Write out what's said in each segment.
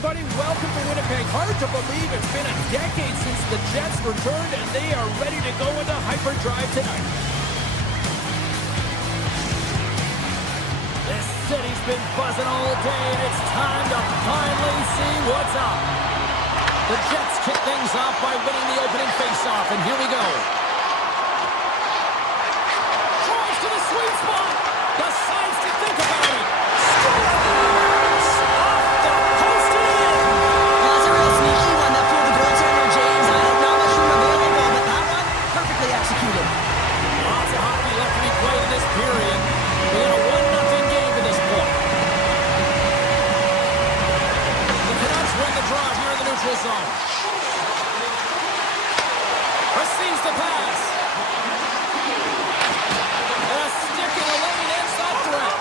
everybody. Welcome to Winnipeg. Hard to believe it's been a decade since the Jets returned, and they are ready to go into hyperdrive tonight. This city's been buzzing all day, and it's time to finally see what's up. The Jets kick things off by winning the opening faceoff, and here we go. Drives to the sweet spot. Decides to think about it. Scores! Off the post and in. That's a real sneaky one that pulled the goaltender, James. Not much room available, but that one, perfectly executed. Lots of hockey left to be played in this period. We got a 1-0 game to this point. The Canucks win the draw here in the neutral zone. Receives the pass. And a stick in the lane ends that threat.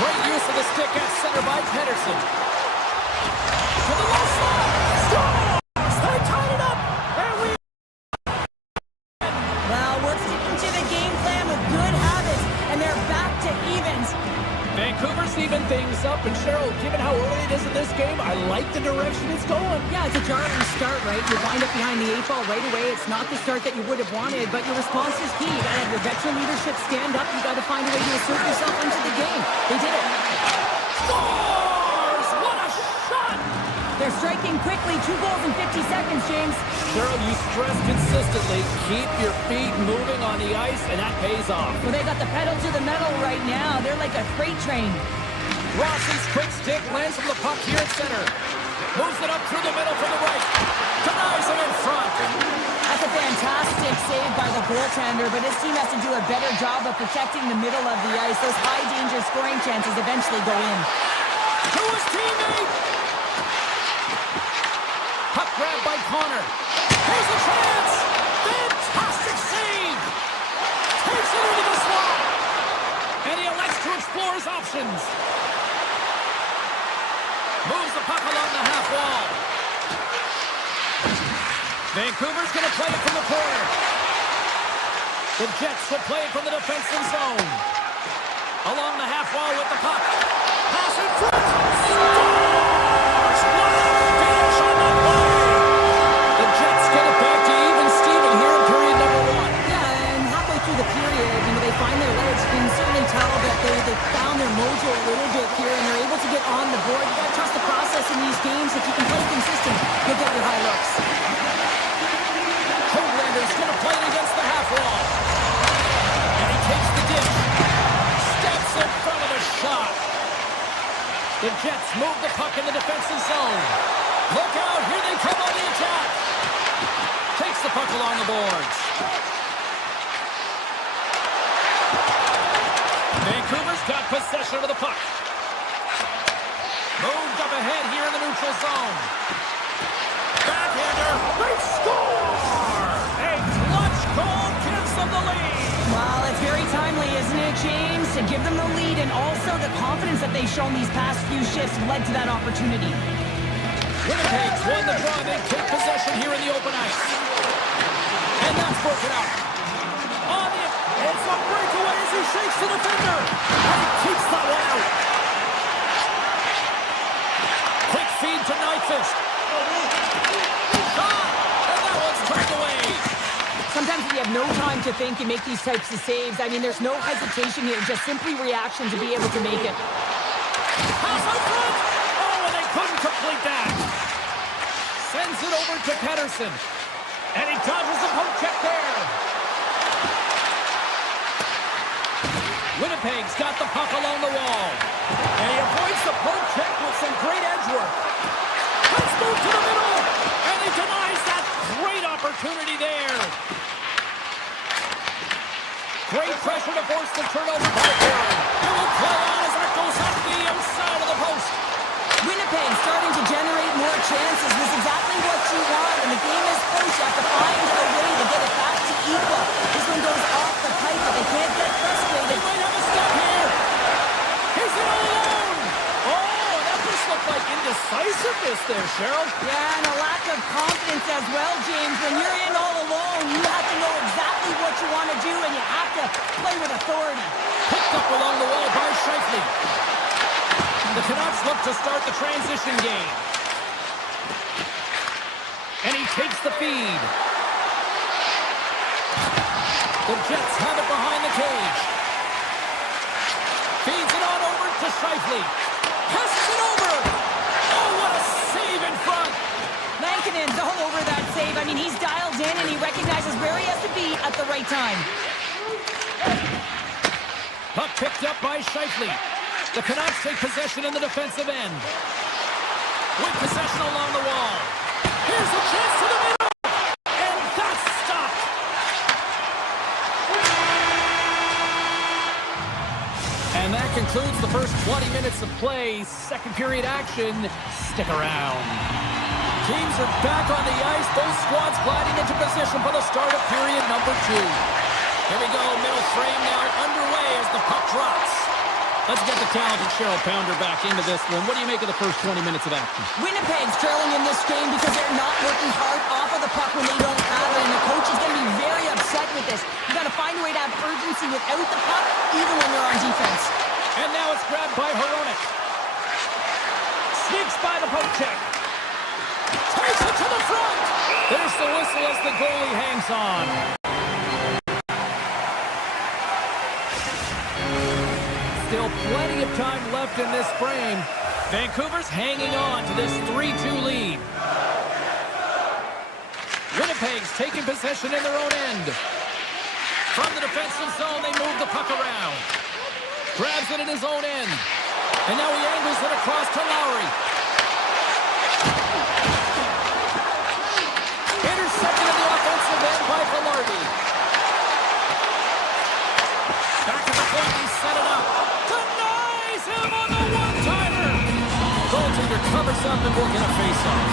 Great use of the stick at center by Pedersen. To the low slot. Scores! They tied it up. And we... Well, we're sticking to the game plan with good habits, and they're back to evens. Vancouver's even things up, and Cheryl, given how early it is in this game, I like the direction it's going. Yeah, it's a jarring start, right? You wind up behind the 8 ball right away. It's not the start that you would have wanted, but your response is key. You gotta have your veteran leadership stand up. You gotta find a way to assert yourself into the game. They did it. Scores! What a shot! They're striking quickly. 2 goals in 50 seconds, James. Cheryl, you stress consistently, keep your feet moving on the ice, and that pays off. Well, they got the pedal to the metal right now. They're like a freight train. Rossi's quick stick lands from the puck here at center. Moves it up through the middle from the right. Denies him in front. That's a fantastic save by the goaltender, but his team has to do a better job of protecting the middle of the ice. Those high-danger scoring chances eventually go in. To his teammate. Puck grab by Connor. Here's the chance. Fantastic save. Takes it into the slot. And he elects to explore his options. Moves the puck along the half wall. Vancouver's going to play it from the corner. The Jets will play it from the defensive zone. Along the half wall with the puck. Pass in front. Scores! What a finish on that play! The Jets get it back to even Steven here in period number 1. Yeah, and halfway through the period, they find their legs. You can certainly tell that they found their mojo a little bit here, and they're able to get on the board. You got to trust the process in these games. If you can play consistent, you'll get your high looks. Hoaglander's going to play it against the half wall. And he takes the dish. Steps in front of the shot. The Jets move the puck in the defensive zone. Look out, here they come on the attack. Takes the puck along the boards. Vancouver's got possession of the puck. Moved up ahead here in the neutral zone. Backhander. They score! A clutch goal gives them the lead. Well, it's very timely, isn't it, James? To give them the lead, and also the confidence that they've shown these past few shifts led to that opportunity. Winnipeg's won the draw. They take possession here in the open ice. And that's broken up. On the... It's a breakaway as he shakes the defender. And he keeps that one out. Quick feed to Nyquist. Shot! And that one's turned away. Sometimes when you have no time to think and make these types of saves, there's no hesitation here, just simply reaction to be able to make it. Pass out front! Oh, and they couldn't complete that. Sends it over to Pedersen. And he dodges the poke check there. Winnipeg's got the puck along the wall. And he avoids the poke check with some great edge work. Let's move to the middle. And he denies that great opportunity there. Great pressure to force the turnover by Warren. It will play on as that goes up the outside of the post. Winnipeg starting to generate more chances. This is exactly what you want. When the game is close, you have to find a way to get it back to equal. This one goes off the pipe, but they can't get frustrated. They might have a step here. He's in all alone. Oh, that just looked like indecisiveness there, Cheryl. Yeah, and a lack of confidence as well, James. When you're in all alone, you have to know exactly what you want to do, and you have to play with authority. Picked up along the wall by Scheifele. The The Canucks look to start the transition game. And he takes the feed. The Jets have it behind the cage. Feeds it on over to Scheifele. Passes it over. Oh, what a save in front. Lankinen's all over that save. I mean, he's dialed in and he recognizes where he has to be at the right time. Puck picked up by Scheifele. The Canucks take possession in the defensive end. With possession along the wall. Here's the chance to the middle. And that's stopped. And that concludes the first 20 minutes of play. Second period action. Stick around. Teams are back on the ice. Both squads gliding into position for the start of period number 2. Here we go. Middle frame now underway as the puck drops. Let's get the talented Cheryl Pounder back into this one. What do you make of the first 20 minutes of action? Winnipeg's trailing in this game because they're not working hard off of the puck when they don't have it, and the coach is going to be very upset with this. You got to find a way to have urgency without the puck, even when you're on defense. And now it's grabbed by Hronek. Sneaks by the poke check. Takes it to the front. There's the whistle as the goalie hangs on. Still plenty of time left in this frame. Vancouver's hanging on to this 3-2 lead. Winnipeg's taking possession in their own end. From the defensive zone, they move the puck around. Grabs it in his own end. And now he angles it across to Lowry. Intercepted in the offensive end by Velarde. Back at the point, he set it up. Denies him on the one-timer. Goaltender covers up and will get a face-off.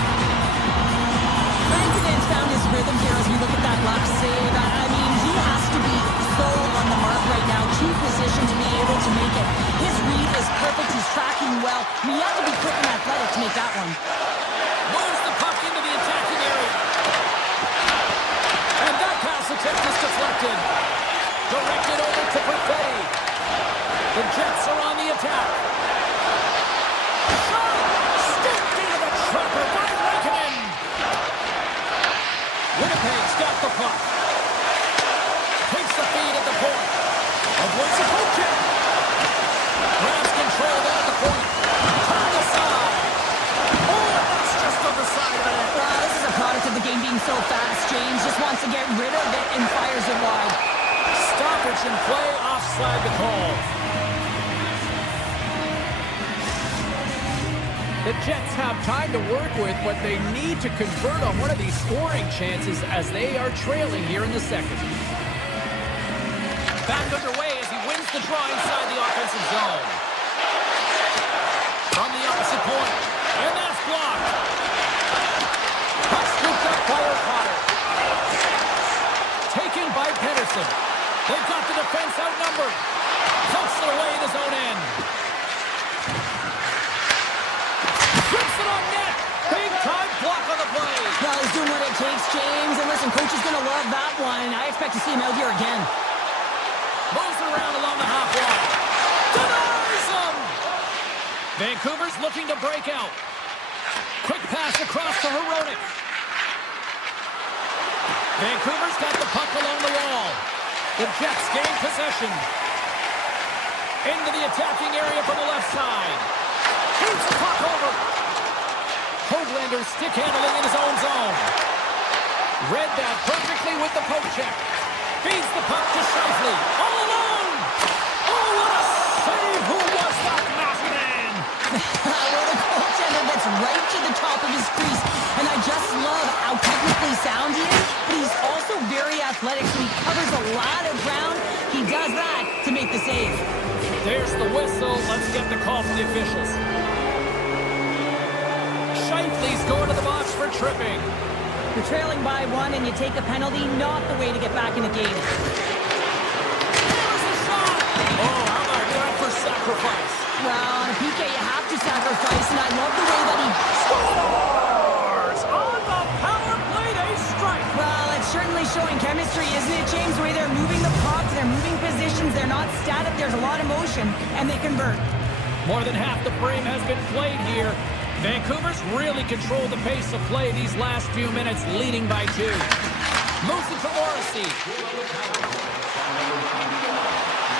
Lankinen's found his rhythm here as we look at that last save. I mean, he has to be so on the mark right now, to position to be able to make it. His read is perfect. He's tracking well. I mean, you have to be quick and athletic to make that one. Moves the puck into the attacking area. And that pass attempt is deflected. Directed over to Perfetti. The Jets are on the attack. Shot! Sticked into the trapper by Lankinen. Winnipeg's got the puck. Takes the feed at the point. Avoids a poke check. Grabs control down at the point. Turned aside. Oh, that's just on the side of the net. Wow, this is a product of the game being so fast. James just wants to get rid of it and fires it wide. Stoppage in play, offside the call. The Jets have time to work with, but they need to convert on one of these scoring chances as they are trailing here in the second. Back underway as he wins the draw inside the offensive zone. From the opposite point, and that's blocked. Puck scooped up by O'Connor. Taken by Pedersen. They've got the defense outnumbered. Pumps it away in his own end. Shoots it on net. Big time block on the play. Well, he's doing what it takes, James. And listen, coach is going to love that one. I expect to see him out here again. Moves around along the half wall. Denies him. Vancouver's looking to break out. Quick pass across to Hronek. Vancouver's got the puck along the wall. The Jets gain possession. Into the attacking area from the left side. Shoots the puck over. Höglander stick handling in his own zone. Read that perfectly with the poke check. Feeds the puck to Scheifele. All alone. Oh, what a save. Who was that massive man? Well, the goaltender gets right to the top of his crease. And I just love how technically sound he is, but he's also very athletic, so he covers a lot of ground. He does that to make the save. There's the whistle. Let's get the call from the officials. Scheifele's going to the box for tripping. You're trailing by one and you take a penalty, not the way to get back in the game. There's the shot! Oh, how about that for sacrifice? Well, on a PK, you have to sacrifice, and I love the way that he scores! On the power play, they strike! Well, it's certainly showing chemistry, isn't it, James? The way they're moving the puck, they're moving positions, they're not static, there's a lot of motion, and they convert. More than half the frame has been played here. Vancouver's really controlled the pace of play these last few minutes, leading by 2. Moves it to Morrissey.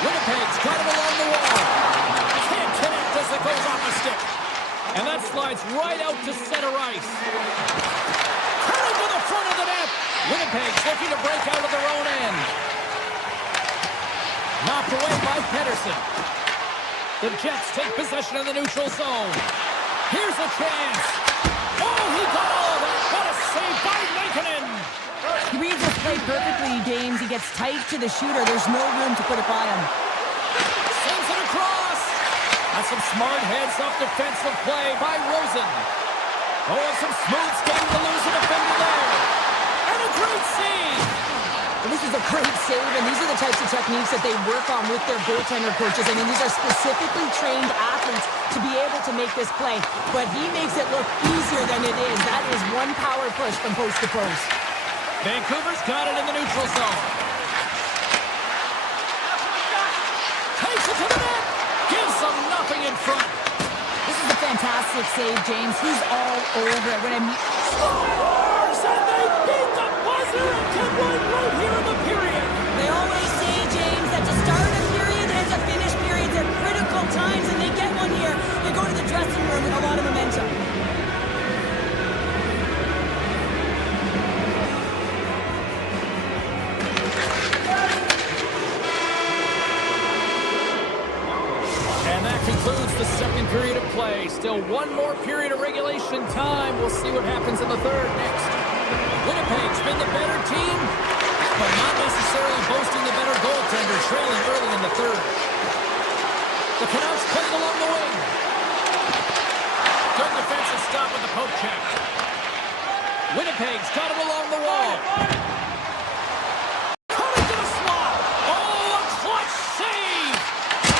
Winnipeg's got it along the wall. Can't connect as it goes off the stick. And that slides right out to center ice. Curling to the front of the net. Winnipeg's looking to break out of their own end. Knocked away by Pettersson. The Jets take possession of the neutral zone. Here's a chance. Oh, he got all of that. What a save by Lankinen. He reads his play perfectly, James. He gets tight to the shooter. There's no room to put it by him. Sends it across. That's some smart heads-up defensive play by Rosen. Oh, and some smooth skating to lose a defender there. And a great save. Well, this is a great save, and these are the types of techniques that they work on with their goaltender coaches. I mean, these are specifically trained athletes to be able to make this play. But he makes it look easier than it is. That is one power push from post to post. Vancouver's got it in the neutral zone. Takes it to the net. Gives them nothing in front. This is a fantastic save, James. He's all over it. Scores! And they beat the buzzer and get one right here in the period. They always say, James, that to start a period and to finish periods are critical times, and they get one here. They go to the dressing room with a lot of momentum. Concludes the second period of play. Still one more period of regulation time. We'll see what happens in the third next. Winnipeg's been the better team, but not necessarily boasting the better goaltender, trailing early in the third. The Canucks played along the wing. Good defensive stop with the poke check. Winnipeg's got it along the wall. Coming to the slot. Oh, a clutch save!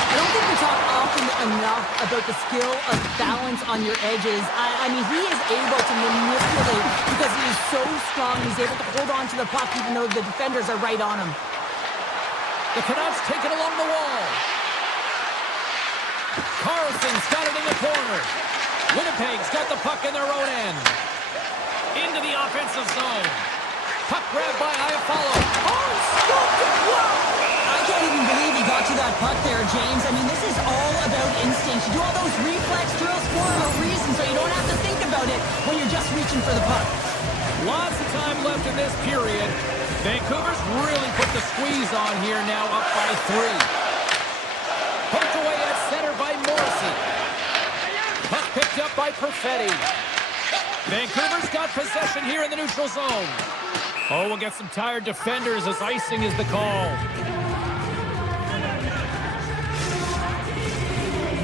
I don't think we talk often enough about the skill of balance on your edges. I mean, he is able to manipulate because he is so strong. He's able to hold on to the puck even though the defenders are right on him. The Canucks take it along the wall. Carlson's got it in the corner. Winnipeg's got the puck in their own end. Into the offensive zone. Puck grabbed by Buffallo. Oh, scooped it! Wow! I can't even believe he got to that puck there, James. I mean, this is all about instinct. You do all those reflex drills for a reason, so you don't have to think about it when you're just reaching for the puck. Lots of time left in this period. Vancouver's really put the squeeze on here now, up by 3. Poked away at center by Morrissey. Puck picked up by Perfetti. Vancouver's got possession here in the neutral zone. Oh, we'll get some tired defenders as icing is the call.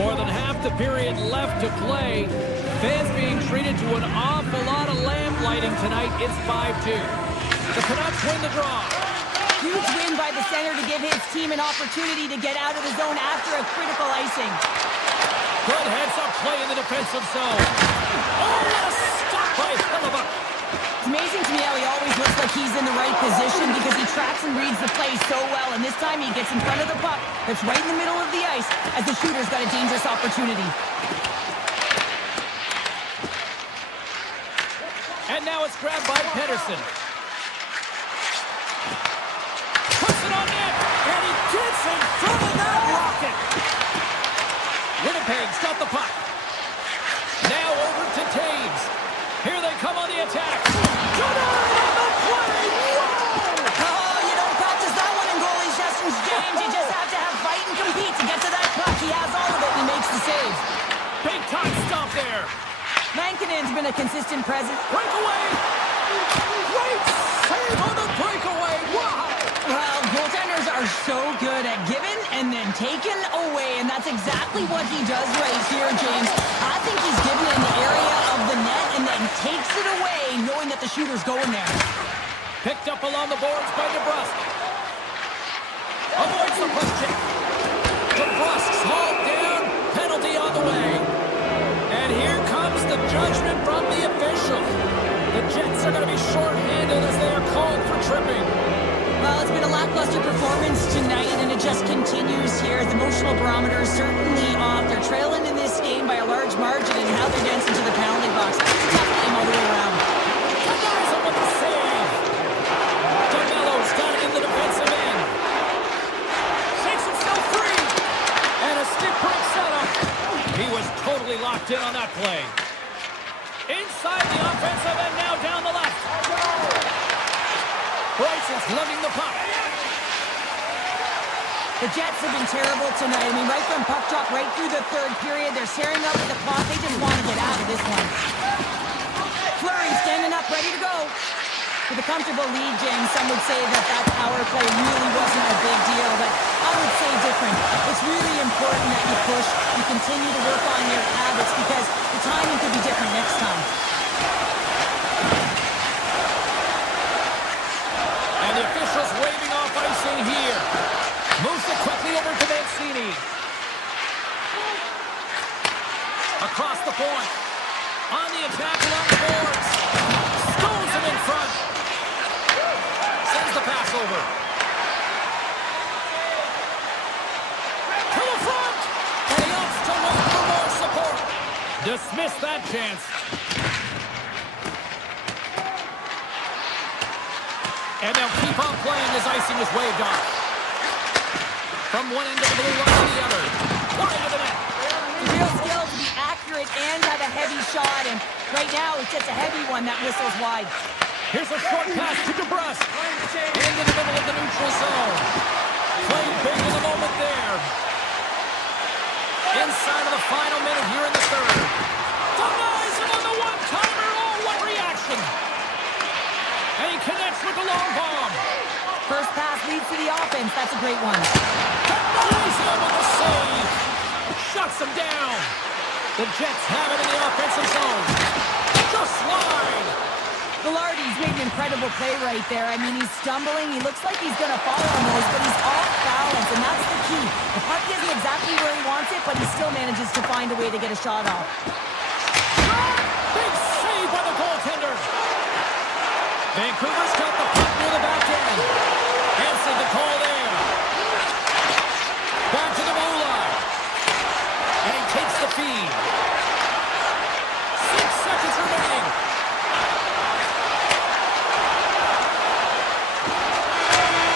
More than half the period left to play. Fans being treated to an awful lot of lamplighting tonight. It's 5-2. The Canucks win the draw. Huge win by the center to give his team an opportunity to get out of the zone after a critical icing. Good heads-up play in the defensive zone. Oh, what a stop by Hellebuyck. It's amazing to me how he always looks like he's in the right position because he tracks and reads the play so well. And this time he gets in front of the puck that's right in the middle of the ice as the shooter's got a dangerous opportunity. And now it's grabbed by Pettersson. Puts it on net, and he gets in front of that rocket. Winnipeg's got the puck. Now over to Taves. Here they come on the attack. Gunnar on the play. Whoa! Oh, you don't practice that one in goalie sessions, James. You just have to have fight and compete to get to that puck. He has all of it and he makes the save. Big time stop there. Lankinen's been a consistent presence. Breakaway. Great save on the breakaway. Wow. Well, goaltenders are so good at giving and then taking away, and that's exactly what he does right here, James. I think he's given in the area of the net and then takes it away, knowing that the shooter's going there. Picked up along the boards by DeBrusk. Avoids the push check. DeBrusk's hauled down. Penalty on the way. And here comes the judgment from the official. The Jets are going to be shorthanded as they are called for tripping. Well, it's been a lackluster performance tonight, and it just continues here. The emotional barometer is certainly off. They're trailing in this game by a large margin, and how they're dancing to the penalty box. It's a tough game all the way around. Canossa with the save. Buffallo's got it in the defensive end. Shakes himself free. And a stick break setup. He was totally locked in on that play. Inside the offensive end, now down the left. Bryson's lugging the puck. The Jets have been terrible tonight. I mean, right from puck drop, right through the third period, they're staring up at the clock. They just want to get out of this one. Fleury standing up, ready to go. With a comfortable lead, James, some would say that that power play really wasn't a big deal, but I would say different. It's really important that you push, you continue to work on your habits, because the timing could be different next time. And the officials waving off icing here. Moves it quickly over to Mancini. Across the point. On the attack along the boards. Stones him in front. Sends the pass over. To the front. And he opts to look for more support. Dismiss that chance. And they'll keep on playing as icing is waved off. From one end of the blue line to the other. Wide of the net. The real skill to be accurate and have a heavy shot, and right now it's just a heavy one that whistles wide. Here's a short pass to DeBrusque. Into the middle of the neutral zone. Played big in the moment there. Inside of the final minute here in the third. Denies him on the one-timer. Oh, what reaction. And he connects with the long bomb. First pass leads to the offense. That's a great one. Denies him with a save. Shuts him down. The Jets have it in the offensive zone. Just wide. Velarde's made an incredible play right there. I mean, he's stumbling. He looks like he's going to fall almost, but he's off balance, and that's the key. The puck isn't exactly where he wants it, but he still manages to find a way to get a shot off. Big save by the goaltender. Vancouver's got the puck near the back end. Answered the call there. Back to the blue line. And he takes the feed. 6 seconds remaining.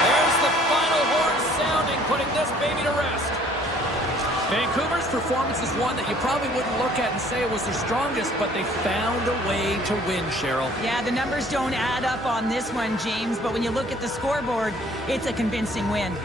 There's the final horn sounding, putting this baby to rest. Vancouver's performance is one that you probably wouldn't look at and say it was their strongest, but they found a way to win, Cheryl. Yeah, the numbers don't add up on this one, James, but when you look at the scoreboard, it's a convincing win.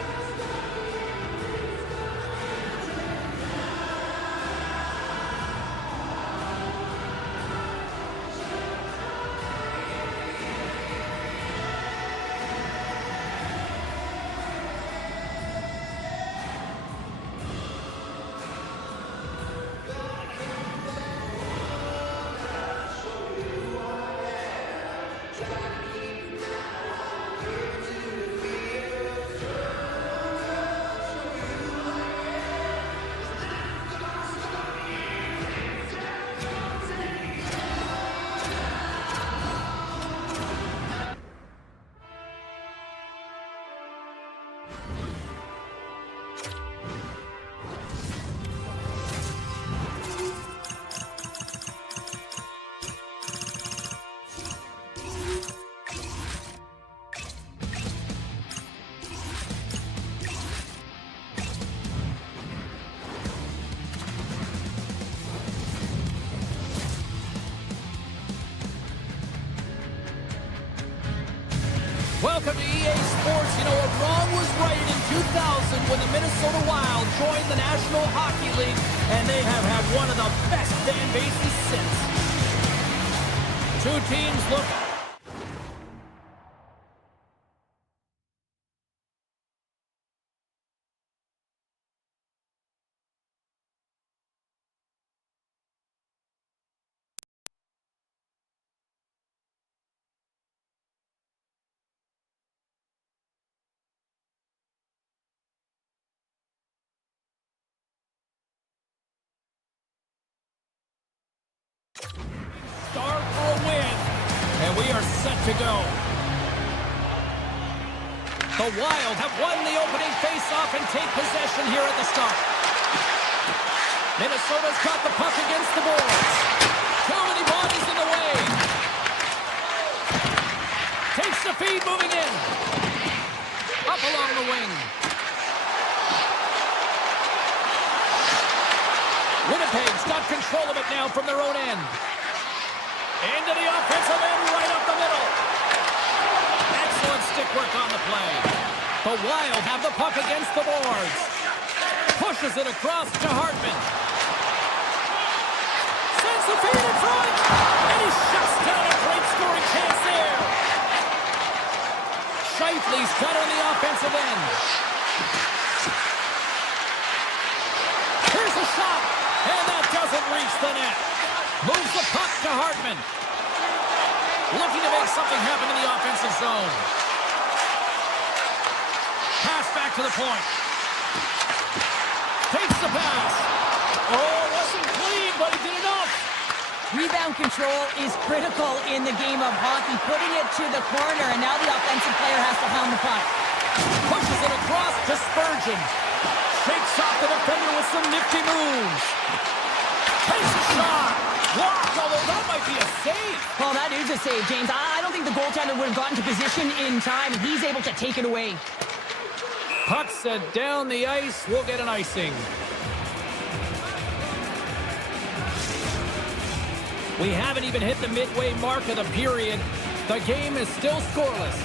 Welcome to EA Sports. You know, a wrong was right in 2000 when the Minnesota Wild joined the National Hockey League, and they have had one of the best fan bases since. Two teams look... Start for a win, and we are set to go. The Wild have won the opening face-off and take possession here at the start. Minnesota's got the puck against the boards. Too many bodies in the way. Takes the feed, moving in. Up along the wing. Winnipeg's got control of it now from their own end. Into the offensive end, right up the middle. Excellent stick work on the play. The Wild have the puck against the boards. Pushes it across to Hartman. Sends the feed in front. And he shuts down a great scoring chance there. Scheifele's got on the offensive end. Here's a shot. And that doesn't reach the net. Moves the puck to Hartman. Looking to make something happen in the offensive zone. Pass back to the point. Takes the pass. Oh, wasn't clean, but he did enough. Rebound control is critical in the game of hockey. Putting it to the corner, and now the offensive player has to hound the puck. Pushes it across to Spurgeon. Shakes off the defender with some nifty moves. Takes a shot. Blocked, although that might be a save. Well, that is a save, James. I don't think the goaltender would have gotten to position in time. He's able to take it away. Puck set down the ice. We'll get an icing. We haven't even hit the midway mark of the period. The game is still scoreless.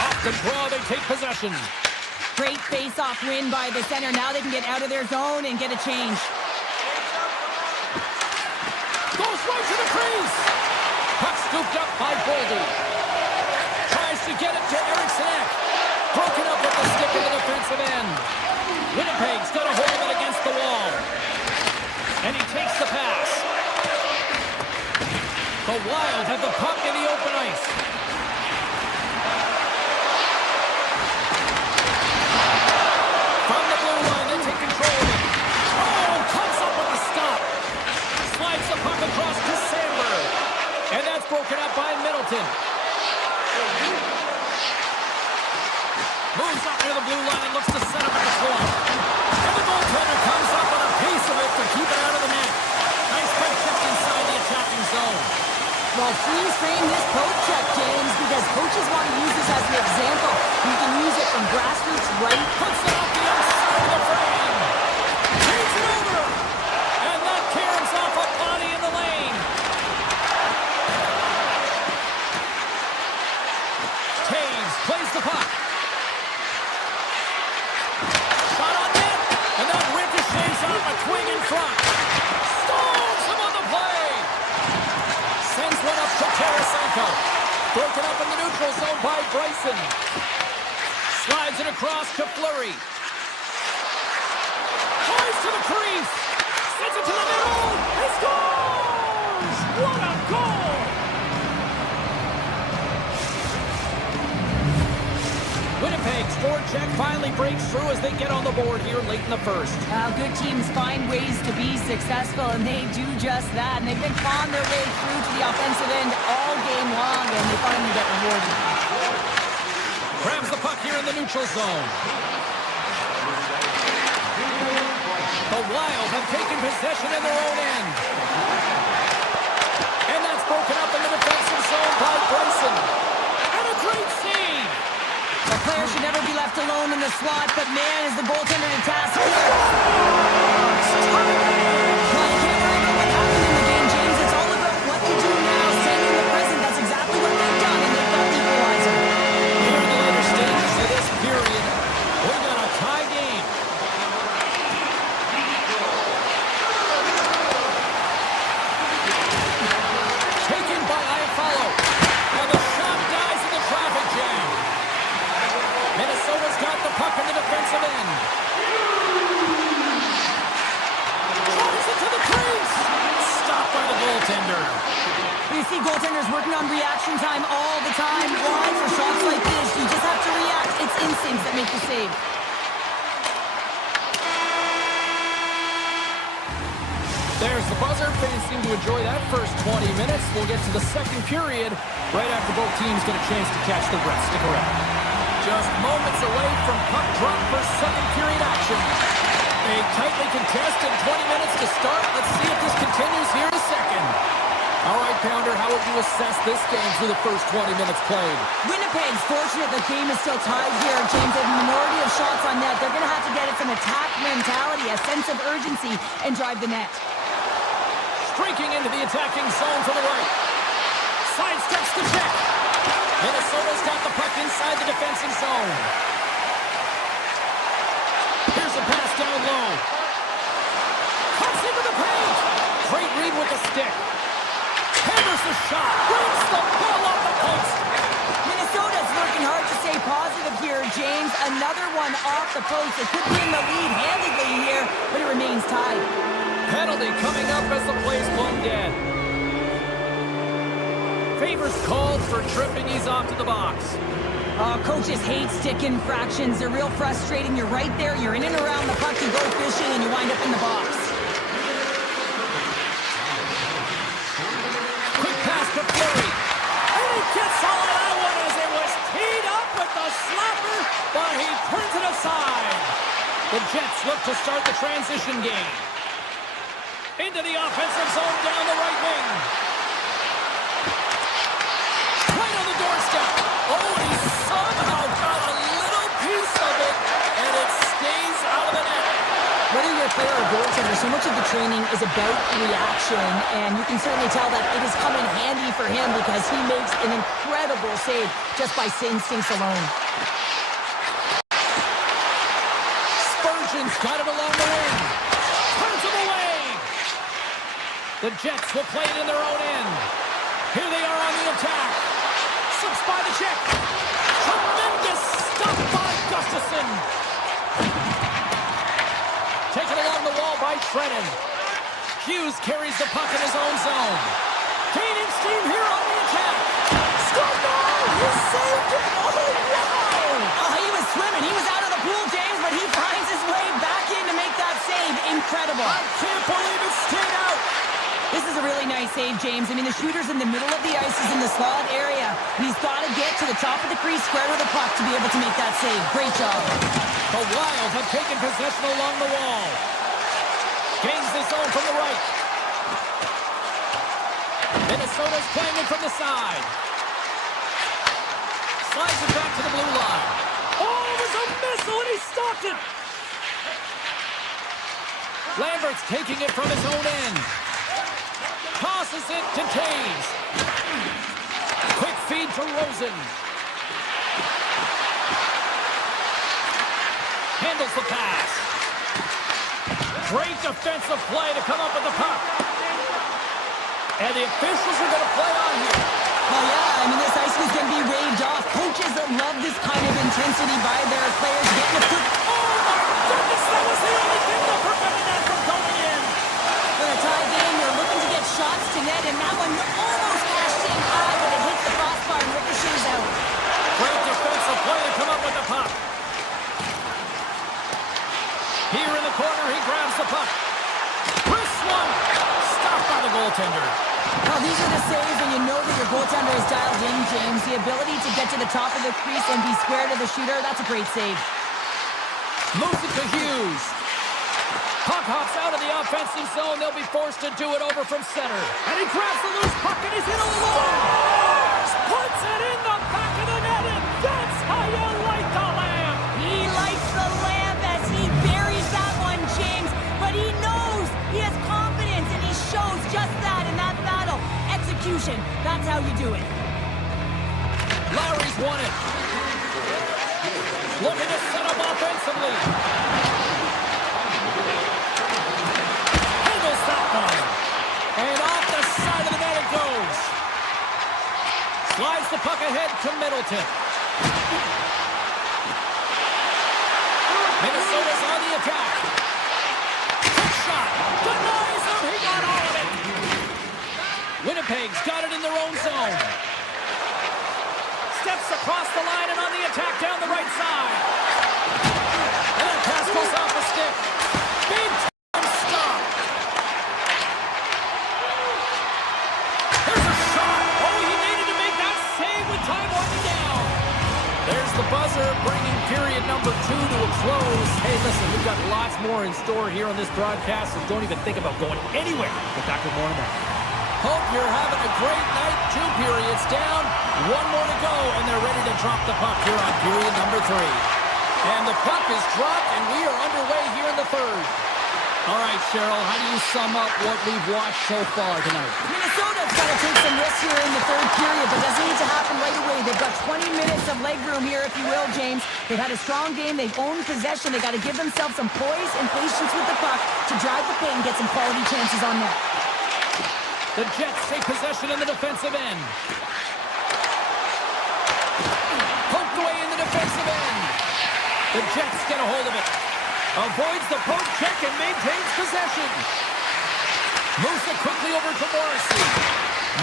Off the draw, they take possession. Great face-off win by the center. Now they can get out of their zone and get a change. Goes right to the crease. Puck scooped up by Boldy. Tries to get it to Eriksson. Broken up with the stick in the defensive end. Winnipeg's got a hold of it against the wall. And he takes the pass. The Wild have the puck in the open ice. From the blue line, they take control of it. Oh, comes up with the stop. Slides the puck across to Sandberg. And that's broken up by Middleton. Moves up near the blue line and looks to set up at the point. And the goaltender comes up with a piece of it to keep it out of the net. Nice quick shift inside the attacking zone. Well, please frame this poke check, James, because coaches want to use this as an example. You can use it from grassroots right. Puts it off the outside of the frame. Takes it over. And that caroms off a body in the lane. Taves plays the puck. Shot on net. And that ricochets off a twig in front. Stalls him on the play. Sends one up to Tarasenko. Broken up in the neutral zone by Bryson. Slides it across to Fleury. Tries to the crease. Sends it to the middle. He scores! What a goal! Winnipeg's forecheck finally breaks through as they get on the board here late in the first. Good teams find ways to be successful, and they do just that. And they've been clawing their way through to the offensive end all game long, and they finally get rewarded. Grabs the puck here in the neutral zone. The Wild have taken possession in their own end. And that's broken up in the defensive zone by Bryson. And a great save! The player should never be left alone in the slot, but man, is the goaltender to task here. Well, you can't worry about what happened in the game, James. It's all about what they do now, staying in the present. That's exactly what they've done, and they've got the equalizer. Here in the later stages of this period, we got a tie game. Taken by Buffallo. And the shot dies in the traffic jam. Minnesota's got the puck in the defensive end. Tries it to the crease. Stopped by the goaltender. You see goaltenders working on reaction time all the time. Why? For shots like this, you just have to react. It's instincts that make the save. The There's the buzzer. Fans seem to enjoy that first 20 minutes. We'll get to the second period right after both teams get a chance to catch their breath. Stick around. Just moments away from puck drop for second period action. A tightly contested 20 minutes to start. Let's see if this continues here in a second. All right, Pounder, how would you assess this game through the first 20 minutes played? Winnipeg's fortunate the game is still tied here, James. They have a minority of shots on net. They're going to have to get it some attack mentality, a sense of urgency, and drive the net. Streaking into the attacking zone for the right. Sidesteps the check. Minnesota's got the puck inside the defensive zone. Here's a pass down low. Cuts into the paint. Great read with the stick. Hammers the shot. Brings the ball off the post. Minnesota's working hard to stay positive here, James. Another one off the post. It could be in the lead handedly here, but it remains tied. Penalty coming up as the play's blown dead. Favors called for tripping. He's off to the box. Coaches hate stick infractions. They're real frustrating. You're right there. You're in and around the puck. You go fishing, and you wind up in the box. Quick pass to Fleury. And he gets all of that one as it was teed up with the slapper, but he turns it aside. The Jets look to start the transition game. Into the offensive zone down the right wing. Right on the doorstep. Oh, he somehow got a little piece of it, and it stays out of the net. Whether you're a player or goaltender, so much of the training is about reaction, and you can certainly tell that it has come in handy for him because he makes an incredible save just by instincts alone. Spurgeon's got it along the wing. Turns him away. The Jets will play it in their own end. Here they are on the attack. Slips by the check. Tremendous stop by Gustafsson. Taken along the wall by Trennan. Hughes carries the puck in his own zone. Gaining steam here on the attack. Scored goal! He saved it! Oh, wow! Oh, he was swimming. He was out of the pool, James, but he finds his way back in to make that save. Incredible. I can't believe it stayed out. This is a really nice save, James. I mean, the shooter's in the middle of the ice. He's in the slot area. And he's got to get to the top of the crease, square with the puck to be able to make that save. Great job. The Wild have taken possession along the wall. Gains the zone from the right. Minnesota's playing it from the side. Slides it back to the blue line. Oh, it was a missile, and he stopped it. Lambert's taking it from his own end. Tosses it to Taves. Quick feed to Rosen. Handles the pass. Great defensive play to come up with the puck. And the officials are going to play on here. Oh, yeah. I mean, this ice was going to be waved off. Coaches that love this kind of intensity by their players getting a foot. Oh, my goodness. That was the only thing that prevented that from going in. For a tie game, you're looking to get shots to net, and that one almost cashed in high, but it hits the crossbar and ricochets out. Great defensive play to come up with the puck. Here in the corner, he grabs the puck. Wrist one. Stopped by the goaltender. Well, these are the saves when you know that your goaltender is dialed in, James. The ability to get to the top of the crease and be square to the shooter, that's a great save. Moves it to Hughes. Puck hops out of the offensive zone. They'll be forced to do it over from center. And he grabs the loose puck and he's hit on the wall. Puts it in the back of the net, and that's how you light the lamp. He lights the lamp as he buries that one, James. But he knows he has confidence, and he shows just that in that battle. Execution, that's how you do it. Lowry's won it. Looking to set up offensively. Handles that one. And off the side of the net it goes. Slides the puck ahead to Middleton. Minnesota's on the attack. Quick shot. Denies him. He got all of it. Winnipeg's got it in their own zone. Steps across the line and on the attack down the right side. And that pass goes off the stick. Big time stop. the buzzer, bringing period number 2 to a close. Hey, listen, we've got lots more in store here on this broadcast, so don't even think about going anywhere. We're back with more in that. Hope you're having a great night. 2 periods down, 1 more to go, and they're ready to drop the puck here on period number 3. And the puck is dropped, and we are underway here in the third. All right, Cheryl, how do you sum up what we've watched so far tonight? Minnesota's got to take some risks here in the third period, but doesn't need to happen right away. They've got 20 minutes of leg room here, if you will, James. They've had a strong game. They've owned possession. They got to give themselves some poise and patience with the puck to drive the paint and get some quality chances on net. The Jets take possession in the defensive end. Poked away in the defensive end. The Jets get a hold of it. Avoids the poke check and maintains possession. Moves it quickly over to Morrissey.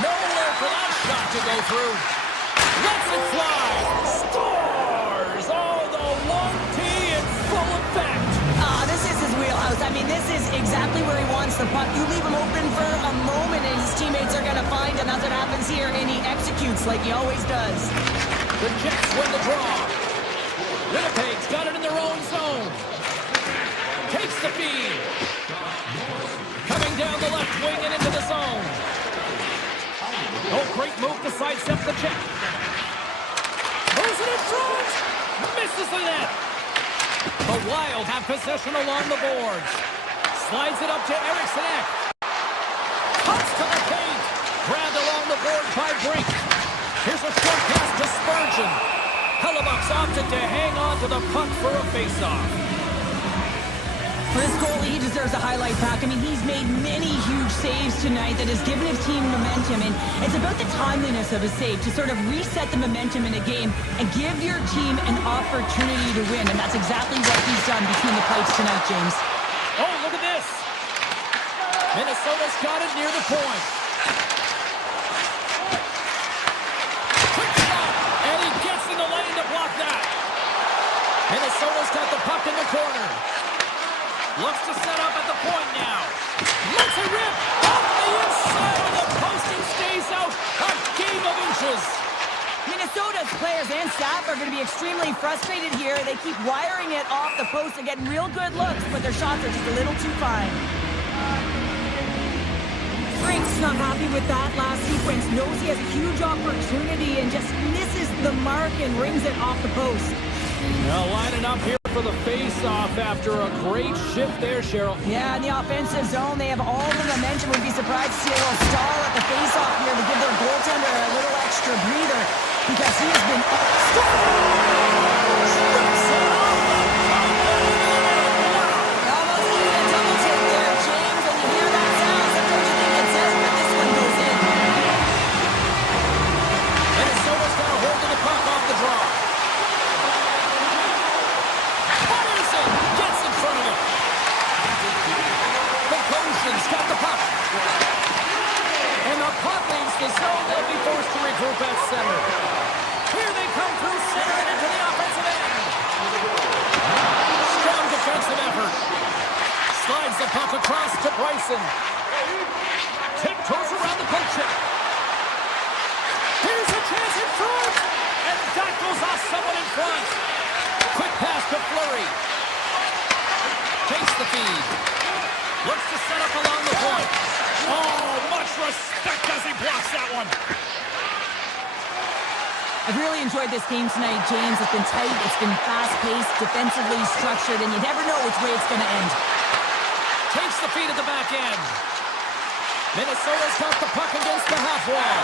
Nowhere for that shot to go through. Lets it fly. Scores! Oh, the 1T in full effect. This is his wheelhouse. I mean, this is exactly where he wants the puck. You leave him open for a moment and his teammates are going to find him. That's what happens here, and he executes like he always does. The Jets win the draw. Winnipeg's got it in their own zone. Takes the feed. Coming down the left wing and into the zone. Oh, great move to sidestep the check. Moves it in front. Misses the net. The Wild have possession along the boards. Slides it up to Eriksson. Cuts to the paint. Grabbed along the board by Brink. Here's a short pass to Spurgeon. Hellebuck's opted to hang on to the puck for a faceoff. For this goalie, he deserves a highlight pack. I mean, he's made many huge saves tonight that has given his team momentum, and it's about the timeliness of a save to sort of reset the momentum in a game and give your team an opportunity to win, and that's exactly what he's done between the pipes tonight, James. Oh, look at this. Minnesota's got it near the point. Quick shot, and he gets in the lane to block that. Minnesota's got the puck in the corner. Looks to set up at the point now. Lets it rip off the inside of the post and stays out. A game of inches. Minnesota's players and staff are going to be extremely frustrated here. They keep wiring it off the post and getting real good looks, but their shots are just a little too fine. Brink's not happy with that last sequence. Knows he has a huge opportunity and just misses the mark and rings it off the post. Now lining up here for the face-off after a great shift there, Cheryl. Yeah, in the offensive zone, they have all the momentum. Would be surprised to see a little stall at the face-off here to give their goaltender a little extra breather because he has been... Almost needed a double take there, James. When you hear that sound, sometimes you think it's out, but this one goes in. Minnesota's got a hold of the puck off the draw. Gets in front of him. The Goshen's got the puck. And the puck leaves the zone. They'll be forced to regroup at center. Here they come through center and into the offensive end. Strong defensive effort. Slides the puck across to Bryson. Tiptoes around the poke check. Here's a chance in front. And that goes off someone in front. Quick pass to Fleury. Takes the feed. Looks to set up along the point. Oh, much respect as he blocks that one. I've really enjoyed this game tonight, James. It's been tight, it's been fast-paced, defensively structured, and you never know which way it's going to end. Takes the feed at the back end. Minnesota's got the puck against the half wall.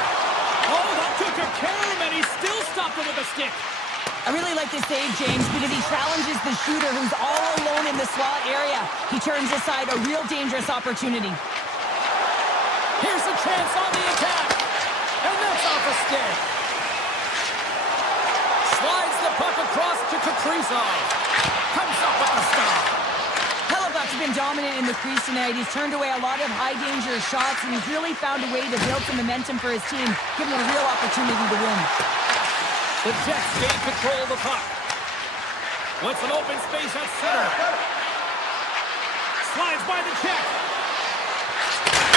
Oh, that took a care of him, and he still stopped it with a stick. I really like this save, James, because he challenges the shooter who's all alone in the slot area. He turns aside a real dangerous opportunity. Here's a chance on the attack. And that's off a stick. Slides the puck across to Kaprizov. Comes up with the stop. Hellebuck's been dominant in the crease tonight. He's turned away a lot of high-danger shots, and he's really found a way to build some momentum for his team, giving him a real opportunity to win. The Jets gain control of the puck. With some open space at center. Slides by the check.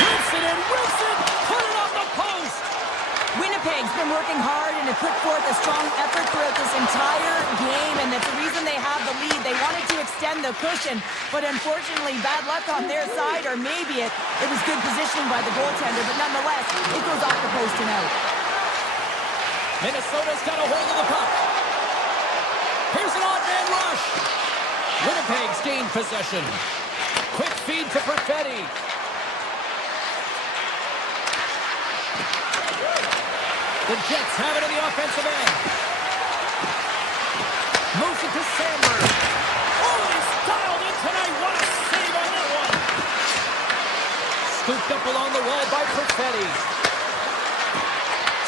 Wilson and Wilson put it off the post. Winnipeg Winnipeg's been working hard and have put forth a strong effort throughout this entire game, and that's the reason they have the lead. They wanted to extend the cushion, but unfortunately, bad luck on their side, or maybe it was good positioning by the goaltender, but nonetheless, it goes off the post and out. Minnesota's got a hold of the puck. Here's an odd man rush. Winnipeg's gained possession. Quick feed to Perfetti. The Jets have it in the offensive end. Moves it to Sandberg. Oh, he's dialed in tonight. What a save on that one. Scooped up along the wall by Perfetti.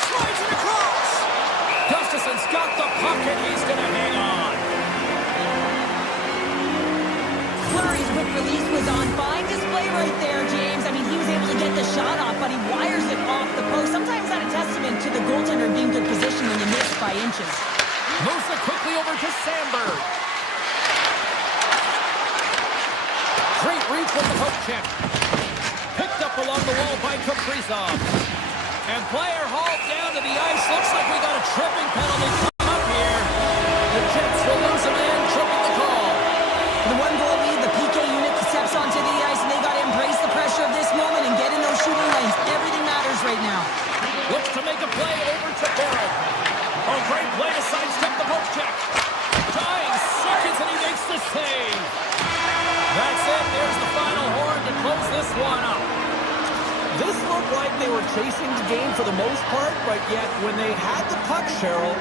Slides it across. Gustafson's got the puck, and he's going to hang on. Fleury's quick release was on fine display right there, James. I mean, he was able to get the shot off, but he wires it off the post. Sometimes that's a testament to the goaltender being good position when you miss by inches. Moves it quickly over to Sandberg. Great reach with the poke check. Picked up along the wall by Kaprizov. And player hauled down to the ice. Looks like we got a tripping penalty come up here. The Jets will lose a man, tripping the call. The one goal lead, the PK unit steps onto the ice, and they got to embrace the pressure of this moment and get in those shooting lanes. Everything matters right now. Looks to make a play over to Barrett. Oh, great play to sidestep the poke check. Dying seconds, and he makes the save. That's it. There's the final horn to close this one up. This looked like they were chasing the game for the most part, but yet when they had the puck, Cheryl,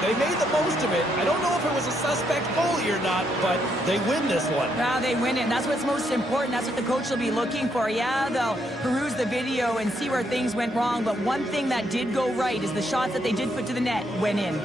they made the most of it. I don't know if it was a suspect goalie or not, but they win this one. Yeah, they win it, and that's what's most important. That's what the coach will be looking for. Yeah, they'll peruse the video and see where things went wrong, but one thing that did go right is the shots that they did put to the net went in.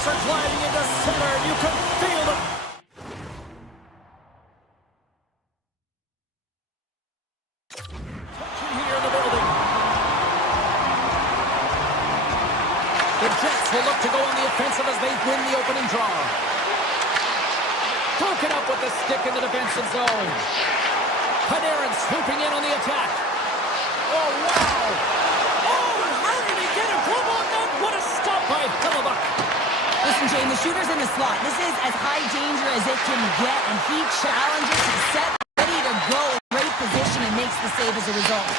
Are gliding into center. You can feel them. Tension here in the building. The Jets will look to go on the offensive as they win the opening draw. Broken up with the stick in the defensive zone. Panarin swooping in on the attack. Oh, wow. Oh, how did he get a glove on that? What a stop by Hellebuyck. Listen, Jane, the shooter's in the slot. This is as high danger as it can get, and he challenges, he's set, ready to go. Great position and makes the save as a result.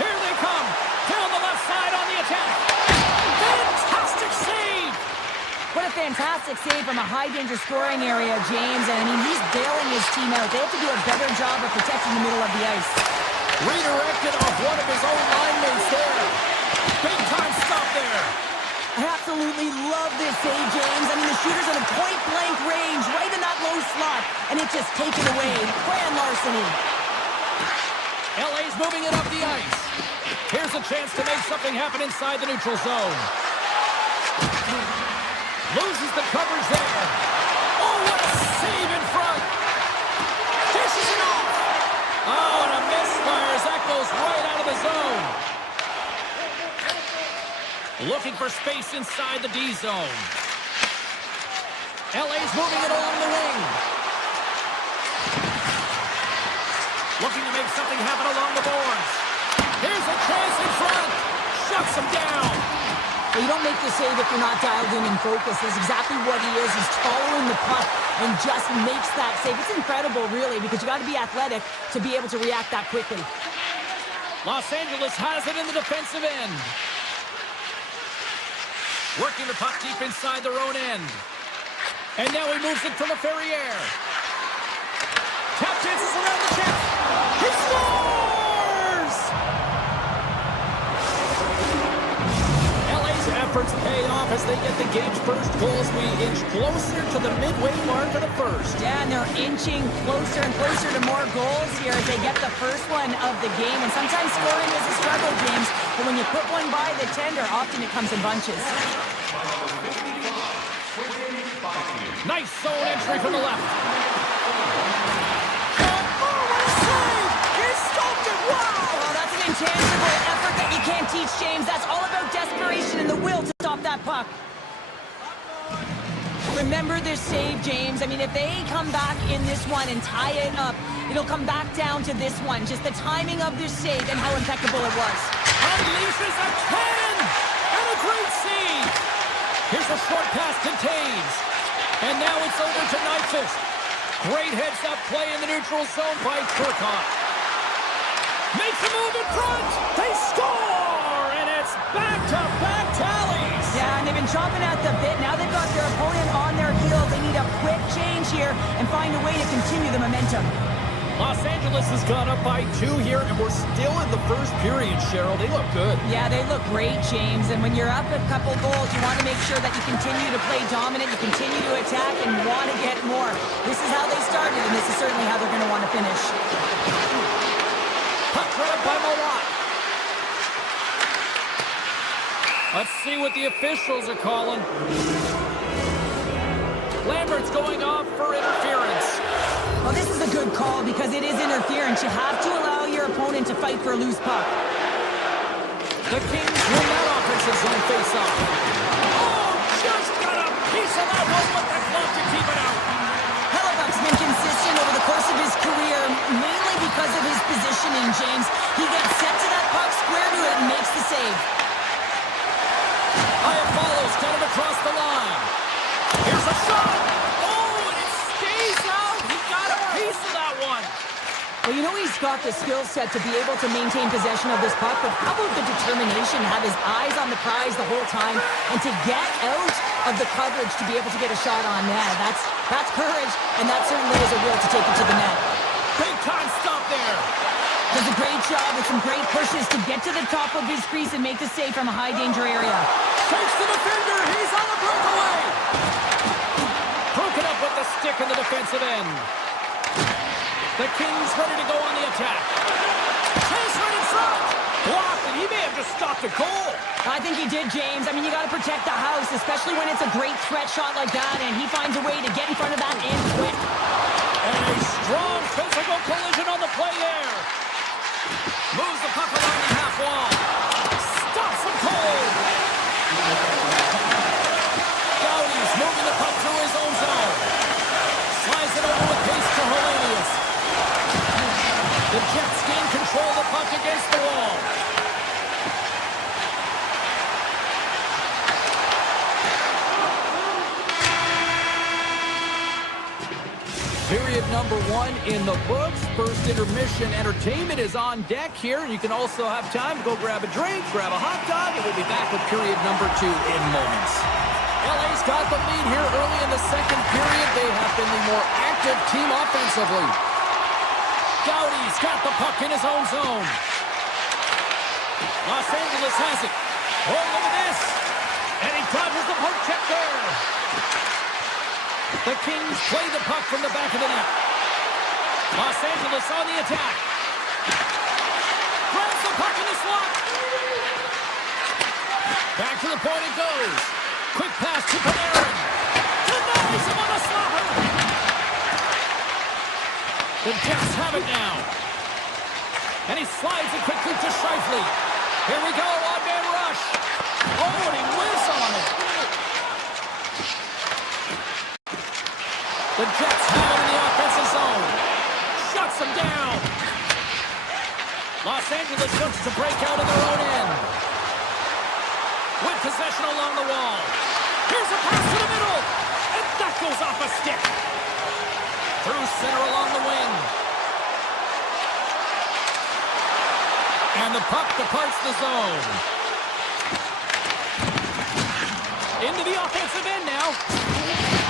Here they come. Down the left side on the attack. Fantastic save. What a fantastic save from a high-danger scoring area, James. And, I mean, he's bailing his team out. They have to do a better job of protecting the middle of the ice. Redirected off one of his own linemates there. Big-time stop there. I absolutely love this save, James. I mean, the shooter's in a point-blank range, right in that low slot, and it's just taken away. Grand larceny. LA's moving it up the ice. Here's a chance to make something happen inside the neutral zone. Loses the coverage there. Oh, what a save in front. Dishes it off. Oh, and a misfire as that goes right out of the zone. Looking for space inside the D zone. LA's moving it along the wing. Looking to make something happen along the boards. Here's a chance in front. Shuts him down. Well, you don't make the save if you're not dialed in and focused. That's exactly what he is. He's following the puck and just makes that save. It's incredible, really, because you got to be athletic to be able to react that quickly. Los Angeles has it in the defensive end. Working the puck deep inside their own end. And now he moves it from the Ferrier. Tap dances around the net. He scores! LA's efforts pay off as they get the game's first goals. We inch closer to the midway mark of the first. Yeah, and they're inching closer and closer to more goals here as they get the first one of the game. And sometimes scoring is a struggle, James. But when you put one by the tender, often it comes in bunches. Nice zone entry from the left. Oh, that's an intangible effort that you can't teach, James. That's all about desperation and the will to stop that puck. Remember this save, James. I mean, if they come back in this one and tie it up, it'll come back down to this one. Just the timing of this save and how impeccable it was. Unleashes a cannon! And a great save! Here's a short pass to Taves. And now it's over to Nyquist. Great heads-up play in the neutral zone by Turcotte. Makes a move in front. They score, and it's back-to-back tallies. Yeah, and they've been chomping at the bit. Now they've got their opponent on their heels. They need a quick change here and find a way to continue the momentum. Los Angeles has gone up by 2 here, and we're still in the first period, Cheryl. They look good. Yeah, they look great, James. And when you're up a couple goals, you want to make sure that you continue to play dominant, you continue to attack, and want to get more. This is how they started, and this is certainly how they're going to want to finish. Puck right up by Mawat. Let's see what the officials are calling. Lambert's going off for interference. Well, this is a good call because it is interference. You have to allow your opponent to fight for a loose puck. The Kings win that offensive zone face-off. Oh, just got a piece of that one with the glove to keep it out. Hellebuyck's been consistent over the course of his career, mainly because of his positioning, James. He gets set to that puck, square to it, and makes the save. Hyatt follows, got it across the line. Here's a shot. Oh, and it stays out. He got a piece of that one. Well, you know he's got the skill set to be able to maintain possession of this puck, but how about the determination, have his eyes on the prize the whole time, and to get out of the coverage to be able to get a shot on net. That's courage, and that certainly is a will to take it to the net. Big time stop there. Does a great job with some great pushes to get to the top of his crease and make the save from a high danger area. Takes the defender. He's on the breakaway. Broken up with the stick in the defensive end. The Kings ready to go on the attack. Chase right in front. Blocked, and he may have just stopped a goal. I think he did, James. I mean, you got to protect the house, especially when it's a great threat shot like that, and he finds a way to get in front of that and quit. And a strong physical collision on the play there. Moves the puck along the half wall. Stops him cold. Gaudi's moving the puck through his own zone. Slides it over with pace to Hellenius. number 1 in the books. First intermission entertainment is on deck here. And you can also have time to go grab a drink, grab a hot dog, and we'll be back with period number 2 in moments. LA's got the lead here early in the second period. They have been the more active team offensively. Doughty's got the puck in his own zone. Los Angeles has it. Oh, look at this. And he dodges the poke check there. The Kings play the puck from the back of the net. Los Angeles on the attack. Grabs the puck in the slot. Back to the point it goes. Quick pass to Panarin. Denies him on the slapper. The Jets have it now. And he slides it quickly to Scheifele. Here we go, on-man rush. Oh, and he whiffs on it. The Jets have it in the offensive zone. Shuts them down. Los Angeles looks to break out of their own end. With possession along the wall. Here's a pass to the middle. And that goes off a stick. Through center along the wing. And the puck departs the zone. Into the offensive end now.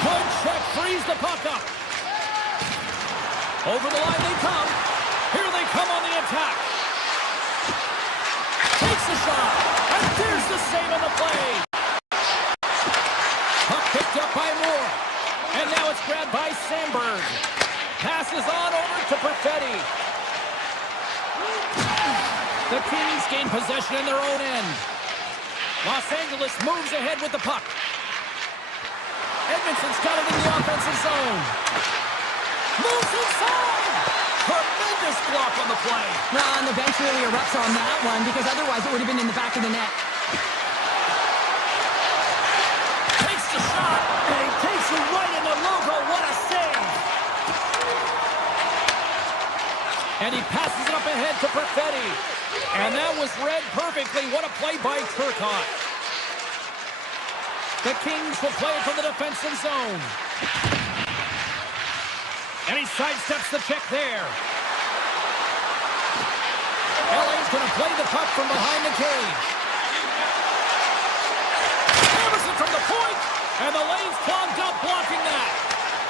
Good check, frees the puck up. Over the line they come. Here they come on the attack. Takes the shot. And there's the save on the play. Puck picked up by Moore. And now it's grabbed by Sandberg. Passes on over to Perfetti. The Kings gain possession in their own end. Los Angeles moves ahead with the puck. Edmondson's got it in the offensive zone. Moves inside. Tremendous block on the play. Well, and the bench really erupts on that one because otherwise it would have been in the back of the net. Takes the shot. And he takes it right in the logo. What a save. And he passes it up ahead to Perfetti. And that was read perfectly. What a play by Turcotte. The Kings will play it from the defensive zone. And he sidesteps the check there. LA's going to play the puck from behind the cage. Hammers it from the point. And the lane's clogged up blocking that.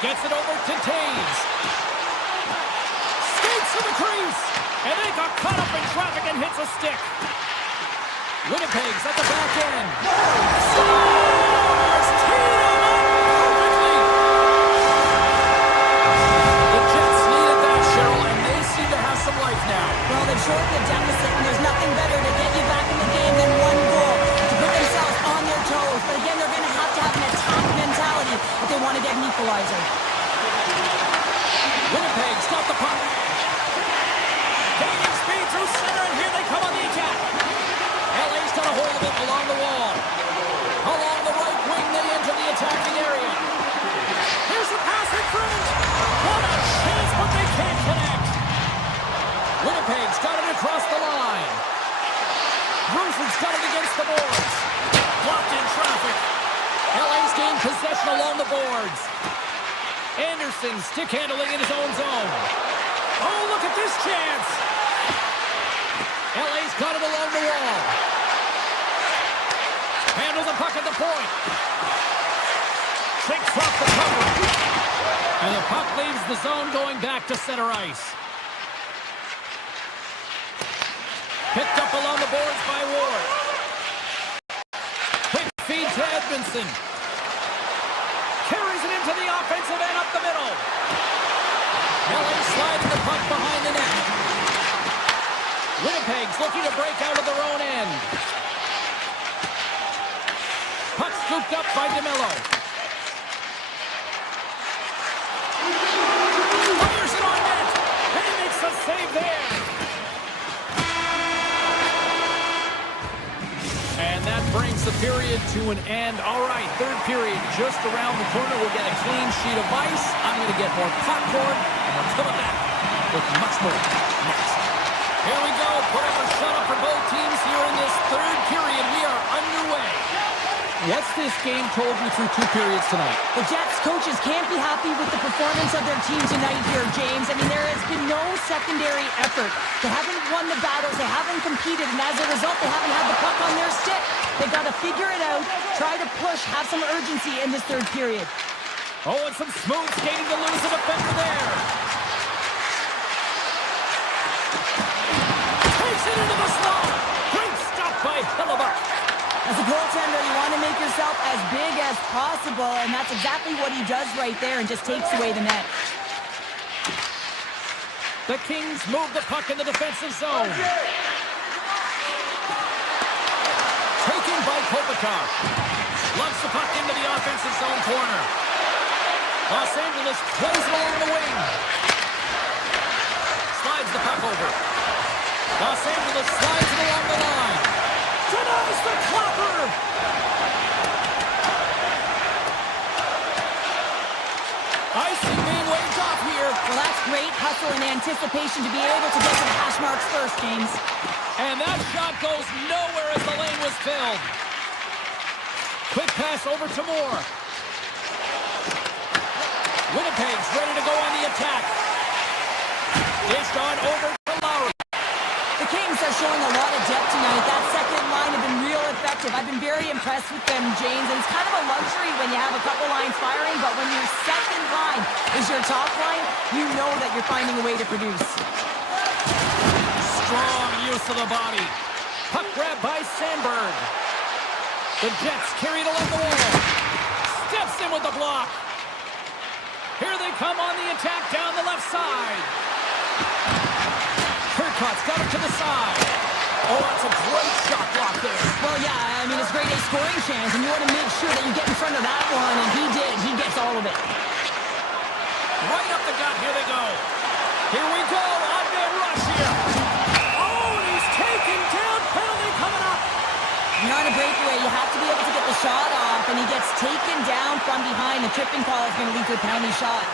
Gets it over to Taves. Skates to the crease. And they got caught up in traffic and hits a stick. Winnipeg's at the back end. Scores! Teed him up perfectly. The Jets needed that, Cheryl, and they seem to have some life now. Well, they've shortened the deficit, and there's nothing better to get you back in the game than one goal to put themselves on their toes. But again, they're going to have an attack mentality if they want to get an equalizer. Winnipeg's got the puck. Gaining speed through center, and here they come on the attack. LA's got a hold of it along the wall. Along the right wing, they enter the attacking area. Here's the pass in front. What a chance, but they can't connect. Winnipeg's got it across the line. Grusen's got it against the boards. Blocked in traffic. LA's gained possession along the boards. Anderson stick handling in his own zone. Oh, look at this chance. LA's got it along the wall. Handles the puck at the point. Shakes off the cover. And the puck leaves the zone going back to center ice. Picked up along the boards by Ward. Quick feed to Edmondson. Carries it into the offensive end up the middle. LA sliding the puck behind the net. Winnipeg's looking to break out of their own end. Puck scooped up by DeMello. Fires it on net. And he makes the save there. And that brings the period to an end. All right, third period just around the corner. We'll get a clean sheet of ice. I'm going to get more popcorn. And we're coming back with much more next. Here we go. Put up a shut-up for both teams here in this third period. We are underway. what's this game told you through 2 periods tonight? The Jets coaches can't be happy with the performance of their team tonight here, James. I mean, there has been no secondary effort. They haven't won the battles. They haven't competed. And as a result, they haven't had the puck on their stick. They've got to figure it out, try to push, have some urgency in this third period. Oh, and some smooth skating to lose a defender there. Takes it into the slot. Great stop by Hellebuyck. As a goaltender, you want to make yourself as big as possible, and that's exactly what he does right there and just takes away the net. The Kings move the puck in the defensive zone. Taken by Kopitar. Lumps the puck into the offensive zone corner. Los Angeles plays it along the wing. Slides the puck over. Los Angeles slides it along the line. Denies the clopper! Icing being waved off here. Well, that's great hustle and anticipation to be able to get to the hash marks first, James. And that shot goes nowhere as the lane was filled. Quick pass over to Moore. Winnipeg's ready to go on the attack. Dished on over to Lowry. The Kings are showing a lot of depth tonight. That second line have been real effective. I've been very impressed with them, James. And it's kind of a luxury when you have a couple lines firing, but when your second line is your top line, you know that you're finding a way to produce. Strong use of the body. Puck grab by Sandberg. The Jets carried along the wall. Steps in with the block. Here they come on the attack down the left side. Turcotte's got him to the side. Oh, that's a great shot block there. Well, yeah, I mean, it's great a scoring chance, and you want to make sure that you get in front of that one, and he did. He gets all of it. Right up the gut. Here they go. Here we go. On-man rush here. Oh, and he's taken down. Penalty coming up. When you're on a breakaway, you have to be able to get the shot off, and he gets taken down from behind. The tripping call is going to lead to a penalty shot.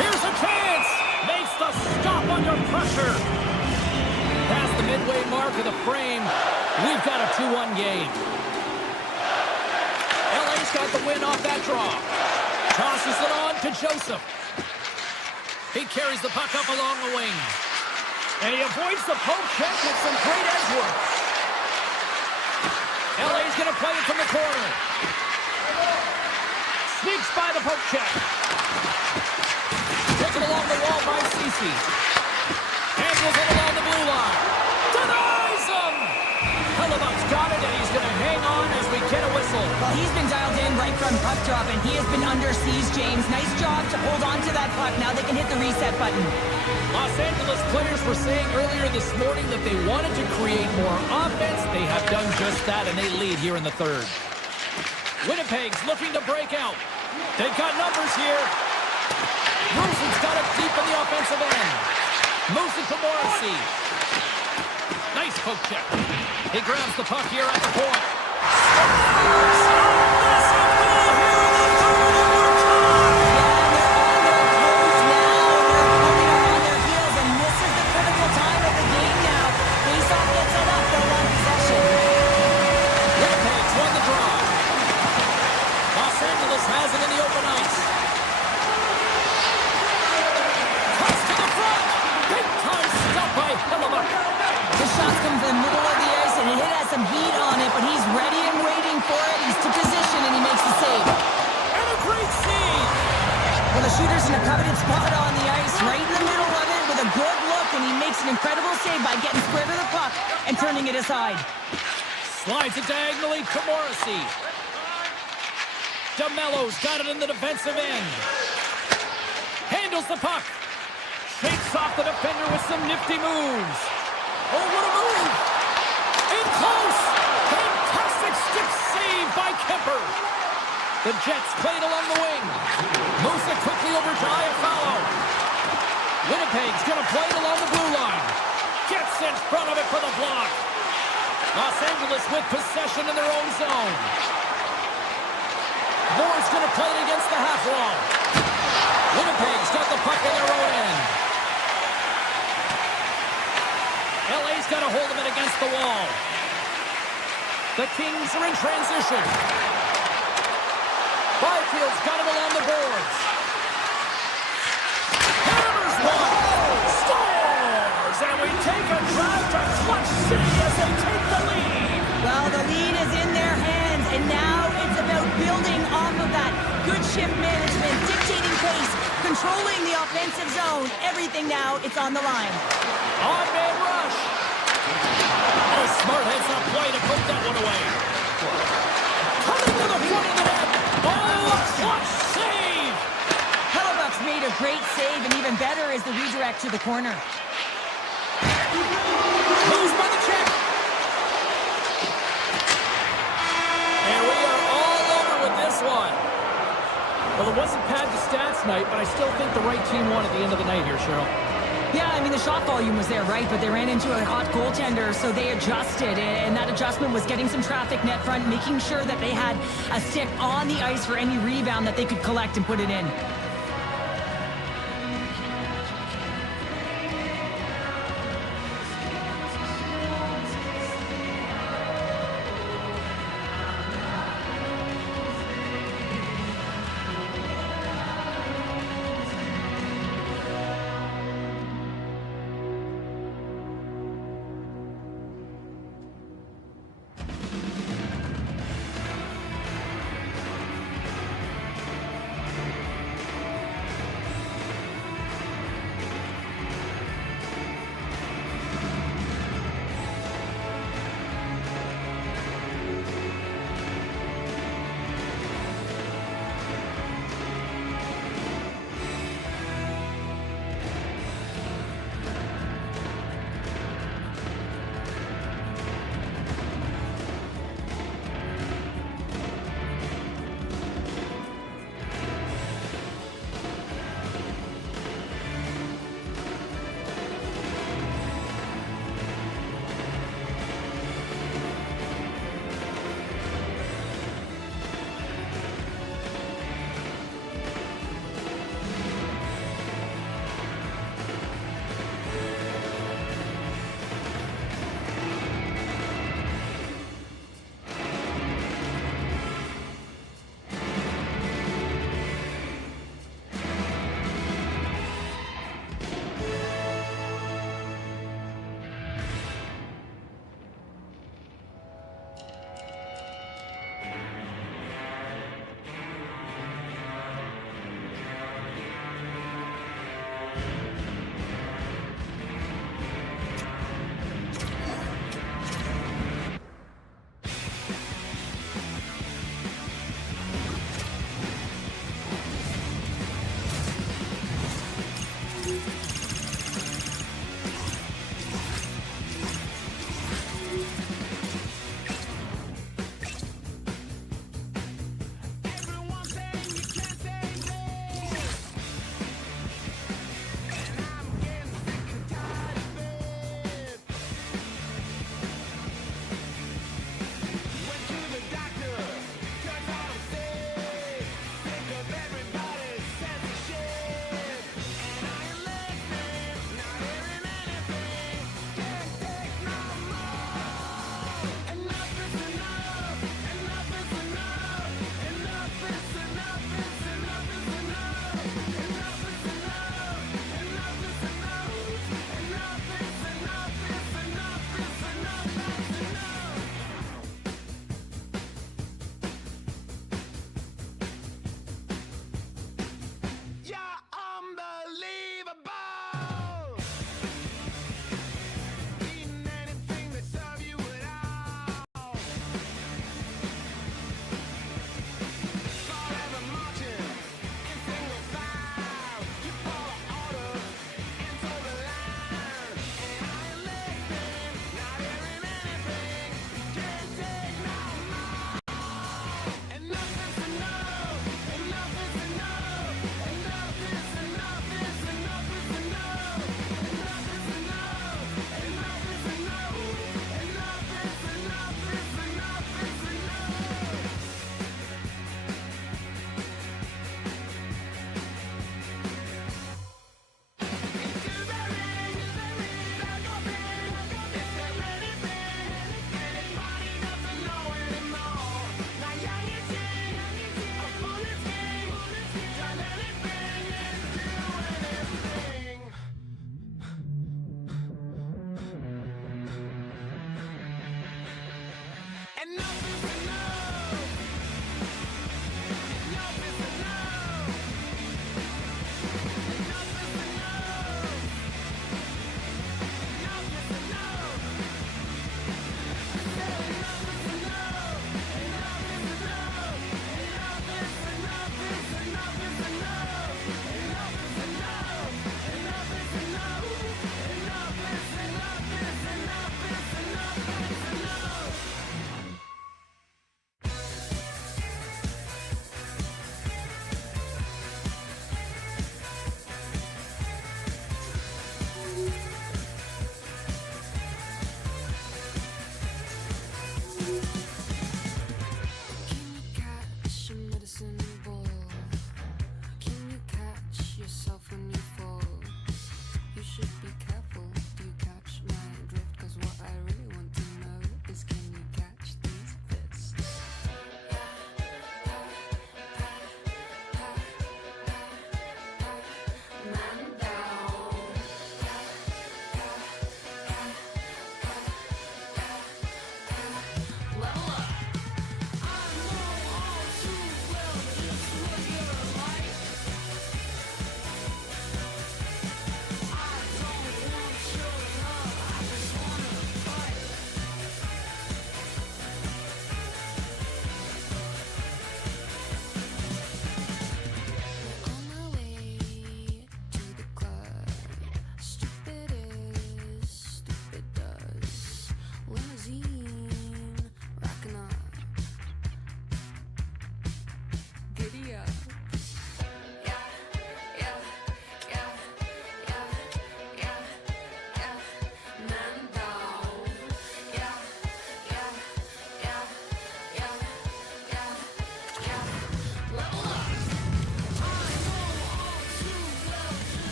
Here's a chance. Makes the stop under pressure. Past the midway mark of the frame, we've got a 2-1 game. LA's got the win off that draw. Tosses it on to Joseph. He carries the puck up along the wing. And he avoids the poke check with some great edge work. LA's going to play it from the corner. Sneaks by the poke check. Taken along the wall by Ceci. Handles it along the blue line. Denies him! Hellebuyck's got it, and he's going to hang on as we get a whistle. Well, he's been dialed in right from puck drop, and he has been under siege, James. Nice job to hold on to that puck. Now they can hit the reset button. Los Angeles players were saying earlier this morning that they wanted to create more offense. They have done just that, and they lead here in the third. Winnipeg's looking to break out. They've got numbers here. Rosen's got it deep in the offensive end. Moves it to Morrissey. Nice poke check. He grabs the puck here at the point. Massive goal here in the third Yeah, they're on their heels, and this is the critical time of the game now. Faceoff gets it up, they'll run possession. Winnipeg's won the draw. Los Angeles has it in the open ice. Cuts to the front. Big time stop by Hellebuyck. The shot's come from the middle of the ice, and it has some heat on it, but he's ready and waiting for it. He's to position, and he makes the save. And a great save. Well, the shooter's in a coveted spot on the ice, right in the middle of it, with a good look, and he makes an incredible save by getting square to the puck and turning it aside. Slides it diagonally to Morrissey. DeMello's got it in the defensive end. Handles the puck. Shakes off the defender with some nifty moves. Oh, what a move! In close! Fantastic stick save by Kemper. The Jets played along the wing. Moves it quickly over to Buffallo. Winnipeg's going to play it along the blue line. Gets in front of it for the block. Los Angeles with possession in their own zone. Moore's going to play it against the half wall. Winnipeg's got the puck in their own end. LA's got a hold of it against the wall. The Kings are in transition. Byfield's got it along the boards. Hammers one. Scores! And we take a drive to Clutch City as they take the lead. Well, the lead is in their hands, and now it's about building off of that. Good shift management, dictating pace, controlling the offensive zone. Everything now, it's on the line. On-man rush. Oh, smart heads-up play to put that one away. Coming to the front of the net. Oh, a clutch save. Hellebuck's made a great save, and even better is the redirect to the corner. Moves by the check. And we are all over with this one. Well, it wasn't pad the stats night, but I still think the right team won at the end of the night here, Cheryl. Yeah, I mean, the shot volume was there, right? But they ran into a hot goaltender, so they adjusted. And that adjustment was getting some traffic net front, making sure that they had a stick on the ice for any rebound that they could collect and put it in.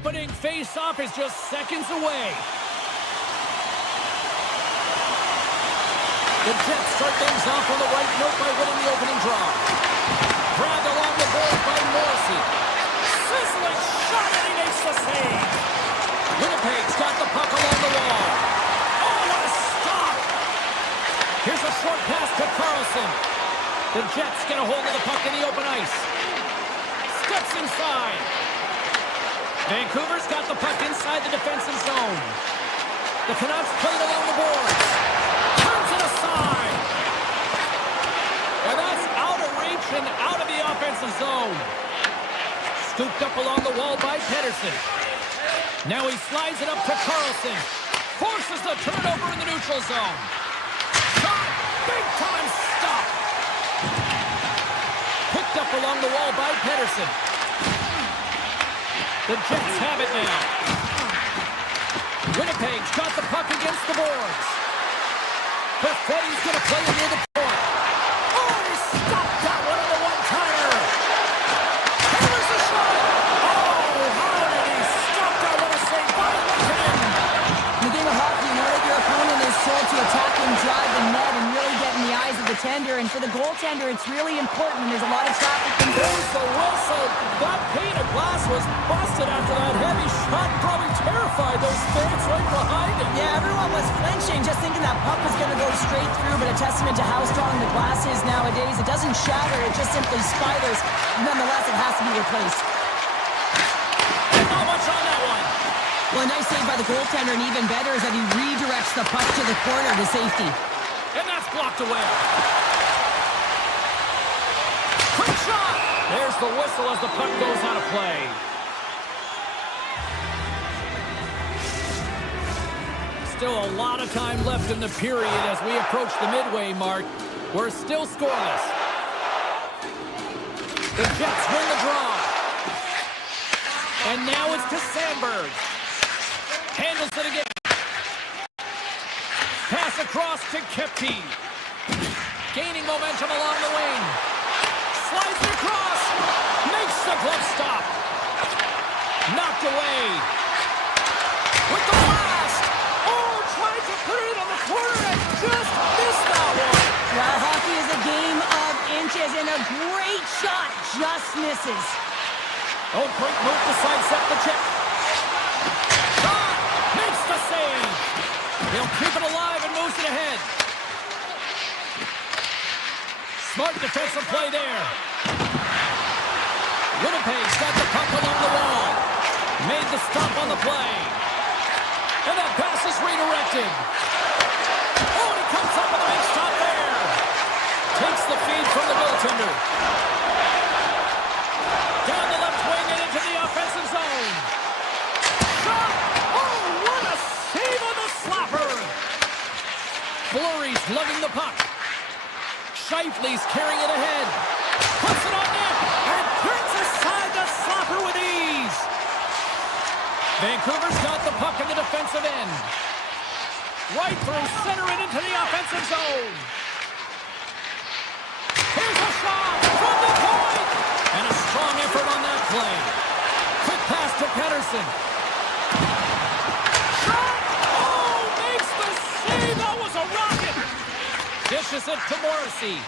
opening face-off is just seconds away. The Jets start things off on the right note by winning the opening draw. Grabbed along the board by Morrissey. Sizzling shot, and he makes the save. Winnipeg's got the puck along the wall. Oh, what a stop! Here's a short pass to Carlson. The Jets get a hold of the puck in the open ice. Steps inside. Vancouver's got the puck inside the defensive zone. The Canucks played along the boards. Turns it aside. And that's out of reach and out of the offensive zone. Scooped up along the wall by Pettersson. Now he slides it up to Carlson. Forces the turnover in the neutral zone. Shot! Big time stop! Picked up along the wall by Pettersson. The Jets have it now. Winnipeg's got the puck against the boards. Perfetti's going to play it near the point. Oh, he stopped that one on the one-timer. Here's the shot. Oh, how did he stop that? What a save by Winnipeg. In the game of hockey, you know that your opponent is told to attack and drive the net and really get in the eyes of the tender. And for the goaltender, it's really important when there's a lot of traffic. There's the whistle. That pane of glass was busted after that heavy shot. Probably terrified those fans right behind him. Yeah, everyone was flinching, just thinking that puck was going to go straight through, but a testament to how strong the glass is nowadays. It doesn't shatter, it just simply spiders. Nonetheless, it has to be replaced. Not much on that one. Well, a nice save by the goaltender, and even better is that he redirects the puck to the corner to safety. And that's blocked away. Quick shot! There's the whistle as the puck goes out of play. Still a lot of time left in the period as we approach the midway mark. We're still scoreless. The Jets win the draw. And now it's to Sandberg. Handles it again. Pass across to Kepke. Gaining momentum along the wing. Slides it across. Makes the glove stop. Knocked away. With the blast. Oh, tried to put it on the corner and just missed that one. Well, hockey is a game of inches, and a great shot just misses. Oh, great move to sidestep the check. Shot! Makes the save. He'll keep it alive and moves it ahead. Smart defensive play there. Winnipeg's got the puck along the wall. Made the stop on the play. And that pass is redirected. Oh, and he comes up with a big stop there. Takes the feed from the goaltender. Down the left wing and into the offensive zone. Shot! Oh, what a save on the slapper! Fleury's lugging the puck. Scheifele's carrying it ahead. Puts it on net and turns aside the slapper with ease. Vancouver's got the puck in the defensive end. Right through center and into the offensive zone. Here's a shot from the point. And a strong effort on that play. Quick pass to Pettersson. Shot! Oh, makes the save. That was a rocket. Dishes it to Morrissey.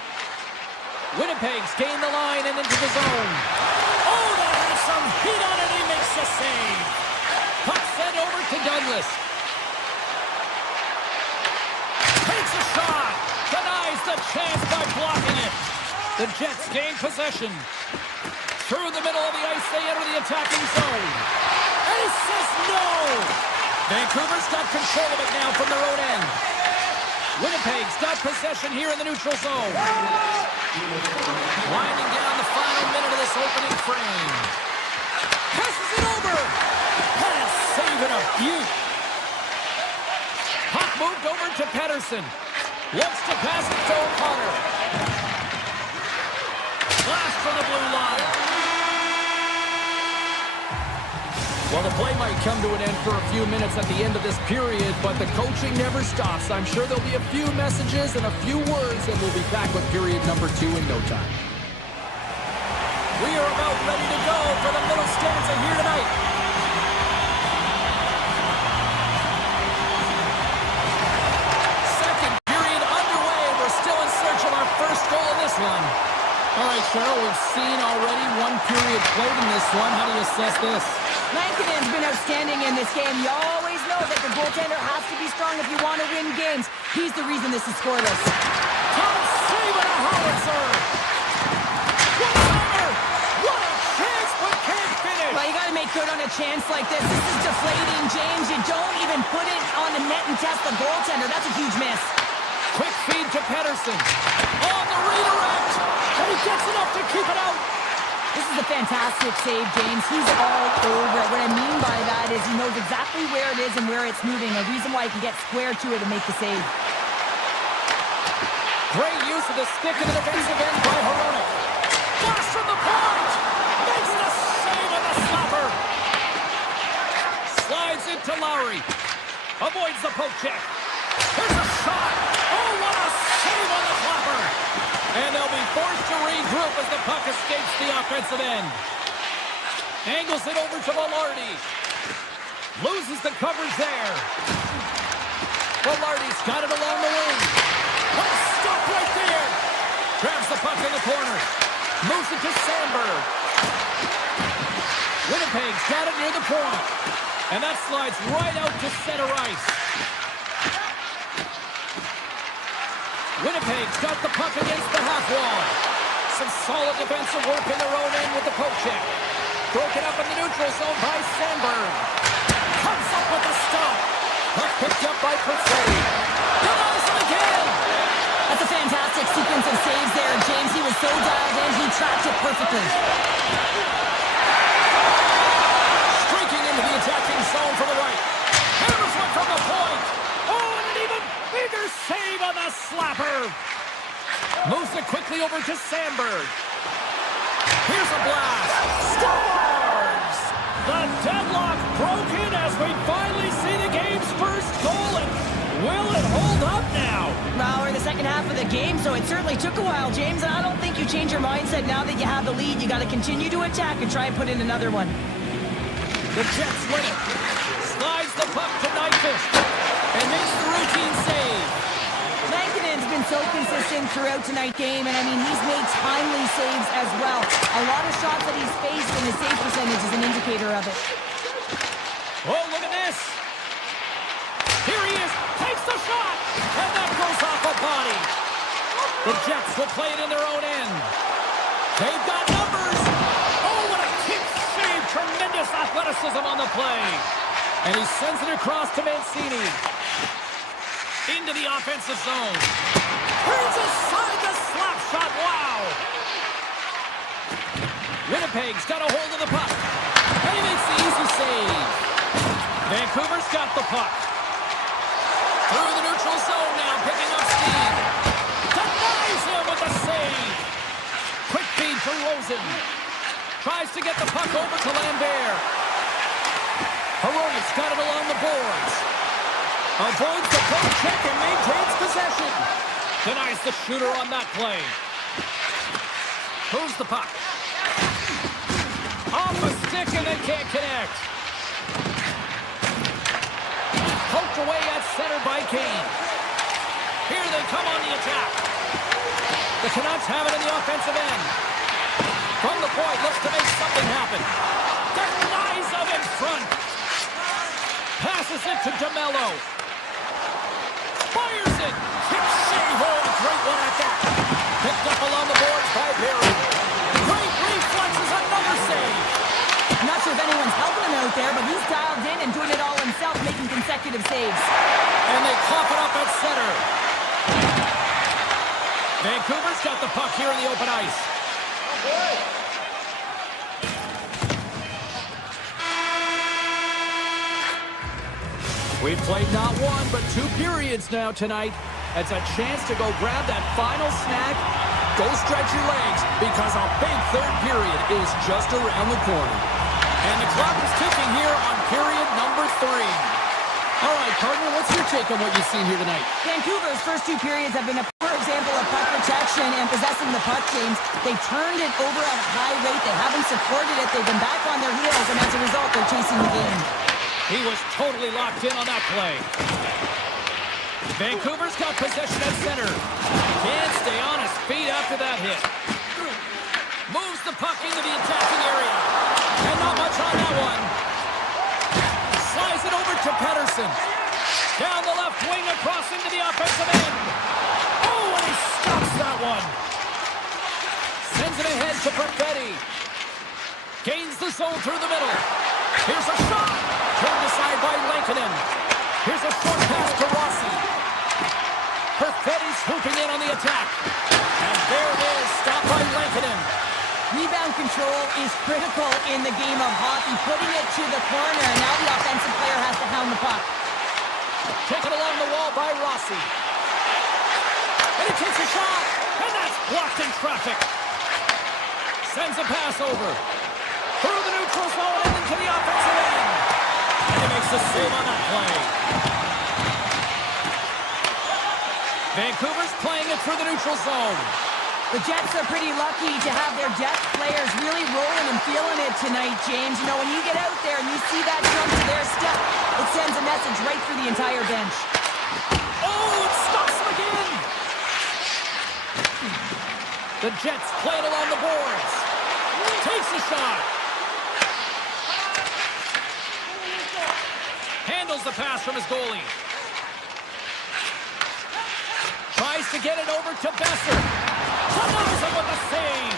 Winnipeg's gained the line and into the zone. Oh, that has some heat on it. He makes the save. Puck sent over to Douglas. Takes a shot. Denies the chance by blocking it. The Jets gain possession. Through the middle of the ice, they enter the attacking zone. And he says no. Vancouver's got control of it now from their own end. Winnipeg's got possession here in the neutral zone. Winding down the final minute of this opening frame. Passes it over. And it's saving a beaut. Puck moved over to Pettersson. Wants to pass it to O'Connor. Blast from the blue line. Well, the play might come to an end for a few minutes at the end of this period, but the coaching never stops. I'm sure there'll be a few messages and a few words, and we'll be back with period number 2 in no time. We are about ready to go for the middle stanza here tonight. one. How do you assess this? Lankinen's been outstanding in this game. You always know that the goaltender has to be strong if you want to win games. He's the reason this is scoreless. Tom Save and a howitzer! One-timer! What a chance, but can't finish! Well, you got to make good on a chance like this. This is deflating, James. You don't even put it on the net and test the goaltender. That's a huge miss. Quick feed to Pedersen. On the redirect! And he gets enough to keep it out! This is a fantastic save, James. He's all over it. What I mean by that is he knows exactly where it is and where it's moving. A reason why he can get square to it and make the save. Great use of the stick in the defensive end by Hronek. Flash from the point! Makes the save on the slapper! Slides into Lowry. Avoids the poke check. Here's a shot! Oh, what a save on the flapper! And they'll be forced to regroup as the puck escapes the offensive end. Angles it over to Velarde. Loses the coverage there. Velarde's got it along the wing. What a stop right there! Grabs the puck in the corner. Moves it to Sandberg. Winnipeg's got it near the point. And that slides right out to center ice. Winnipeg's got the puck against the half wall. Some solid defensive work in their own end with the poke check. Broken up in the neutral zone by Sandberg. Comes up with the stop. Puck picked up by Perfetti. Denies him again. That's a fantastic sequence of saves there, James. He was so dialed in, he tracked it perfectly. Streaking into the attacking zone for the right. Hammers one from the point. Oh, and an even bigger save on the slapper. Moves it quickly over to Sandberg. Here's a blast. Scores! The deadlock broken as we finally see the game's first goal. And will it hold up now? Well, we're in the second half of the game, so it certainly took a while, James. And I don't think you change your mindset now that you have the lead. You got to continue to attack and try and put in another one. The Jets win it. Slides the puck to Nyquist. And makes the routine save. Lankinen's been so consistent throughout tonight's game, and I mean, he's made timely saves as well. A lot of shots that he's faced, and his save percentage is an indicator of it. Oh, look at this. Here he is. Takes the shot. And that goes off a body. The Jets will play it in their own end. They've got numbers. Oh, what a kick save. Tremendous athleticism on the play. And he sends it across to Mancini. Into the offensive zone. Turns aside the slap shot. Wow. Winnipeg's got a hold of the puck. And he makes the easy save. Vancouver's got the puck. Through the neutral zone now, picking up speed. Denies him with the save. Quick feed to Rosen. Tries to get the puck over to Lambert. Hronek's got it along the boards. Avoids the poke check and maintains possession. Denies the shooter on that play. Moves the puck. Off a stick and then can't connect. Poked away at center by Kane. Here they come on the attack. The Canucks have it in the offensive end. From the point, looks to make something happen. Denies him in front. Passes it to DeMello. Fires it. Kick save. Oh, great one at that. Picked up along the boards by Perry. Great reflexes, another save. I'm not sure if anyone's helping him out there, but he's dialed in and doing it all himself, making consecutive saves. And they cough it up at center. Vancouver's got the puck here in the open ice. We've played not one, but 2 periods now tonight. It's a chance to go grab that final snack. Go stretch your legs, because a big third period is just around the corner. And the clock is ticking here on period number 3. All right, partner, what's your take on what you've seen here tonight? Vancouver's first 2 periods have been a poor example of puck protection and possessing the puck, James. They've turned it over at a high rate. They haven't supported it. They've been back on their heels, and as a result, they're chasing the game. He was totally locked in on that play. Vancouver's got possession at center. Can't stay on his feet after that hit. Moves the puck into the attacking area. one. Slides it over to Pettersson. Down the left wing, across into the offensive end. Oh, and he stops that one. Sends it ahead to Perfetti. Gains the zone through the middle. Here's a shot. Turned aside by Lankinen. Here's a short pass to Rossi. Perfetti's swooping in on the attack. And there it is, stopped by Lankinen. Rebound control is critical in the game of hockey. Putting it to the corner, and now the offensive player has to hound the puck. Taken along the wall by Rossi. And he takes a shot. And that's blocked in traffic. Sends a pass over. Through the neutral zone and into the offensive end. And he makes the save on that play. Vancouver's playing it through the neutral zone. The Jets are pretty lucky to have their depth players really rolling and feeling it tonight, James. You know, when you get out there and you see that jump to their step, it sends a message right through the entire bench. Oh, it stops him again. The Jets play it along the boards. Takes a shot. Handles the pass from his goalie. Tries to get it over to Besser. Tunnels him with a save.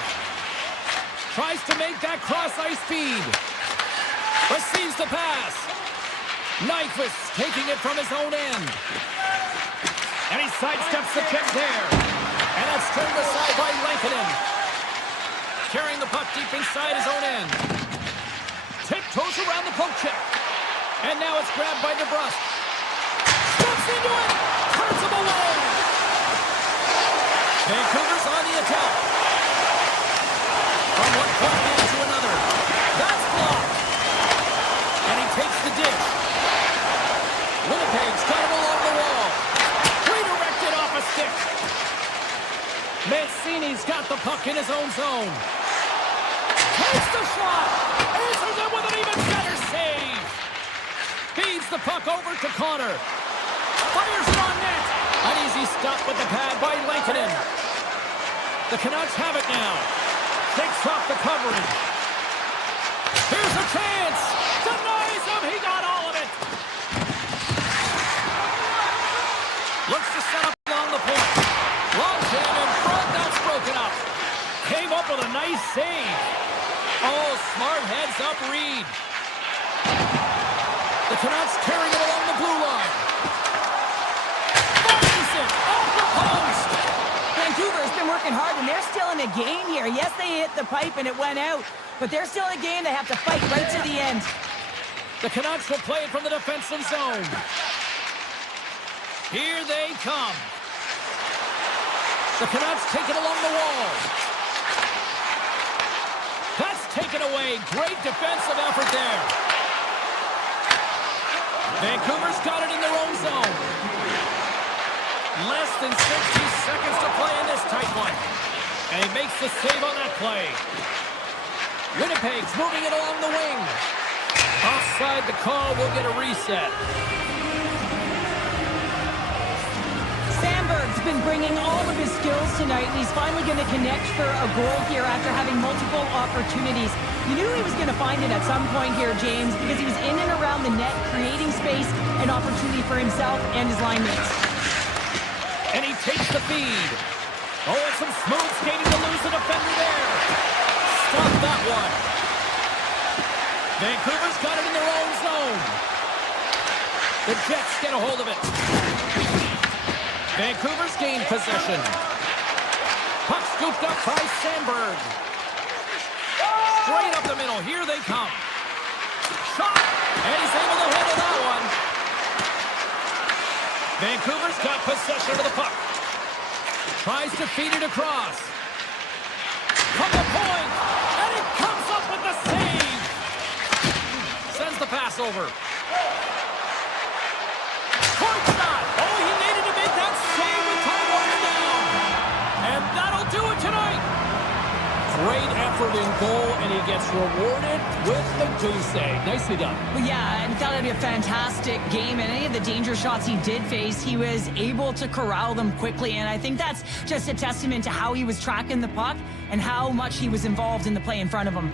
Tries to make that cross-ice feed. Receives the pass. Nyquist taking it from his own end. And he sidesteps the check there. And that's turned aside by Lankinen. Carrying the puck deep inside his own end. Tiptoes around the poke check. And now it's grabbed by DeBrusque. Steps into it. Turns him away. Vancouver's on the attack. From one point man to another. That's blocked. And he takes the ditch. Winnipeg's got him along the wall. Redirected off a stick. Mancini's got the puck in his own zone. Takes the shot. Answers it with an even better save. Feeds the puck over to Connor. Fires it on net. An easy stop with the pad by Lankinen. The Canucks have it now. Takes off the coverage. Here's a chance. Denies him. He got all of it. Looks to set up along the point. Long jam in front. That's broken up. Came up with a nice save. Oh, smart heads up Reed. The Canucks carrying it along the blue line. Off the post. Vancouver's been working hard, and they're still in a game here. Yes, they hit the pipe and it went out, but they're still in a game. They have to fight right to the end. The Canucks will play it from the defensive zone. Here they come. The Canucks take it along the wall. That's taken away. Great defensive effort there. Vancouver's got it in their own zone. Less than 60 seconds to play in this tight one. And he makes the save on that play. Winnipeg's moving it along the wing. Offside the call, will get a reset. Sandberg's been bringing all of his skills tonight, and he's finally going to connect for a goal here after having multiple opportunities. You knew he was going to find it at some point here, James, because he was in and around the net, creating space and opportunity for himself and his line mates. And he takes the feed. Oh, and some smooth skating to lose the defender there. Stop that one. Vancouver's got it in their own zone. The Jets get a hold of it. Vancouver's gained possession. Puck scooped up by Sandberg. Straight up the middle. Here they come. Shot. And he's able to handle that one. Vancouver's got possession of the puck. Tries to feed it across. From the point. And it comes up with the save. Sends the pass over. Point shot. Oh, he needed to make that save with time running down. And that'll do it tonight. Great effort in goal, and he gets rewarded with the goose egg. Nicely done. Well, yeah, and thought it'd be a fantastic game, and any of the danger shots he did face, he was able to corral them quickly, and I think that's just a testament to how he was tracking the puck and how much he was involved in the play in front of him.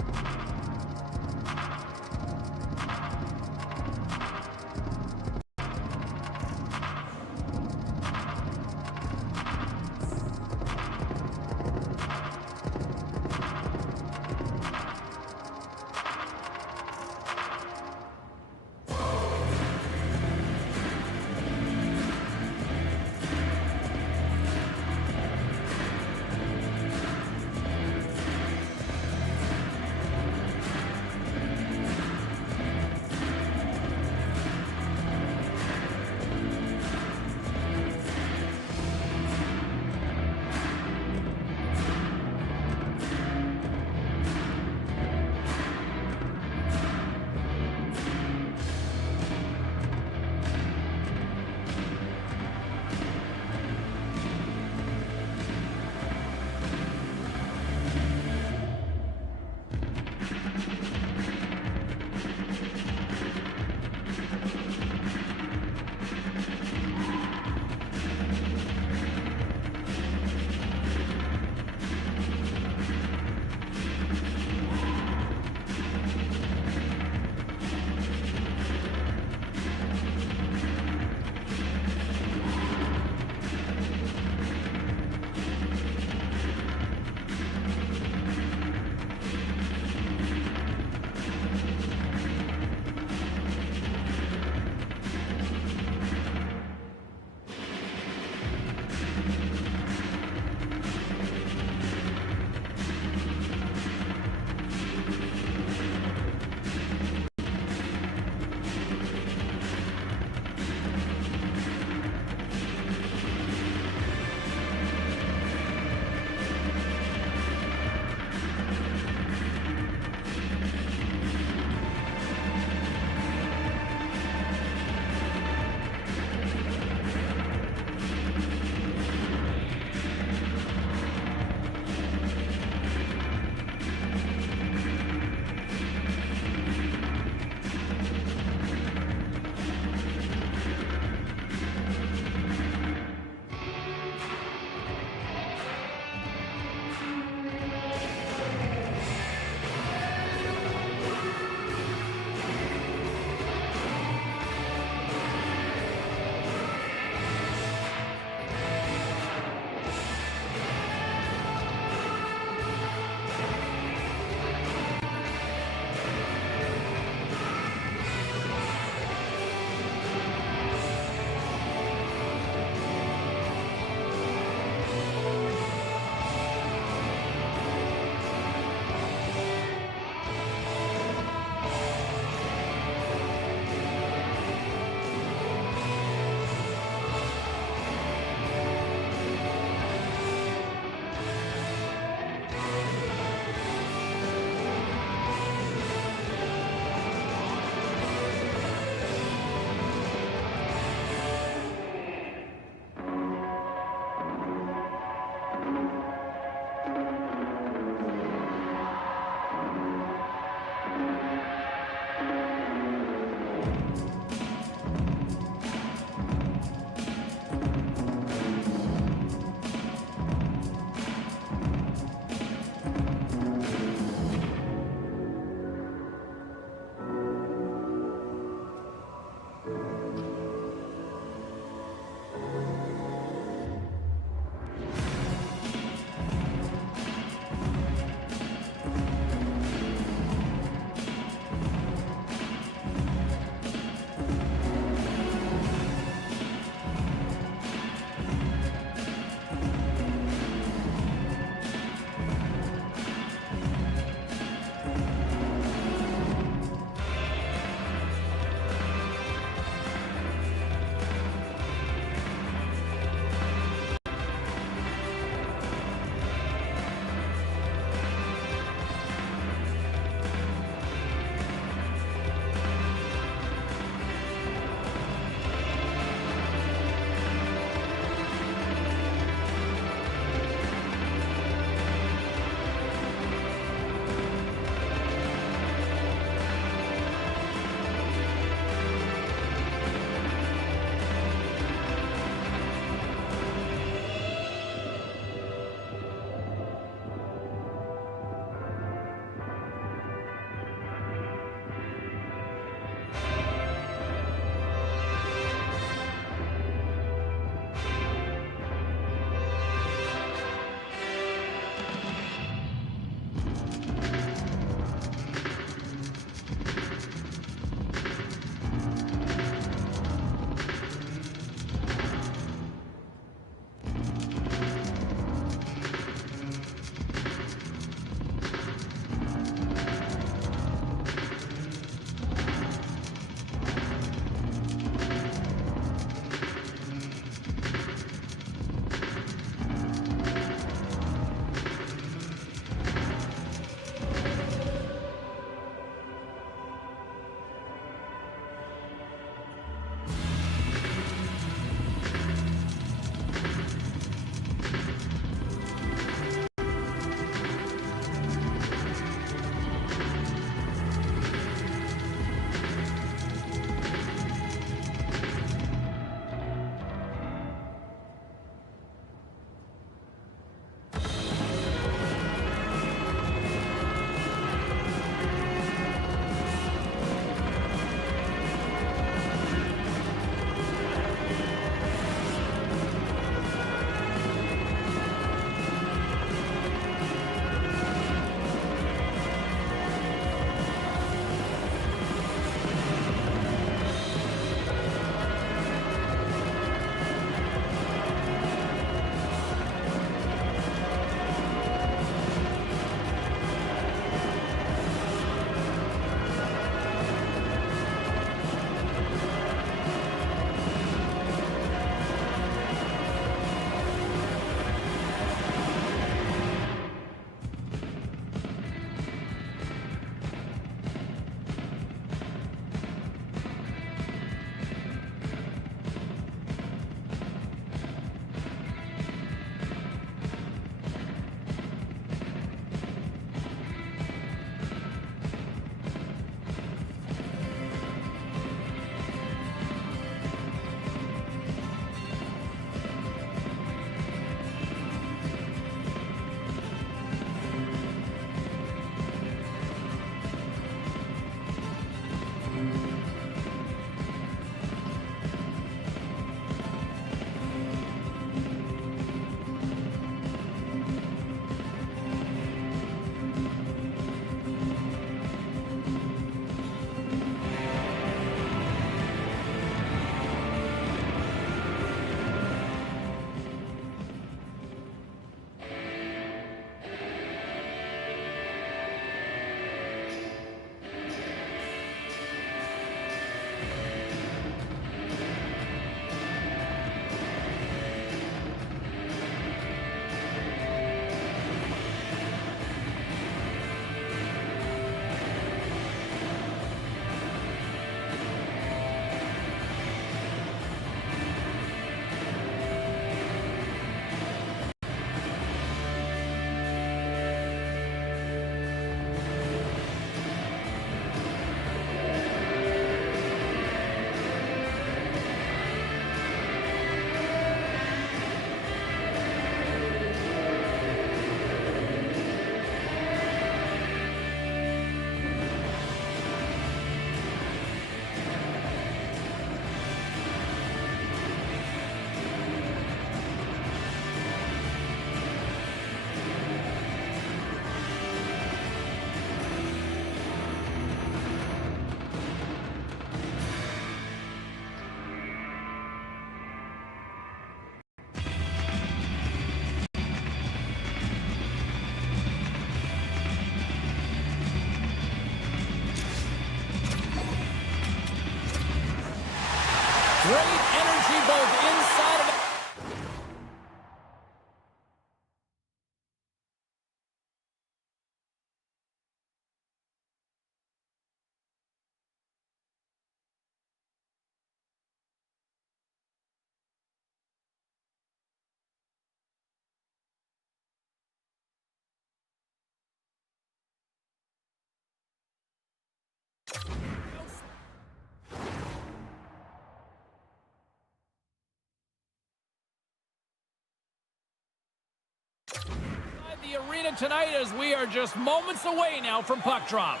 the arena tonight as we are just moments away now from puck drop.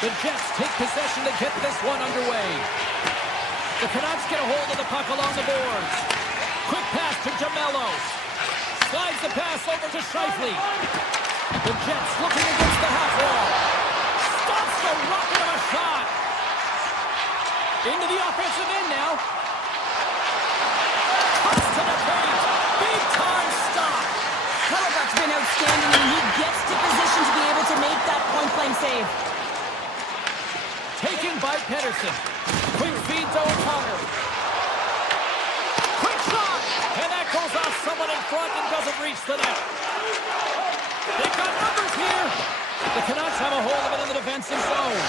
The Jets take possession to get this one underway. The Canucks get a hold of the puck along the boards. Quick pass to Jamello. Slides the pass over to Scheifele. The Jets looking against the half wall. Stops the rocket of a shot. Into the offensive end now. Toss to the paint. Big time stop. Hellebuck's been outstanding, and he gets to position to be able to make that point-blank save. Taken by Pedersen. Quick feed to O'Connor. Quick shot! And that goes off someone in front and doesn't reach the net. They've got numbers here. The Canucks have a hold of it in the defensive zone.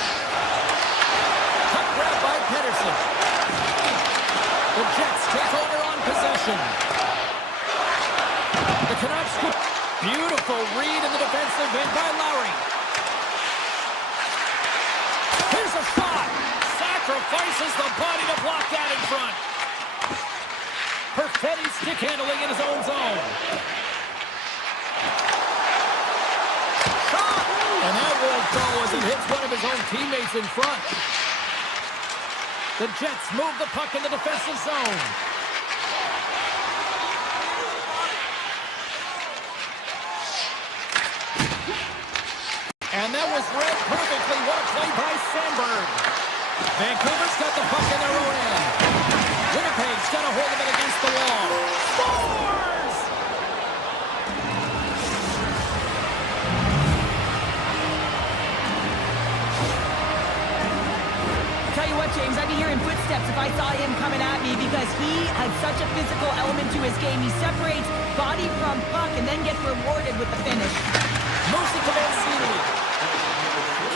Puck grab by Pedersen. The Jets take over on possession. The Canucks, beautiful read in the defensive end by Lowry. Here's a shot. Sacrifices the body to block that in front. Perfetti stick handling in his own zone. Shot! And that won't go as it hits one of his own teammates in front. The Jets move the puck in the defensive zone. And that was read perfectly. What a play by Sandberg. Vancouver's got the puck in their own end. Winnipeg's got a hold of it against the wall. Scores! Tell you what, James, I'd be hearing footsteps if I saw him coming at me because he has such a physical element to his game. He separates body from puck and then gets rewarded with the finish. Moves it to Mancini.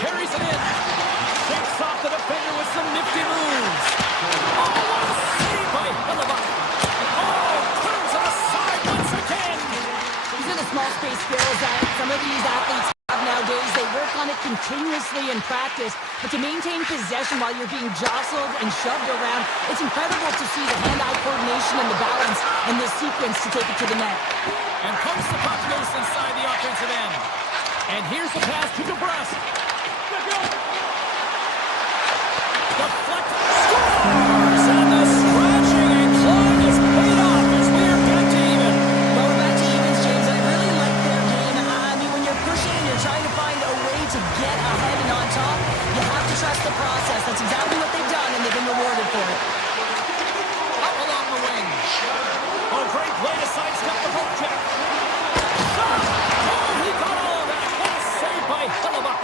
Carries it in. Shakes off the defender with some nifty moves. Oh, what a save by Hellebuck. Oh, turns it aside once again. These are the small space skills that some of these athletes have nowadays. They work on it continuously in practice, but to maintain possession while you're being jostled and shoved around, it's incredible to see the hand-eye coordination and the balance in this sequence to take it to the net. And pumps the puck loose inside the offensive end. And here's the pass to DeBrusque. Deflect, scores! And the stretching and clawing is paid off as we are back to even. Well, we're back to evens, James. I really like their game. I mean, when you're pushing and you're trying to find a way to get ahead and on top, you have to trust the process. That's exactly what they've done, and they've been rewarded for it. Up along the wing. Oh, great play to sidestep the poke check. Shot! Oh, he got all of that. What a save by Hellebuck.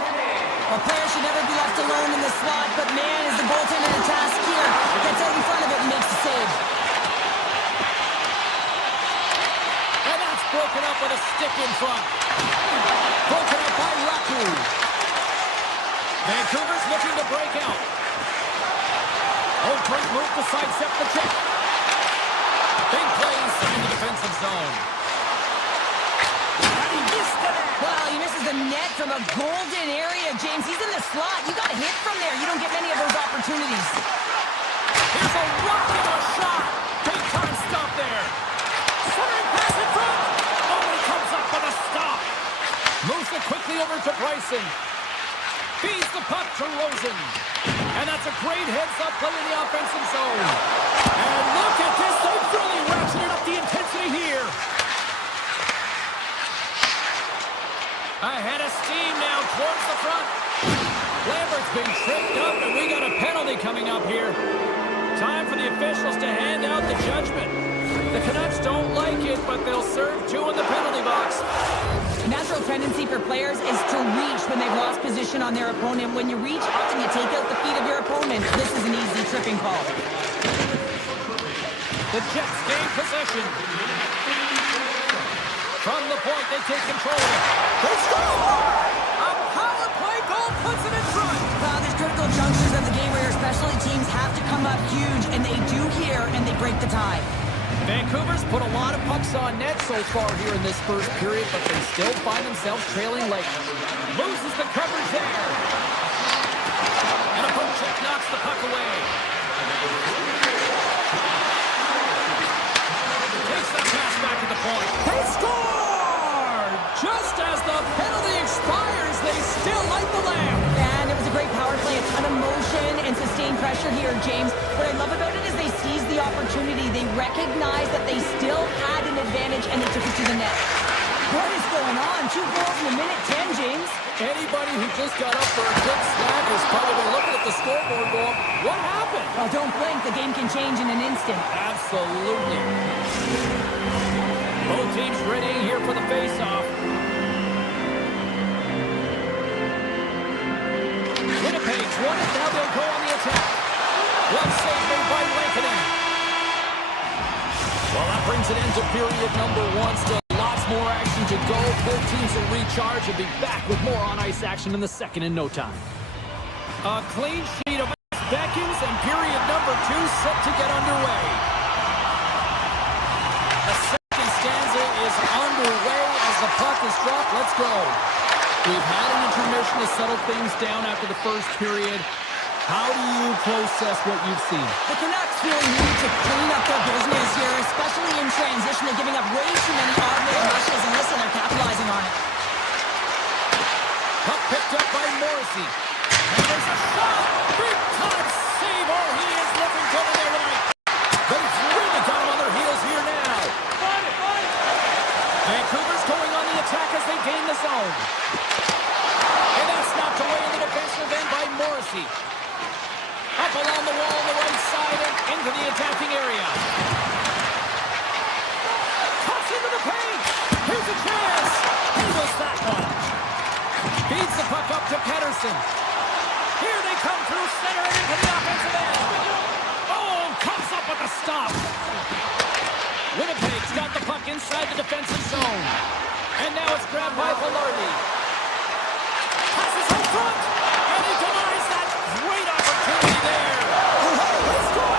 A player should never be left alone in the slot, but man, is the goaltender in a task here. Gets out in front of it and makes the save. And that's broken up with a stick in front. Broken up by Raku. Vancouver's looking to break out. Oh, great move to sidestep the check. Big plays in the defensive zone. And he missed it. Well, he misses the net from a golden area, James. He's in the slot. You got to hit from there. You don't get many of those opportunities. Here's a rocket of a shot. Big time stop there. Centering pass in front. Oh, he comes up with a stop. Moves it quickly over to Bryson. Feeds the puck to Rosen. And that's a great heads-up play in the offensive zone. And look at this. They've really ratcheted up the intensity here. Ahead of steam now towards the front. Lambert's been tripped up, and we got a penalty coming up here. Time for the officials to hand out the judgment. The Canucks don't like it, but they'll serve two in the penalty box. Natural tendency for players is to reach when they've lost position on their opponent. When you reach, often you take out the feet of your opponent. This is an easy tripping call. The Jets gain possession. From the point, they take control of it. They score! A power play goal puts it in front. Well, there's critical junctures of the game where your specialty teams have to come up huge, and they do here, and they break the tie. Vancouver's put a lot of pucks on net so far here in this first period, but they still find themselves trailing late. Loses the coverage there. And a poke check knocks the puck away. Takes that pass back at the point. They score! Just as the penalty expires, they still light the lamp. And it was a great power play, a ton of motion and sustained pressure here, James. What I love about it is they seized the opportunity. They recognized that they still had an advantage, and they took it to the net. What is going on? 2 goals in a minute 10, James. Anybody who just got up for a good snack is probably looking at the scoreboard going, what happened? Well, don't blink. The game can change in an instant. Absolutely. Both teams ready here for the face-off. Winnipeg's won it. Now they'll go on the attack. One save made by Lankinen. Well, that brings an end to period number 1. Still lots more action to go. Both teams will recharge and be back with more on-ice action in the second in no time. A clean sheet of ice beckons, and period number 2 set to get underway. The second stanza is underway as the puck is dropped. Let's go. We've had an intermission to settle things down after the first period. How do you process what you've seen? The Canucks really need to clean up their business here, especially in transition. They're giving up way too many automated rushes, and listen, they're capitalizing on it. Puck picked up by Morrissey. And there's a shot. Big time save. Oh, he is looking good in there tonight. They've really got him on their heels here now. Vancouver's going on the attack as they gain the zone. And that's knocked away in the defensive end by Morrissey. Up along the wall on the right side and into the attacking area. Toss into the paint. Here's a chance. He missed that one. Feeds the puck up to Pettersson. Here they come through center and into the offensive end. Oh, comes up with the stop. Winnipeg's got the puck inside the defensive zone. And now it's grabbed by Velarde. Passes home front. And he denies that great opportunity there. Let's go.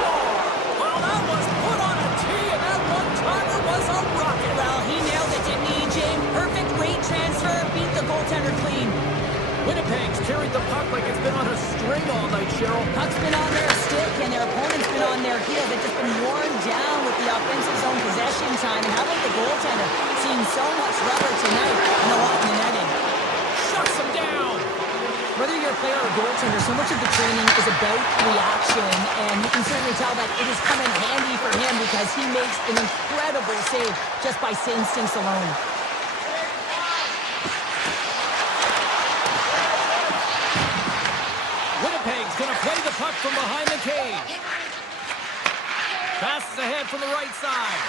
Well, that was put on a tee, and that one-timer was a rocket. Well, he nailed it, didn't he, James? Perfect weight transfer, beat the goaltender clean. Winnipeg's carried the puck like it's been on a string all night, Cheryl. Puck's been on their stick, and their opponent's been on their heels. They've just been worn down with the offensive zone possession time. And how about the goaltender? Seeing so much rubber tonight, and a lot in the netting. Shuts him down. Whether you're a player or a goaltender, so much of the training is about reaction, and you can certainly tell that it has come in handy for him because he makes an incredible save just by instincts alone. Winnipeg's going to play the puck from behind the cage. Passes ahead from the right side.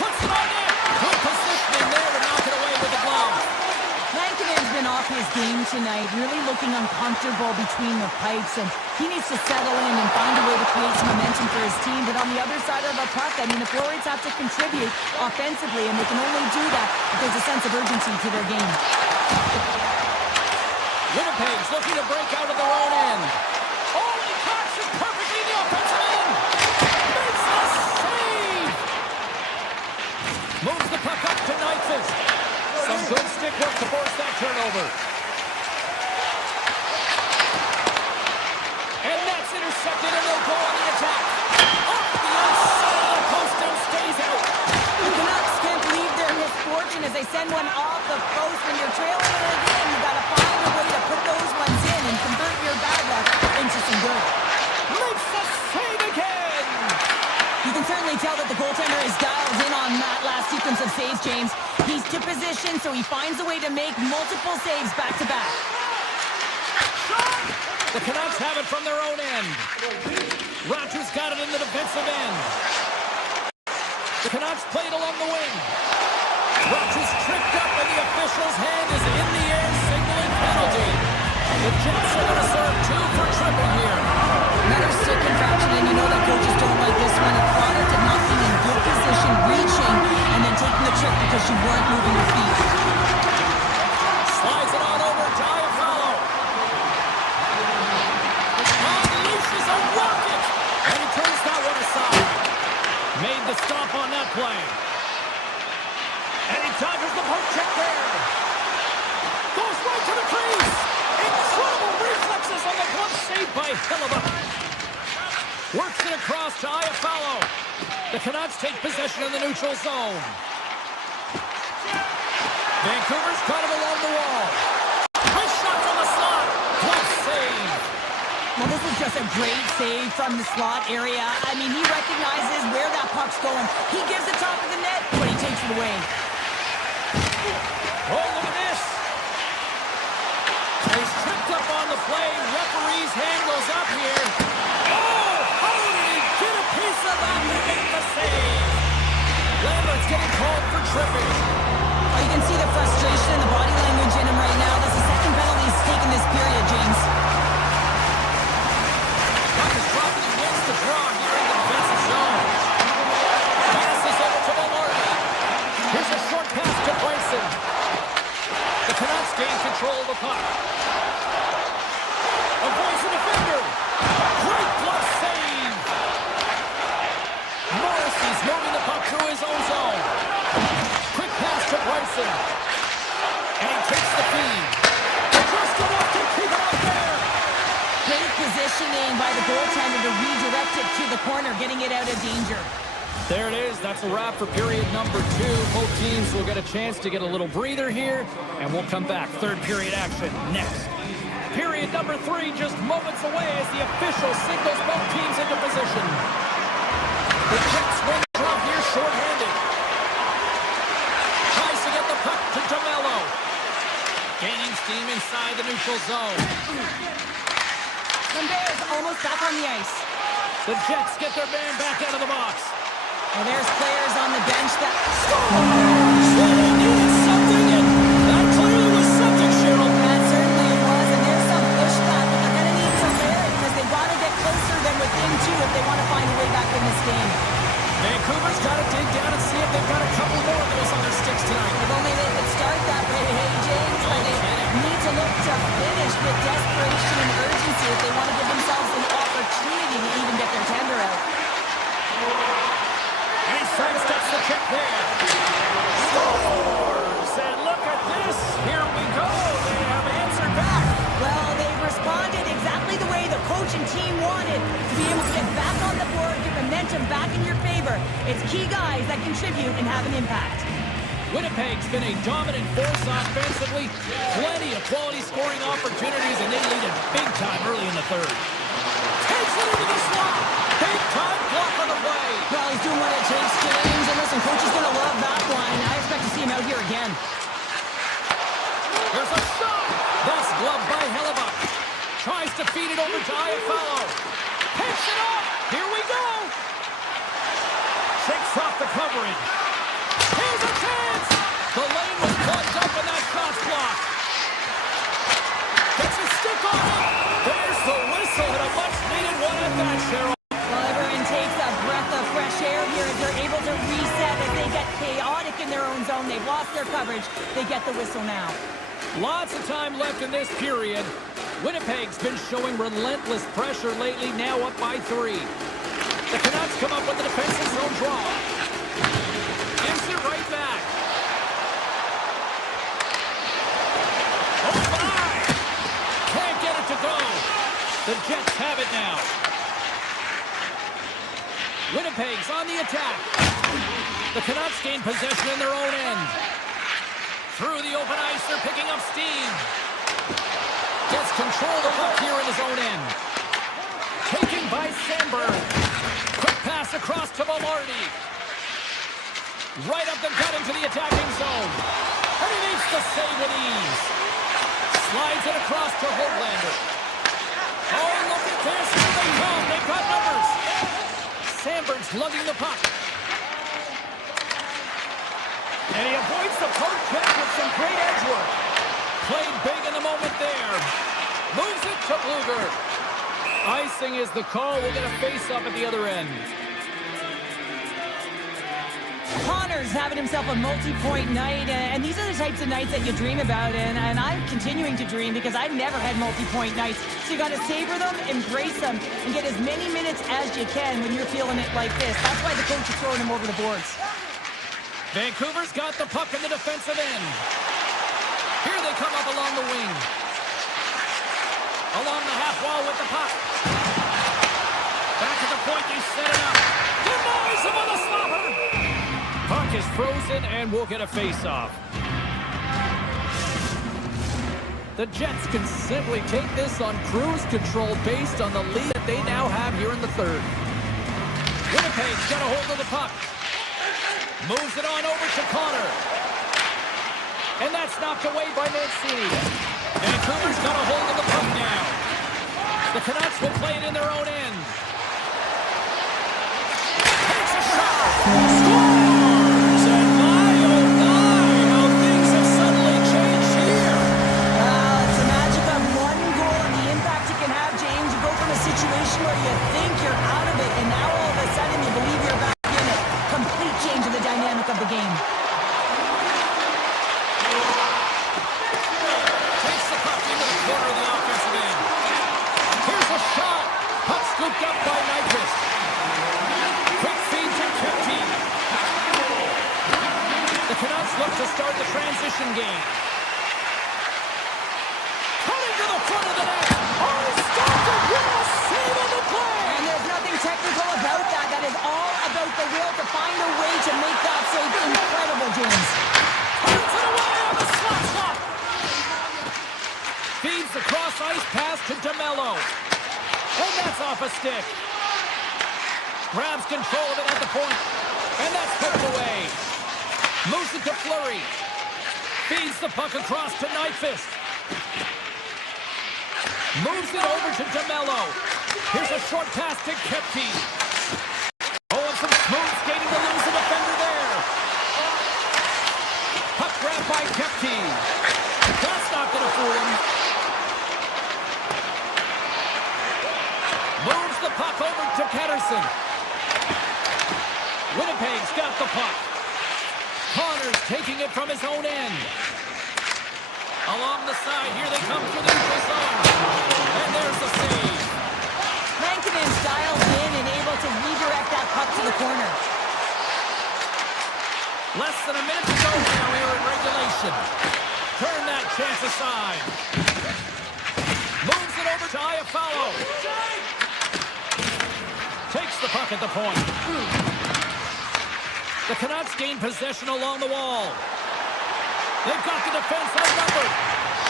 Puts it on in. Good positioning there to knock it away with the glove. Lankinen's been off his game tonight, really looking uncomfortable between the pipes, and he needs to settle in and find a way to create some momentum for his team. But on the other side of the puck, I mean, the Florids have to contribute offensively, and they can only do that if there's a sense of urgency to their game. Winnipeg's looking to break out of their own end. Oh, he cracks it perfectly in the offensive end. Makes the save. Moves the puck up to Nyquist. Some good stick work to force that turnover. And that's intercepted, and they'll go on the attack. Off the outside of the post and stays out. The Canucks can't believe their misfortune as they send one off the post. When you're trailing it again, you got to find a way to put those ones in and convert your bad luck into some good. Makes the save again. You can certainly tell that the goaltender is dialed in on that last sequence of saves, James. He's to position, so he finds a way to make multiple saves back-to-back. The Canucks have it from their own end. Rogers got it in the defensive end. The Canucks played along the wing. Rogers tripped up, and the official's hand is in the air, signaling penalty. The Jets are going to serve 2 for tripping here. Another stick infraction, and you know that coaches don't like this one. A product of not being in good position, reaching, and then taking the trick because you weren't moving your feet. Slides it on over to Buffallo. Unleashes a rocket, and he turns that one aside. Made the stop on that play. And he dodges the poke check there. Goes right to the crease. Incredible reflexes on the glove save by Hellebuyck. Works it across to Buffallo. The Canucks take possession in the neutral zone. Vancouver's got him along the wall. Wrist shot from the slot. Glove save. Well, this is just a great save from the slot area. I mean, he recognizes where that puck's going. He gives the top of the net, but he takes it away. Oh, look at this. He's tripped up on the play. Referee's hand goes up here. Oh, how did he get a piece of that to make the save? Lambert's getting called for tripping. Oh, you can see the frustration and the body language in him right now. That's the second penalty he's taken this period, James. Puck is dropping and wins the draw here in the defensive zone. Passes over to Maloney. Here's a short pass to Bryson. The Canucks gain control of the puck. Avoids the defender. Great glove save. Morrissey's moving the puck through his own zone. Quick pass to Bryson. And he takes the feed. Just enough to keep it out there. Great positioning by the goaltender to redirect it to the corner, getting it out of danger. There it is. That's a wrap for period number 2. Both teams will get a chance to get a little breather here, and we'll come back. Third period action next. Period number 3 just moments away as the official signals both teams into position. The Jets win the draw here shorthanded. Tries to get the puck to DeMello. Gaining steam inside the neutral zone. Lambert is almost back on the ice. The Jets get their man back out of the box. And there's players on the bench that... They needed something, and that clearly was something, Cheryl. That certainly was, and there's some pushback, but they're going to need some there because they've got to get closer than within 2 if they want to find a way back in this game. Vancouver's got to dig down and see if they've got a couple more of those on their sticks tonight. If only they could start that way, hey, James, but they need to look to finish with desperation and urgency if they want to give themselves an opportunity to even get their tender out. And he sidesteps the check there. Scores! And look at this. Here we go. They have answered back. Well, they've responded exactly the way the coach and team wanted, to be able to get back on the board, get momentum back in your favor. It's key guys that contribute and have an impact. Winnipeg's been a dominant force offensively. Plenty of quality scoring opportunities, and they lead it big time early in the third. Takes it into the slot. Big time block on the play. Well, he's doing what it takes, James. And listen, coach is going to love that one. I expect to see him out here again. There's a shot. That's gloved by Hellebuck. Tries to feed it over to Buffallo. Picks it up. Here we go. Shakes off the coverage. Here's a chance. The lane was plugged up and that shot's blocked. Gets a stick on it. There's the whistle and a much-needed one at that, Cheryl. Well, everyone takes a breath of fresh air here as they're able to reset as they get chaotic in their own zone. They've lost their coverage. They get the whistle now. Lots of time left in this period. Winnipeg's been showing relentless pressure lately, now up by 3. The Canucks come up with the defensive zone draw. Gives it right back. Oh, my! Can't get it to go. The Jets have it now. Winnipeg's on the attack. The Canucks gain possession in their own end. Through the open ice, they're picking up steam. Gets control of the puck here in his own end. Taken by Sandberg. Quick pass across to Maloney. Right up the gut into the attacking zone. And he makes the save with ease. Slides it across to Hoglander. Oh, look at this. Here they come. They've got numbers. Sandberg's lugging the puck. And he avoids the poke check with some great edge work. Played big in the moment there. Moves it to Bluger. Icing is the call. We'll get a face-up at the other end. Connor's having himself a multi-point night, and these are the types of nights that you dream about, and I'm continuing to dream because I've never had multi-point nights. So you got to savor them, embrace them, and get as many minutes as you can when you're feeling it like this. That's why the coach is throwing him over the boards. Vancouver's got the puck in the defensive end. Here they come up along the wing. Along the half wall with the puck. Back at the point, they set it up. Denies him on the slobber. Puck is frozen, and we'll get a face-off. The Jets can simply take this on cruise control based on the lead that they now have here in the third. Winnipeg's got a hold of the puck. Moves it on over to Connor. And that's knocked away by Mancini. Vancouver's got a hold of the puck now. The Canucks will play it in their own end. Takes a shot. Scores! And my, oh my, how things have suddenly changed here. It's the magic of one goal and the impact it can have, James. You go from a situation where you think you're out of it, and now all of a sudden you believe you're back in it. Complete change of the dynamic of the game. Takes the puck into the corner of the offensive end. Here's a shot. Puck scooped up by Nyquist. Quick feed to Kempty. The Canucks look to start the transition game. Cutting to the front of the net. Oh, stopped it. What a save on the play. And there's nothing technical about that. That is all about the will to find a way to make that save incredible, James. Turns it away on the slot shot. Feeds the cross ice pass to DeMello. And that's off a stick. Grabs control of it at the point. And that's poked away. Moves it to Fleury. Feeds the puck across to Nyquist. Moves it over to DeMello. Here's a short pass to Kempty. Oh, and some smooth skating to lose the defender there. Puck grab by Kempty. That's not going to fool him. Moves the puck over to Pettersson. Winnipeg's got the puck. Connor's taking it from his own end. Along the side, here they come through the neutral zone. And there's the save. Lankinen dialed in and able to redirect that puck to the corner. Less than a minute to go now here in regulation. Turn that chance aside. Moves it over to Buffallo. Takes the puck at the point. The Canucks gain possession along the wall. They've got the defense outnumbered.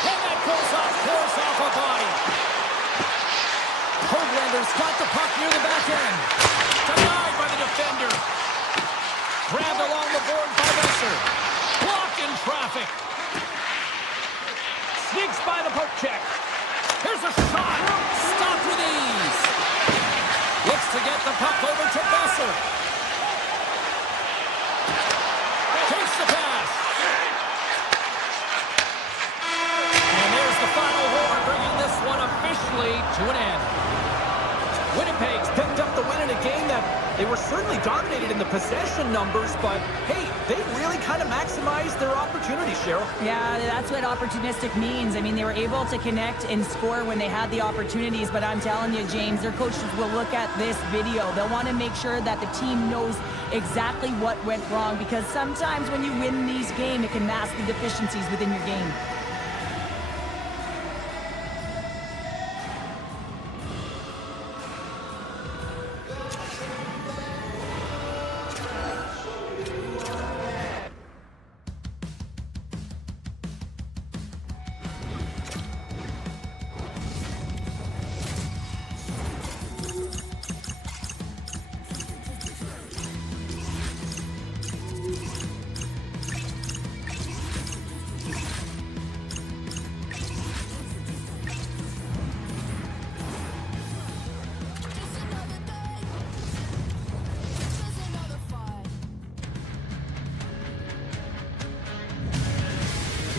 And that goes off a body. Hoaglander's got the puck near the back end. Denied by the defender. Grabbed along the board by Besser. Blocked in traffic. Sneaks by the poke check. Here's a shot. Stopped with ease. Looks to get the puck over to Besser. Takes the pass. And there's the final horn, bringing this one officially to an end. Winnipeg's picked up the win in a game that they were certainly dominated in the possession numbers, but hey, they really kind of maximized their opportunity, Cheryl. Yeah, that's what opportunistic means. I mean, they were able to connect and score when they had the opportunities, but I'm telling you, James, their coaches will look at this video. They'll want to make sure that the team knows exactly what went wrong, because sometimes when you win these games, it can mask the deficiencies within your game.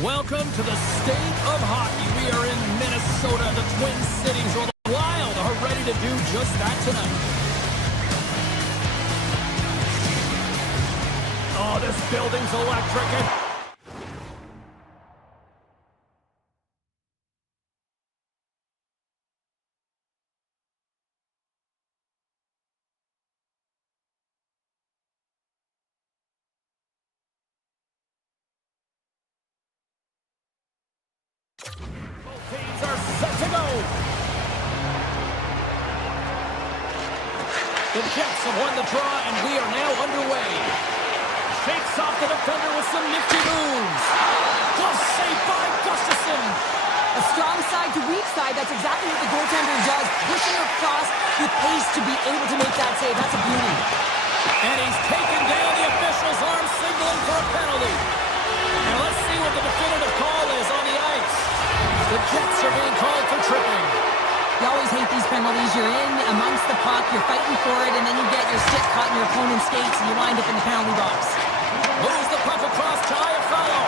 Welcome to the state of hockey. We are in Minnesota, the Twin Cities, where the Wild are ready to do just that tonight. Oh, this building's electric. Both teams are set to go. The Jets have won the draw, and we are now underway. Shakes off the defender with some nifty moves. Glove saved by Gustafsson. A side. That's exactly what the goaltender does. Pushing across with pace to be able to make that save. That's a beauty. And he's taken down. The official's arm signaling for a penalty. And let's see what the definitive call is on the ice. The Jets are being called for tripping. You always hate these penalties. You're in amongst the puck, you're fighting for it, and then you get your stick caught in your opponent's skates, and you wind up in the penalty box. Moves the puck across to Buffallo.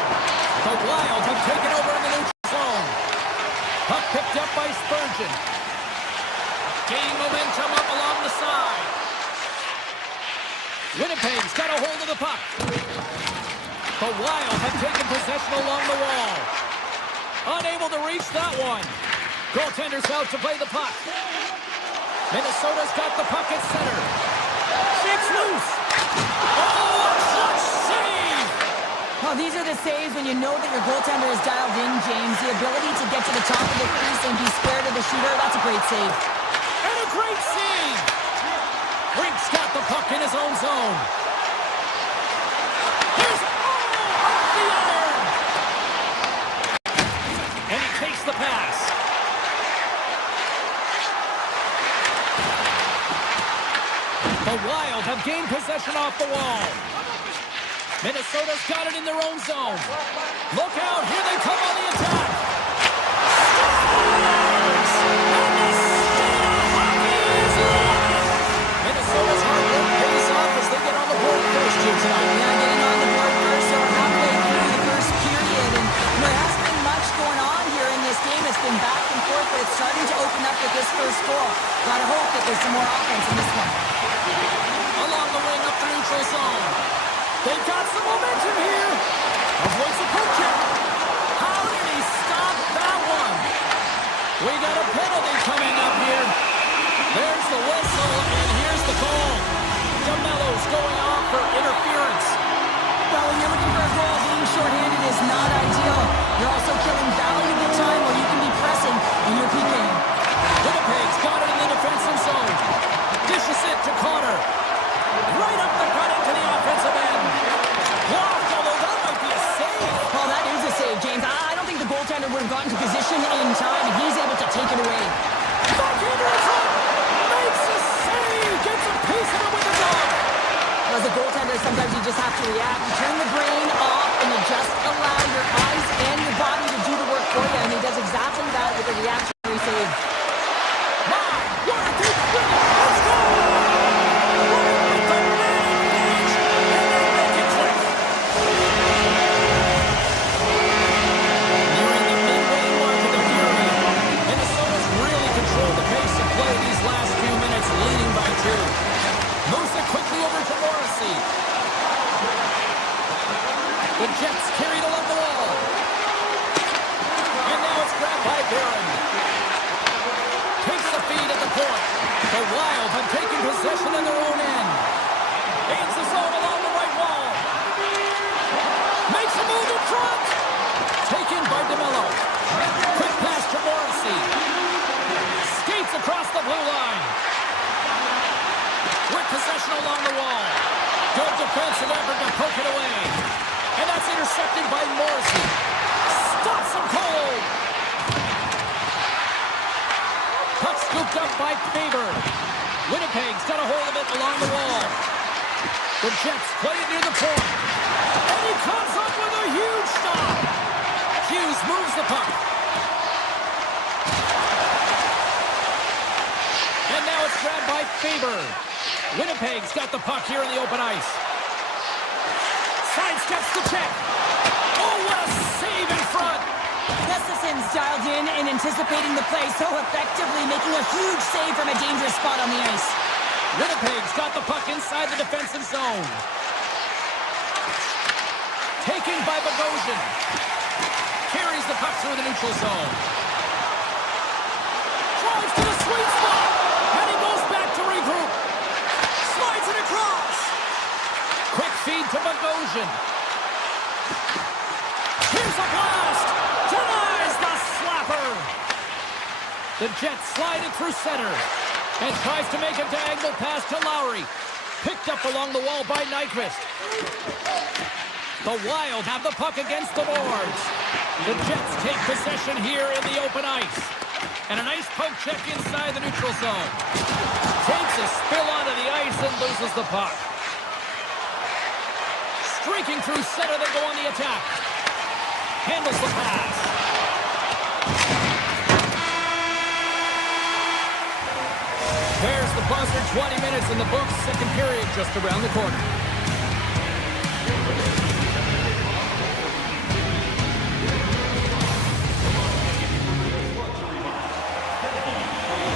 The Wild have taken over in the neutral zone. Puck picked up by Spurgeon. Gaining momentum up along the side. Winnipeg's got a hold of the puck. The Wild have taken possession along the wall. Unable to reach that one. Goaltender's out to play the puck. Minnesota's got the puck at center. Shakes loose. Oh, clutch save! Well, these are the saves when you know that your goaltender is dialed in, James. The ability to get to the top of the crease and be square to the shooter, that's a great save. And a great save! Rink's got the puck in his own zone. Here's off the iron! And he takes the pass. The Wild have gained possession off the wall. Minnesota's got it in their own zone. Look out, here they come on the attack. Stars! And the state of hockey is live! Minnesota's hard work pays off as they get on the board first here tonight. Yeah, getting on the board first, so halfway through the first period. And there hasn't been much going on here in this game. It's been back and forth, but it's starting to open up with this first goal. Gotta hope that there's some more offense in this one. Along the wing up the neutral zone. They've got some momentum here. Avoids the poke check. How did he stop that one? We got a penalty coming up here. There's the whistle, and here's the call. DeMello's going off for interference. Well, when you're looking for a goal, being shorthanded is not ideal. You're also killing valuable time where you can be pressing when you're PKing. Winnipeg's got it in the defensive zone. Dishes it to Connor. Right up the gut into the offensive end. Blocked, although that might be a save. Well, that is a save, James. I don't think the goaltender would have gotten to position in time, and he's able to take it away. Backhander in front. Makes a save. Gets a piece of it with the dog. As a goaltender, sometimes you just have to react. You turn the brain off, and you just allow your eyes and your body to do the work for you, and he does exactly that with a reactionary save. Let's go! The Jets carried along the wall. And now it's grabbed by Barron. Takes the feed at the point. The Wild have taken possession in their own end. Aids the zone along the right wall. Makes a move in front. Taken by DeMello. Quick pass to Morrissey. Skates across the blue line. With possession along the wall. Good defensive effort to poke it away. And that's intercepted by Morrissey. Stops him cold. Puck scooped up by Faber. Winnipeg's got a hold of it along the wall. The Jets play it near the point. And he comes up with a huge stop. Hughes moves the puck. And now it's grabbed by Faber. Winnipeg's got the puck here in the open ice. Sidesteps the check. Oh, what a save in front. Gustafson's dialed in and anticipating the play so effectively, making a huge save from a dangerous spot on the ice. Winnipeg's got the puck inside the defensive zone. Taken by Bogosian. Carries the puck through the neutral zone. Drives to the sweet spot. And he goes back to regroup. Slides it across. Quick feed to Bogosian. Here's a blast. Denies the slapper. The Jets slide it through center. And tries to make a diagonal pass to Lowry. Picked up along the wall by Nyquist. The Wild have the puck against the boards. The Jets take possession here in the open ice. And a nice poke check inside the neutral zone. Takes a spill onto the ice and loses the puck. Streaking through center, they go on the attack. Handles the pass. There's the buzzer. 20 minutes in the books. Second period just around the corner.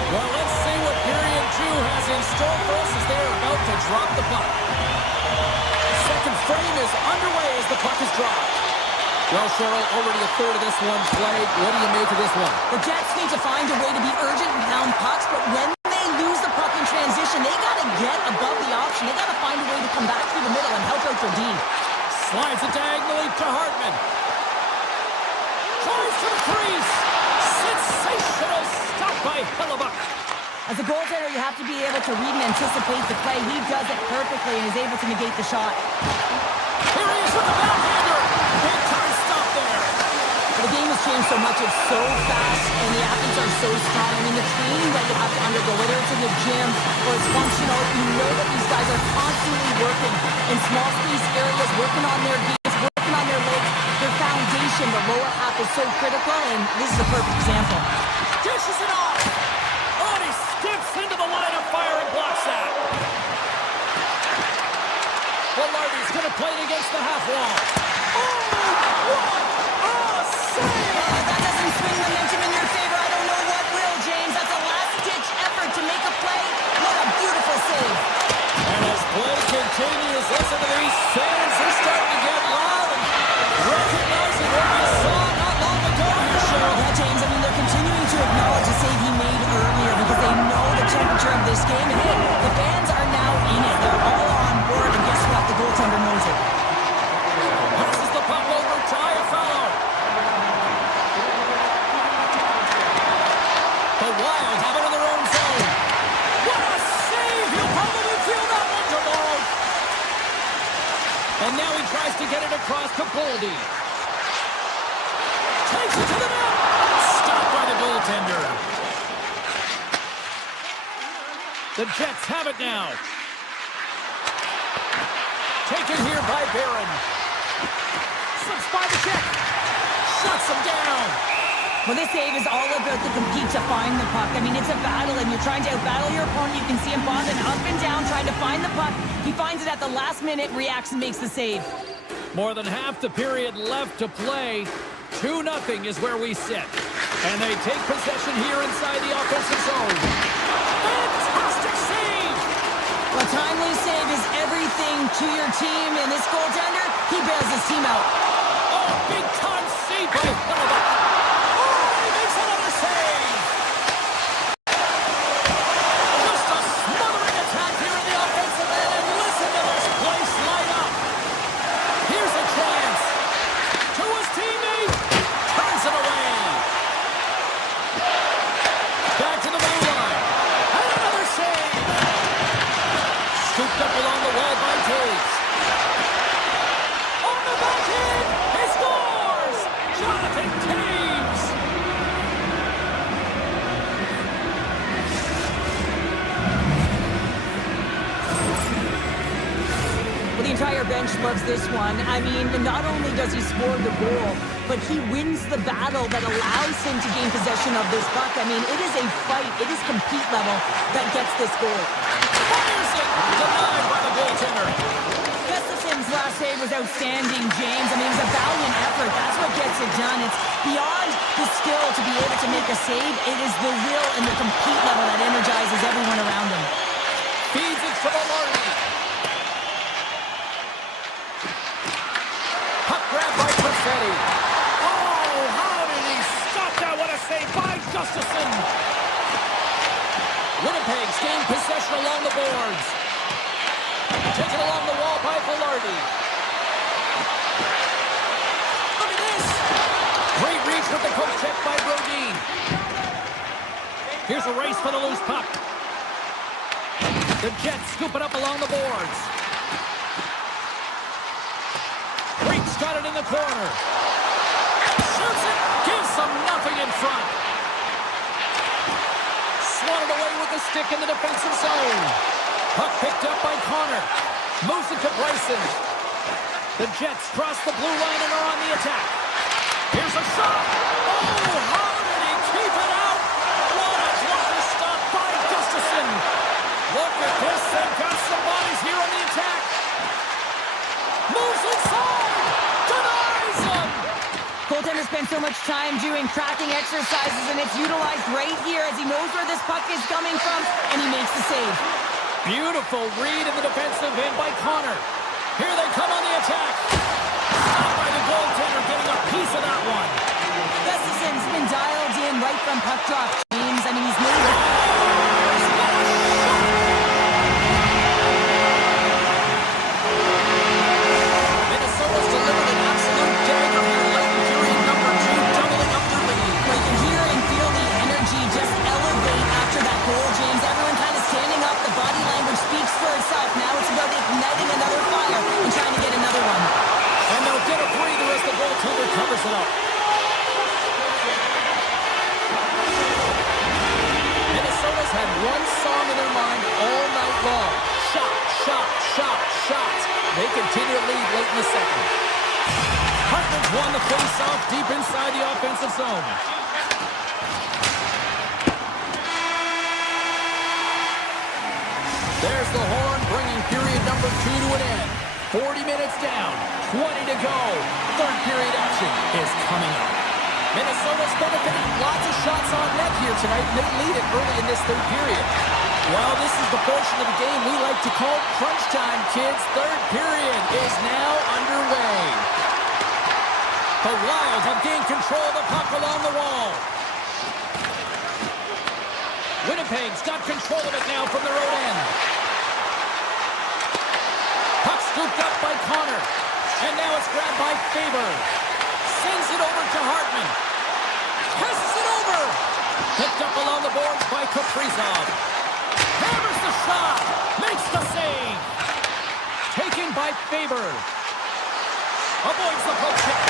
Well, let's see what period 2 has in store for us as they're about to drop the puck. Second frame is underway as the puck is dropped. Well, Cheryl, already a third of this one played. What do you make of this one? The Jets need to find a way to be urgent and pound pucks, but when they lose the puck in transition, they got to get above the option. They got to find a way to come back through the middle and help out their D. Slides it diagonally to Hartman. Drives to the crease. Sensational stop by Hellebuck. As a goaltender, you have to be able to read and anticipate the play. He does it perfectly and is able to negate the shot. Here he is with the backhander. Big time stop there. The game has changed so much. It's so fast, and the athletes are so strong. I mean, the training that you have to undergo, whether it's in the gym or it's functional, you know that these guys are constantly working in small space areas, working on their games, working on their legs. Their foundation, the lower half, is so critical, and this is a perfect example. Dishes it off. Oh, and he skips into the line of fire and blocks that. Velarde's going to play it against the half wall. Oh, what a save! That doesn't swing momentum in your favor. I don't know what will, James. That's a last-ditch effort to make a play. What a beautiful save. And as play continues, listen to these fans. They're starting to get loud and recognizing what we saw not long ago here, Cheryl. Yeah, James, I mean, they're continuing to acknowledge the save he made earlier because they know the temperature of this game. And hey, the fans are now in it. They're all on board, and guess what? The goaltender knows it. Passes the puck over to Buffallo. The Wild have it in their own zone. What a save! He'll probably feel that one tomorrow. And now he tries to get it across to Boldy. Takes it to the net. Stopped by the goaltender. The Jets have it now. Taken here by Barron. Slips by the check. Shuts him down. Well, this save is all about the compete to find the puck. I mean, it's a battle, and you're trying to outbattle your opponent. You can see him bobbing up and down, trying to find the puck. He finds it at the last minute, reacts and makes the save. More than half the period left to play. 2-0 is where we sit. And they take possession here inside the offensive zone. Fantastic save! A timely save is everything to your team, and this goaltender, he bails his team out. Oh, big time save by Hellebuck. Oh, he makes another save! Just a smothering attack here in the offensive end, and listen to this place light up. Here's a chance. To his teammate. Turns it away. Back to the blue line. And another save. Scooped up along the wall by Taves. On the backhand, he scores! Jonathan Taves! Well, the entire bench loves this one. I mean, not only does he score the goal, but he wins the battle that allows him to gain possession of this puck. I mean, it is a fight. It is compete level that gets this goal. Fires it! Denied by the goaltender. Gustafson's last save was outstanding, James. I mean, it was a valiant effort. That's what gets it done. It's beyond the skill to be able to make a save. It is the will and the compete level that energizes everyone around him. Feeds it to Velarde. Puck grab by Perfetti. Oh, how did he stop that? What a save by Gustafson. Winnipeg's gained possession along the boards. Taken along the wall by Velarde. Look at this. Great reach with the poke check by Brodin. Here's a race for the loose puck. The Jets scoop it up along the boards. Freak's got it in the corner. Shoots it. Gives them nothing in front. stick in the defensive zone. Puck picked up by Connor. Moves it to Bryson. The Jets cross the blue line and are on the attack. Here's a shot. Oh, how did he keep it out? What a blocker stop by Gustafson. Look at this. They've got some bodies here on the attack. Moves inside. Denies him. Goaltender spent so much time doing tracking exercises, and it's utilized right here as he knows where this puck is coming from, and he makes the save. Beautiful read in the defensive end by Connor. Here they come on the attack. Stopped by the goaltender, getting a piece of that one. Gustafson's been dialed in right from puck drop, James. I mean, he's made Minnesota's delivered an absolute dagger here late in period number 2, doubling up their lead. Well, you can hear and feel the energy just elevate after that goal, James. Everyone kind of standing up. The body language speaks for itself. Now it's about igniting another fire and trying to get another one. And they'll get a breather as the goaltender covers it up. Minnesota's had one song in their mind all night long. Shot, shot, shot, shot. They continue to lead late in the second. Hartman's won the face-off deep inside the offensive zone. There's the horn, bringing period number 2 to an end. 40 minutes down, 20 to go. Third period action is coming up. Minnesota's benefiting lots of shots on net here tonight, and they lead it early in this third period. Well, this is the portion of the game we like to call crunch time, kids. Third period is now underway. The Wild have gained control of the puck along the wall. Winnipeg's got control of it now from their own end. Puck scooped up by Connor. And now it's grabbed by Faber. Sends it over to Hartman. Passes it over. Picked up along the boards by Kaprizov. Hammers the shot. Makes the save. Taken by Faber. Avoids the poke check.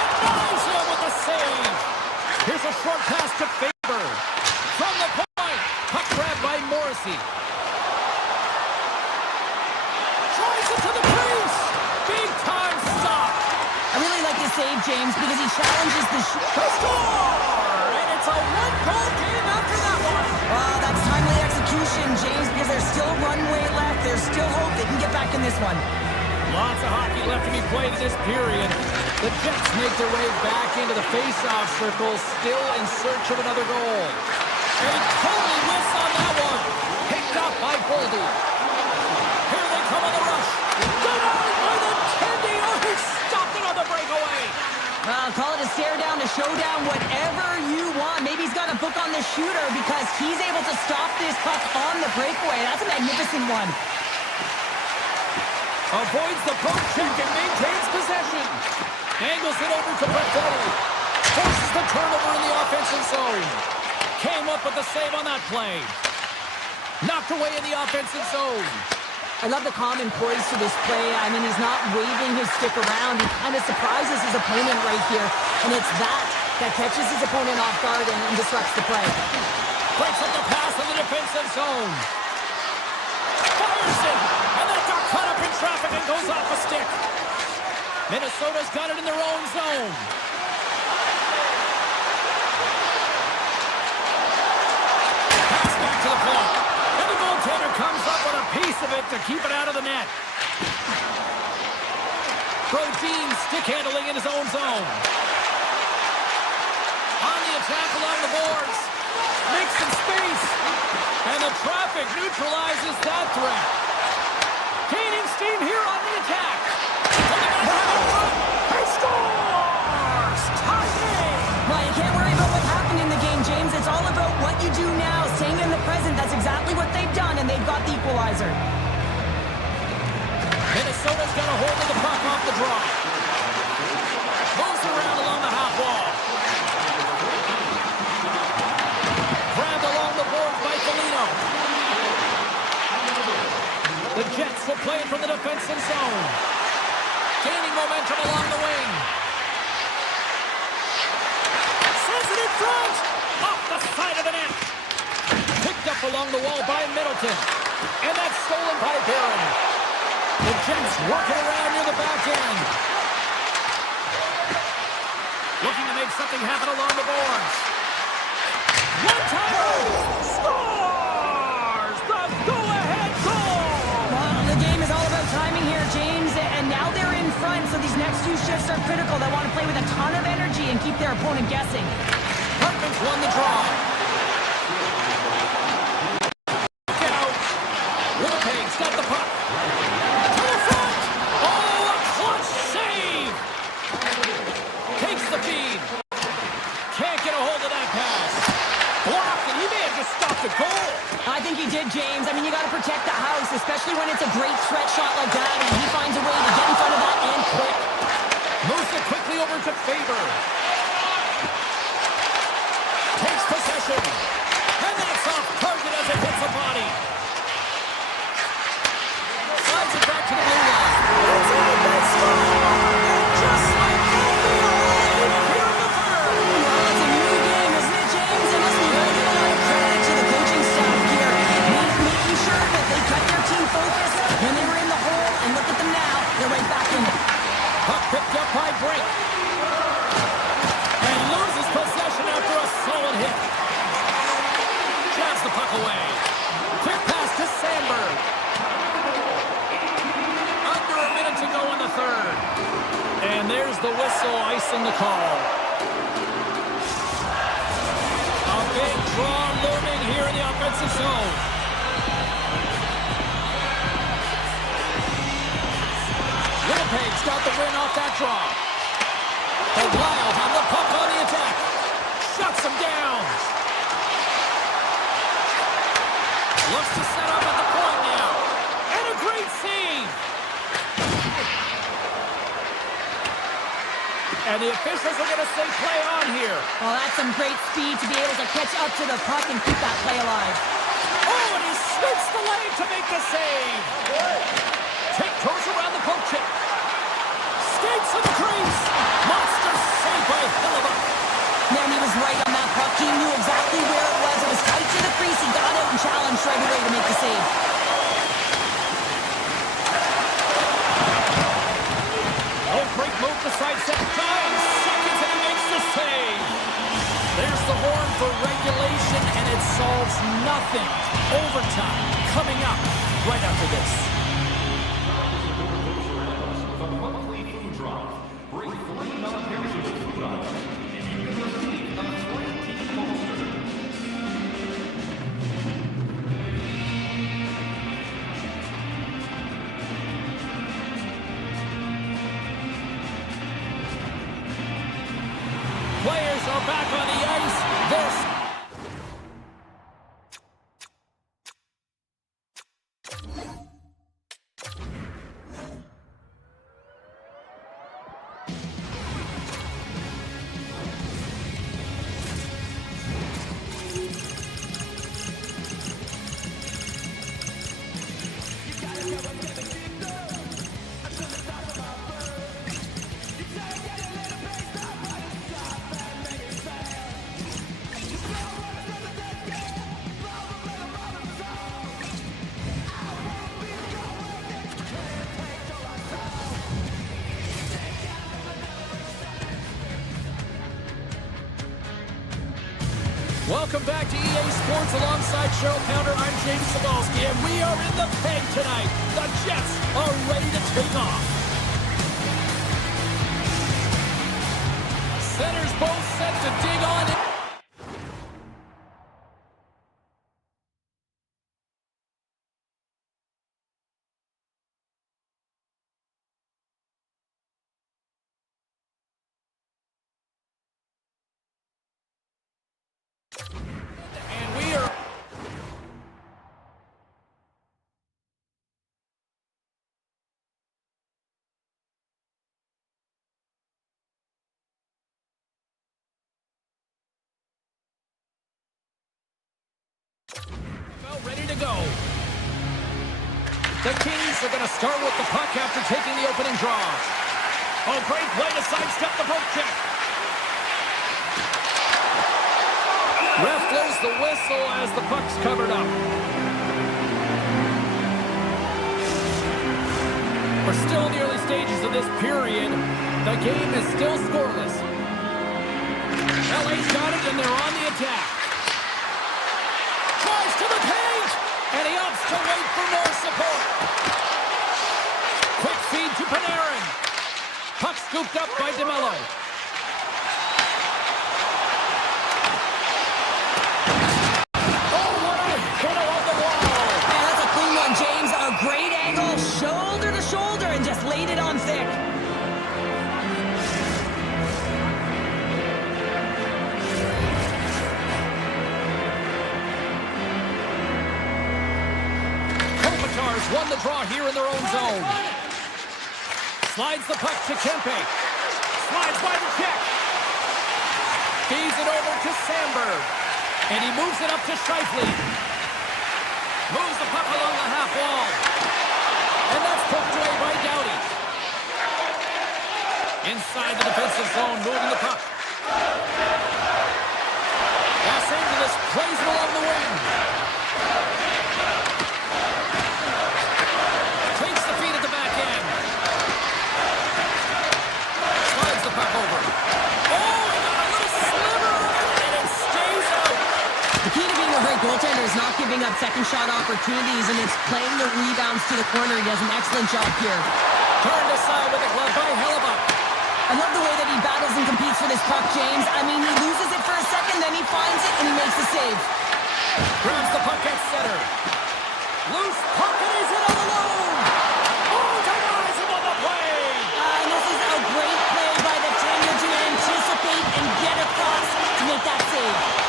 Denies him with the save. Here's a short pass to Faber. From the point. Puck grabbed by Morrissey. Tries it to the crease. Big time stop. I really like this save, James, because he challenges the Score! And it's a one-goal game after that one. Well, that's timely execution, James, because there's still runway left. There's still hope they can get back in this one. Lots of hockey left to be played in this period. The Jets make their way back into the face-off circle, still in search of another goal. And he totally missed on that one. Picked up by Boldy. Here they come on the rush. Denied by the Tendy. Oh, he stopped it on the breakaway. Well, call it a stare down, a showdown, whatever you want. Maybe he's got a book on the shooter because he's able to stop this puck on the breakaway. That's a magnificent one. Avoids the poke check and maintains possession. Angles it over to Buffallo. Forces the turnover in the offensive zone. Came up with the save on that play. Knocked away in the offensive zone. I love the calm and poise to this play. I mean, he's not waving his stick around. He kind of surprises his opponent right here. And it's that catches his opponent off guard and disrupts the play. Breaks up the pass in the defensive zone. Fires it. And that got caught up in traffic and goes off a stick. Minnesota's got it in their own zone. Pass back to the point. And the goaltender comes up with a piece of it to keep it out of the net. Brodin stick handling in his own zone. On the attack along the boards. Makes some space. And the traffic neutralizes that threat. Gaining steam here on the attack. He scores! Tie game! Well, you can't worry about what happened in the game, James. It's all about what you do now, staying in the present. That's exactly what they've done, and they've got the equalizer. Minnesota's got a hold of the puck off the draw. Moves around along the half wall. Grabbed along the boards by Foligno. The Jets will play it from the defensive zone. Gaining momentum along the wing. Sends it in front. Off the side of the net. Picked up along the wall by Middleton. And that's stolen by Barron. The Jets working around near the back end. Looking to make something happen along the boards. One-timer! Scores! The go-ahead goal! Well, the game is all about timing here, James, and now they're in front, so these next two shifts are critical. They want to play with a ton of energy and keep their opponent guessing. Hartman's won the draw. Get out. Winnipeg's got the puck. To the front! Oh, a clutch save! Takes the feed. Can't get a hold of that pass. Blocked, and he may have just stopped a goal. I think he did, James. I mean, you got to protect the house, especially when it's a great threat shot like that, and he finds a way to get in front of that and quick. Moves it quickly over to Faber. Takes possession. And that's off target as it hits the body. Slides it back to the blue line. It's a big score! And just like that, they are alive here in the third. Well, it's a new game, isn't it, James? And listen, you got to give a lot of credit to the coaching staff here. Making sure that they kept their team focused when they were in the hole, and look at them now. They're right back in it. Puck picked up by Brink. And loses possession after a solid hit. Jabs the puck away. Quick pass to Sandberg. Under a minute to go in the third. And there's the whistle icing the call. A big draw looming here in the offensive zone. Winnipeg's got the win off that draw. The Wild have the puck on the attack. Shuts them down. Looks to set up at the point now. And a great save. And the officials are going to say play on here. Well, that's some great speed to be able to catch up to the puck and keep that play alive. Oh, and he sweeps the leg to make the save. Tiptoes around the poke check. Skates to the crease. Monster save by Hellebuyck. Man, he was right on that puck. He knew exactly where it was. It was tight to the crease. He got out and challenged right away to make the save. Oh, great move to sidestep. 9 seconds and he makes the save. There's the horn for regulation and it solves nothing. Overtime coming up right after this. Players are back on the ice. Welcome back to EA Sports alongside Cheryl Pounder. I'm James Cebulski, and we are in the peg tonight. The Jets are ready to take off. Centers both set to dig on it. And we are... Well, ready to go. The Kings are going to start with the puck after taking the opening draw. Oh, great play to sidestep the poke check. Ref blows the whistle as the puck's covered up. We're still in the early stages of this period. The game is still scoreless. LA's got it, and they're on the attack. Tries to the paint, and he opts to wait for more support. Quick feed to Panarin. Puck scooped up by DeMello. Oh, what a hit on the wall. And that's a clean one, James. A great angle, shoulder to shoulder, and just laid it on thick. Won the draw here in their own zone. Slides the puck to Kempe. Slides by the check. Feeds it over to Sandberg. And he moves it up to Scheifele. Moves the puck along the half wall. And that's poked away by Doughty. Inside the defensive zone, moving the puck. Los Angeles plays it along the wing. Goaltender is not giving up second shot opportunities, and it's playing the rebounds to the corner. He does an excellent job here. Turned aside with a glove by Hellebuck. I love the way that he battles and competes for this puck, James. I mean, he loses it for a second, then he finds it, and he makes the save. Grabs the puck at center. Loose puck, and he's in all alone. Oh, denies him on the play. And this is a great play by the tender to anticipate and get across to make that save.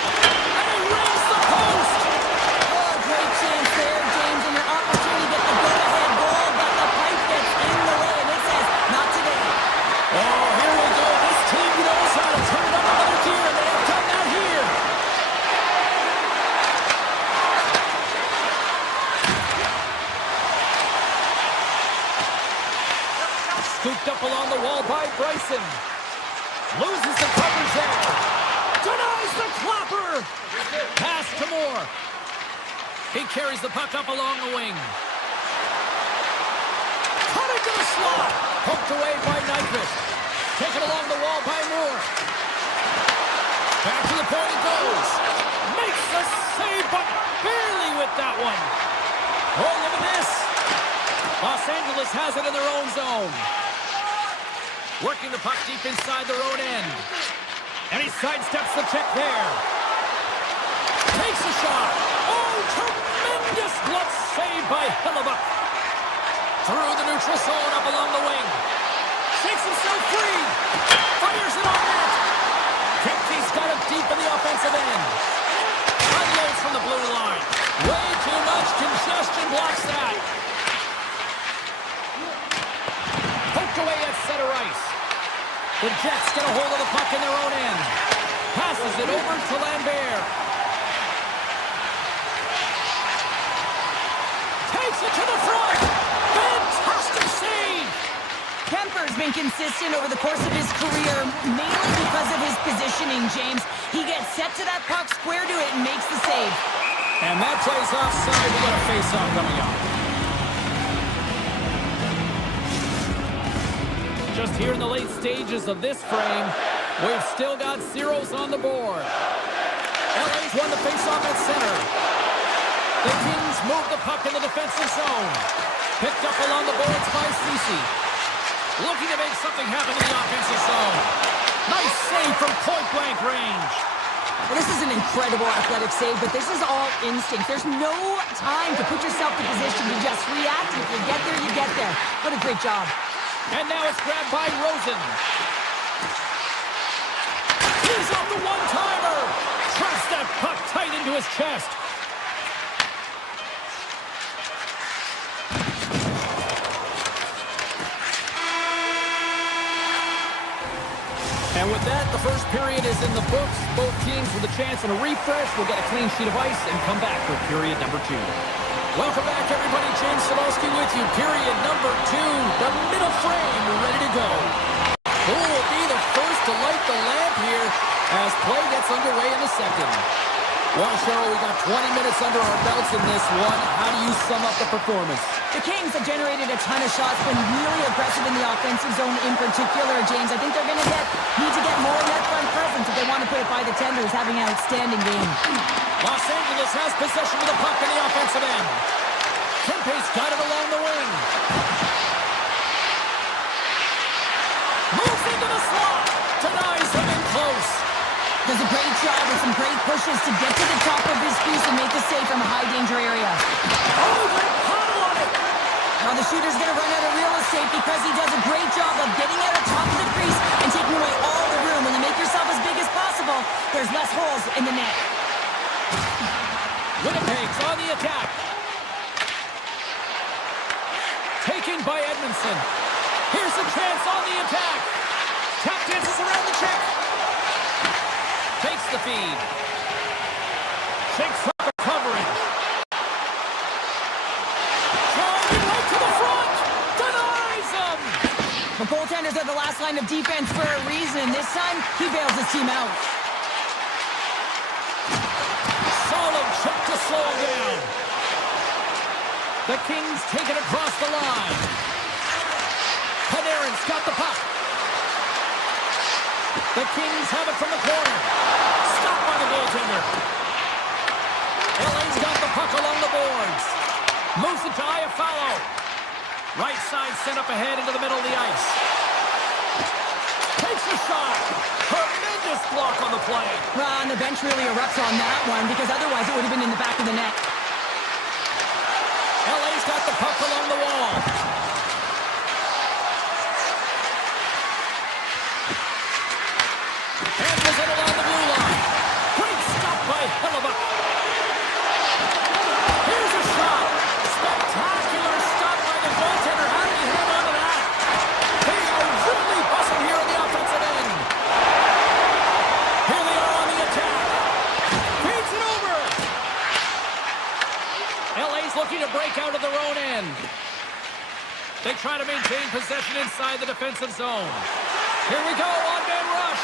Great chance there, James, and an opportunity to get the go-ahead goal, but the pipe gets in the way, and it says, not today. Oh, here we go. This team knows how to turn it up another gear, and they have done that here. Scooped up along the wall by Bryson. Loses the coverage there. Denies the clapper. Pass to Moore. He carries the puck up along the wing. Cutting to the slot. Poked away by Nyquist. Taken along the wall by Moore. Back to the point it goes. Makes the save, but barely with that one. Oh, look at this. Los Angeles has it in their own zone. Working the puck deep inside their own end. And he sidesteps the check there. Takes a shot. Oh, tremendous glove save by Hellebuck. Through the neutral zone, up along the wing. Shakes himself free. Fires it on net. Kempke's got it deep in the offensive end. Unloads from the blue line. Way too much congestion blocks that. Poked away at center ice. The Jets get a hold of the puck in their own end. Passes it over to Lambert. Takes it to the front. Fantastic save. Kemper's been consistent over the course of his career, mainly because of his positioning, James. He gets set to that puck, square to it, and makes the save. And that plays offside. We got a face-off coming up. Just here in the late stages of this frame, we've still got zeros on the board. LA's won the face-off at center. The Kings move the puck in the defensive zone. Picked up along the boards by Ceci. Looking to make something happen in the offensive zone. Nice save from point-blank range. Well, this is an incredible athletic save, but this is all instinct. There's no time to put yourself in position to just react. If you get there, you get there. What a great job. And now it's grabbed by Rosen. He's off the one-timer. Traps that puck tight into his chest. And with that, the first period is in the books. Both teams with a chance and a refresh will get a clean sheet of ice and come back for period number 2. Welcome back, everybody. James Sadowski with you. Period number 2. The middle frame ready to go. Who will be the first to light the lamp here as play gets underway in the second? Well, Cheryl, we got 20 minutes under our belts in this one. How do you sum up the performance? The Kings have generated a ton of shots, been really aggressive in the offensive zone in particular, James. I think they're going to need to get more net front presence if they want to put it by the tenders, having an outstanding game. Los Angeles has possession of the puck in the offensive end. Kempe's got it along the wing. Moves into the slot. Denies him in close. Does a great job with some great pushes to get to the top of his crease and make the save from a high-danger area. Oh, they paddle on it! Now the shooter's going to run out of real estate because he does a great job of getting out of top of the crease and taking away all the room. When you make yourself as big as possible, there's less holes in the net. Winnipeg's on the attack. Taken by Edmondson. Here's a chance on the attack. Tap dances around the check. Takes the feed. Shakes up the coverage. Driving right to the front. Denies him. The goaltenders are the last line of defense for a reason. This time, he bails his team out. Solid check to slow him down. The Kings take it across the line. Panarin's got the puck. The Kings have it from the corner. Stopped by the goaltender. LA's got the puck along the boards. Moves it to Buffallo. Right side sent up ahead into the middle of the ice. Takes a shot. Tremendous block on the play. Well, and the bench really erupts on that one because otherwise it would have been in the back of the net. LA's got the puck along the wall. Handles it along the blue line. Great stop by Hellebuck. Here's a shot. Spectacular stop by the goaltender. How did he hang on to that? They are really busting here in the offensive end. Here they are on the attack. Feeds it over. LA's looking to break out of their own end. They try to maintain possession inside the defensive zone. Here we go, on-man rush.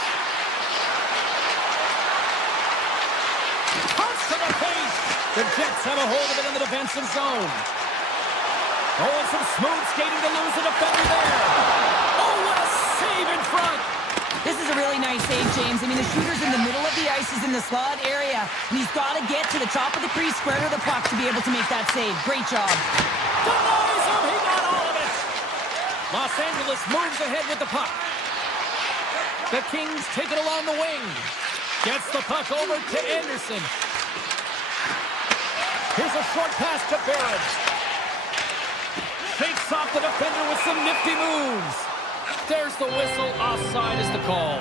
Punch to the paint. The Jets have a hold of it in the defensive zone. Oh, and some smooth skating to lose the defender there. Oh, what a save in front. This is a really nice save, James. I mean, the shooter's in the middle of the ice. He's in the slot area. And he's got to get to the top of the crease, square to the puck to be able to make that save. Great job. Denies him. He got all of it. Los Angeles moves ahead with the puck. The Kings take it along the wing. Gets the puck over to Anderson. Here's a short pass to Barrett. Shakes off the defender with some nifty moves. There's the whistle. Offside is the call.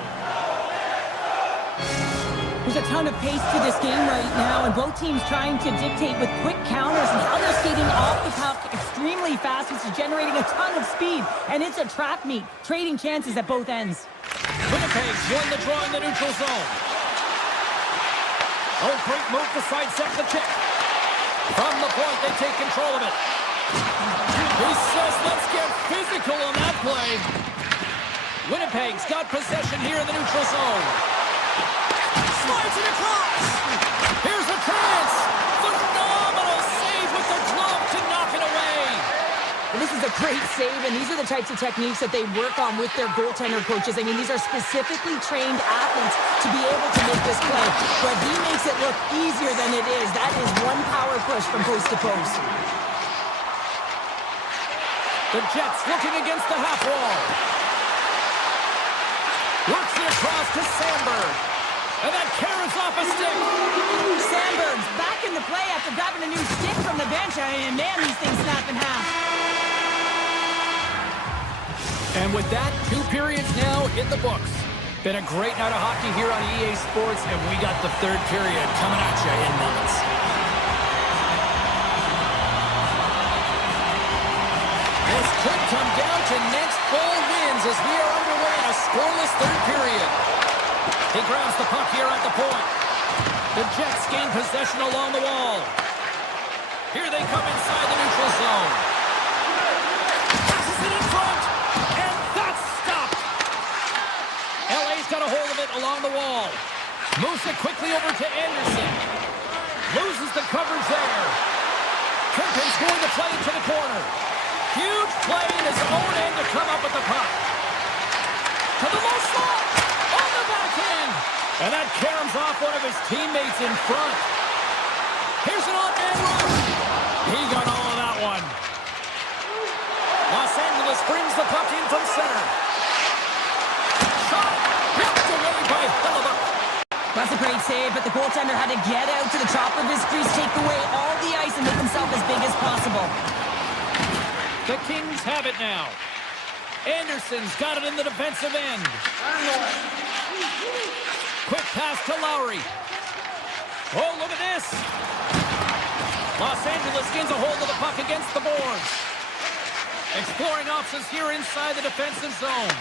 There's a ton of pace to this game right now, and both teams trying to dictate with quick counters and how they're skating off the puck extremely fast, which is generating a ton of speed. And it's a trap meet, trading chances at both ends. Winnipeg's won the draw in the neutral zone. Oh, great move to sidestep the check. From the point, they take control of it. He says, let's get physical on that play. Winnipeg's got possession here in the neutral zone. Slides it across. Here's a chance. Phenomenal save with the glove to knock it away. And this is a great save, and these are the types of techniques that they work on with their goaltender coaches. I mean, these are specifically trained athletes to be able to make this play. But he makes it look easier than it is. That is one power push from post to post. The Jets looking against the half wall. Works it across to Sandberg. And that carries off a stick. Sandberg's back in the play after grabbing a new stick from the bench. And man, these things snap in half. And with that, 2 periods now in the books. Been a great night of hockey here on EA Sports, and we got the 3rd period coming at you in moments. This could come down to next goal wins as we are underway in a scoreless 3rd period. He grabs the puck here at the point. The Jets gain possession along the wall. Here they come inside the neutral zone. Passes it in front, and that's stopped. LA's got a hold of it along the wall. Moves it quickly over to Anderson. Loses the coverage there. Kempe's going to play it to the corner. Huge play in his own end to come up with the puck. To the low slot. On the backhand. And that caroms off one of his teammates in front. Here's an odd-man rush. He got all of that one. Los Angeles brings the puck in from center. Shot. Knocked away by Hellebuyck. That's a great save, but the goaltender had to get out to the top of his crease, take away all the ice, and make himself as big as possible. The Kings have it now. Anderson's got it in the defensive end. Quick pass to Lowry. Oh, look at this. Los Angeles gains a hold of the puck against the boards. Exploring options here inside the defensive zone.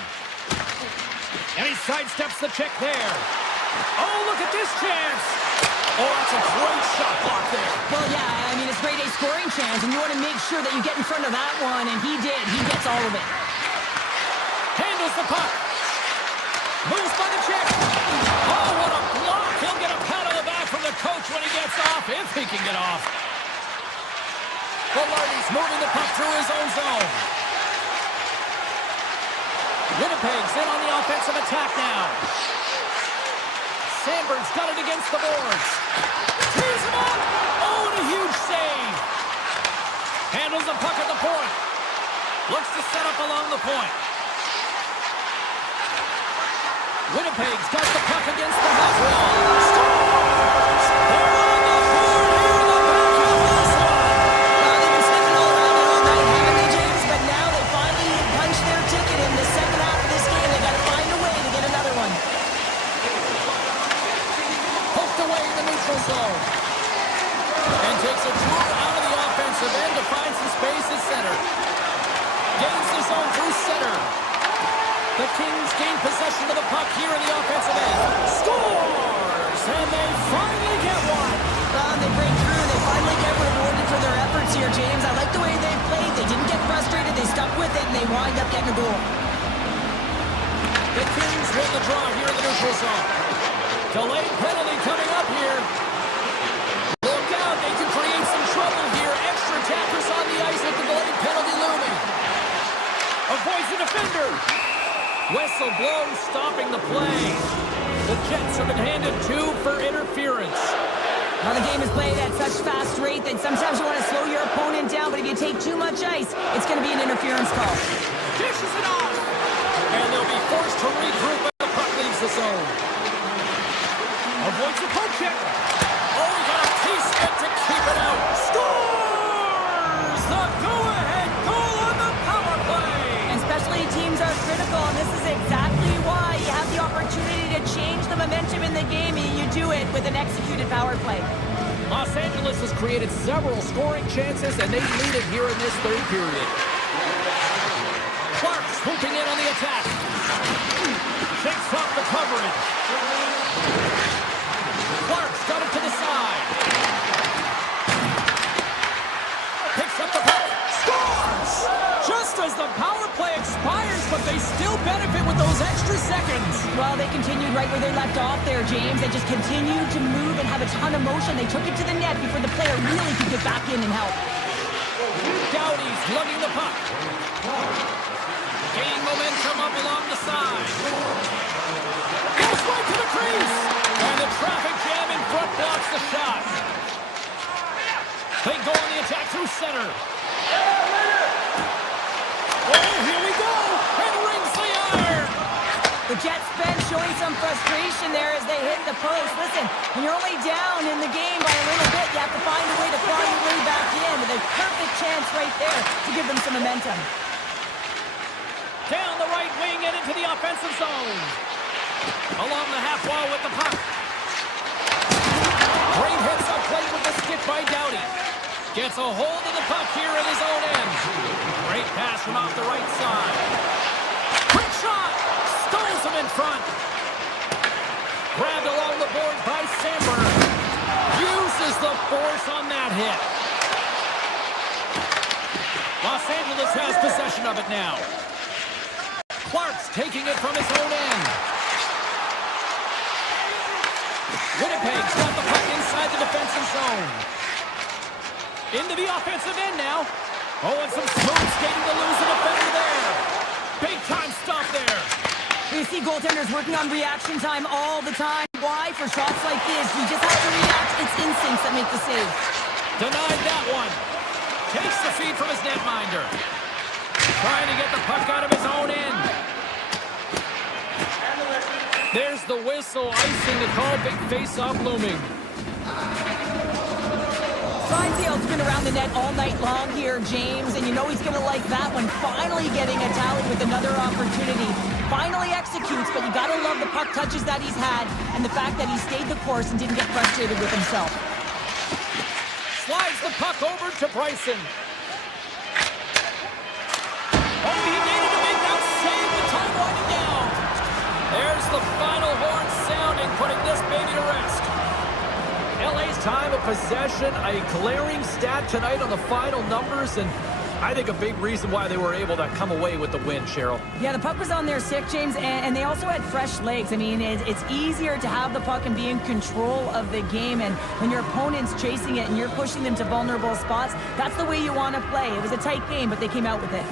And he sidesteps the check there. Oh, look at this chance. Oh, that's a great shot block there. Well, yeah, I mean, it's a great A scoring chance, and you want to make sure that you get in front of that one, and he did. He gets all of it. Handles the puck. Moves by the check. Oh, what a block. He'll get a pat on the back from the coach when he gets off, if he can get off. Velarde's moving the puck through his own zone. Winnipeg's in on the offensive attack now. Sandberg's got it against the boards. Tees him up. Oh, and a huge save. Handles the puck at the point. Looks to set up along the point. Winnipeg's got the puck against the half wall. Scores! They're on the board here in the back of this one. Well, they've been sniffing all around it all night, haven't they, James? But now they finally punched their ticket in the second half of this game. They got to find a way to get another one. Poked away in the neutral zone. And takes a tour out of the offensive end to find some space at center. Gains the zone through center. The Kings gain possession of the puck here in the offensive end. Scores! And they finally get one. They break through. They finally get rewarded for their efforts here, James. I like the way they played. They didn't get frustrated. They stuck with it, and they wind up getting a goal. The Kings win the draw here in the neutral zone. Delayed penalty coming up here. Look out. They can create some trouble here. Extra attackers on the ice with the delayed penalty looming. Avoids the defender. Whistle blows, stopping the play. The Jets have been handed 2 for interference. Now, the game is played at such fast rate that sometimes you want to slow your opponent down, but if you take too much ice, it's going to be an interference call. Dishes it off. And they'll be forced to regroup as the puck leaves the zone. Avoids the poke check. Oh, he got a piece of it to keep it out. Scores! The go-ahead goal on the power play. And specialty teams are critical, and this is exactly why you have the opportunity to change the momentum in the game, and you do it with an executed power play. Los Angeles has created several scoring chances, and they lead it here in this third period. Clark swooping in on the attack. Shakes off the coverage. Clark's got it to the side. Picks up the puck. Scores! Just as the power play expires, but they still benefit with those extra seconds. Well, they continued right where they left off there, James. They just continued to move and have a ton of motion. They took it to the net before the player really could get back in and help. Doughty's lugging the puck. Gaining momentum up along the side. Goes right to the crease. And the traffic jam in front blocks the shot. They go on the attack through center. Oh, here we go. And rings the iron. The Jets bench showing some frustration there as they hit the post. Listen, when you're only down in the game by a little bit, you have to find a way to claw your way back in. With a perfect chance right there to give them some momentum. Down the right wing and into the offensive zone. Along the half wall with the puck. Great hits up plate with the stick by Doughty. Gets a hold of the puck here in his own end. Great pass from off the right side. Quick shot. Stones him in front. Grabbed along the board by Sandberg. Uses the force on that hit. Los Angeles has possession of it now. Clark's taking it from his own end. Winnipeg's got the puck inside the defensive zone. Into the offensive end now. Oh, and some smooth skating to lose the defender there. Big time stop there. You see goaltenders working on reaction time all the time. Why? For shots like this, you just have to react. It's instincts that make the save. Denied that one. Takes the feed from his netminder. Trying to get the puck out of his own end. There's the whistle, icing the call. Big face-off looming. Drysdale's been around the net all night long here, James, and you know he's going to like that one. Finally getting a tally with another opportunity. Finally executes, but you got to love the puck touches that he's had and the fact that he stayed the course and didn't get frustrated with himself. Slides the puck over to Bryson. Oh, he needed to make that save with time winding down. There's the final horn sounding, putting this baby to rest. LA's time of possession, a glaring stat tonight on the final numbers, and I think a big reason why they were able to come away with the win, Cheryl. Yeah, the puck was on their stick, James, and they also had fresh legs. I mean, it's easier to have the puck and be in control of the game, and when your opponent's chasing it and you're pushing them to vulnerable spots, that's the way you want to play. It was a tight game, but they came out with it.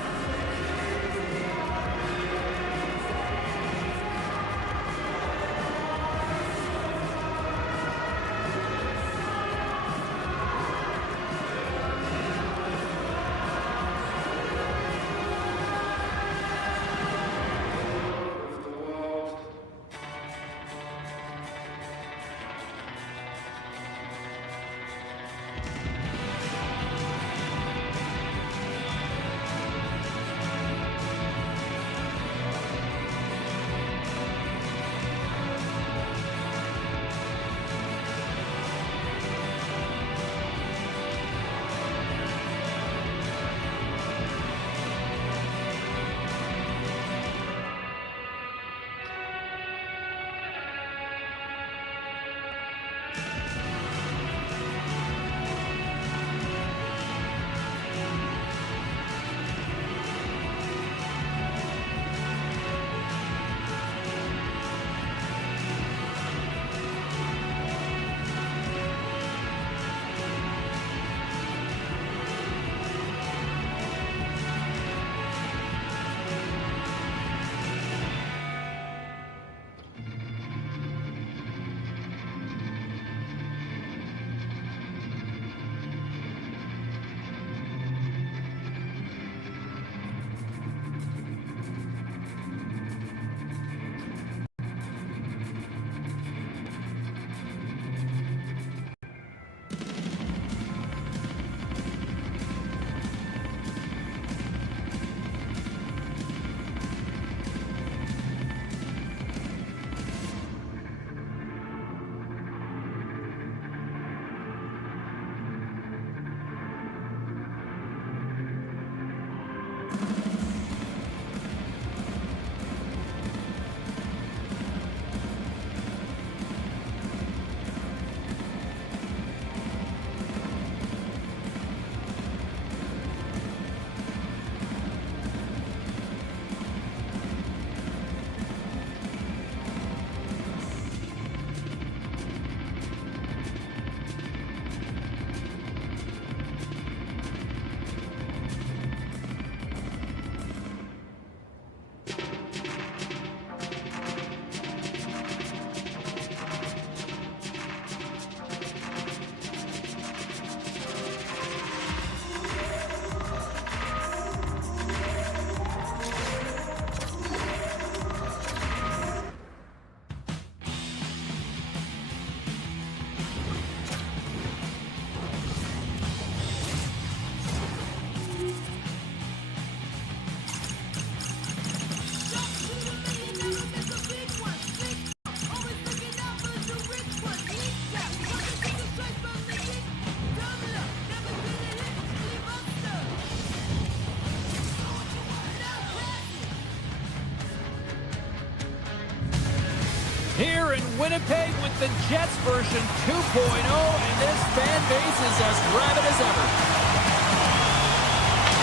Here in Winnipeg with the Jets version 2.0, and this fan base is as rabid as ever.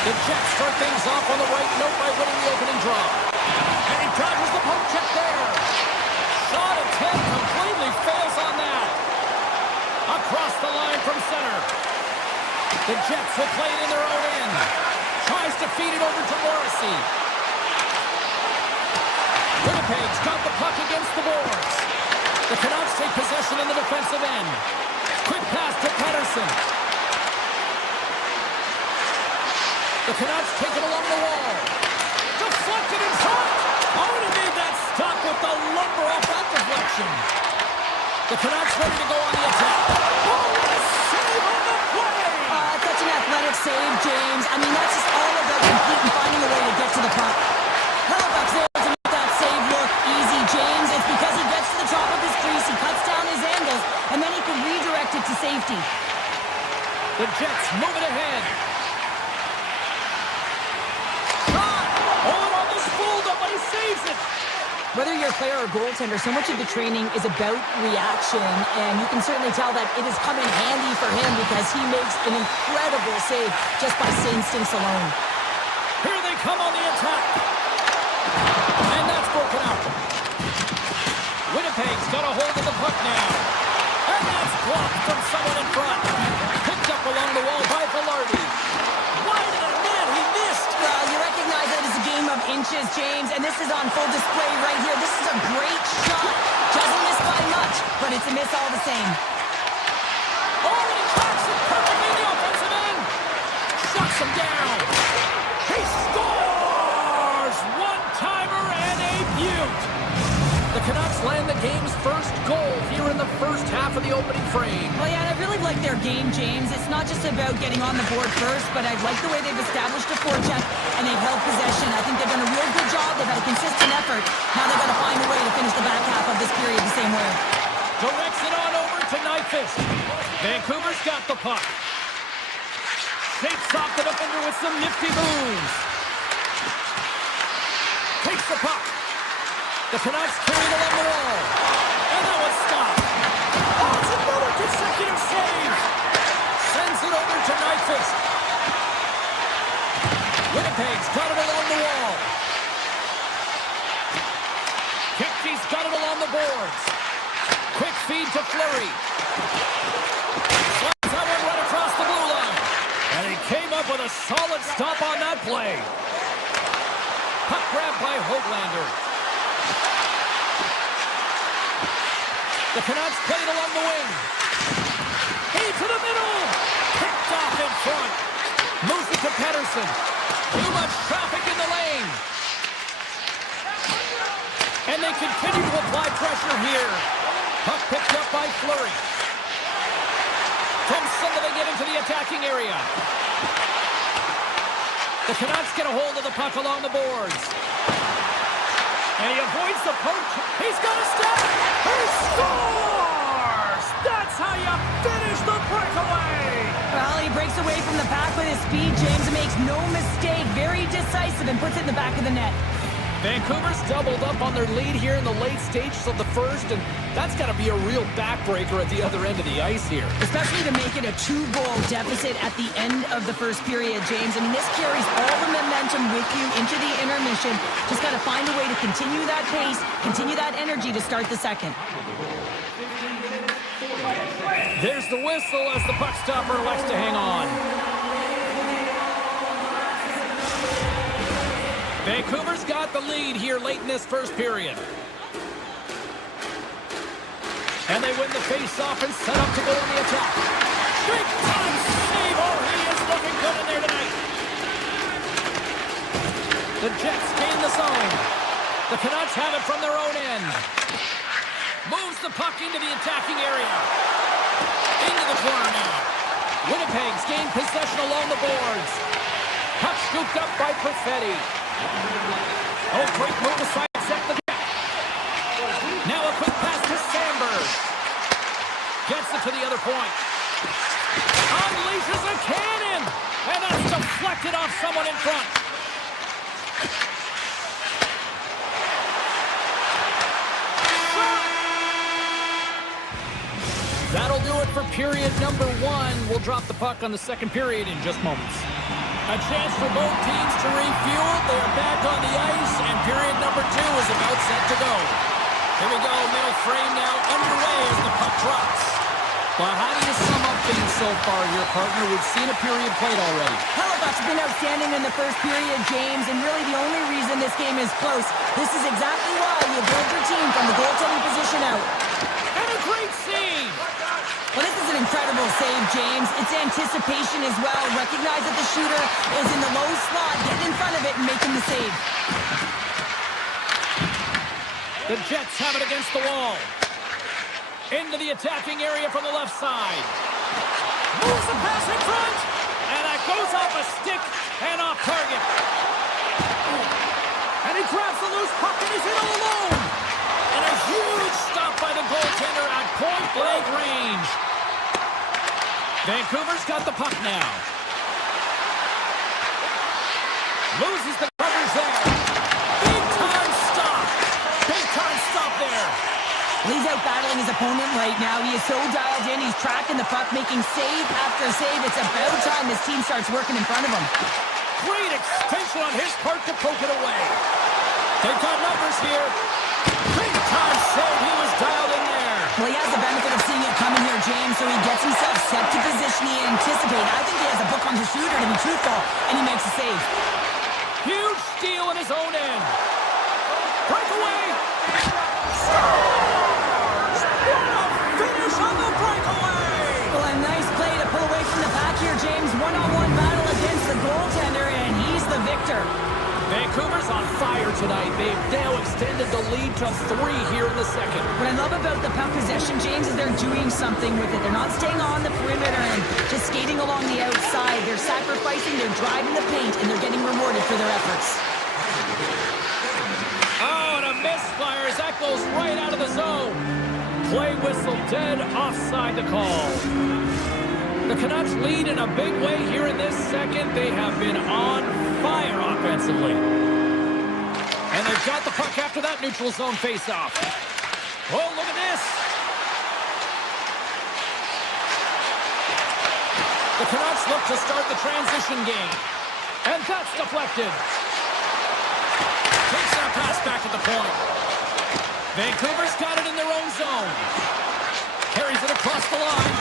The Jets start things off on the right note by winning the opening draw. And he dodges the poke check there. Shot attempt completely fails on that. Across the The Jets will play it in their own end. Tries to feed it over to Morrissey. Winnipeg's got the puck against the boards. The Canucks take possession in the defensive end. Quick pass to Pettersson. The Canucks take it along the wall. Deflected in front. Oh, and he made that stop with the lumber off that deflection. The Canucks ready to go on the attack. Oh, what a save on the play! Such an athletic save, James. I mean, that's just all about completing, finding a way to get to the puck. Halifax able to make that save look easy, James. It's because he gets to the top of his crease, he cuts down his angles, and then he can redirect it to safety. The Jets move it ahead. Shot! Oh, almost fooled him, but he saves it. Whether you're a player or goaltender, so much of the training is about reaction, and you can certainly tell that it has come in handy for him because he makes an incredible save just by instincts alone. Here they come on the attack. And that's broken out. Winnipeg's got a hold of the puck now. And that's blocked from someone in front. Picked up along the wall by Velarde. Wide of the net, he missed. Well, you recognize that it's a game of inches, James, and this is on full display right here. This is a great shot. Doesn't miss by much, but it's a miss all the same. Oh, and he tracks it perfectly in the offensive end. Shuts him down. He scores! One-timer and a beaut. The Canucks land the game's first goal here in the first half of the opening frame. Well, yeah, and I really like their game, James. It's not just about getting on the board first, but I like the way they've established a forecheck and they've held possession. I think they've done a real good job. They've had a consistent effort. Now they've got to find a way to finish the back half of this period the same way. Directs it on over to Nyquist. Vancouver's got the puck. Shakes off the defender with some nifty moves. Takes the puck. The Canucks carry it along the wall. And that was stopped. Oh, it's another consecutive save. Sends it over to Nyquist. Winnipeg's got it along the wall. Kempke's got it along the boards. Quick feed to Fleury. Slides that one right across the blue line. And he came up with a solid stop on that play. Puck grab by Höglander. The Canucks play it along the wing. He to the middle. Picked off in front. Moves it to Pettersson. Too much traffic in the lane. And they continue to apply pressure here. Puck picked up by Fleury. From center they get into the attacking area. The Canucks get a hold of the puck along the boards. And he avoids the poke. He's got a step. He scores! That's how you finish the breakaway. Well, he breaks away from the pack with his speed, James, and makes no mistake. Very decisive and puts it in the back of the net. Vancouver's doubled up on their lead here in the late stages of the first, and that's got to be a real backbreaker at the other end of the ice here. Especially to make it a 2-goal deficit at the end of the first period, James. I mean, this carries all the momentum with you into the intermission. Just got to find a way to continue that pace, continue that energy to start the second. There's the whistle as the puck stopper elects to hang on. Vancouver's got the lead here late in this first period. And they win the face-off and set up to go on the attack. Big time save! Oh, he is looking good in there tonight. The Jets gain the zone. The Canucks have it from their own end. Moves the puck into the attacking area. Into the corner now. Winnipeg's gained possession along the boards. Puck scooped up by Perfetti. Oh, great move to sidestep the net. Now a quick pass to Sandberg. Gets it to the other point. Unleashes a cannon. And that's deflected off someone in front. That'll do it for period number 1. We'll drop the puck on the second period in just moments. A chance for both teams to refuel. They are back on the ice, and period number 2 is about set to go. Here we go, middle frame now underway as the puck drops. Well, how do you sum up things so far here, partner? We've seen a period played already. Halifax has been outstanding in the first period, James, and really the only reason this game is close. This is exactly why you build your team from the goaltending position out. And a great save! Well, this is an incredible save, James. It's anticipation as well. Recognize that the shooter is in the low slot, getting in front of it and making the save. The Jets have it against the wall. Into the attacking area from the left side. Moves the pass in front. And that goes off a stick and off target. And he grabs the loose puck and he's in all alone. And a huge stop by the goaltender at point-blank range. Vancouver's got the puck now. Loses the covers there. Big-time stop. Big-time stop there. He's out battling his opponent right now. He is so dialed in. He's tracking the puck, making save after save. It's about time his team starts working in front of him. Great extension on his part to poke it away. They've got numbers here. Big-time save. He was dialed in there. Well, he has the benefit of seeing it coming here, James, so he gets himself set to position he anticipates. I think he has a book on his shooter, to be truthful, and he makes a save. Huge steal in his own end. Breakaway. Finish on the breakaway! Well, a nice play to pull away from the pack here, James. One-on-one battle against the goaltender, and he's the victor. Vancouver's on fire tonight. They've now extended the lead to 3 here in the second. What I love about the puck possession, James, is they're doing something with it. They're not staying on the perimeter and just skating along the outside. They're sacrificing, they're driving the paint, and they're getting rewarded for their efforts. Oh, and a misfire as that goes right out of the zone. Play whistle dead, offside the call. The Canucks lead in a big way here in this second. They have been on fire offensively. And they've got the puck after that neutral zone faceoff. Oh, look at this. The Canucks look to start the transition game. And that's deflected. Takes that pass back at the point. Vancouver's got it in their own zone. Carries it across the line.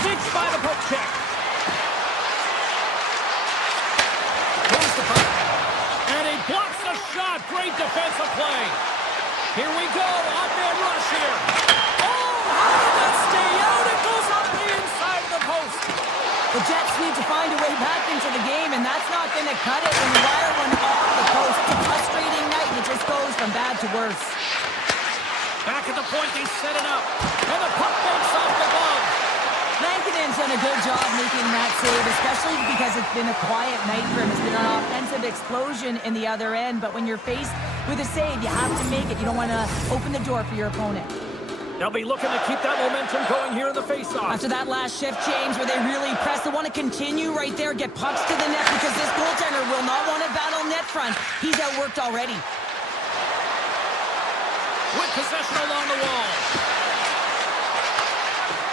Sneaks by the poke check. Moves the puck. And he blocks the shot. Great defensive play. Here we go. Odd-man rush here. Oh, how did that stay out? It goes up the inside of the post. The Jets need to find a way back into the game, and that's not going to cut it when you wire one off the post. It's a frustrating night, and it just goes from bad to worse. Back at the point, they set it up. And the puck makes off the glove. Lankinen's done a good job making that save, especially because it's been a quiet night for him. It's been an offensive explosion in the other end, but when you're faced with a save, you have to make it. You don't want to open the door for your opponent. They'll be looking to keep that momentum going here in the faceoff. After that last shift change where they really press, they want to continue right there, get pucks to the net because this goaltender will not want to battle net front. He's outworked already. With possession along the wall.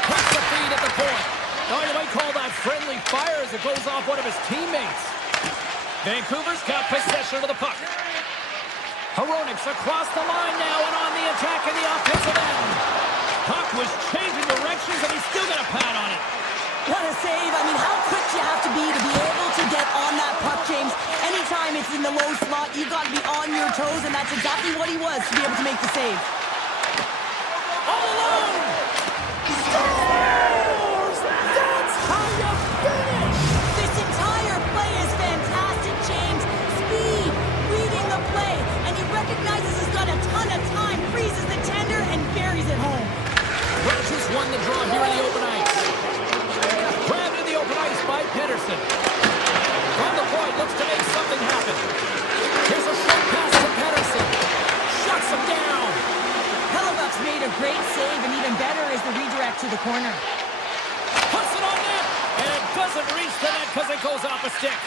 Puts the feed at the point. Oh, you might call that friendly fire as it goes off one of his teammates. Vancouver's got possession of the puck. Hronik's across the line now and on the attack in the offensive end. Puck was changing directions and he's still got a pad on it. What a save. I mean, how quick you have to be able to get on that puck, James. Anytime it's in the low slot, you've got to be on your toes, and that's exactly what he was to be able to make the save. All alone! Scores! That's how you finish! This entire play is fantastic, James. Speed, reading the play, and he recognizes he's got a ton of time, freezes the tender, and buries it home. Rogers won the draw here in the open ice. Grabbed in the open ice by Pedersen. From the point, looks to make something happen. Here's a short pass to Pedersen. Shuts him down. Hellebuyck's made a great save, and even better is the redirect to the corner. Puts it on net, and it doesn't reach the net because it goes off a stick.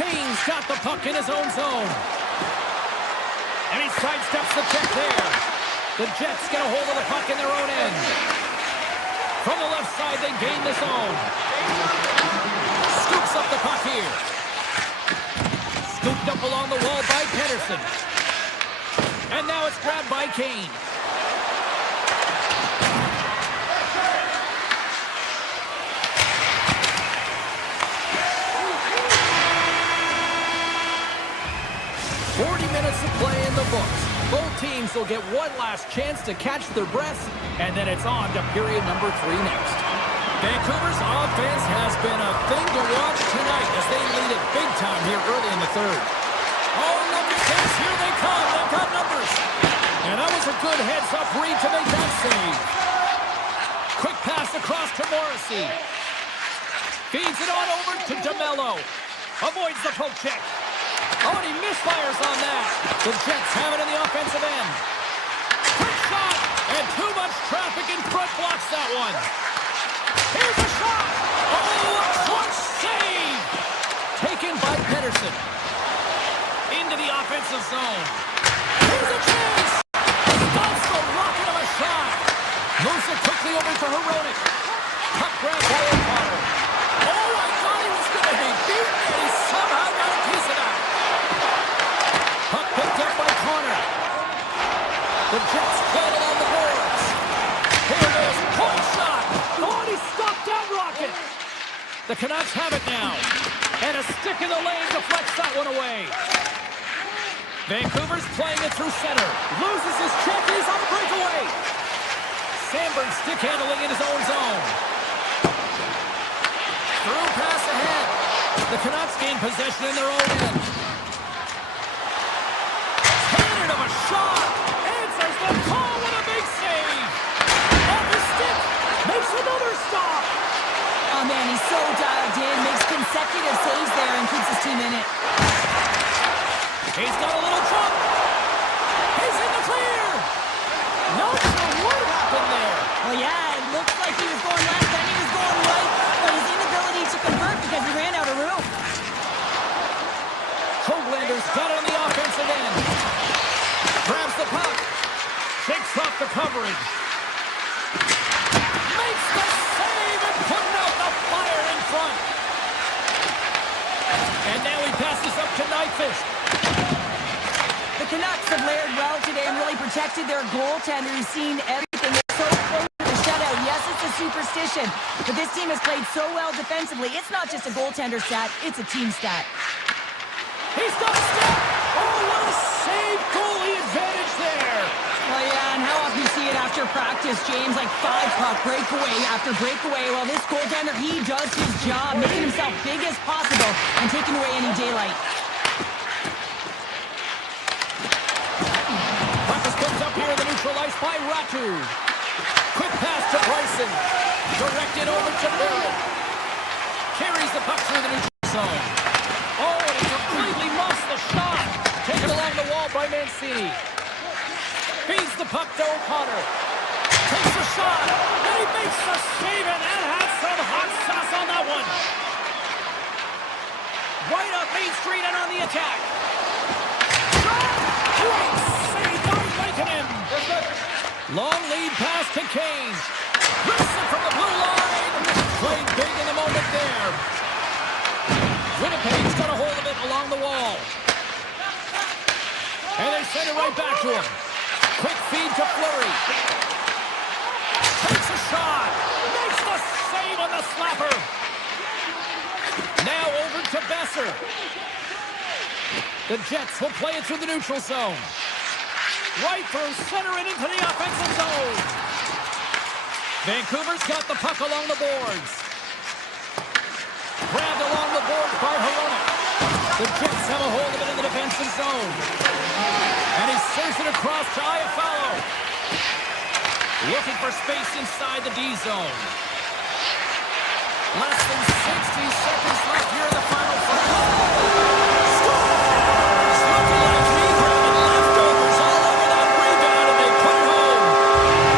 Kane's got the puck in his own zone. And he sidesteps the check there. The Jets get a hold of the puck in their own end. From the left side, they gain the zone. Scoops up the puck here. Scooped up along the wall by Pedersen. And now it's grabbed by Kane. one last chance to catch their breaths, and then it's on to period number 3 next. Vancouver's offense has been a thing to watch tonight as they lead it big time here early in the third. Oh, look at this. Here they come. They've got numbers. And that was a good heads-up read to make that save. Quick pass across to Morrissey. Feeds it on over to DeMello. Avoids the poke check. Oh, and he misfires on that. The Jets have it in the offensive end. Quick shot. And too much traffic in front blocks that one. Here's a shot. Oh, a clutch save. Taken by Pedersen. Into the offensive zone. Here's a chance. Stops the rocket of a shot. Moves it quickly over to Hronek. Puck grab by O'Connor. Oh, I thought he was going to be beaten, and he somehow got a piece of that. Puck picked up by Connor. The Jets caught it on the boards. Here it is. Point shot. Oh, and he stopped that rocket. The Canucks have it now. And a stick in the lane deflects that one away. Vancouver's playing it through center. Loses his check. He's on the breakaway. Sandberg stick handling in his own zone. Through pass ahead. The Canucks gain possession in their own end. Cannon of a shot. Answers the call with a big save. Off his stick. Makes another stop. Oh, man, he's so dialed in. Makes consecutive saves there and keeps his team in it. He's got a little jump. He's in the clear. Not sure what happened there. Well, yeah, it looks like he was going left, then he was going right, but his inability to convert because he ran out of room. Hoaglander's got it on the offensive end. Grabs the puck. Shakes off the coverage. Makes the save and putting out the fire in front. And now he passes up to Nyquist. The Canucks have layered well today and really protected their goaltender who's seen everything. They're so close to the shutout. Yes, it's a superstition, but this team has played so well defensively. It's not just a goaltender stat, it's a team stat. He's got a step. Oh, what a save. Goalie advantage there. Well, yeah, and how often you see it after practice, James, like 5-puck breakaway after breakaway. Well, this goaltender, he does his job, making himself big as possible and taking away any daylight. Puck is picked up here in the neutral ice by Ratu. Quick pass to Bryson. Directed over to Barrett. Carries the puck through the neutral zone. Oh, and he completely muffs the shot. Taken along the wall by Mancini. Feeds the puck to O'Connor. Takes a shot. And he makes the save, and that had some hot sauce on that one. Right up Main Street and on the attack. Shot! Great save by Lankinen. Long lead pass to Kane. Rips it from the blue line. Played big in the moment there. Winnipeg's got a hold of it along the wall. And they send it right back to him. Quick feed to Fleury. Takes a shot. Makes the save on the slapper. Now over to Besser. The Jets will play it through the neutral zone. Right through center and into the offensive zone. Vancouver's got the puck along the boards. Grabbed along the boards by Hronek. The Jets have a hold of it in the defensive zone. And he serves it across to Buffallo. Looking for space inside the D zone. Less than 60 seconds left here in the final frame. Scores! Looking like me grabbing leftovers all over that rebound, and they put it home.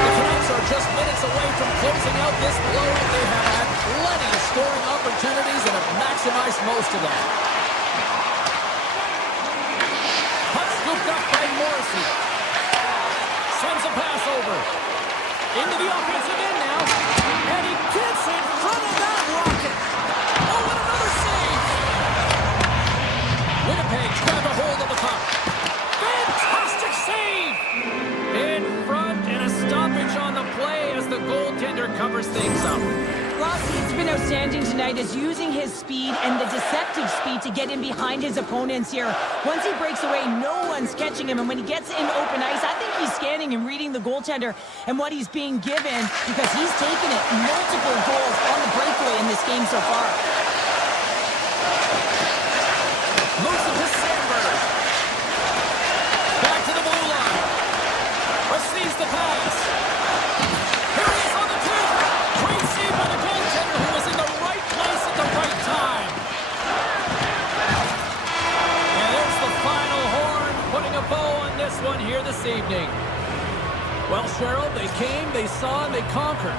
The Canucks are just minutes away from closing out this blowout. They have had plenty of scoring opportunities and have maximized most of them. Puck scooped up by Morrissey. Sends a pass over. Into the offensive end now. And he gets in front of that rocket. Oh, and another save. Winnipeg's grabbed a hold of the puck. Fantastic save. In front and a stoppage on the play as the goaltender covers things up. Rossi has been outstanding tonight as using his speed and the deceptive speed to get in behind his opponents here. Once he breaks away, no one's catching him, and when he gets in open ice, I think he's scanning and reading the goaltender and what he's being given, because he's taken it multiple goals on the breakaway in this game so far. Moves it to Sandberg. Back to the blue line. Receives the pass. Here he is on the two. Great save by the goaltender, who was in the right place at the right time. And there's the final horn, putting a bow on this one here this evening. Well, Cheryl, they came, they saw, and they conquered.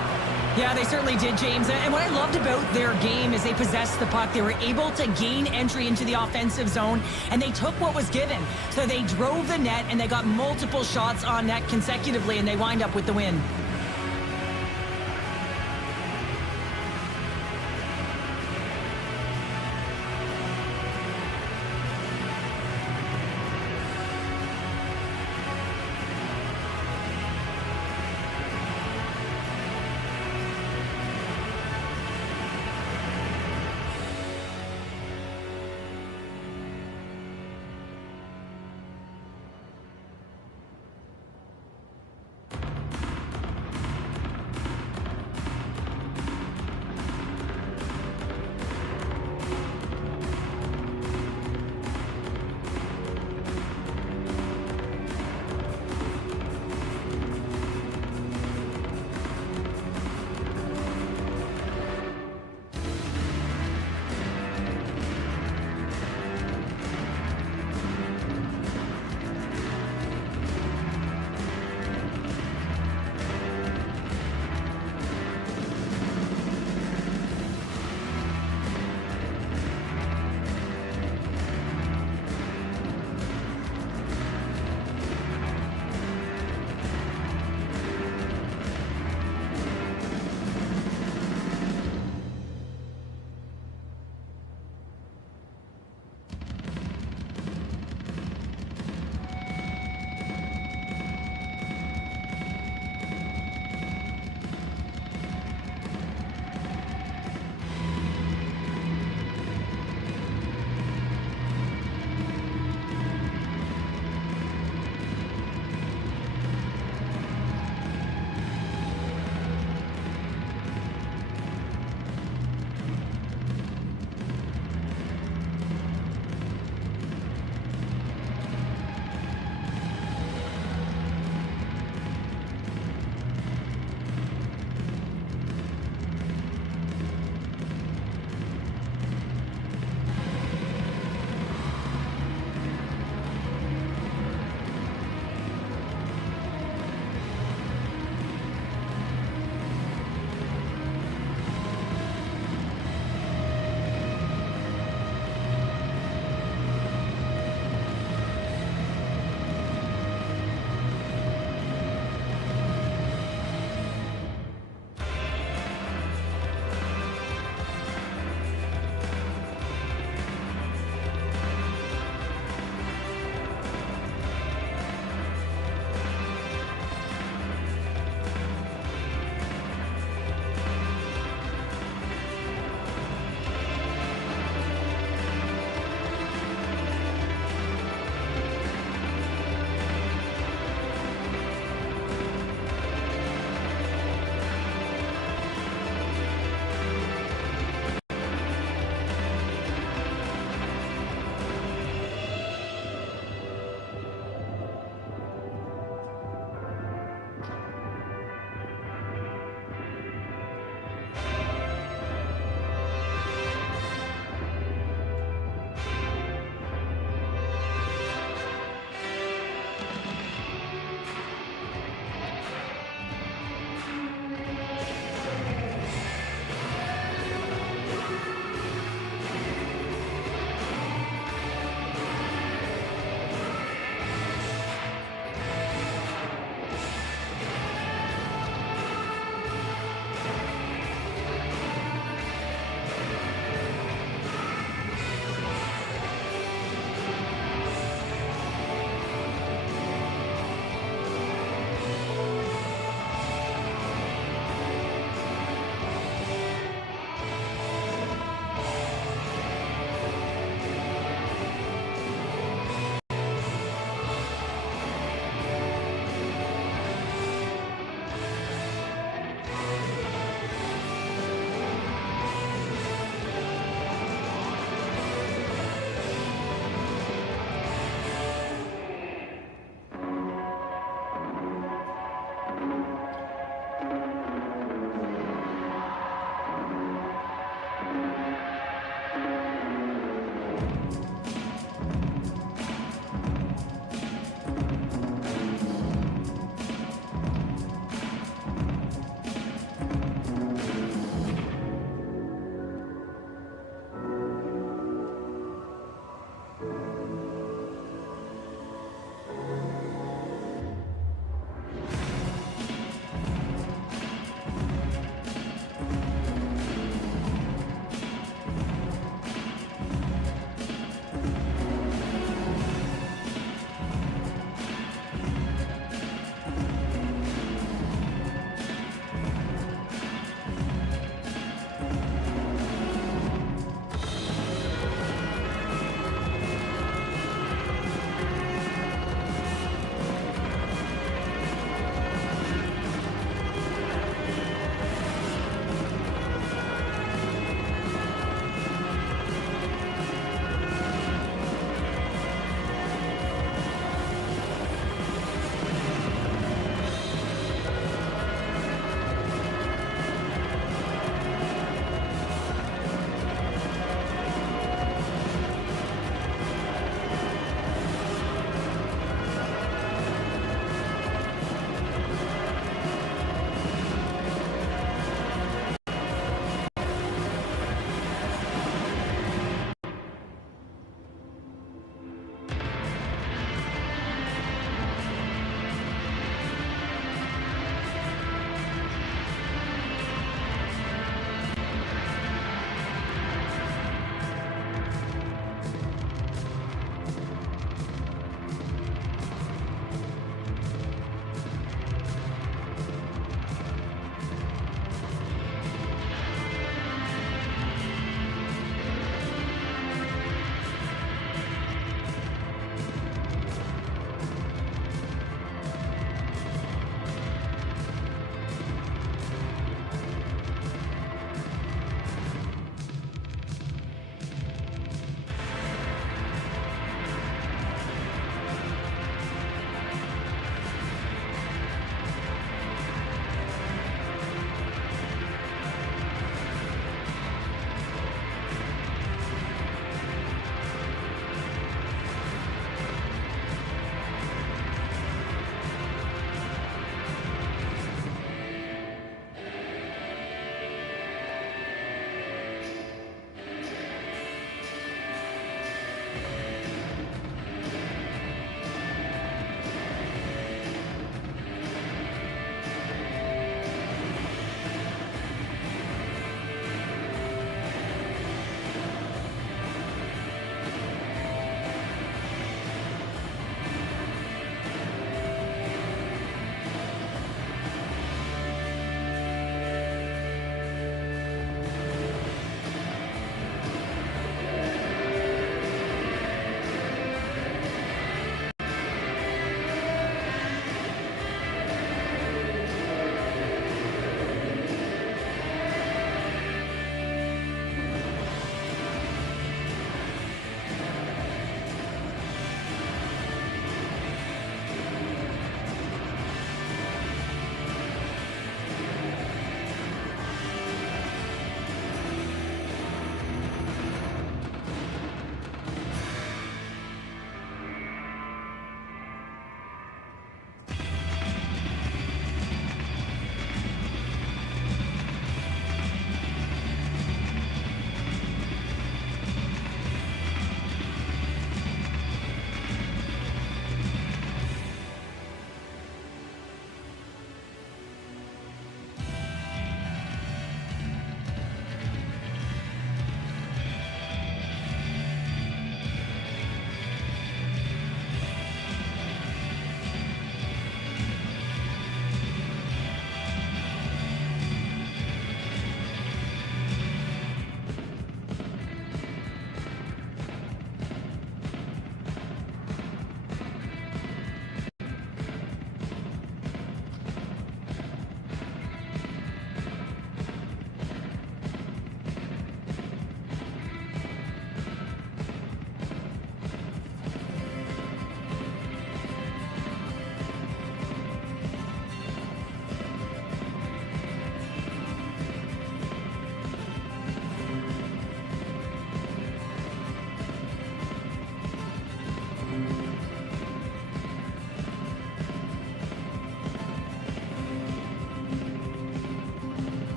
Yeah, they certainly did, James. And what I loved about their game is they possessed the puck. They were able to gain entry into the offensive zone, and they took what was given. So they drove the net, and they got multiple shots on net consecutively, and they wind up with the win.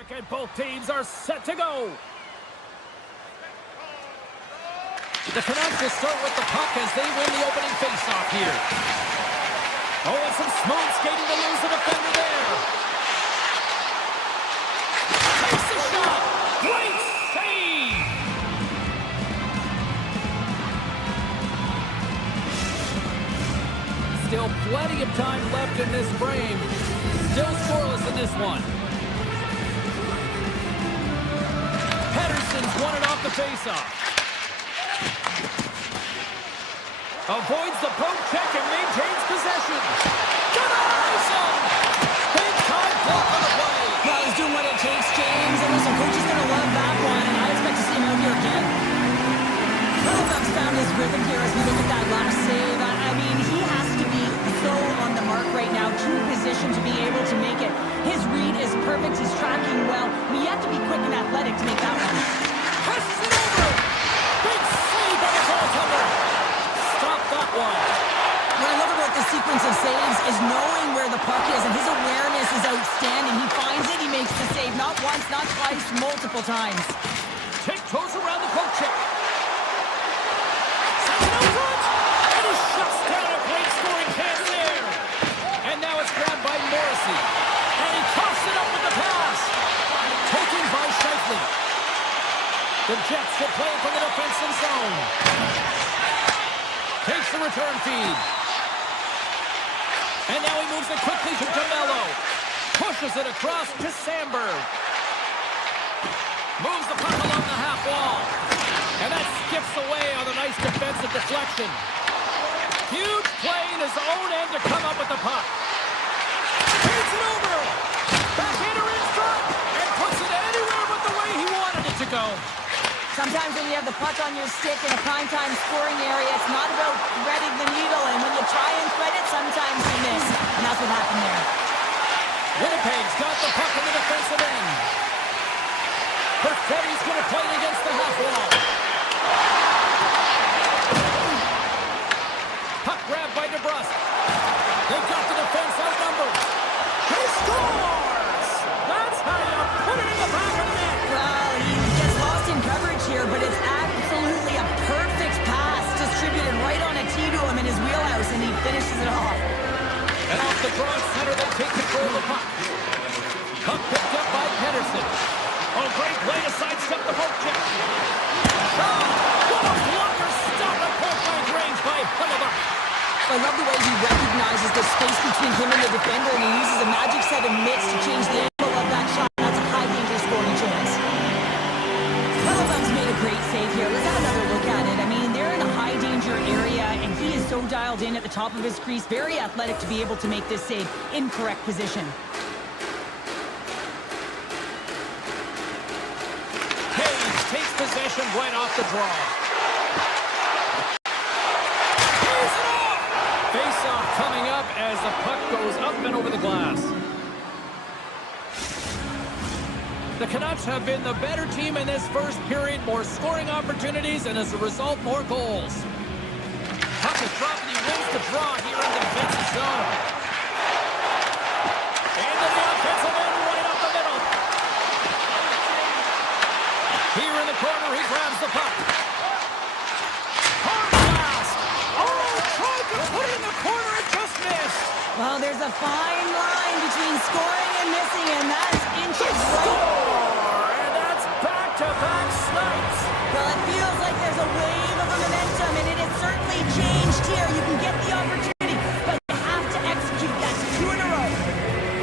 electric, and both teams are set to go. The Canucks will start with the puck as they win the opening faceoff here. Oh, and some smooth skating to lose the defender there. Takes the shot. Great save. Still plenty of time left in this frame. Still scoreless in this one. Pettersson's won it off the faceoff. Avoids the poke check and maintains possession. Denies him! Big time block on the play. Well, he's doing what it takes, James. And listen, coach is going to love that one, and I expect to see him out here again. Buffallo's found his rhythm here as we look at that last save. I mean, he has to be so on the mark right now, true position to be able to make it. His read is perfect. He's tracking well. You have to be quick and athletic to make that one. Passes it over. Big save by the goaltender. Stop that one. What I love about this sequence of saves is knowing where the puck is, and his awareness is outstanding. He finds it, he makes the save. Not once, not twice, multiple times. Tiptoes around the poke check. Sends it out front. And he shuts down a great scoring chance there. And now it's grabbed by Morrissey. And he coughs it up with the pass. Taken by Scheifele. The Jets will play from the defensive zone. Takes the return feed. And now he moves it quickly to DeMello. Pushes it across to Sandberg. Moves the puck along the half wall. And that skips away on a nice defensive deflection. Huge play in his own end to come up with the puck. Feeds it over. Backhander in front. And puts it anywhere but the way he wanted it to go. Sometimes when you have the puck on your stick in a primetime scoring area, it's not about threading the needle, and when you try and thread it, sometimes you miss. And that's what happened there. Winnipeg's got the puck in the defensive end. Perfetti's going to play it against the half wall. Puck grabbed by DeBrusque. They've got the defense outnumbered. He scores! That's how you put it in the back of the net. Well, he gets lost in coverage here, but it's absolutely a perfect pass distributed right on a tee to him in his wheelhouse, and he finishes it off. And off the draw center, they take control of the puck. Puck picked up by Pettersson. Oh, great play to sidestep the poke check. Shot! What a blocker stop at point-blank range by Hellebuyck. I love the way he recognizes the space between him and the defender, and he uses a magic set of mitts to change the angle of that shot. That's a high-danger scoring chance. Hellebuyck's made a great save here. Let's have another look at it. I mean, they're in a high-danger area, and he is so dialed in at the top of his crease. Very athletic to be able to make this save in correct position. Takes possession right off the draw. Here's it off! Face-off coming up as the puck goes up and over the glass. The Canucks have been the better team in this first period. More scoring opportunities, and as a result, more goals. Puck is dropped, and he wins the draw here in the defensive zone. Into the offensive end, right up the middle. Here in the corner, he grabs the puck. Hard blast. Oh, tried to put it in the corner and just missed. Well, there's a fine line between scoring and missing, and that's inches right. Score! And that's back-to-back snipes. Well, it feels like there's a wave of momentum, and it has certainly changed here. You can get the opportunity, but you have to execute. That's 2 in a row.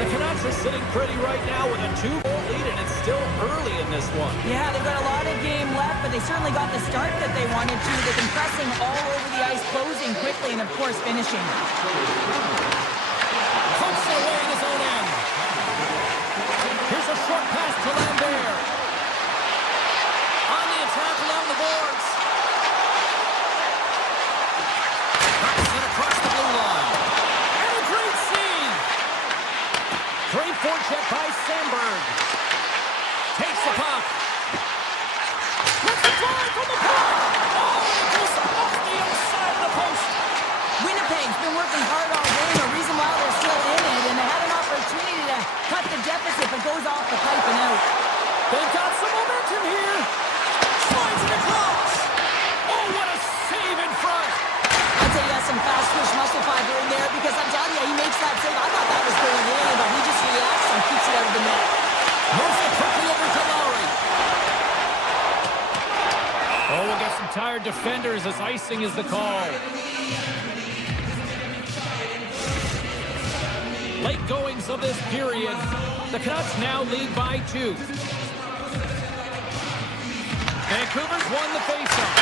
The Canucks are sitting pretty right now with a 2-goal lead, and it's still early in this one. Yeah, they've got a lot of game left, but they certainly got the start that they wanted to. They've been pressing all over the ice, closing quickly, and of course finishing. Pumps it away in his own end. Here's a short pass to Lambert. On the attack along the boards. Puck sent across the blue line. And a great save. Great forecheck by Sandberg. Takes the puck. Let's fly from the puck. Oh, it goes off the outside of the post. Winnipeg's been working hard all game, a reason why they're still in it, and they had an opportunity to cut the deficit, but goes off the pipe and out. They've got some momentum here. Slides it across. Oh, what a save in front. I'd say he has some fast twitch muscle fiber in there because I'm telling you, he makes that save. I thought that was going in, but he just reacts and keeps it out of the net. Moves it quickly over to Lowry. Oh, we'll get some tired defenders as icing is the call. Late goings of this period. The Canucks now lead by 2. Vancouver's won the faceoff.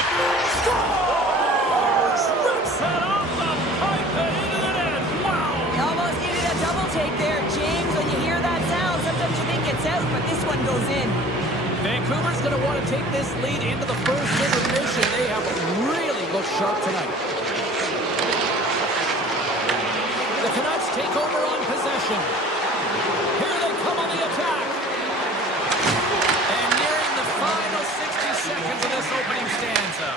Scores! Rips it off the pipe and into the net. Wow! He almost needed a double take there, James. When you hear that sound, sometimes you think it's out, but this one goes in. Vancouver's going to want to take this lead into the first intermission. They have really looked sharp tonight. The Canucks take over on possession. Here they come on the attack. And nearing the final 60 seconds of this opening stanza.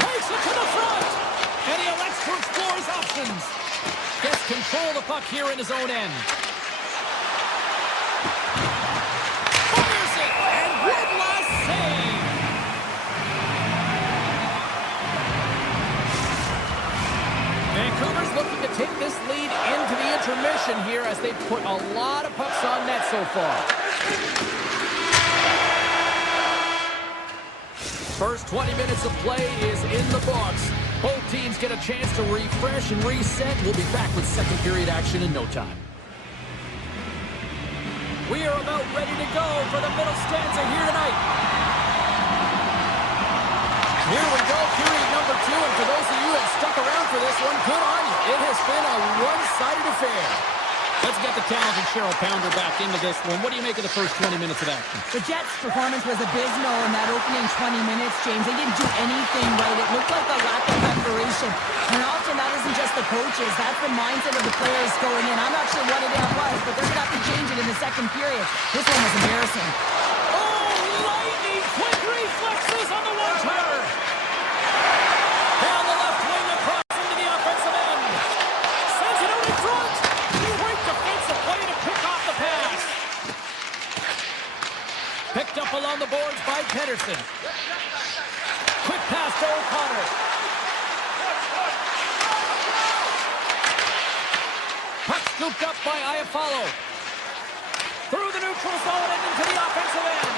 Takes it to the front. And he elects to explore his options. Gets control of the puck here in his own end. Fires it. And one last save. Vancouver's looking to take this lead into the intermission here as they've put a lot of pucks on net so far. First 20 minutes of play is in the books. Both teams get a chance to refresh and reset. We'll be back with second period action in no time. We are about ready to go for the middle stanza here tonight. Here we go, period number 2, and for those of you who have stuck around for this one, good on you. It has been a one-sided affair. Let's get the talented Cheryl Pounder back into this one. What do you make of the first 20 minutes of action? The Jets' performance was abysmal in that opening 20 minutes, James. They didn't do anything right. It looked like a lack of preparation. And often that isn't just the coaches. That's the mindset of the players going in. I'm not sure what it was, but they're going to have to change it in the second period. This one was embarrassing. Oh, lightning quick reflexes on the one-timer. Down the left wing across into the offensive end. Sends it out in front. Great defensive play to pick off the pass. Picked up along the boards by Pedersen. Quick pass to O'Connor. Puck scooped up by Buffallo. Through the neutral zone and into the offensive end.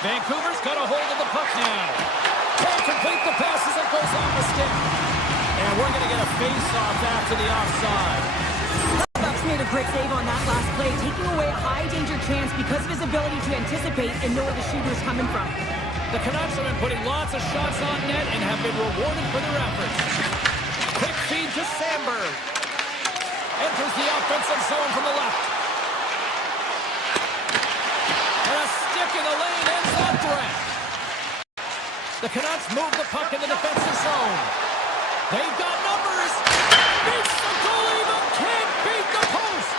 Vancouver's got a hold of the puck now. Can't complete the pass as it goes off the stick. And we're going to get a face-off after the offside. Bucks made a great save on that last play, taking away a high-danger chance because of his ability to anticipate and know where the shooter's coming from. The Canucks have been putting lots of shots on net and have been rewarded for their efforts. Quick feed to Sandberg. Enters the offensive zone from the left. And a stick in the lane ends that threat. The Canucks move the puck in the defensive zone. They've got numbers. Beats the goalie, but can't beat the post.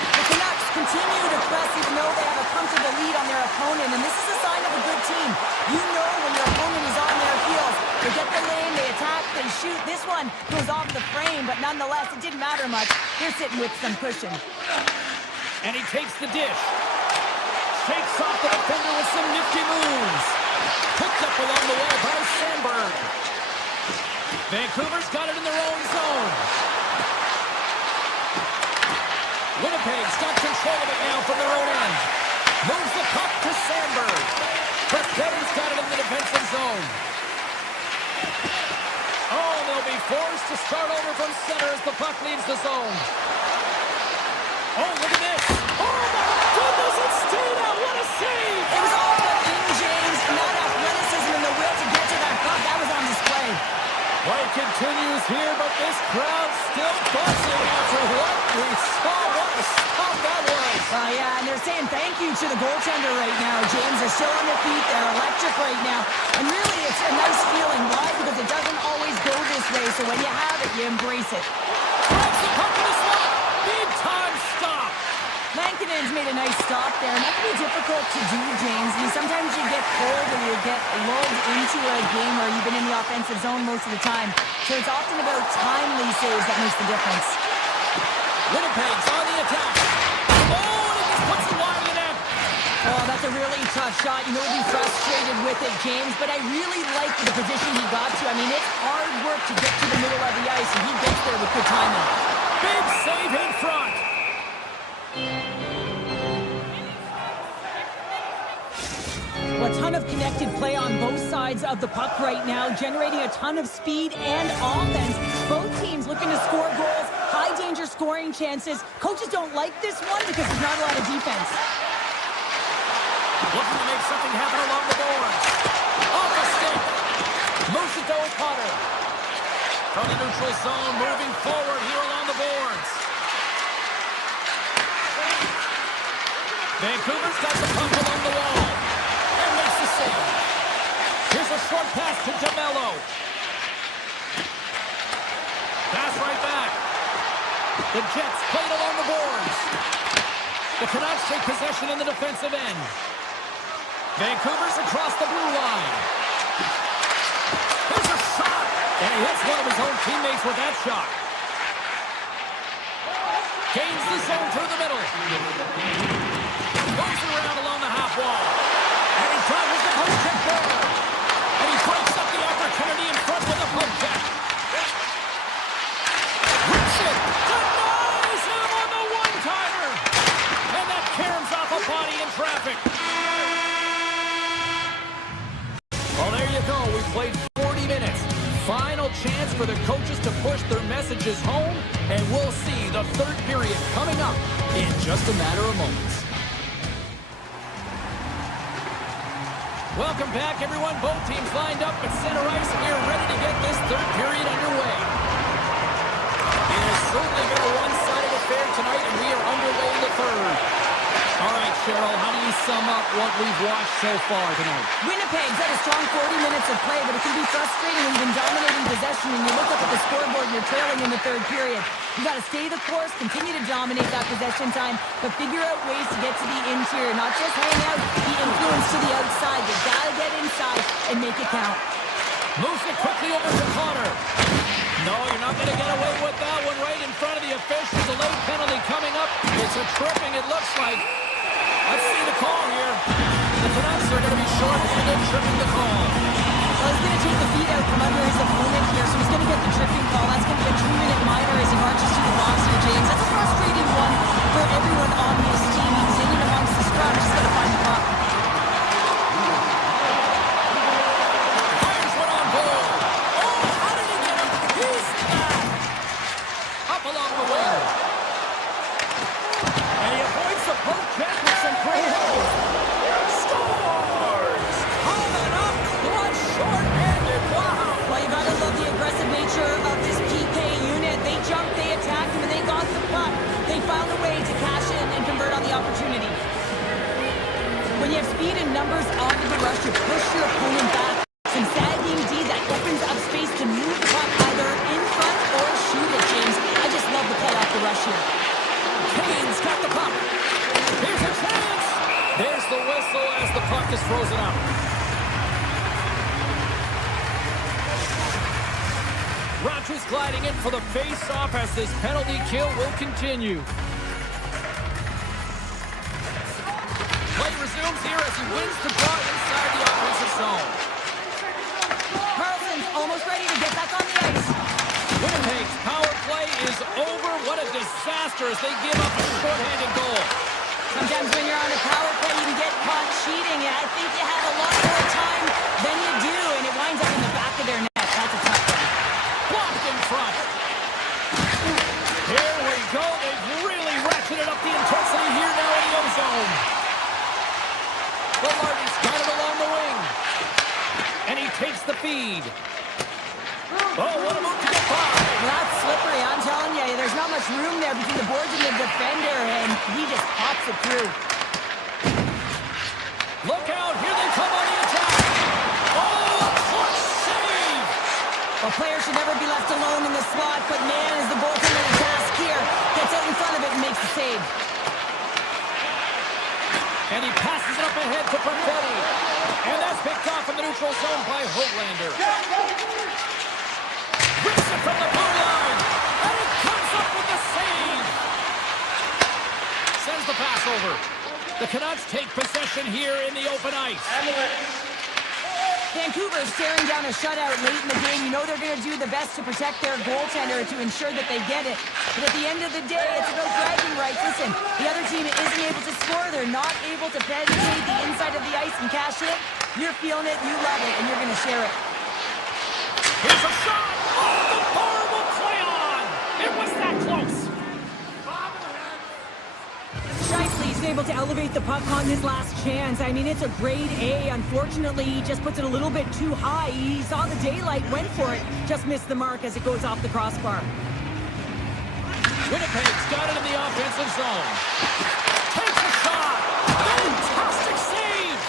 The Canucks continue to press even though they have a comfortable lead on their opponent, and this is a sign of a good team. You know when your opponent is on their heels. They get the lane, they attack, they shoot. This one goes off the frame, but nonetheless, it didn't matter much. They're sitting with some cushion. And he takes the dish. Shakes off the defender with some nifty moves. Picked up along the wall by Sandberg. Vancouver's got it in their own zone. Winnipeg's got control of it now from their own end. Moves the puck to Sandberg. Burkett's got it in the defensive zone. Oh, they'll be forced to start over from center as the puck leaves the zone. Oh, look at this. Oh, my goodness, it stayed out. What a save. It was all about in James, and that athleticism and the will to get to that puck. That was on display. Play continues here, but this crowd's still buzzing after what we saw. What a stop that was. Yeah, and they're saying thank you to the goaltender right now. James, they're still on their feet. They're electric right now. And really, it's a nice feeling. Why? Because it doesn't always go this way. So when you have it, you embrace it. Drives the puck in the slot. Big time stop. Lankinen's made a nice stop there. That can be difficult to do, James. I mean, sometimes you get cold or you get lulled into a game where you've been in the offensive zone most of the time. So it's often about timely saves that makes the difference. Winnipeg's on the attack. Oh, and he just puts it wide of the net. Oh, that's a really tough shot. You know, he'll be frustrated with it, James, but I really like the position he got to. I mean, it's hard work to get to the middle of the ice, and he gets there with good timing. Big save in front. Well, a ton of connected play on both sides of the puck right now, generating a ton of speed and offense. Both teams looking to score goals, high-danger scoring chances. Coaches don't like this one because there's not a lot of defense. Looking to make something happen along the boards. Off the stick. Moves it to O'Connor. From the neutral zone, moving forward here along the boards. Vancouver's got the puck along the wall. And makes the save. Here's a short pass to DeMello. Pass right back. The Jets played along the boards. The Canucks take possession in the defensive end. Vancouver's across the blue line. Here's a shot. And he hits one of his own teammates with that shot. Gains the zone through the middle. Goes around along the half wall. And he travels the post check forward. And he breaks up the opportunity in front with a post check. Rips it. Denies him on the one-timer. And that caroms off a body in traffic. Well, there you go. We played 40 minutes. Final chance for the coaches to push their messages home, and we'll see the third period coming up in just a matter of moments. Welcome back, everyone. Both teams lined up at center ice, and we're ready to get this third period underway. It has certainly been a one-sided affair tonight, and we are underway in the third. All right, Cheryl, how do you sum up what we've watched so far tonight? Winnipeg's had a strong 40 minutes of play, but it can be frustrating when you've been dominating possession and you look up at the scoreboard and you're trailing in the third period. You got to stay the course, continue to dominate that possession time, but figure out ways to get to the interior, not just hang out, be influenced to the outside. You got to get inside and make it count. Moves it quickly over to Connor. No, you're not going to get away with that one right in front of the officials. A late penalty coming up. It's a tripping, it looks like. Let's see the call here. The Canucks are going to be short-handed, tripping the call. Well, he's going to take the feet out from under his opponent here, so he's going to get the tripping call. That's going to be a 2-minute minor as he marches to the box here, James. That's a frustrating one for everyone on his team. He's in amongst the scrum, just got to find the puck. Fires one on goal. Oh, how did he get him? He's back. Up along the wing. And he avoids the poke check with some great help. Scores! Coming up clutch, short-handed. Wow! Well, you got to love the aggressive nature of this PK unit. They jumped, they attacked him, and they got the puck. They found a way to cash in and convert on the opportunity. When you have speed and numbers off of the rush, you push your opponent back. Some sagging D that opens up space to move the puck either in front or shoot it, James. I just love the play off the rush here. Kane's got the puck. Here's a chance. There's the whistle as the puck is frozen up. Rogers gliding in for the face-off as this penalty kill will continue. Play resumes here as he wins the draw inside the offensive zone. Carlson's almost ready to get back on the ice. Winnipeg's power play is over. What a disaster as they give up a shorthanded goal. Sometimes when you're on a power play, you can get caught cheating, and I think you have a lot more time than you do, and it winds up in the back of their net. That's a tough one. Blocked in front. Here we go. They've really ratcheted up the intensity here now in the O-zone. Velarde's got it along the wing. And he takes the feed. Oh, what a move to get by. Well, that's slippery, I'm telling you. There's not much room there between the boards and the defender, and he just pops it through. Look out. Here they come on the attack. Oh, clutch save. A player should never be left alone in the slot, but man, is the goaltender in the task here. Gets out in front of it and makes the save. And he passes it up ahead to Buffallo. And that's picked off in the neutral zone by Hoglander. Rips it from the blue line. And he comes up with the save. The Canucks take possession here in the open ice. Vancouver is staring down a shutout late in the game. You know they're going to do the best to protect their goaltender to ensure that they get it. But at the end of the day, it's about bragging rights. Listen, the other team isn't able to score. They're not able to penetrate the inside of the ice and cash it. You're feeling it, you love it, and you're going to share it. Here's a shot! Oh, the horrible play on! It was that close! Shifley's able to elevate the puck on his last chance. I mean, it's a grade A. Unfortunately, he just puts it a little bit too high. He saw the daylight, went for it, just missed the mark as it goes off the crossbar. Winnipeg's got it in the offensive zone. Takes a shot! Fantastic save!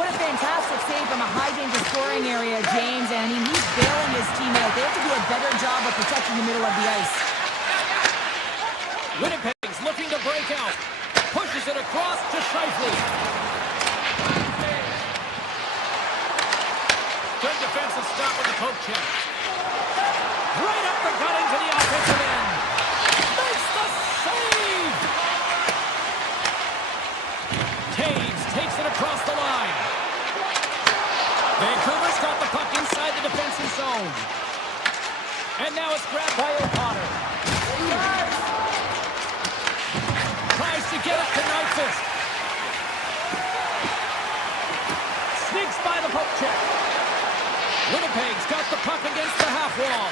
What a fantastic save from a high-danger scoring area, James. And I mean, he's bailing his team out. They have to do a better job of protecting the middle of the ice. Winnipeg's looking to break out. Pushes it across to Shifley. Good defensive stop with the poke check. Right up the gut into the offensive end. Makes the save! Taves takes it across the line. Vancouver's got the puck inside the defensive zone. And now it's grabbed by O'Connor. Tries to get it to Nyquist. Sneaks by the poke check. Winnipeg's got the puck against the half wall.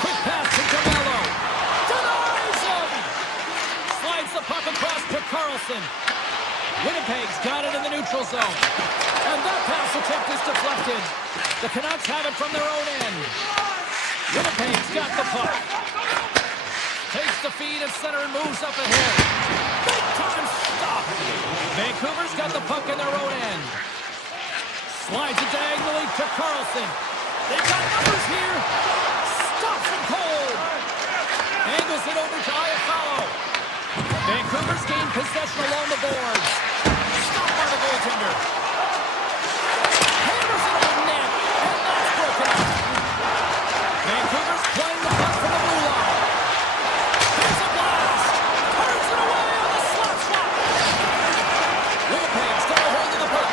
Quick pass to Buffallo. Denies him! Slides the puck across to Carlson. Winnipeg's got it in the neutral zone. And that pass attempt is deflected. The Canucks have it from their own end. Winnipeg's got the puck. Takes the feed at center and moves up ahead. Big time stop. Vancouver's got the puck in their own end. Slides it diagonally to Carlson. They've got numbers here. Stops him cold. Angles it over to Buffallo. Vancouver's gained possession along the boards. Stopped by the goaltender. Hammers it on net. And that's broken up. Vancouver's playing the puck from the blue line. There's a blast. Turns it away on the slap shot. Winnipeg's got a hold of the puck.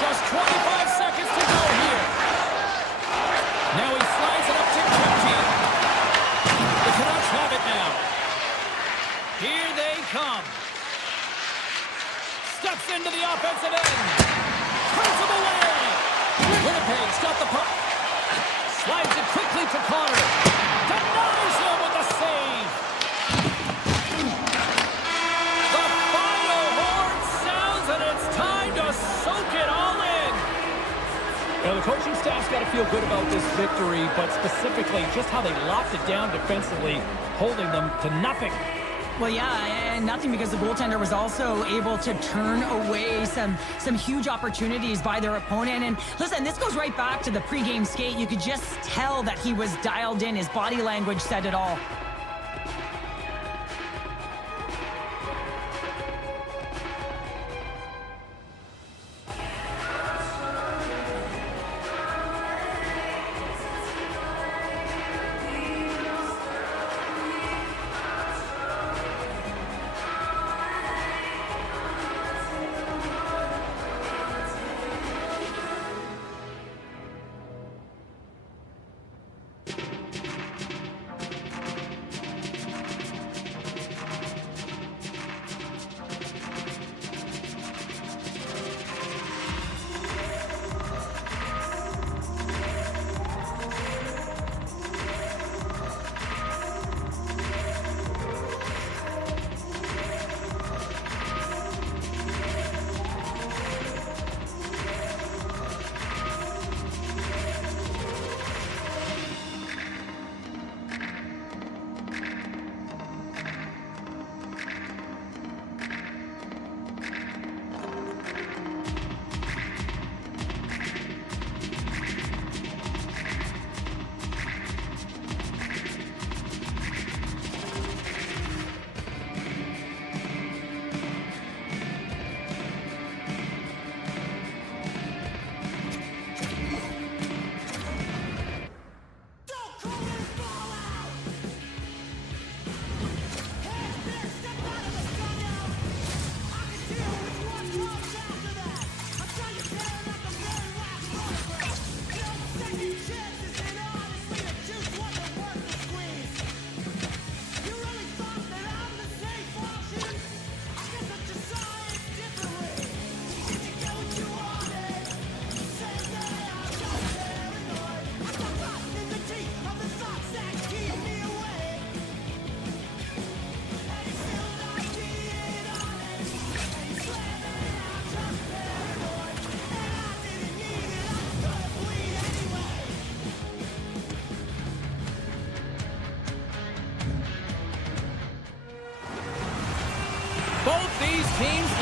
Just 25 seconds to go here. Now he slides it up to Kempty. The Canucks have it now. Here they come. Steps into the offensive end. Turns him away. Winnipeg's got the puck. Slides it quickly to Connor. Denies him with the save. The final horn sounds and it's time to soak it all in. Now, the coaching staff's got to feel good about this victory, but specifically just how they locked it down defensively, holding them to nothing. Well, yeah, and nothing because the goaltender was also able to turn away some huge opportunities by their opponent. And listen, this goes right back to the pregame skate. You could just tell that he was dialed in. His body language said it all.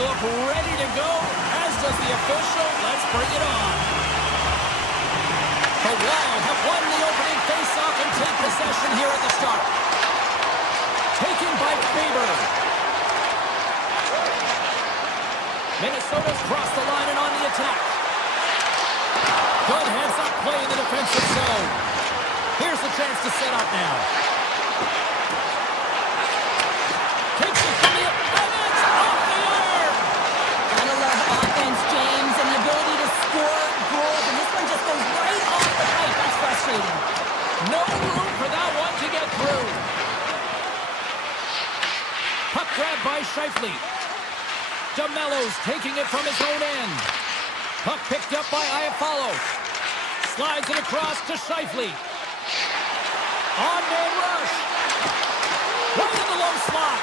look ready to go, as does the official. Let's bring it on. The Wild have won the opening faceoff and take possession here at the start. Taken by Faber. Minnesota's crossed the line and on the attack. Good heads-up play in the defensive zone. Here's the chance to set up now. Takes it from the offense, off the iron. Gotta love offense, James, and the ability to score goals, and this one just goes right off the pipe. That's frustrating. No room for that one to get through. Puck grab by Scheifele. DeMello's taking it from his own end. Puck picked up by Buffallo. Slides it across to Scheifele. On-man rush. Right in the low slot.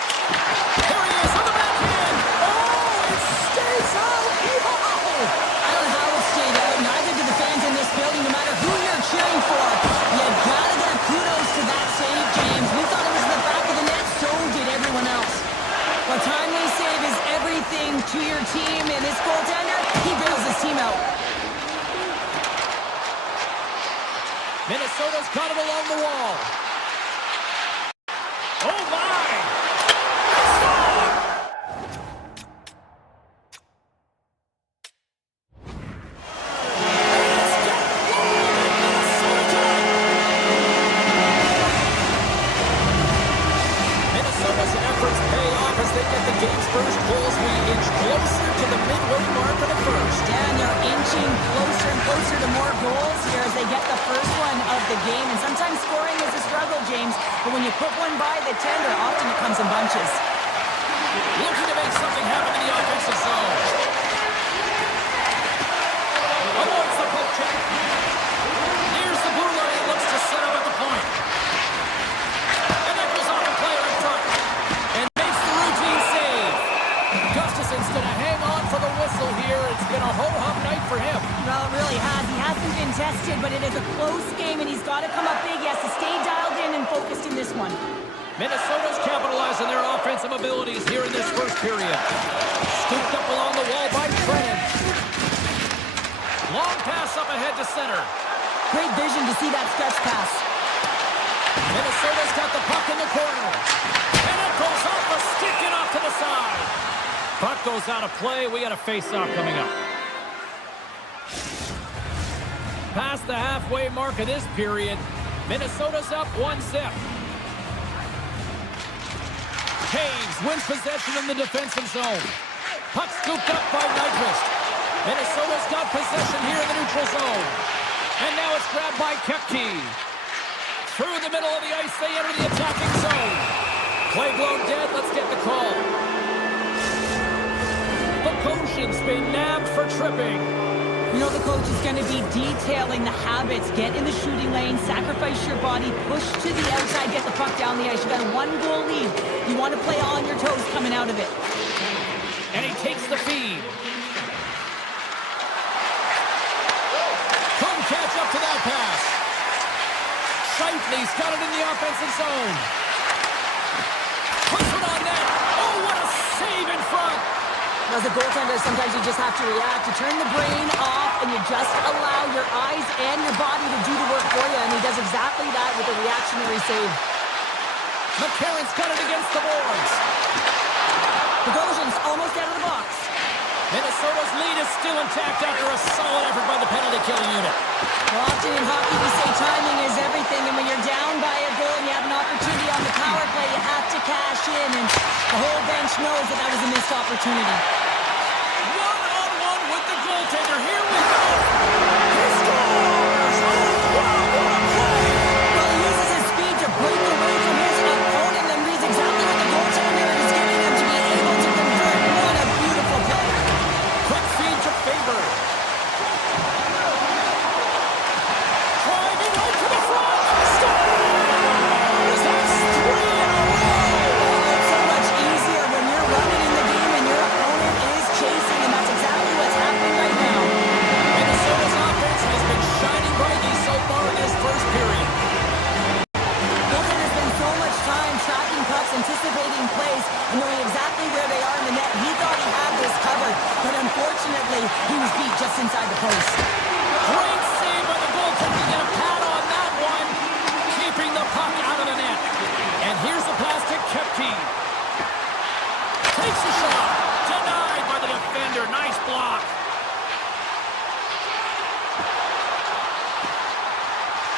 Here he is on the backhand. Oh, it stays out. Wow. I don't know how it stayed out. Neither do the fans in this building, no matter who you're cheering for. You gotta give kudos to that save, James. We thought it was in the back of the net, so did everyone else. A timely save is everything to your team, and this goaltender, he bails his team out. Minnesota's got it along the wall. Oh, my! Minnesota's efforts pay off as they get the game's first goals. We inch closer to the midway mark of the first. Yeah, and they're inching closer and closer to more goals here as they get the first one of the game. And sometimes scoring is a struggle, James. But when you put one by the tender, often it comes in bunches. Looking to make something happen in the offensive zone. Avoids the poke check. Nears the blue line, looks to set up at the point. And that goes off the player in front. And makes the routine save. Gustafson's going to hang on for the whistle here. It's been a ho-hum night for him. Well, it really has. He hasn't been tested, but it is a close game, and he's got to come up big. He has to stay dialed in and focused in this one. Minnesota's capitalizing their offensive abilities here in this first period. Scooped up along the wall by Brennan. Long pass up ahead to center. Great vision to see that stretch pass. Minnesota's got the puck in the corner. And it goes off the stick and off to the side. Puck goes out of play. We got a face-off coming up. Past the halfway mark of this period, Minnesota's up 1-0. Hayes wins possession in the defensive zone. Puck scooped up by Nyquist. Minnesota's got possession here in the neutral zone. And now it's grabbed by Koepke. Through the middle of the ice, they enter the attacking zone. Play blown dead, let's get the call. The Koshin's been nabbed for tripping. You know the coach is going to be detailing the habits. Get in the shooting lane, sacrifice your body, push to the outside, get the puck down the ice. You got a one-goal lead. You want to play on your toes coming out of it. And he takes the feed. Couldn't catch up to that pass. Scheifele's got it in the offensive zone. Puts it on net. Oh, what a save in front. As a goaltender, sometimes you just have to react. You turn the brain off, and you just allow your eyes and your body to do the work for you, and he does exactly that with a reactionary save. McCarron's got it against the boards. The Goshen's almost out of the box. Minnesota's lead is still intact after a solid effort by the penalty-killing unit. Well, often in hockey, we say timing is everything, and when you're down by a goal and you have an opportunity on the power play, you have to cash in, and the whole bench knows that that was a missed opportunity. One-on-one with the goaltender. Here we go. He scores! Oh, wow, what a play! Well, he uses his speed to break away from his opponent and reads exactly what the goaltender is giving him to be able to convert. What a beautiful play. Quick feed to Faber. Driving right to the front. Scores! That's 3 in a row. It's so much easier when you're running in the game and your opponent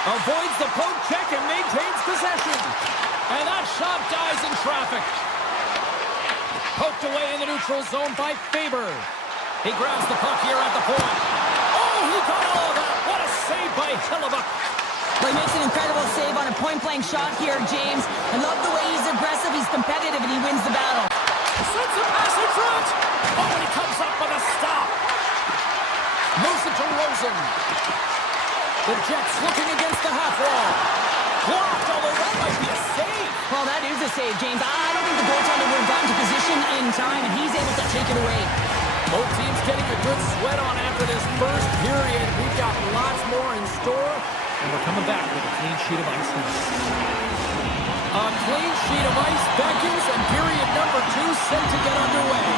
Avoids the poke check and maintains possession. And that shot dies in traffic. Poked away in the neutral zone by Faber. He grabs the puck here at the point. Oh, he got all of that. What a save by Hellebuyck. Well, he makes an incredible save on a point-blank shot here, James. I love the way he's aggressive, he's competitive, and he wins the battle. Sends a pass in front. Oh, and he comes up with a stop. Moves it to Rosen. The Jets looking against the half wall. Blocked, although that might be a save. Well, that is a save, James. I don't think the goaltender would have gotten to position in time, and he's able to take it away. Both teams getting a good sweat on after this first period. We've got lots more in store, and we're coming back with a clean sheet of ice next. A clean sheet of ice beckons, and period number 2 set to get underway.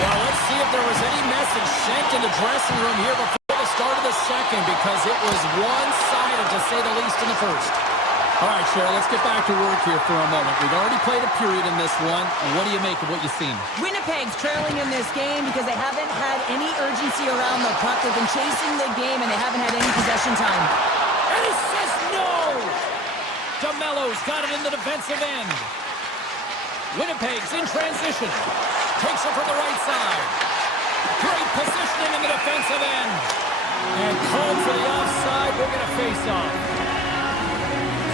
Well, let's see if there was any message sent in the dressing room here before the start of the second, because it was one-sided, to say the least, in the first. All right, Cheryl, let's get back to work here for a moment. We've already played a period in this one. What do you make of what you've seen? Winnipeg's trailing in this game because they haven't had any urgency around the puck. They've been chasing the game, and they haven't had any possession time. And he says no! DeMello's got it in the defensive end. Winnipeg's in transition. Takes it from the right side. Great positioning in the defensive end. And called for the offside. We're going to face off.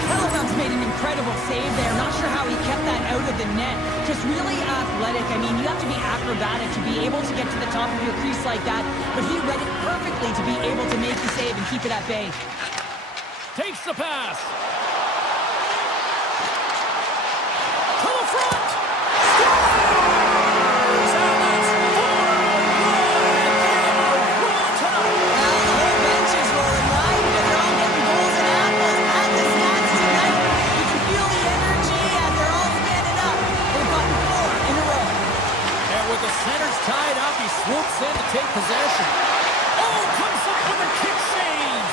Hellebuyck's made an incredible save there. Not sure how he kept that out of the net. Just really athletic. I mean, you have to be acrobatic to be able to get to the top of your crease like that. But he read it perfectly to be able to make the save and keep it at bay. Takes the pass. To the front. Scores! And that's 4-1. Now the whole bench is rolling wide because they're all getting goals and apples at the stats tonight. You can feel the energy as they're all standing up. They've gotten 4 in a row. And with the centers tied up, he swoops in to take possession. Oh, comes up with a kick save.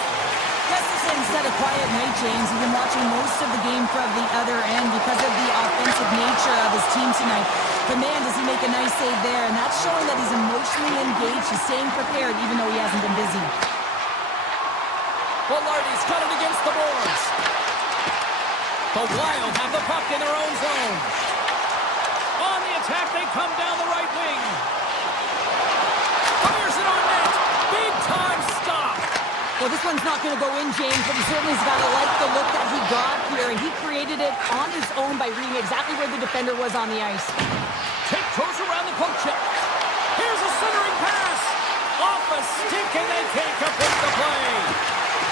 Gustafson's had a quiet night, James. He's been watching most of the game from the other end because of the offensive nature of his team tonight. But man, does he make a nice save there, and that's showing that he's emotionally engaged. He's staying prepared even though he hasn't been busy. Velarde's got it against the boards. The Wild have the puck in their own zone. On the attack, they come down the right wing. Fires it on net. Big time stop. Well, this one's not going to go in, James, but he certainly has got to like the look that he got here. And he created it on his own by reading exactly where the defender was on the ice. Tiptoes around the poke check. Here's a centering pass. Off a stick, and they can't complete the play.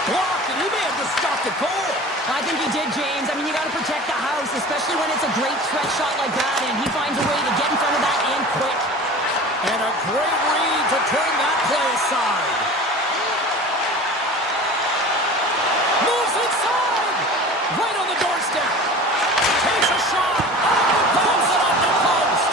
Blocked, and he may have just stopped the goal. I think he did, James. I mean, you got to protect the house, especially when it's a great stretch shot like that. And he finds a way to get in front of that and quick. And a great read to turn that play aside. Moves inside. Right on the doorstep. Takes a shot. Pulls it off the post.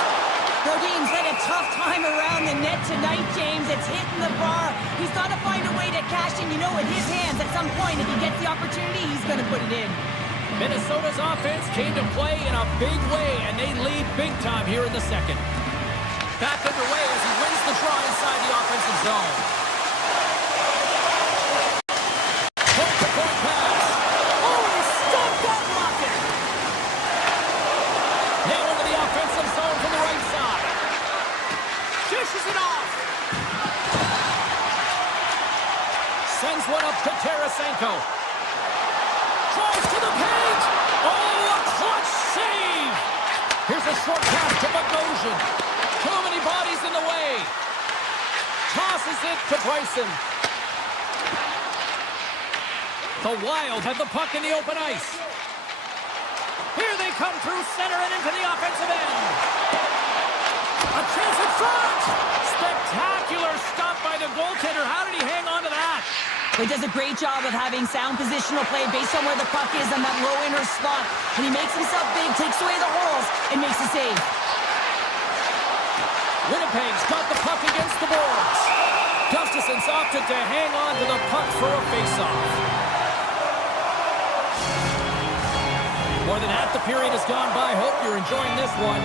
Brodin's had a tough time around the net tonight, James. It's hitting the bar. He's got to find a way to cash in. You know, in his hands at some point, if he gets the opportunity, he's going to put it in. Minnesota's offense came to play in a big way, and they lead big time here in the second. Back underway as he wins the draw inside the offensive zone. Point-to-point pass. Oh, he stopped that rocket. Nailed into the offensive zone from the right side. Dishes it off. Sends one up to Tarasenko. Drives to the paint. Oh, a clutch save. Here's a short pass to Bogosian. Too many bodies in the way. Tosses it to Bryson. The Wild have the puck in the open ice. Here they come through center and into the offensive end. A chance in front. Spectacular stop by the goaltender. How did he hang on to that? He does a great job of having sound positional play based on where the puck is on that low inner spot. And he makes himself big, takes away the holes, and makes a save. Winnipeg's got the puck against the boards. Gustafson's opted to hang on to the puck for a faceoff. More than half the period has gone by. Hope you're enjoying this one.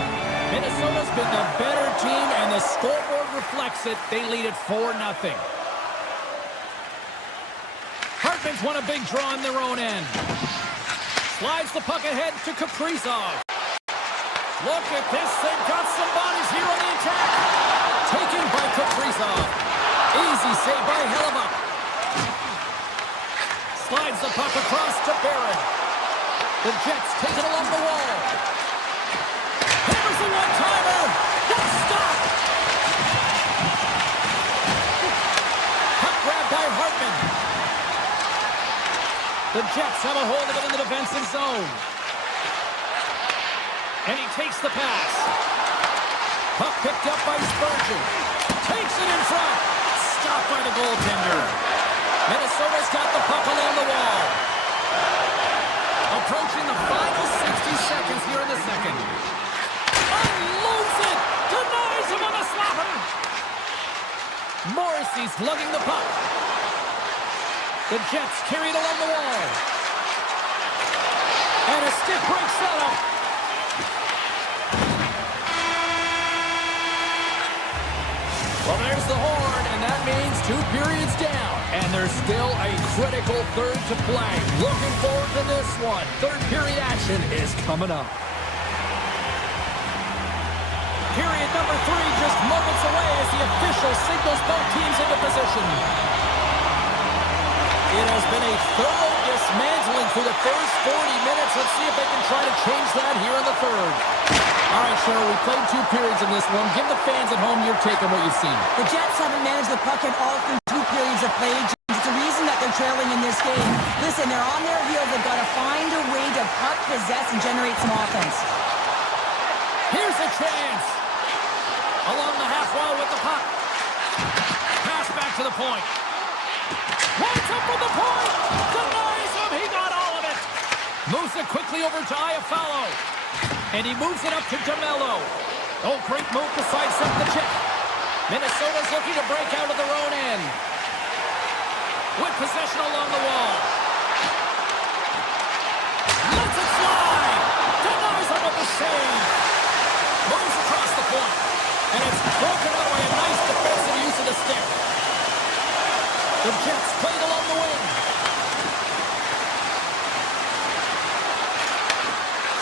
Minnesota's been the better team, and the scoreboard reflects it. They lead it 4-0. Hart Hartman's won a big draw in their own end. Slides the puck ahead to Kaprizov. Look at this. They've got some bodies here on the attack. Taken by Kaprizov. Easy save by Hellebuyck. Slides the puck across to Barron. The Jets take it along the wall. Hammers the one-timer. What stop? Puck grab by Hartman. The Jets have a hold of it in the defensive zone. And he takes the pass. Puck picked up by Spurgeon. Takes it in front. Stopped by the goaltender. Minnesota's got the puck along the wall. Approaching the final 60 seconds here in the second. Unloads it. Denies him on the slapper. Morrissey's lugging the puck. The Jets carry it along the wall. And a stick break setup. Well, there's the horn, and that means 2 periods down. And there's still a critical third to play. Looking forward to this one. Third period action is coming up. Period number 3 just moments away as the official signals both teams into position. It has been a thorough dismantling through the first 40 minutes. Let's see if they can try to change that here in the third. All right, Cheryl, we played 2 periods in this one. Give the fans at home your take on what you've seen. The Jets haven't managed the puck at all through 2 periods of play. It's a reason that they're trailing in this game. Listen, they're on their heels. They've got to find a way to puck possess and generate some offense. Here's a chance. Along the half wall with the puck. Pass back to the point. Winds up from the point. Denies him. He got all of it. Moves it quickly over to Buffallo. And he moves it up to DeMello. Oh, great move to sidestep the chip. Minnesota's looking to break out of their own end. With possession along the wall. Lets it fly. Denies him with the save. Moves across the point. And it's broken up by a nice defensive use of the stick. The Jets played along the wing.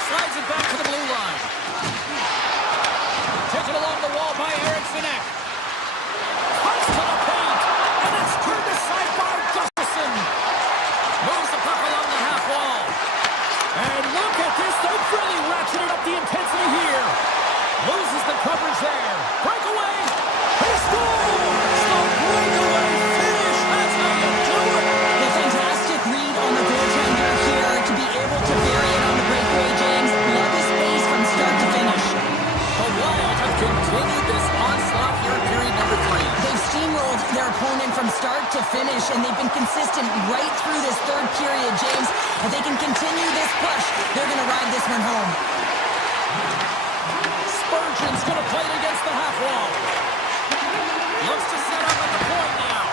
Slides it back to the blue line. Taken along the wall by Eriksson. Cuts to the paint. And it's turned aside by Gustafsson. Moves the puck along the half wall. And look at this. They've really ratcheted up the intensity here. Loses the coverage there. Breakaway. He scores! The breakaway finish. That's how you do it. A fantastic read on the goaltender here to be able to vary it on the breakaway, James. Love his pace from start to finish. The Wild have continued this onslaught here in period number 3. They've steamrolled their opponent from start to finish, and they've been consistent right through this third period, James. If they can continue this push, they're going to ride this one home. Spurgeon's going to play it against the half wall. Looks to set up at the point now.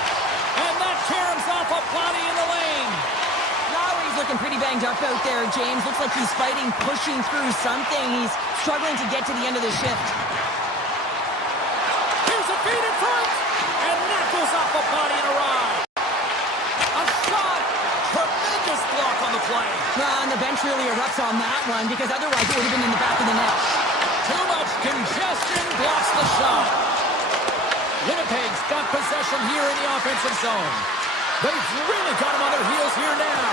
And that tears off a body in the lane. Lowry's looking pretty banged up out there, James. Looks like he's fighting, pushing through something. He's struggling to get to the end of the shift. Here's a feed in front. And that goes off a body in a ride. A shot. Tremendous block on the play. Well, and the bench really erupts on that one because otherwise it would have been in the back of the net. Too much congestion blocks the shot. Winnipeg's got possession here in the offensive zone. They've really got him on their heels here now.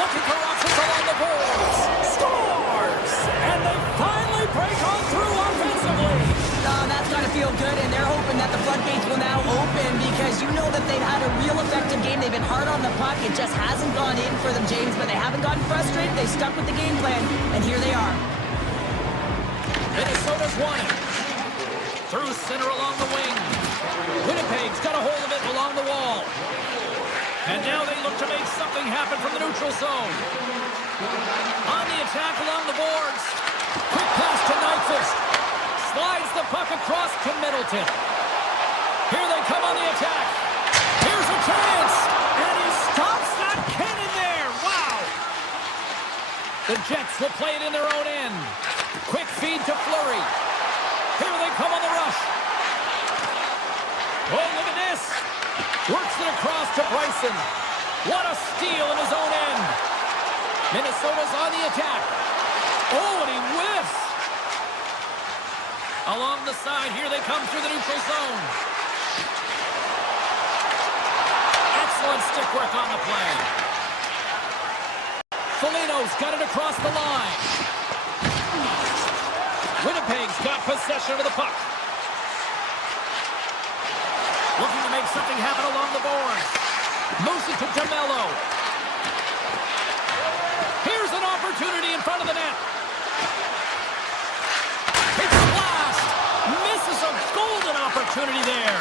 Looking for options along the boards. Scores! And they finally break on through offensively. That's got to feel good, and they're hoping that the floodgates will now open because you know that they've had a real effective game. They've been hard on the puck. It just hasn't gone in for them, James, but they haven't gotten frustrated. They've stuck with the game plan, and here they are. Minnesota's won it. Through center along the wing. Winnipeg's got a hold of it along the wall. And now they look to make something happen from the neutral zone. On the attack along the boards. Quick pass to Nyquist. Slides the puck across to Middleton. Here they come on the attack. Here's a chance. And he stops that cannon there. Wow. The Jets will play it in their own end. Quick feed to Fleury. Here they come on the rush. Oh, look at this. Works it across to Bryson. What a steal in his own end. Minnesota's on the attack. Oh, and he whiffs. Along the side, here they come through the neutral zone. Excellent stick work on the play. Foligno's got it across the line. Winnipeg's got possession of the puck. Looking to make something happen along the boards. Moves it to DeMello. Here's an opportunity in front of the net. It's splashed. Misses a golden opportunity there.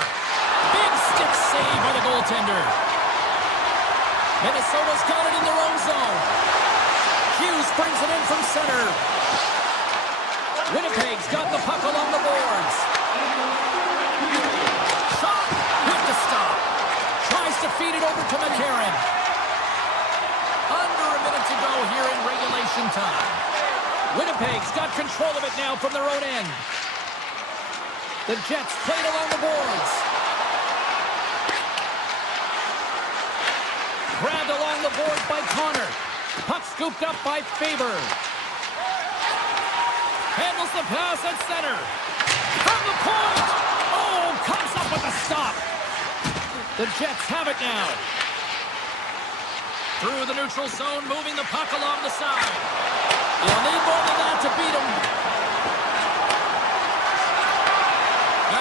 Big stick save by the goaltender. Minnesota's got it in their own zone. Hughes brings it in from center. Winnipeg's got the puck along the boards. Shot with the stop. Tries to feed it over to McCarron. Under a minute to go here in regulation time. Winnipeg's got control of it now from their own end. The Jets played along the boards. Grabbed along the boards by Connor. Puck scooped up by Faber. Handles the pass at center. From the point. Oh, comes up with a stop. The Jets have it now. Through the neutral zone, moving the puck along the side. You'll need more than that to beat them.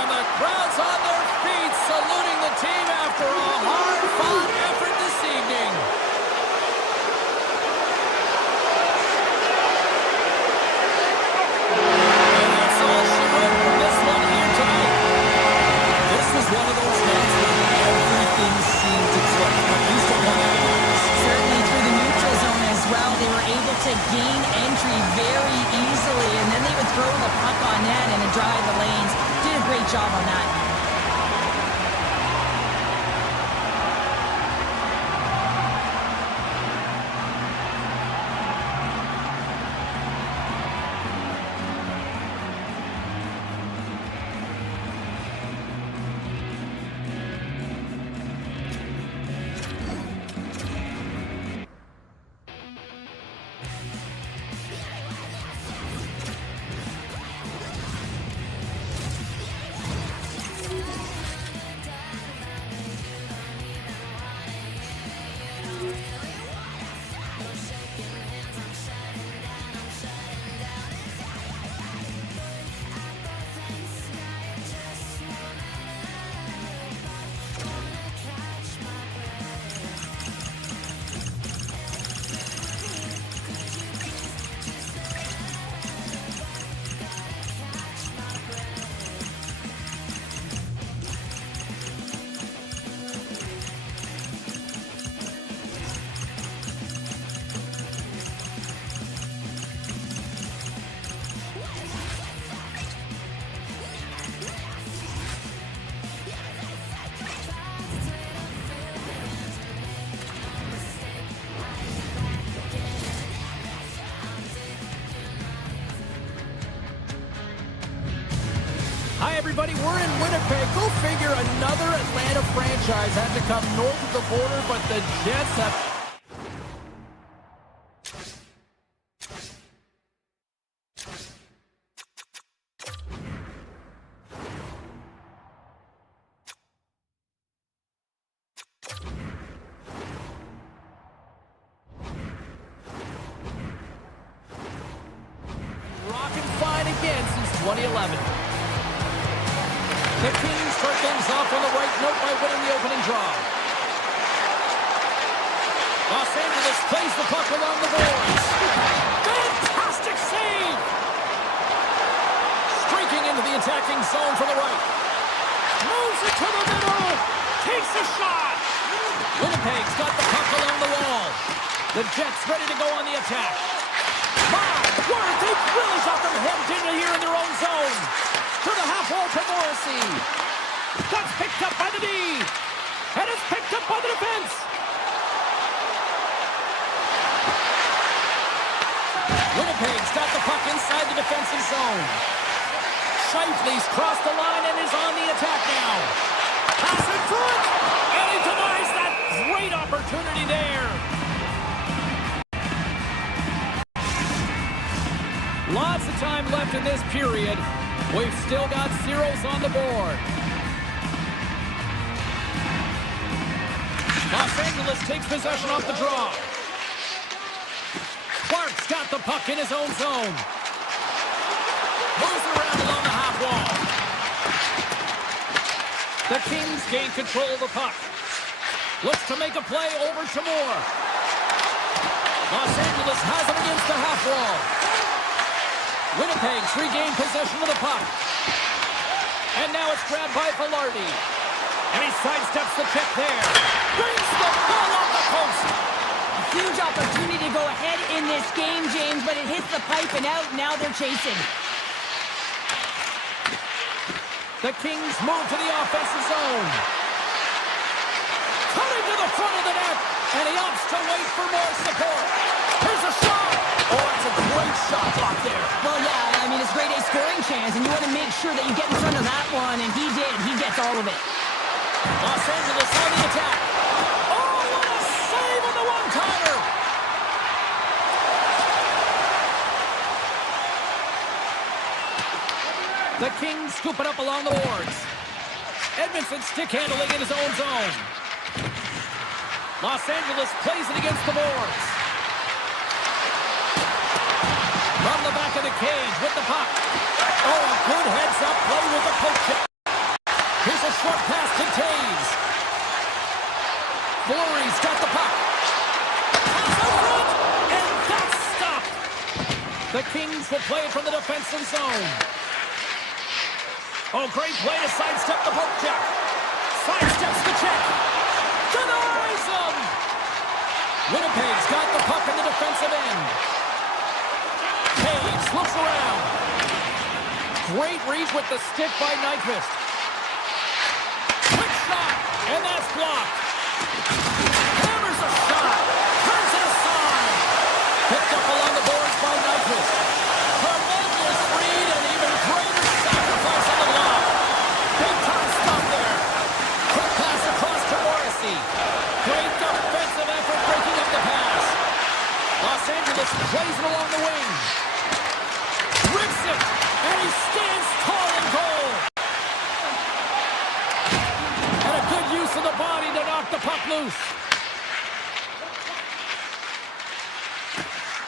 And the crowd's on their feet, saluting the team after a hard-fought effort this evening. And that's all she wrote from this one here tonight. This was one of those nights where everything seemed to click, at least at one end. Certainly through the neutral zone as well. They were able to gain entry very easily, and then they would throw the puck on net and drive the lanes. Did a great job on that. Hi, everybody. We're in Winnipeg. Go figure, another Atlanta franchise had to come north of the border, but the Jets have... rocking fine again since 2011. The Kings start things off on the right note by winning the opening draw. Los Angeles plays the puck along the boards. Fantastic save! Streaking into the attacking zone from the right. Moves it to the middle. Takes a shot. Winnipeg's got the puck along the wall. The Jets ready to go on the attack. My word, they really got them hemmed in here in their own zone. To the half wall to Morrissey. That's picked up by the D. And it's picked up by the defense. Winnipeg's got the puck inside the defensive zone. Shifley's crossed the line and is on the attack now. Pass in front. And he denies that Great opportunity there. Lots of time left in this period. We've still got zeros on the board. Los Angeles takes possession off the draw. Clark's got the puck in his own zone. Moves around along the half wall. The Kings gain control of the puck. Looks to make a play over to Moore. Los Angeles has him against the half wall. Winnipeg's regained possession of the puck. And now it's grabbed by Velarde. And he sidesteps the check there. Brings the ball off the post. A huge opportunity to go ahead in this game, James, but it hits the pipe and out. Now they're chasing. The Kings move to the offensive zone. Cutting to the front of the net. And he opts to wait for more support. Here's a shot. Oh, that's a great shot block there. Well, yeah, I mean, it's grade A scoring chance, and you want to make sure that you get in front of that one, and he did. He gets all of it. Los Angeles on the attack. Oh, what a save on the one-timer. The Kings scoop it up along the boards. Edmondson stick handling in his own zone. Los Angeles plays it against the boards. From the back of the cage with the puck. Oh, a good heads-up play with the poke check. Here's a short pass to Taves. Fleury's got the puck. Pass out front, and that's stopped. The Kings will play it from the defensive zone. Oh, great play to sidestep the poke check. Sidesteps the check. Denies him. Winnipeg's got the puck in the defensive end. Taves looks around. Great reach with the stick by Nyquist. Quick shot, and that's blocked. Hammers a shot. Turns it aside. Picked up along the boards by Nyquist. Tremendous read and even greater sacrifice on the block. Big time stop there. Quick pass across to Morrissey. Great defensive effort breaking up the pass. Los Angeles plays it along the wing. Rips it, and he stands tall in goal. And a good use of the body to knock the puck loose.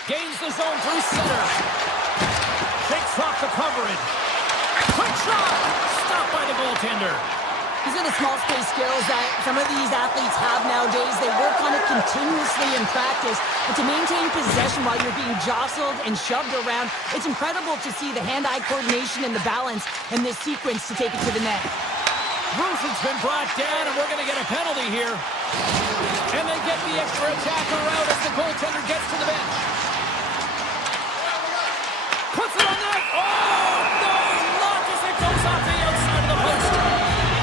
Gains the zone through center. Shakes off the coverage. Quick shot! Stopped by the goaltender. These are the small space skills that some of these athletes have nowadays. They work on it continuously in practice. But to maintain possession while you're being jostled and shoved around, it's incredible to see the hand-eye coordination and the balance in this sequence to take it to the net. Bruson's been brought down, and we're going to get a penalty here. And they get the extra attacker out as the goaltender gets to the bench. Puts it on net. Oh, no! Launches it, goes off the outside of the post.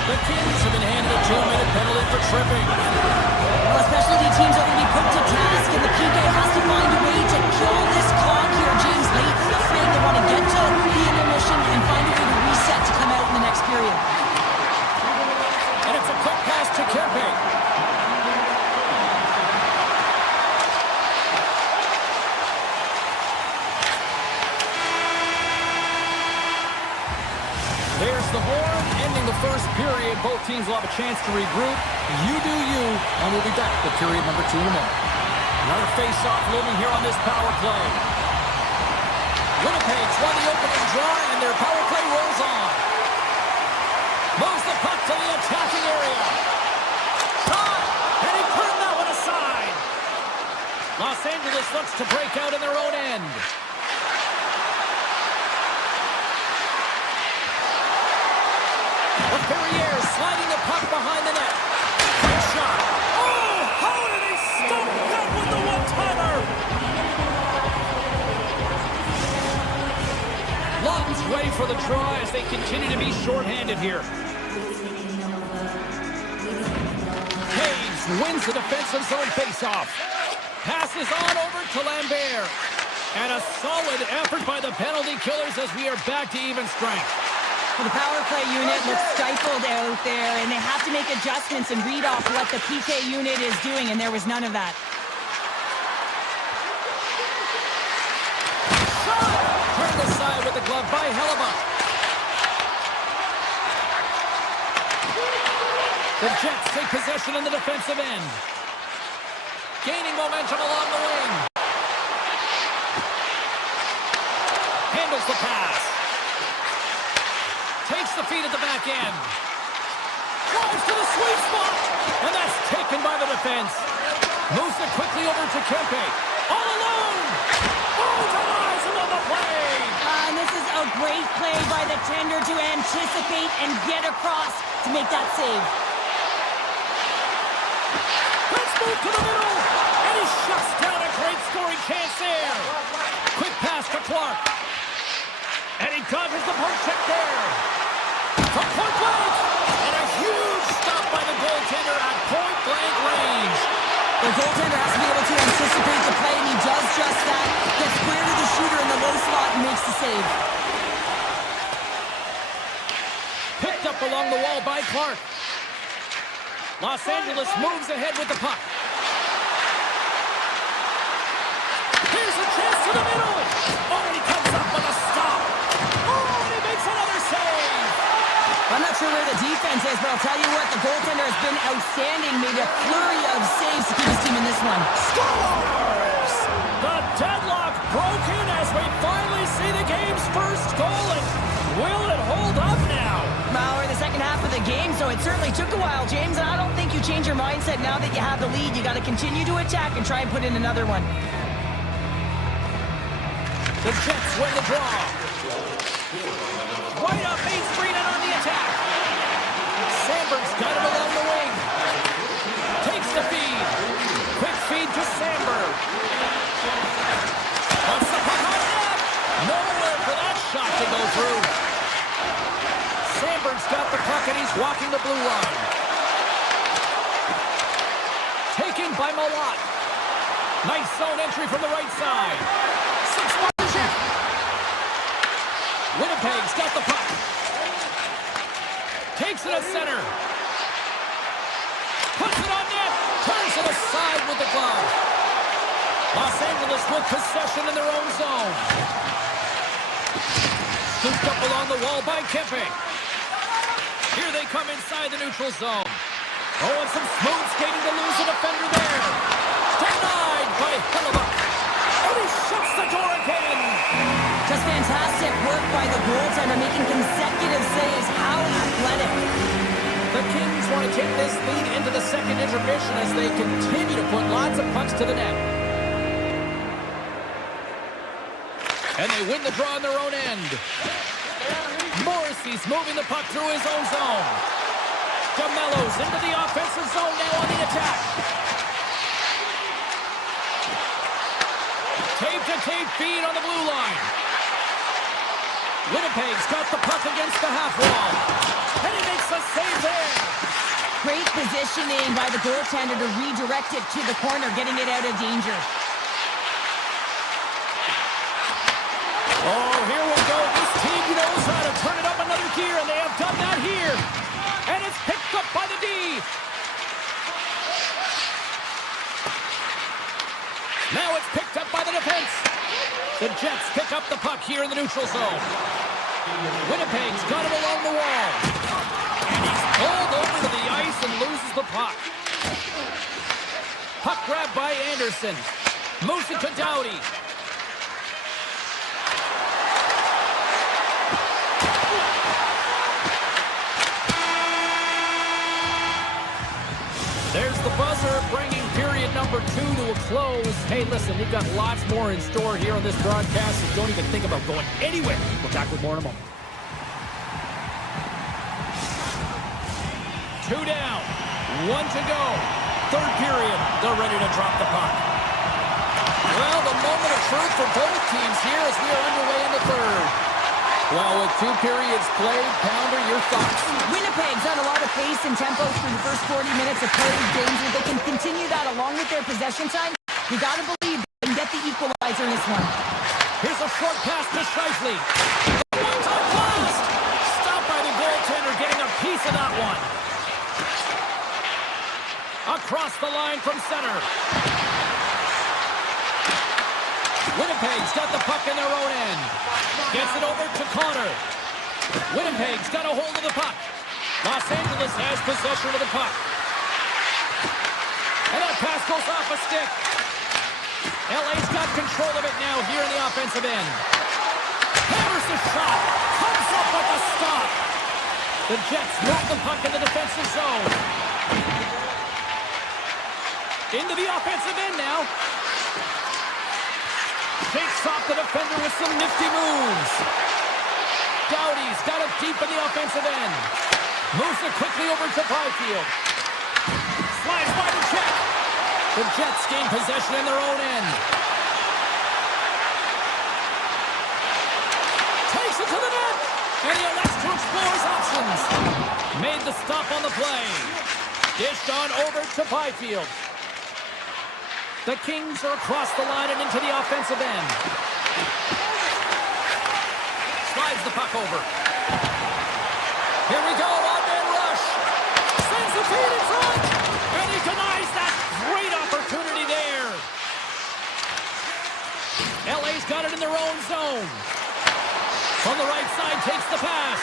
The Kings have been handed a 2-minute penalty for tripping. Well, specialty teams are going to be put to task, and the PK has to find a way to kill this clock here, James. Late in the frame, they want to get to the intermission and find a way to reset to come out in the next period. And it's a quick pass to Kempe. There's the board, ending the first period. Both teams will have a chance to regroup. You do you, and we'll be back to period number 2 in a minute. Another face-off looming here on this power play. Winnipeg's won the opening draw, and their power play rolls on. Moves the puck to the attacking area. Shot, and he turned that one aside. Los Angeles looks to break out in their own end. Perrier sliding the puck behind the net. Quick shot. Oh, how did he stop that with the one-timer? Lawton's ready for the draw as they continue to be shorthanded here. Hayes wins the defensive zone faceoff. Passes on over to Lambert. And a solid effort by the penalty killers as we are back to even strength. Well, the power play unit looks stifled out there, and they have to make adjustments and read off what the PK unit is doing, and there was none of that. Turned aside with the glove by Hellebuck. The Jets take possession in the defensive end. Gaining momentum along the wing. Handles the pass. Takes the feed at the back end. Drives to the sweet spot. And that's taken by the defense. Moves it quickly over to Kempe. All alone. Oh, denies him on the play. And this is a great play by the tender to anticipate and get across to make that save. Let's move to the middle. And he shuts down a great scoring chance there. Quick pass to Clark. And he dodges the poke check there. From point blank. And a huge stop by the goaltender at point blank range. The goaltender has to be able to anticipate the play, and he does just that. Gets square to the shooter in the low slot and makes the save. Picked up along the wall by Clark. Los Angeles moves ahead with the puck. Here's a chance to the middle. Oh, and he comes up with a stop. Oh, and he makes another save. I'm not sure where the defense is, but I'll tell you what, the goaltender has been outstanding. Made a flurry of saves to keep his team in this one. Scores! The deadlock broken as we finally see the game's first goal. And will it hold up now? Well, we're in the second half of the game, so it certainly took a while, James, and I don't think you change your mindset now that you have the lead. You got to continue to attack and try and put in another one. The Jets win the draw. Right up Main Street and on the attack. Sandberg's got it along the wing. Takes the feed. Quick feed to Sandberg. Wants the puck on net. Nowhere for that shot to go through. Sandberg's got the puck and he's walking the blue line. Taken by Malott. Nice zone entry from the right side. Winnipeg's got the puck. Takes it at center. Puts it on net. Turns it aside with the glove. Los Angeles with possession in their own zone. Scooped up along the wall by Kempe. Here they come inside the neutral zone. Oh, and some smooth skating to lose a defender there. Denied by Hellebuck. And he shuts the door again. Just fantastic work by the goaltender, making consecutive saves. How athletic. The Kings want to take this lead into the second intermission as they continue to put lots of pucks to the net. And they win the draw on their own end. Morrissey's moving the puck through his own zone. DeMello's into the offensive zone now on the attack. Tape-to-tape feed on the blue line. Winnipeg's got the puck against the half wall. And he makes a save there. Great positioning by the goaltender to redirect it to the corner, getting it out of danger. Oh, here we go. This team knows how to turn it up another gear, and they have done that here. And it's picked up by the D. Now it's picked up by the defense. The Jets pick up the puck here in the neutral zone. Winnipeg's got him along the wall. And he's pulled over to the ice and loses the puck. Puck grabbed by Anderson. Moves it to Doughty. There's the buzzer, bringing period number 2 to a close. Hey, listen, we've got lots more in store here on this broadcast, so don't even think about going anywhere. We're back with more in a moment. 2 down, 1 to go. Third period, they're ready to drop the puck. Well, the moment of truth for both teams here as we are underway in the third. Well, with 2 periods played, Pounder, your thoughts? Winnipeg's had a lot of pace and tempo through the first 40 minutes of play games. If they can continue that along with their possession time, you got to believe they can get the equalizer in this one. Here's a short pass to Scheifele. One-time pass. Stop by piece of that one. Across the line from center. Winnipeg's got the puck in their own end. Gets it over to Connor. Winnipeg's got a hold of the puck. Los Angeles has possession of the puck. And that pass goes off a stick. LA's got control of it now here in the offensive end. Hammers the shot. Comes up with a stop. The Jets move the puck in the defensive zone. Into the offensive end now. Shakes off the defender with some nifty moves. Doughty's got it deep in the offensive end. Moves it quickly over to Byfield. Slides by the check. The Jets gain possession in their own end. Takes it to the net. And he elects to explore his options. Made the stop on the play. Dished on over to Byfield. The Kings are across the line and into the offensive end. Slides the puck over. Here we go, one-man rush. Sends the feed in front. And he denies that great opportunity there. LA's got it in their own zone. On the right side, takes the pass.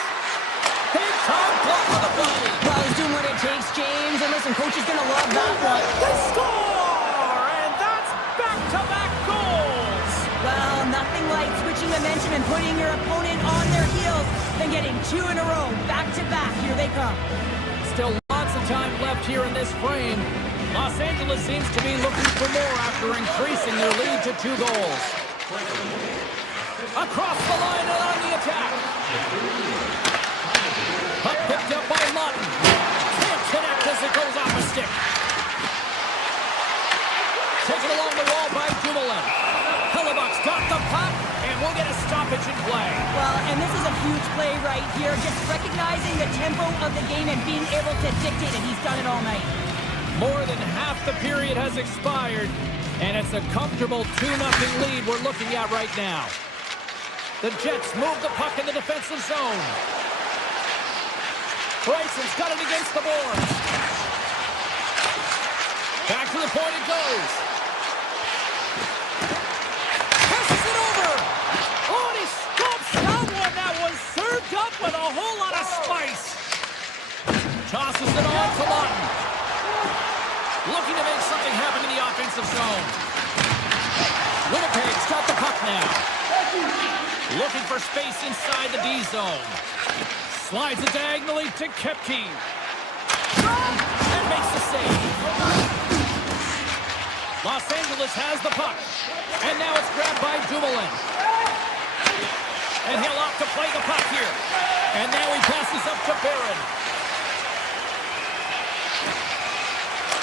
Big time block on the play. Well, he's doing what it takes, James. And listen, coach is going to love that one. They score! And that's back-to-back goals. Well, nothing like switching momentum and putting your opponent on their heels than getting two in a row, back-to-back. Here they come. Still lots of time left here in this frame. Los Angeles seems to be looking for more after increasing their lead to 2 goals. Across the line and on the attack. Puck picked up by Lawton. Can't connect as it goes off a stick. Taken along the wall by Dumoulin. Hellebuck's got the puck, and we'll get a stoppage in play. Well, and this is a huge play right here. Just recognizing the tempo of the game and being able to dictate it. He's done it all night. More than half the period has expired, and it's a comfortable 2-0 lead we're looking at right now. The Jets move the puck in the defensive zone. Bryson's got it against the boards. Back to the point it goes. Passes it over. Oh, and he stops that one. That was served up with a whole lot of spice. Tosses it on to Lawton. Looking to make something happen in the offensive zone. Winnipeg's got the puck now. Looking for space inside the D zone. Slides it diagonally to Kepke. And makes the save. Los Angeles has the puck. And now it's grabbed by Dumoulin. And he'll opt to play the puck here. And now he passes up to Barron.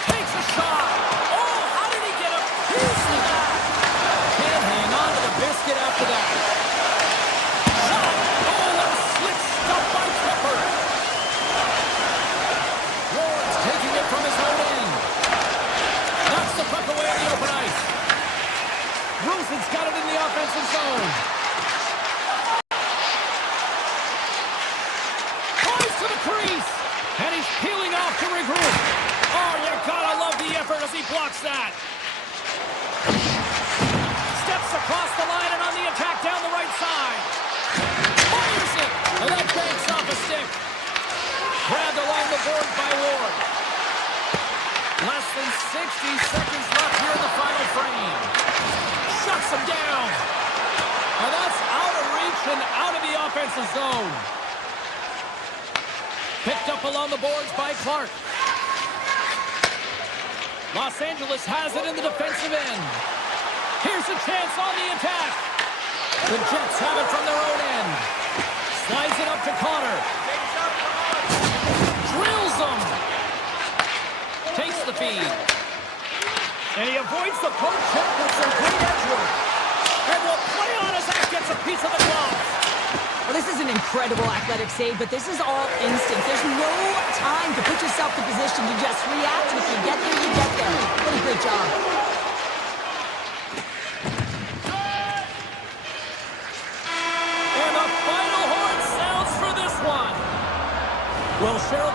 Takes a shot. Oh, how did he get a piece of that? Can't hang on to the biscuit after that. Shot. Oh, what a slick stuff by Pepper. Ward's taking it from his own end. Knocks the puck away on the open ice. Rosen's got it in the offensive zone. Tries to the crease. And he's peeling off to regroup. Oh, you gotta love the effort as he blocks that. Steps across the line and on the attack down the right side. Fires it. And that banks off a stick. Grabbed along the board by Ward. Less than 60 seconds left here in the final frame. Shuts him down. And that's out of reach and out of the offensive zone. Picked up along the boards by Clark. Los Angeles has it in the defensive end. Here's a chance on the attack. The Jets have it from their own end. Slides it up to Connor. Drills them. Takes the feed. And he avoids the poke check with some great edge work. And will play on as that gets a piece of the glove. Well, this is an incredible athletic save, but this is all instinct. There's no time to put yourself in position to just react. And if you get there, you get there. What a great job. And the final horn sounds for this one. Well, Cheryl,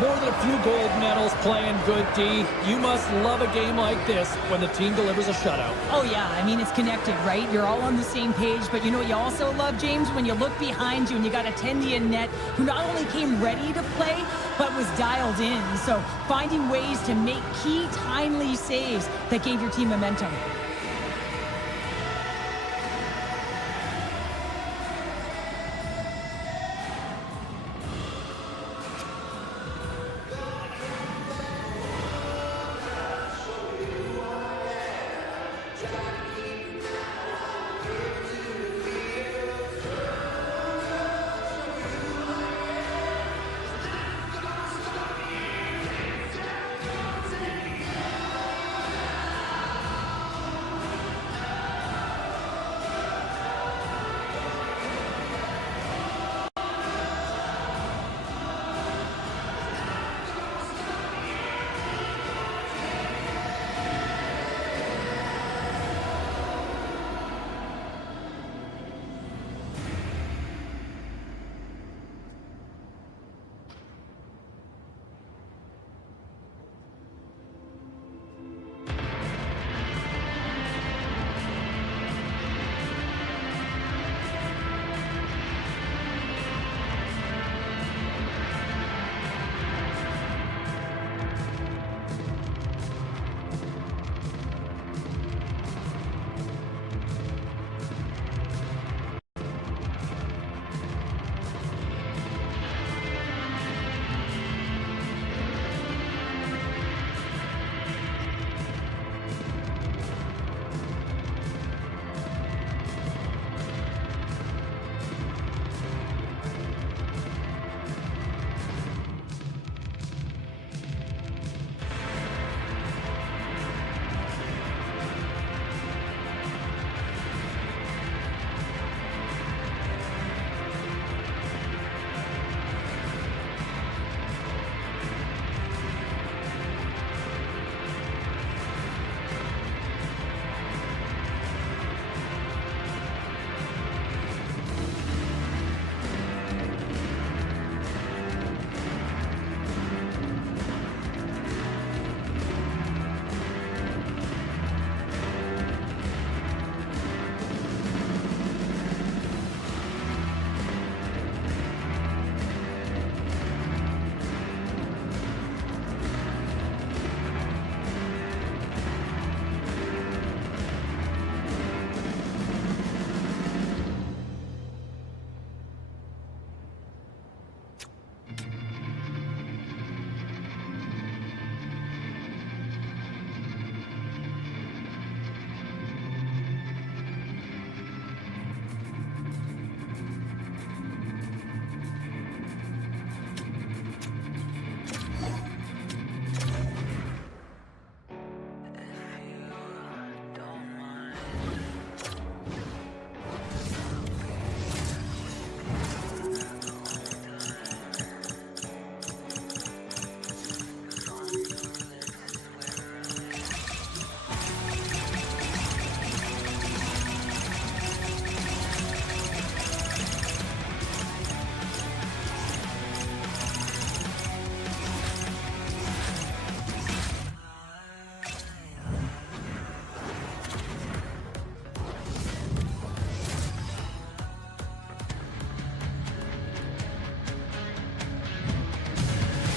more than a few gold medals playing good D. You must love a game like this when the team delivers a shutout. Oh, yeah. I mean, it's connected, right? You're all on the same page. But you know what you also love, James? When you look behind you and you got a Tendy in net who not only came ready to play, but was dialed in. So finding ways to make key, timely saves that gave your team momentum.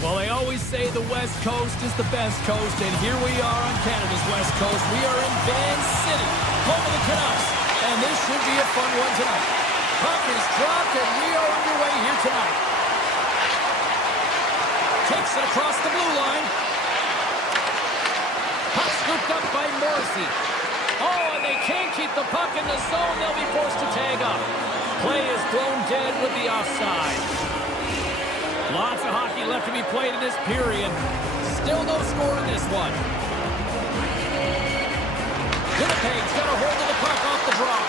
Well, they always say the West Coast is the best coast, and here we are on Canada's West Coast. We are in Van City, home of the Canucks, and this should be a fun one tonight. Puck is dropped, and we are underway here tonight. Takes it across the blue line. Puck scooped up by Morrissey. Oh, and they can't keep the puck in the zone. They'll be forced to tag up. Play is blown dead with the offside. Lots of hockey left to be played in this period. Still no score in this one. Winnipeg's got a hold of the puck off the draw.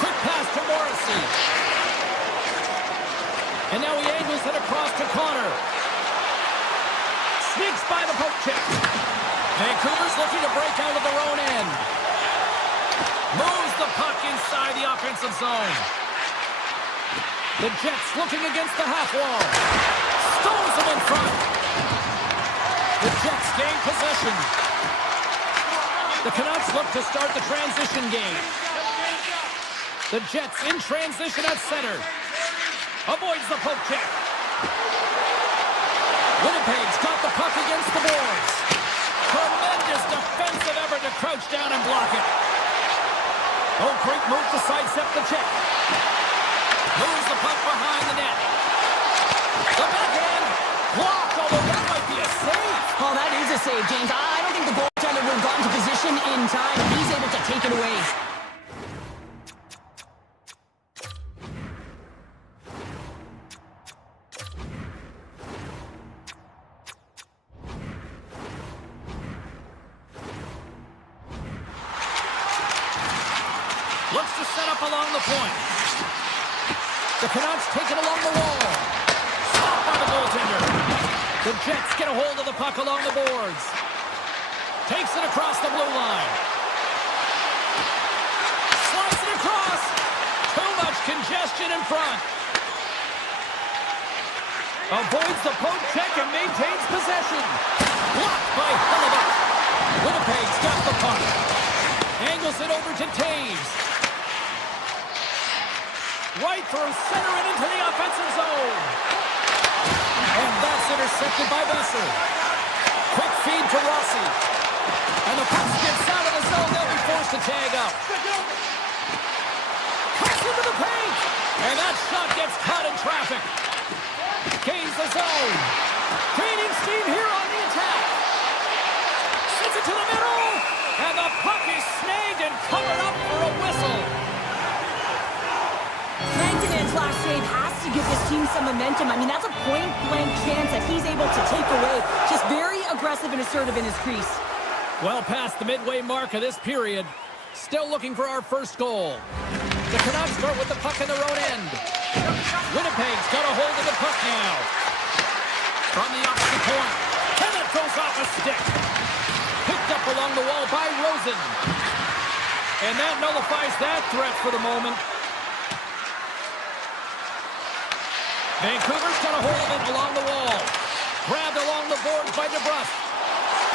Quick pass to Morrissey. And now he angles it across to Connor. Sneaks by the poke check. Vancouver's looking to break out of their own end. Moves the puck inside the offensive zone. The Jets looking against the half wall. Stones him in front. The Jets gain possession. The Canucks look to start the transition game. The Jets in transition at center. Avoids the poke check. Winnipeg's got the puck against the boards. Tremendous defensive effort to crouch down and block it. Oh, great move to sidestep the check. Moves the puck behind the net. The backhand blocked, although that might be a save. Oh, that is a save, James. I don't think the goaltender would have gotten to position in time. He's able to take it away. Looks to set up along the point. The Canucks take it along the wall. Stopped by the goaltender. The Jets get a hold of the puck along the boards. Takes it across the blue line. Slides it across. Too much congestion in front. Avoids the poke check and maintains possession. Blocked by Hellebuck. Winnipeg's got the puck. Angles it over to Taves. Right through center and into the offensive zone. And that's intercepted by Besser. Quick feed to Rossi. And the puck skips out of the zone. They'll be forced to tag up. Cuts into the paint. And that shot gets caught in traffic. Gains the zone. Gaining steam here on the attack. Sends it to the middle. And the puck is snagged and covered up for a whistle. Langdon's last save has to give this team some momentum. I mean, that's a point-blank chance that he's able to take away. Just very aggressive and assertive in his crease. Well past the midway mark of this period. Still looking for our first goal. The Canucks start with the puck in their own end. Winnipeg's got a hold of the puck now. From the opposite point. And it goes off a stick. Picked up along the wall by Rosen. And that nullifies that threat for the moment. Vancouver's got a hold of it along the wall. Grabbed along the boards by DeBrusque.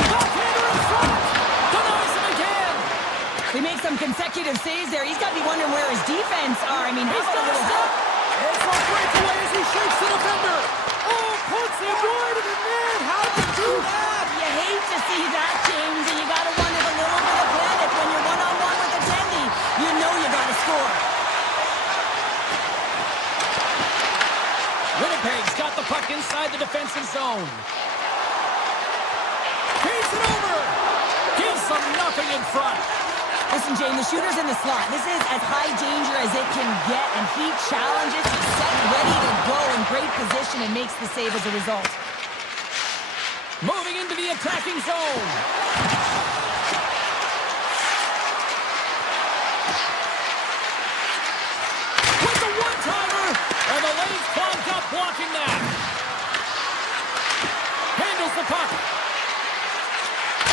Backhander in front! Denies him again! They make some consecutive saves there. He's got to be wondering where his defense are. I mean, He's how about got a a little step! help? It's a breakaway as he shakes the defender! Oh, puts him wide of the net! How'd you do that? You hate to see that, James, and you got to wonder a little bit of panic when you're one-on-one with a Tendy. You know you got to score. Winnipeg's got the puck inside the defensive zone. Feeds it over! Gives them nothing in front. Listen, Jane, the shooter's in the slot. This is as high danger as it can get, and he challenges, he's set, ready to go in great position, and makes the save as a result. Moving into the attacking zone. With the one-timer, and the lane's clogged up blocking that. Handles the puck.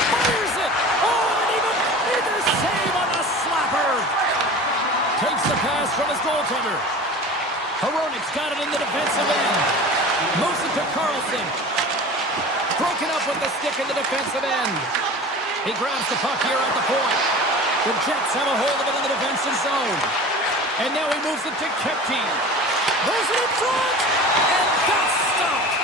Fires it. Oh, and even bigger save on the slapper. Takes the pass from his goaltender. Hronik's got it in the defensive end. Moves it to Carlson. Broken up with the stick in the defensive end. He grabs the puck here at the point. The Jets have a hold of it in the defensive zone. And now he moves it to Kepke. Moves it in front. And that's stopped.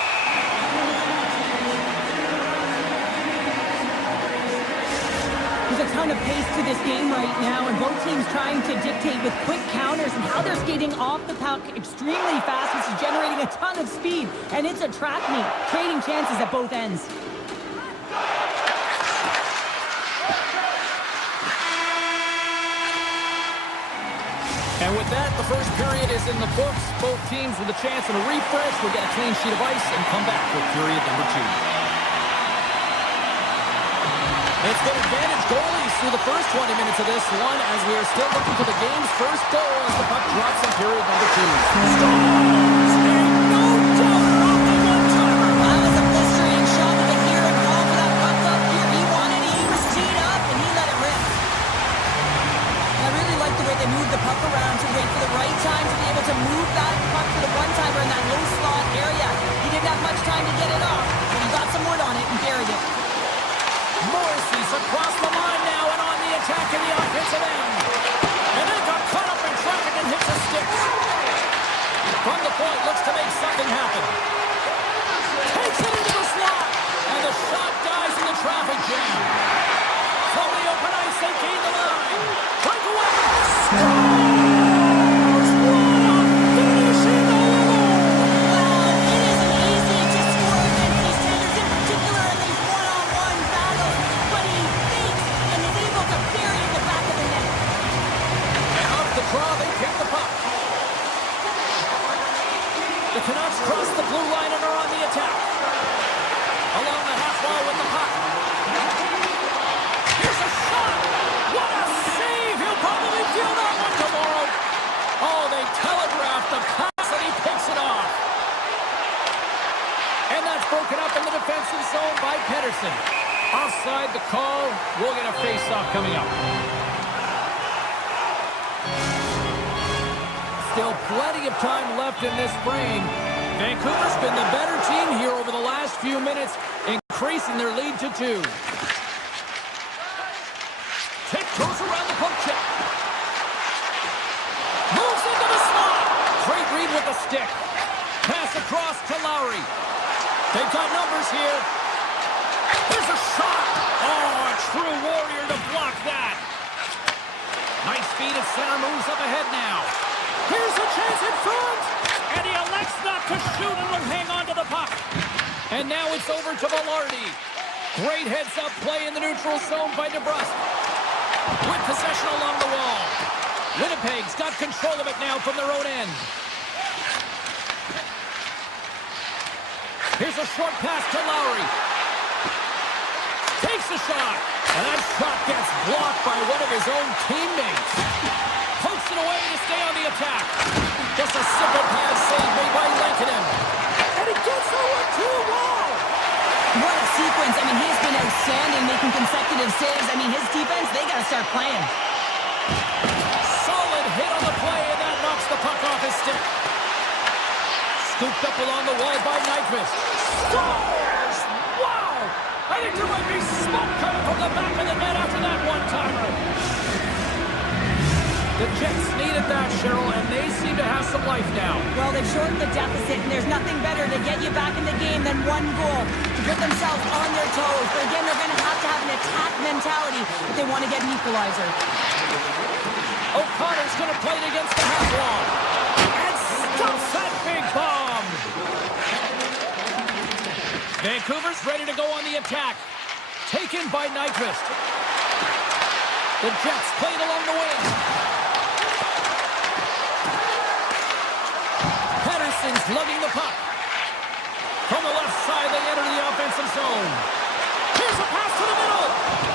There's a ton of pace to this game right now, and both teams trying to dictate with quick counters and how they're skating off the puck extremely fast, which is generating a ton of speed. And it's a trap meet, trading chances at both ends. And with that, the first period is in the books. Both teams with a chance and a refresh will get a clean sheet of ice and come back with period number 2. It's been advantage goalies through the first 20 minutes of this one as we are still looking for the game's first goal as the puck drops in period number 2. Storms and no doubt off the one-timer. That was a blistering shot with a hero call for that puck up here. He wanted it, he was teed up, and he let it rip. I really like the way they moved the puck around to wait for the right time to be able to move that puck to the one-timer in that low slot area. He didn't have much time to get it off, but he got some wood on it and buried it. zone by Pedersen. Offside the call. We'll get a face-off coming up. Still plenty of time left in this frame. Vancouver's been the better team here over the last few minutes, increasing their lead to 2. Tiptoes around the poke check. Moves into the slot. Great read with the stick. Pass across to Lowry. They've got numbers here. There's a shot. Oh, a true warrior to block that. Nice feed at center. Moves up ahead now. Here's a chance in front. And he elects not to shoot and will hang on to the puck. And now it's over to Velarde. Great heads-up play in the neutral zone by DeBrusque. With possession along the wall. Winnipeg's got control of it now from their own end. Here's a short pass to Lowry. Takes a shot. And that shot gets blocked by one of his own teammates. Pokes it away to stay on the attack. Just a simple pass save made by Lankinen. And it gets over to the wall. What a sequence. I mean, he's been outstanding, making consecutive saves. I mean, his defense, they got to start playing. Solid hit on the play, and that knocks the puck off his stick. Scooped up along the wall by Nyquist. Scores! Wow! I think there might be smoke coming from the back of the net after that one-timer. The Jets needed that, Cheryl, and they seem to have some life now. Well, they've shortened the deficit, and there's nothing better to get you back in the game than one goal to put themselves on their toes. But again, they're going to have an attack mentality if they want to get an equalizer. O'Connor's going to play it against the half wall. And stuffs that big bomb. Vancouver's ready to go on the attack. Taken by Nyquist. The Jets play it along the wing. Pedersen's lugging the puck. From the left side, they enter the offensive zone. Here's a pass to the middle.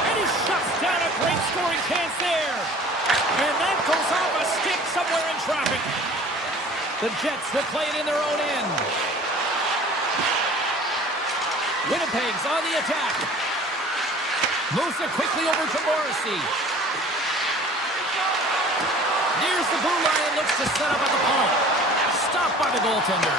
And he shuts down a great scoring chance there. And that goes off a stick somewhere in traffic. The Jets will play it in their own end. Winnipeg's on the attack. Moves it quickly over to Morrissey. Nears the blue line and looks to set up at the point. Stopped by the goaltender.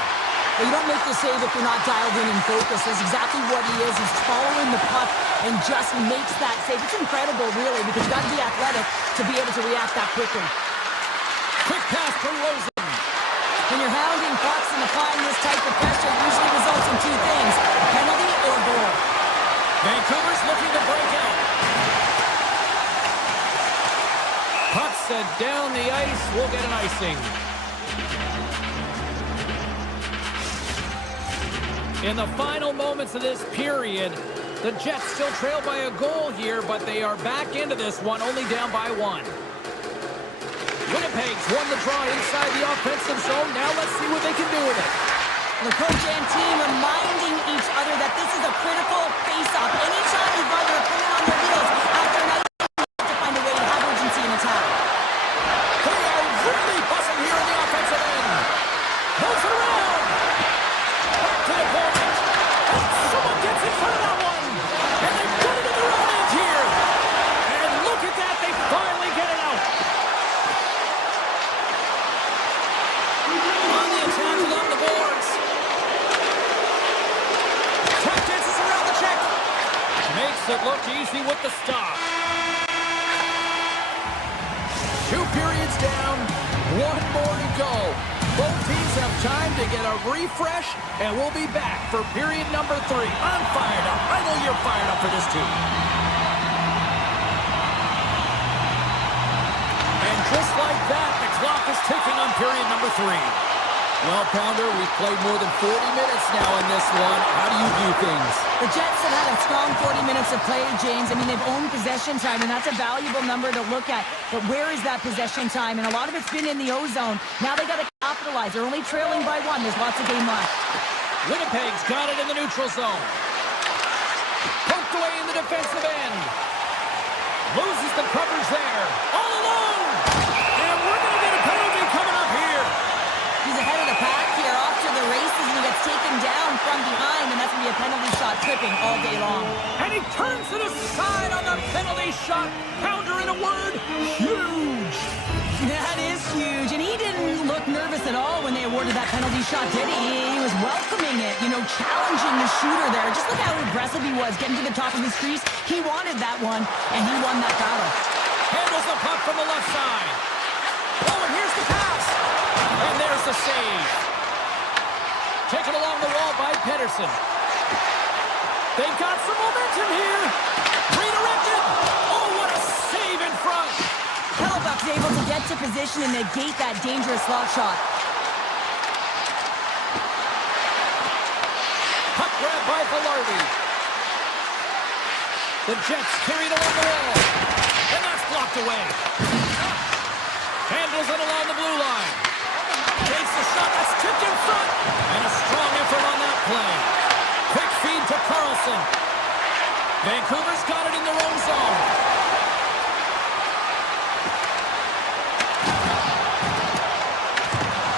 Well, you don't make the save if you're not dialed in and focused. That's exactly what he is. He's following the puck and just makes that save. It's incredible, really, because you've got to be athletic to be able to react that quickly. Quick pass to Rosen. When you're hounding pucks and applying this type of pressure, it usually results in two things, a penalty or a goal. Vancouver's looking to break out. Puck set down the ice. We'll get an icing. In the final moments of this period, the Jets still trail by a goal here, but they are back into this one, only down by 1. Winnipeg's won the draw inside the offensive zone. Now let's see what they can do with it. The coach and team reminding each other that this is a critical face-off. Anytime you've got your opponent on their heels after a night, you have to find a way to have urgency in attack. They are really buzzing here in the offensive end. Moves it around. Back to the point. And someone gets in front of that one. And they put it in their own end here. And look at that. They finally get it out. On the attack along the boards. Tap dances around the check. Makes it look easy with the stop. 2 periods down, 1 more to go. Both teams have time to get a refresh, and we'll be back for period number 3. I'm fired up. I know you're fired up for this too. And just like that, the clock is ticking on period number 3. Well, Pounder, we've played more than 40 minutes now in this one. How do you view things? The Jets have had a strong 40 minutes of play, James. I mean, they've owned possession time, and that's a valuable number to look at. But where is that possession time? And a lot of it's been in the O-zone. Now they got to capitalize. They're only trailing by 1. There's lots of game left. Winnipeg's got it in the neutral zone. Poked away in the defensive end. Loses the coverage there. All alone! And we're going to get a penalty coming up here. He's ahead of the pack here, off to the races, and he gets taken down from behind, and that's to be a penalty shot tripping all day long. And he turns it aside on the penalty shot. Pounder in a word, huge. That is huge, and he didn't look nervous at all when they awarded that penalty shot, did he? He was welcoming it, challenging the shooter there. Just look how aggressive he was, getting to the top of his crease. He wanted that one, and he won that battle. Handles the puck from the left side. Oh, and here's the pass. And there's the save. Taken along the wall by Pedersen. They've got some momentum here. Redirected. Oh, what a save in front. Hellebuyck's able to get to position and negate that dangerous slot shot. Puck grab by Velarde. The Jets carried along the wall. And that's blocked away. Handles it along the blue line. Takes the shot. That's tipped in front. And a strong effort on that play. Quick feed to Carlson. Vancouver's got it in their own zone.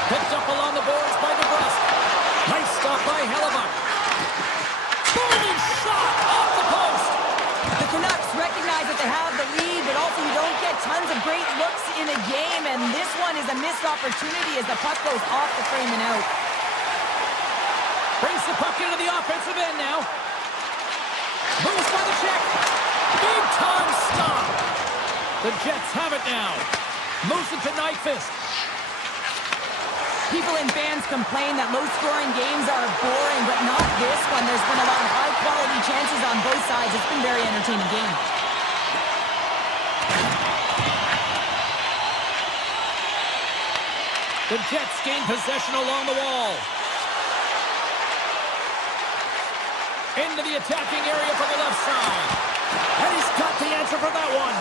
Picked up along the boards by DeBrusque. Nice stop by Hellebuyck. Booming shot off the post. The Canucks recognize that they have the lead, but also you don't get tons of great looks in a game, and this one is a missed opportunity as the puck goes off the frame and out. Brings the puck into the offensive end now. Moves by the check. Big time stop. The Jets have it now. Moves it to Nyquist. People in fans complain that low-scoring games are boring, but not this one. There's been a lot of high-quality chances on both sides. It's been a very entertaining game. The Jets gain possession along the wall. Into the attacking area from the left side. And he's got the answer for that one.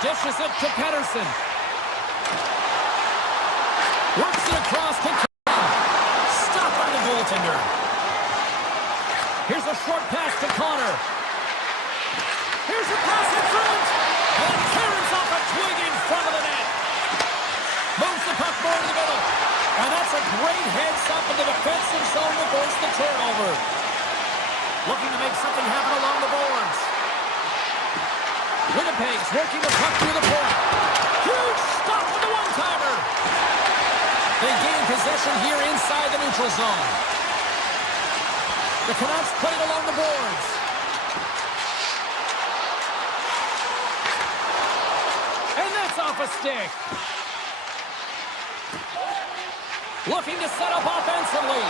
Dishes it to Pedersen. Works it across to Kane. Stopped by the goaltender. Here's a short pass to Connor. Here's a pass in front. And Karen's off a twig in front of the net. Moves the puck more to the middle. And that's a great heads up in the defensive zone to force the turnover. Looking to make something happen along the boards. Winnipeg's working the puck through the point. Huge stop with the one-timer. They gain possession here inside the neutral zone. The Canucks played along the boards. And that's off a stick. Looking to set up offensively.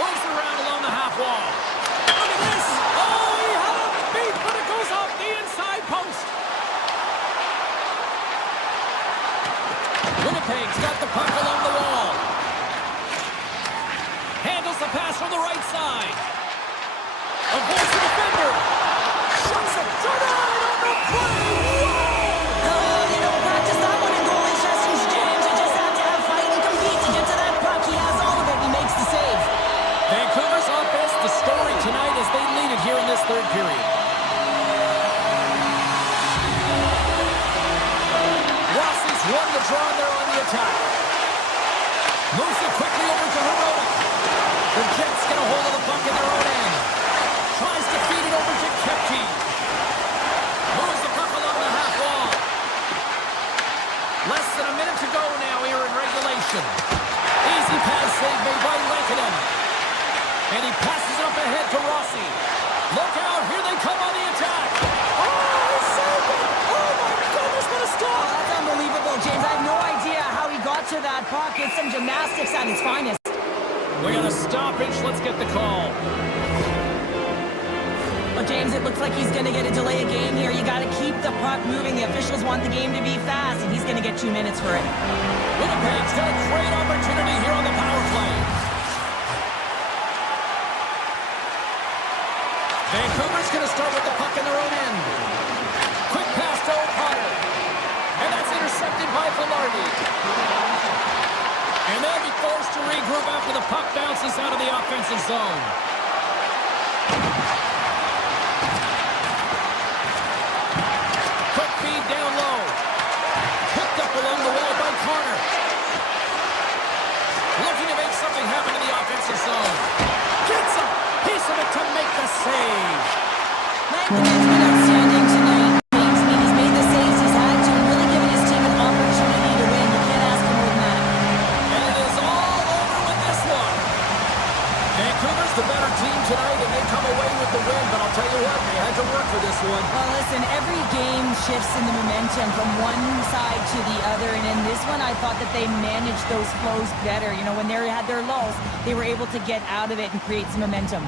Moves around along the half wall. Look at this. Oh, he had a beat, but it goes off the inside post. Winnipeg's got the puck along the wall. Handles the pass from the right side. Avoids the defender. Shuts it tonight on the play. Oh, they don't practice that one in goalie sessions, James. You just have to have fight and compete to get to that puck. He has all of it. He makes the save. Vancouver's offense, the story tonight as they lead it here in this third period. Rossi's won the draw there on the attack. Moves it quickly over to Heroic. The Jets get a hold of the puck in their own end. Tries to feed it over to Kepke. Moves the puck along the half wall. Less than a minute to go now here in regulation. Easy pass save made by Lankinen. And he passes it up ahead to Rossi. Look out, here they come on the attack. Oh, he saved it! Oh my goodness, what a stop! Oh, that's unbelievable, James. I have no idea how he got to that puck. It's some gymnastics at its finest. We got a stoppage. Let's get the call. Well, James, it looks like he's going to get a delay of game here. You got to keep the puck moving. The officials want the game to be fast, and he's going to get 2 minutes for it. Winnipeg's got a great opportunity here on the power play. Vancouver's going to start with the puck in their own end. Quick pass to O'Connor. And that's intercepted by Velarde. And they'll be forced to regroup after the puck bounces out of the offensive zone. Quick feed down low. Picked up along the wall by Connor. Looking to The man's been outstanding tonight. James Mead has made the saves he's had to and really given his team an opportunity to win. You can't ask for more than that. And it is all over with this one. Vancouver's the better team tonight, and they come away with the win. But I'll tell you what, they had to work for this one. Well, listen, every game shifts in the momentum from one side to the other. And in this one, I thought that they managed those flows better. You know, when they had their lulls, they were able to get out of it and create some momentum.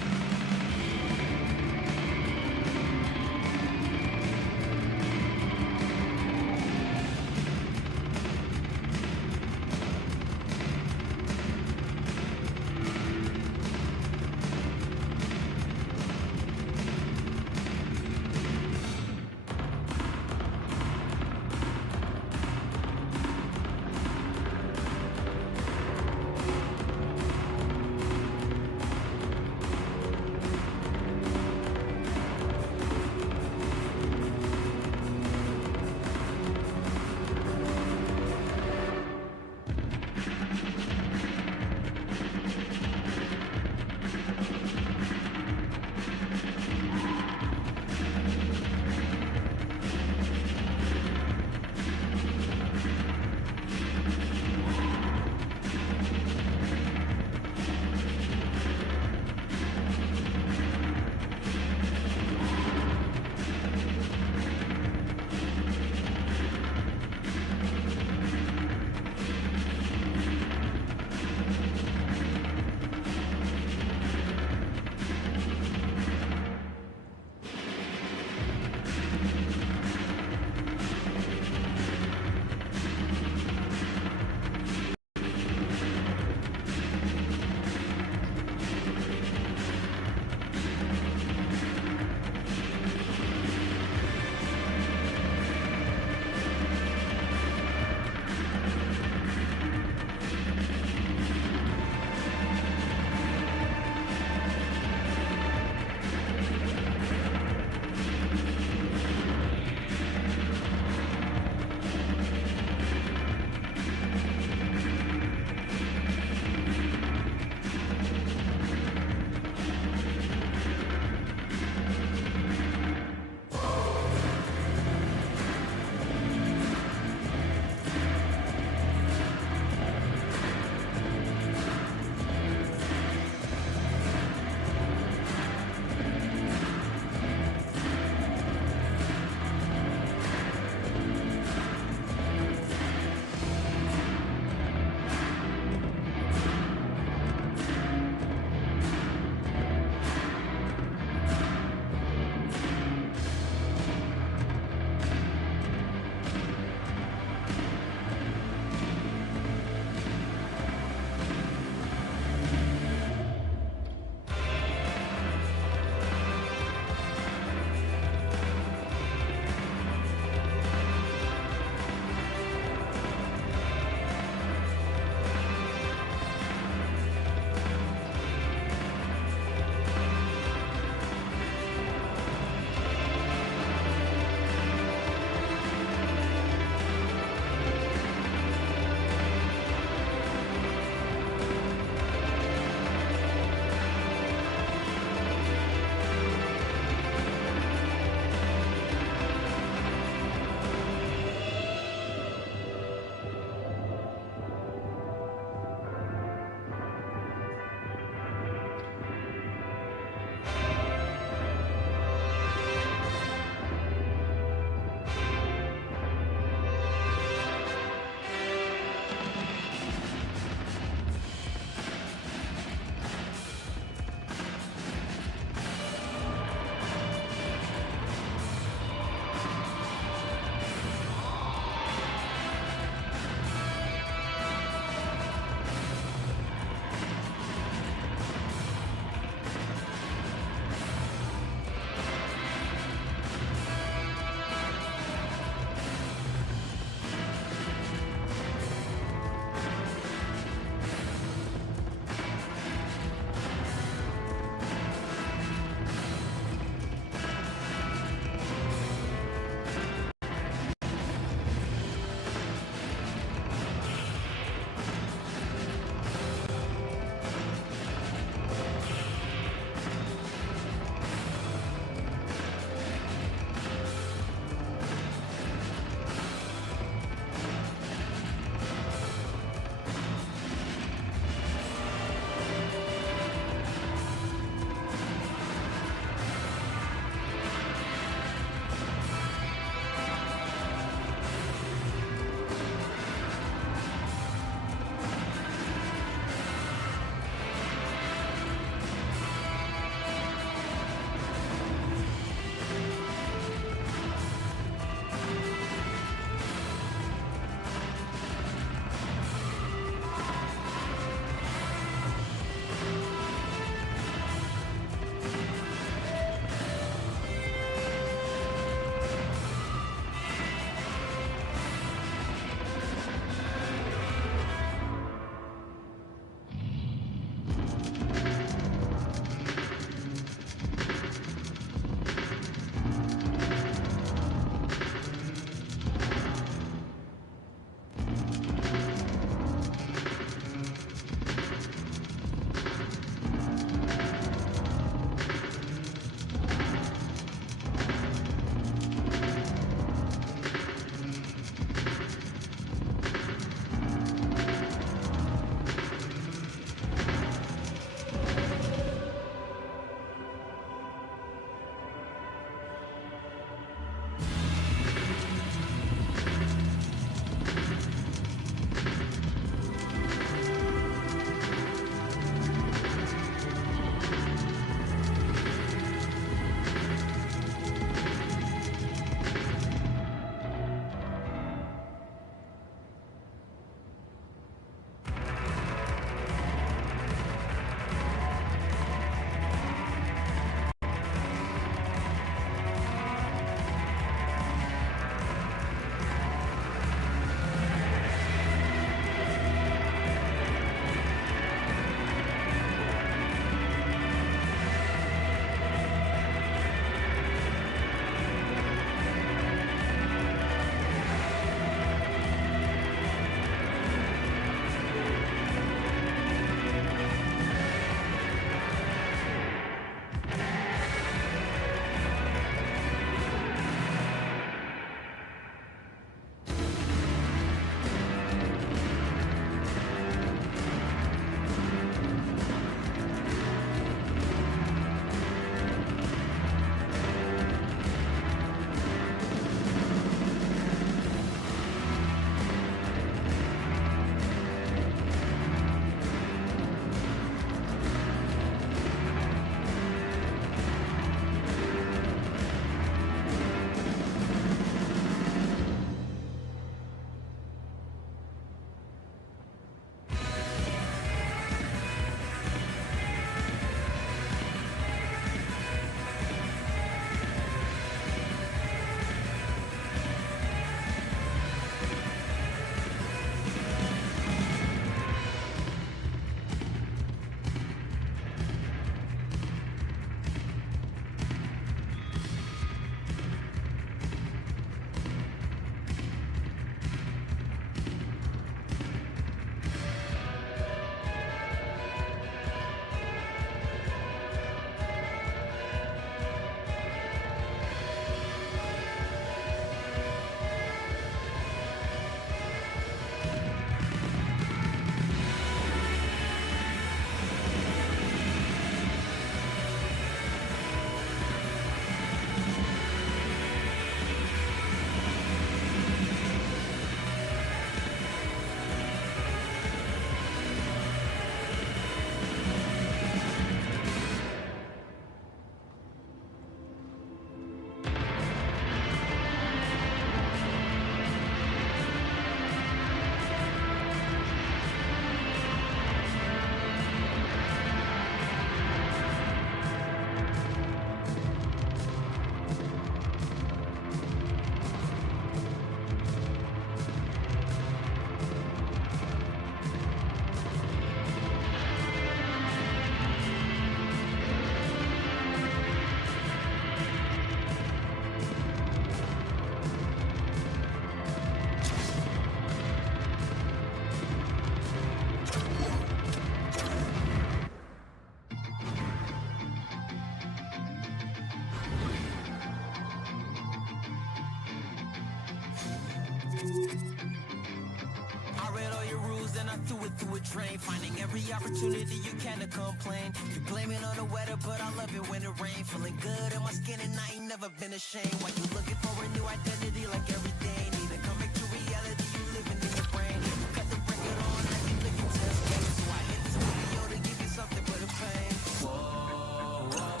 through a drain, finding every opportunity you can to complain. You blame it on the weather, but I love it when it rains. Feeling good in my skin and I ain't never been ashamed. Why you looking for a new identity like every day? Need to come back to reality, you living in your brain. You cut the record on like you looking to escape. So I hit the studio to give you something but a pain. Whoa, whoa,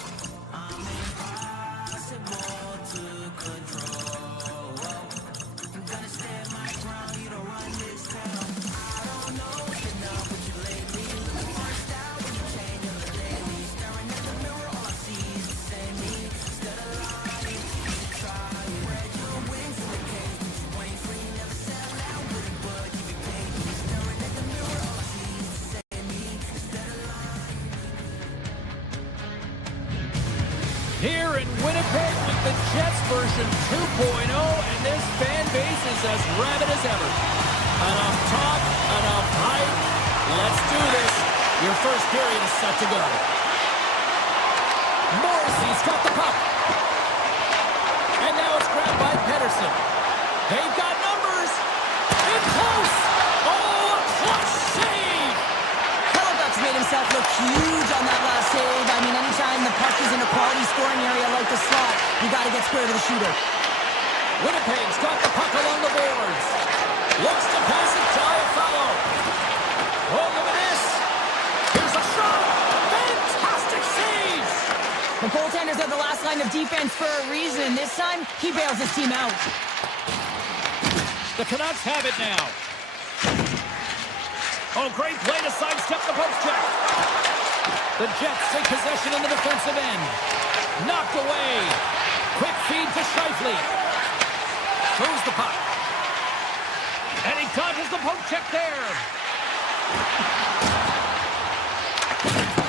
I'm impossible to control. I'm gonna stand my ground, you don't run this town. I don't know what's enough with you lately. Looking for a style when you change on the daily. Staring at the mirror, all I see is the same me. Instead of lying, you try. Spread your wings in the cage, but you ain't free. Never sell out with a bud, you be paid. Staring at the mirror, all I see is the same me. Instead of lying. Here in Winnipeg with the Jets version 2.0, and this fan base is as rabid as ever. Enough talk, enough hype. Let's do this. Your first period is set to go. Morrissey's got the puck. And now it's grabbed by Pedersen. They've got numbers. In close. Oh, a clutch save. Hellebuyck's made himself look huge on that last save. I mean, anytime the puck is in a quality scoring area like the slot, you got to get square to the shooter. Winnipeg's got the puck along the boards. Looks to pass it to Buffallo. Oh, look at this. Here's a shot. Fantastic saves. The goaltenders are the last line of defense for a reason. This time, he bails his team out. The Canucks have it now. Oh, great play to sidestep the post check. The Jets take possession in the defensive end. Knocked away. Quick feed to Scheifele. Throws the puck. And he dodges the poke check there.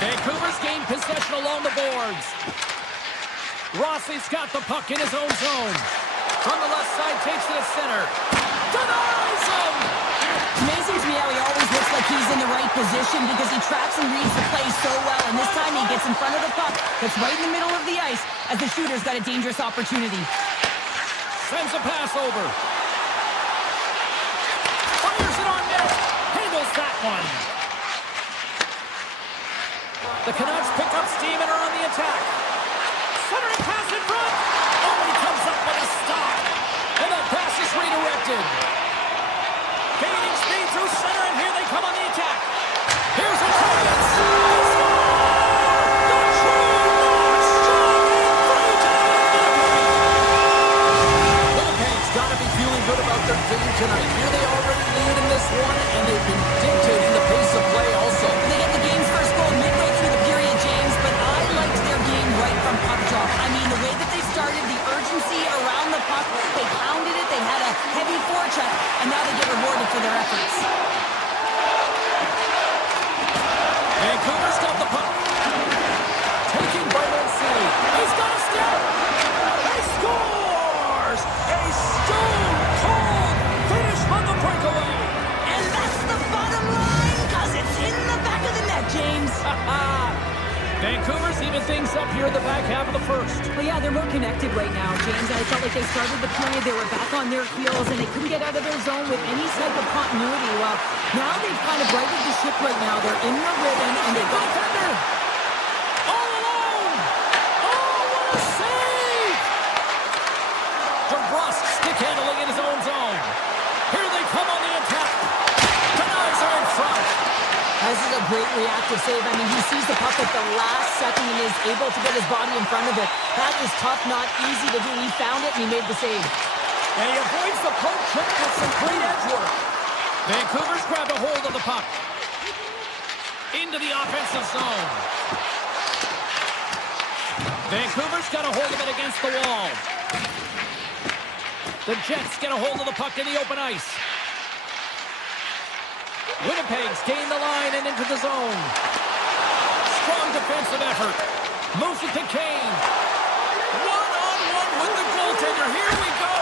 Vancouver's gained possession along the boards. Rossi's got the puck in his own zone. From the left side, takes it to center. Denies him! It's amazing to me how he always looks like he's in the right position because he tracks and reads the play so well. And this time he gets in front of the puck that's right in the middle of the ice as the shooter's got a dangerous opportunity. Sends a pass over. Fires it on net. Handles that one. The Canucks pick up steam and are on the attack. Centering pass in front. Oh, he comes up with a stop. And that pass is redirected. Gaining speed through center, and here they come on the attack. Here's a chance. Winnipeg's got to be feeling good about their game tonight. Here they already lead in this one, and they've been dictating the pace of play also. They get the game's first goal midway through the period, James, but I liked their game right from puck drop. I mean, the way that they started, the urgency around the puck, they pounded it, they had a heavy forecheck, and now they get rewarded for their efforts. Vancouver's got the puck. Taking by Mancini. He's got a step. He scores! A stone-cold finish on the breakaway. And that's the bottom line, because it's in the back of the net, James. Vancouver's even things up here in the back half of the first. Well, yeah, they're more connected right now, James. I felt like they started the period, they were back on their heels, and they couldn't get out of their zone with any type of continuity. Well, now they've kind of righted the ship right now. They're in the rhythm, and they've got Defender! All alone! Oh, what a save! DeBrusque stick handling in his own zone. Here they come on the attack. Canucks are in front. This is a great reactive save. I mean, he sees the puck at the last second and is able to get his body in front of it. That is tough, not easy to do. He found it, and he made the save. And he avoids the poke check with some great edge work. Vancouver's grabbed a hold of the puck. Into the offensive zone. Vancouver's got a hold of it against the wall. The Jets get a hold of the puck in the open ice. Winnipeg's gained the line and into the zone. Strong defensive effort. Moves it to Kane. One-on-one with the goaltender. Here we go.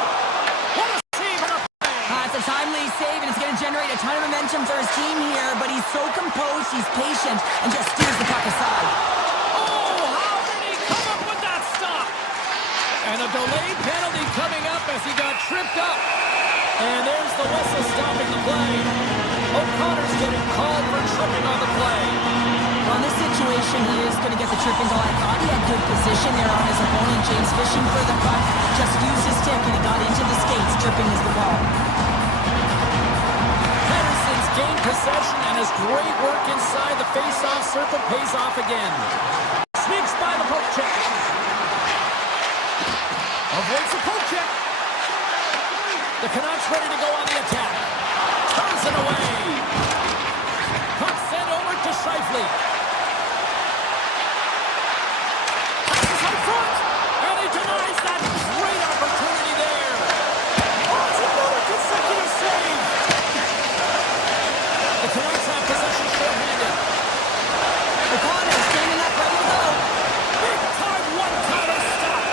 What a save and a play. It's a timely save, and it's going to generate a ton of momentum for his team here, but he's so composed, he's patient, and just steers the puck aside. Oh, how did he come up with that stop? And a delayed penalty coming up as he got tripped up. And there's the whistle stopping the play. O'Connor's getting called for tripping on the play. Well, in this situation, he is going to get the tripping goal. I thought he had good position there on his opponent. James fishing for the puck. Just used his stick, and he got into the skates. Tripping is the call. Henderson's gained possession, and his great work inside the face-off circle pays off again. Sneaks by the poke check. Avoids the poke check. The Canucks ready to go on the attack. Turns it away. Puck sent over to Scheifele. Passes up front. And he denies that great opportunity there. Oh, it's another consecutive save. The Canucks have possession short-handed. O'Connor standing up, ready to go. Big time one-timer stop.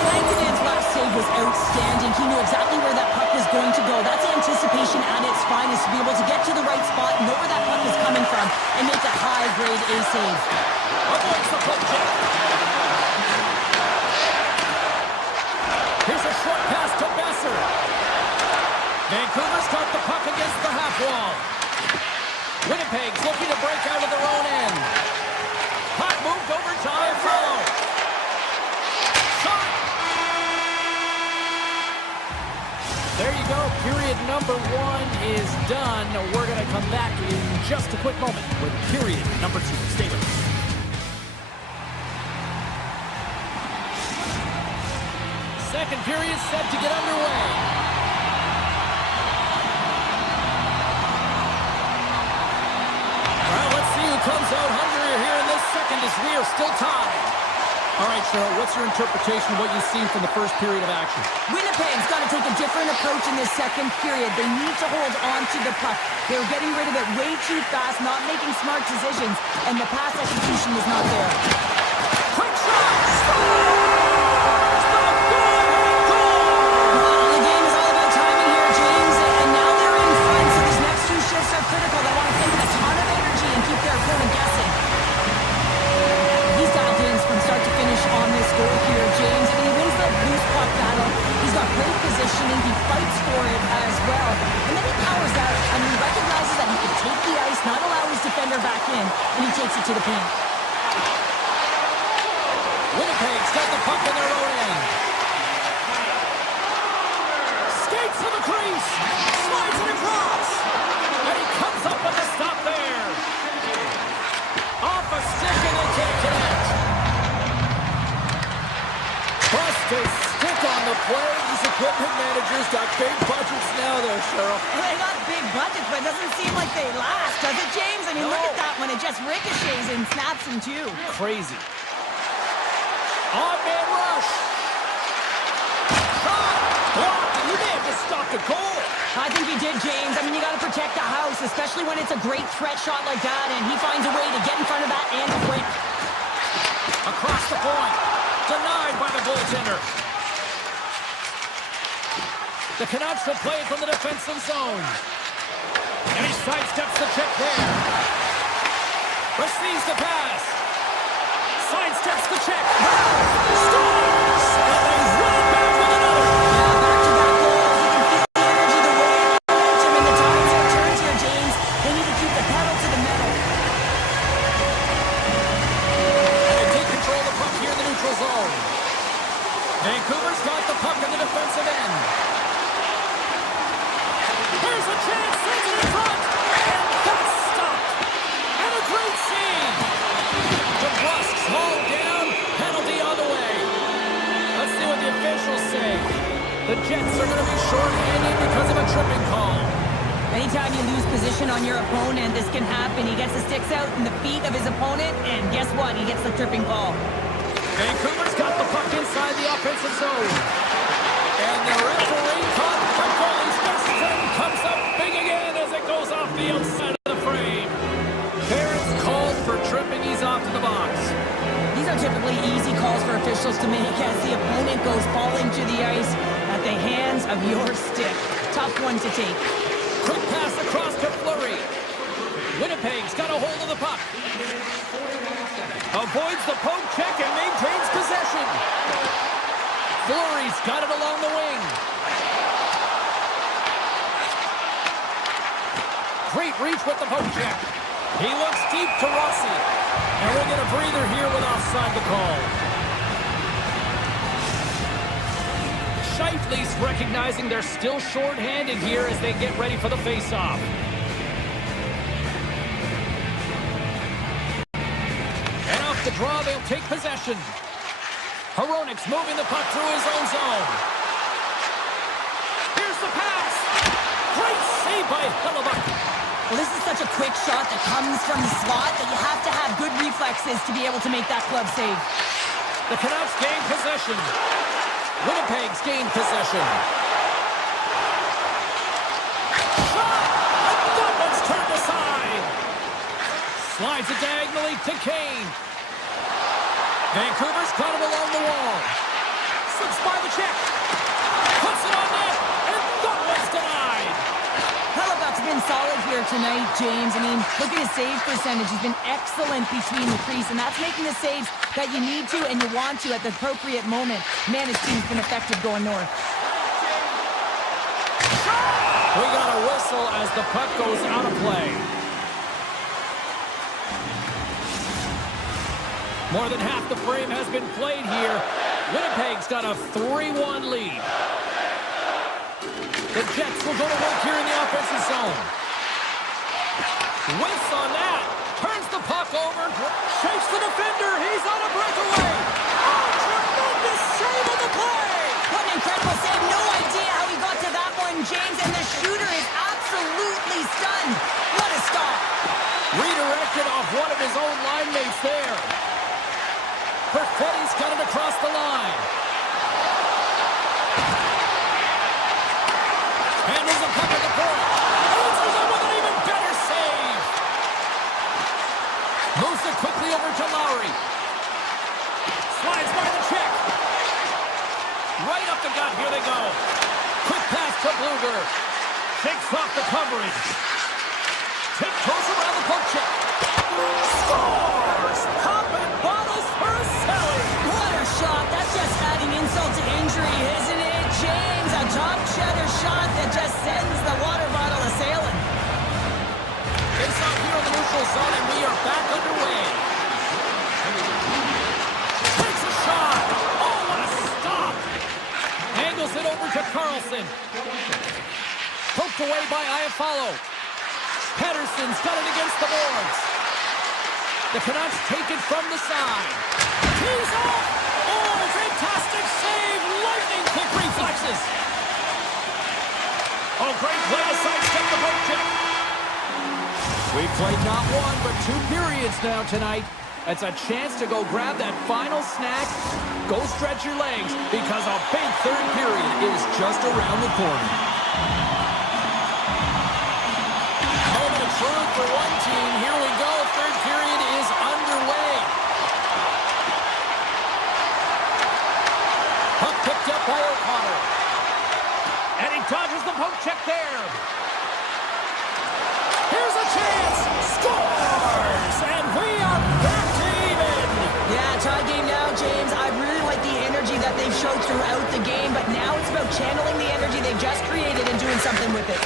Lankinen's last save was outstanding. He knew exactly where that puck was going to go. That's anticipation at its finest, to be able to get to the right spot, know where that puck is coming from, and make a high-grade A save. Avoids the poke check. Here's a short pass to Besser. Vancouver's got the puck against the half wall. Winnipeg's looking to break out of their own end. Puck moved over to Buffallo. Shot! There you go. Period number 1 is done. We're going to come back in just a quick moment with period number 2. Stay with us. Second period set to get underway. Well, let's see who comes out hungrier here in this second as we are still tied. All right, Cheryl, what's your interpretation of what you've seen from the first period of action? Winnipeg's got to take a different approach in this second period. They need to hold on to the puck. They're getting rid of it way too fast, not making smart decisions, and the pass execution was not there. Quick shot! The game is all about timing here, James, and now they're in front, so these next 2 shifts are critical. They want to take a ton of energy and keep their opponent guessing. He's dialed in from start to finish on this goal here, James. I mean, he wins that loose puck battle. He's got great positioning. He fights for it as well. And then he powers out. I mean, he recognizes that he can take the ice, not allow his defender back in, and he takes it to the paint. Winnipeg's got the puck in their own end. Skates to the crease. Slides it across. And he comes up with a stop there. Off a stick and they can't connect. Bust a stick on the play. These equipment managers got big budgets now there, Cheryl. Well, they got big budgets, but it doesn't seem like they last, does it, James? I mean, No. look at that one. It just ricochets and snaps in two. Crazy. On-man rush. Shot. Blocked. You may have just stopped a goal. I think he did, James. I mean, you got to protect the house, especially when it's a great threat shot like that, and he finds a way to get in front of that and quick. Across the point. Denied by the goaltender. The Canucks will play it from the defensive zone. And he sidesteps the check there. Receives the pass. Sidesteps the check. Scores! And they run it back with another. Yeah, back-to-back goals. You can feel the energy, the way momentum, and the tides of turns here, James. They need to keep the pedal to the metal. And they take control of the puck here in the neutral zone. Vancouver's got the puck in the defensive end. Here's a chance, sends it in front, and that's stopped. And a great save. DeBrusk's hauled down, penalty on the way. Let's see what the officials say. The Jets are going to be short-handed because of a tripping call. Anytime you lose position on your opponent, this can happen. He gets the sticks out in the feet of his opponent, and guess what? He gets the tripping call. Vancouver's got the puck inside the offensive zone. And the referee caught the goalie's best friend comes up big again as it goes off the outside of the frame. Barrett's called for tripping. He's off to the box. These are typically easy calls for officials to make as the opponent goes falling to the ice at the hands of your stick. Tough one to take. Quick pass across to Fleury. Winnipeg's got a hold of the puck. Avoids the poke check and maintains possession. Fleury's got it along the wing. Great reach with the poke check. He looks deep to Rossi. And we'll get a breather here with offside the call. Scheifele's recognizing they're still short-handed here as they get ready for the face-off. And off the draw, they'll take possession. Hronik's moving the puck through his own zone. Here's the pass. Great save by Hellebuyck. Well, this is such a quick shot that comes from the slot that you have to have good reflexes to be able to make that glove save. The Canucks gain possession. Winnipeg's gained possession. Shot! And that one's turned aside. Slides it diagonally to Kane. Vancouver's caught him along the wall. Slips by the check. Puts it on net. And that one's denied. Hellebuyck's been solid here tonight, James. I mean, look at his save percentage. He's been excellent between the crease, and that's making the saves that you need to and you want to at the appropriate moment. Man, his team's been effective going north. We got a whistle as the puck goes out of play. More than half the frame has been played here. Winnipeg's got a 3-1 lead. The Jets will go to work here in the offensive zone. Whiffs on that. Turns the puck over. Shakes the defender. He's on a breakaway. Oh, tremendous save on the play. What an incredible save. No idea how he got to that one, James. And the shooter is absolutely stunned. What a stop. Redirected off one of his own line mates there. Perfetti's got it across the line. Handles the puck at the point. Answers him with an even better save. Moves it quickly over to Lowry. Slides by the check. Right up the gut. Here they go. Quick pass to Bluger. Shakes off the coverage. Tiptoes around the poke check. Scores! Popping bottles for Selly. What a shot. That's just adding insult to injury, isn't it, James? A top cheddar shot that just sends the water bottle a-sailing. Face off here in the neutral zone, and we are back underway. Takes a shot. Oh, what a stop. Angles it over to Carlson. Poked away by Buffallo. Pettersson's got it against the boards. The Canucks take it from the side. He's off. Oh, fantastic save. Lightning quick reflexes. Oh, great play to sidestep the poke check. We've played not one, but 2 periods now tonight. It's a chance to go grab that final snack. Go stretch your legs, because a big third period is just around the corner. Moment of truth for one team. Here we go. Third period is underway. Puck picked up by O'Connor. And he dodges the poke check there. Here's a chance. Scores! And we are back to even. Yeah, tie game now, James. I really like the energy that they've showed throughout the game, but now it's about channeling the energy they've just created and doing something with it.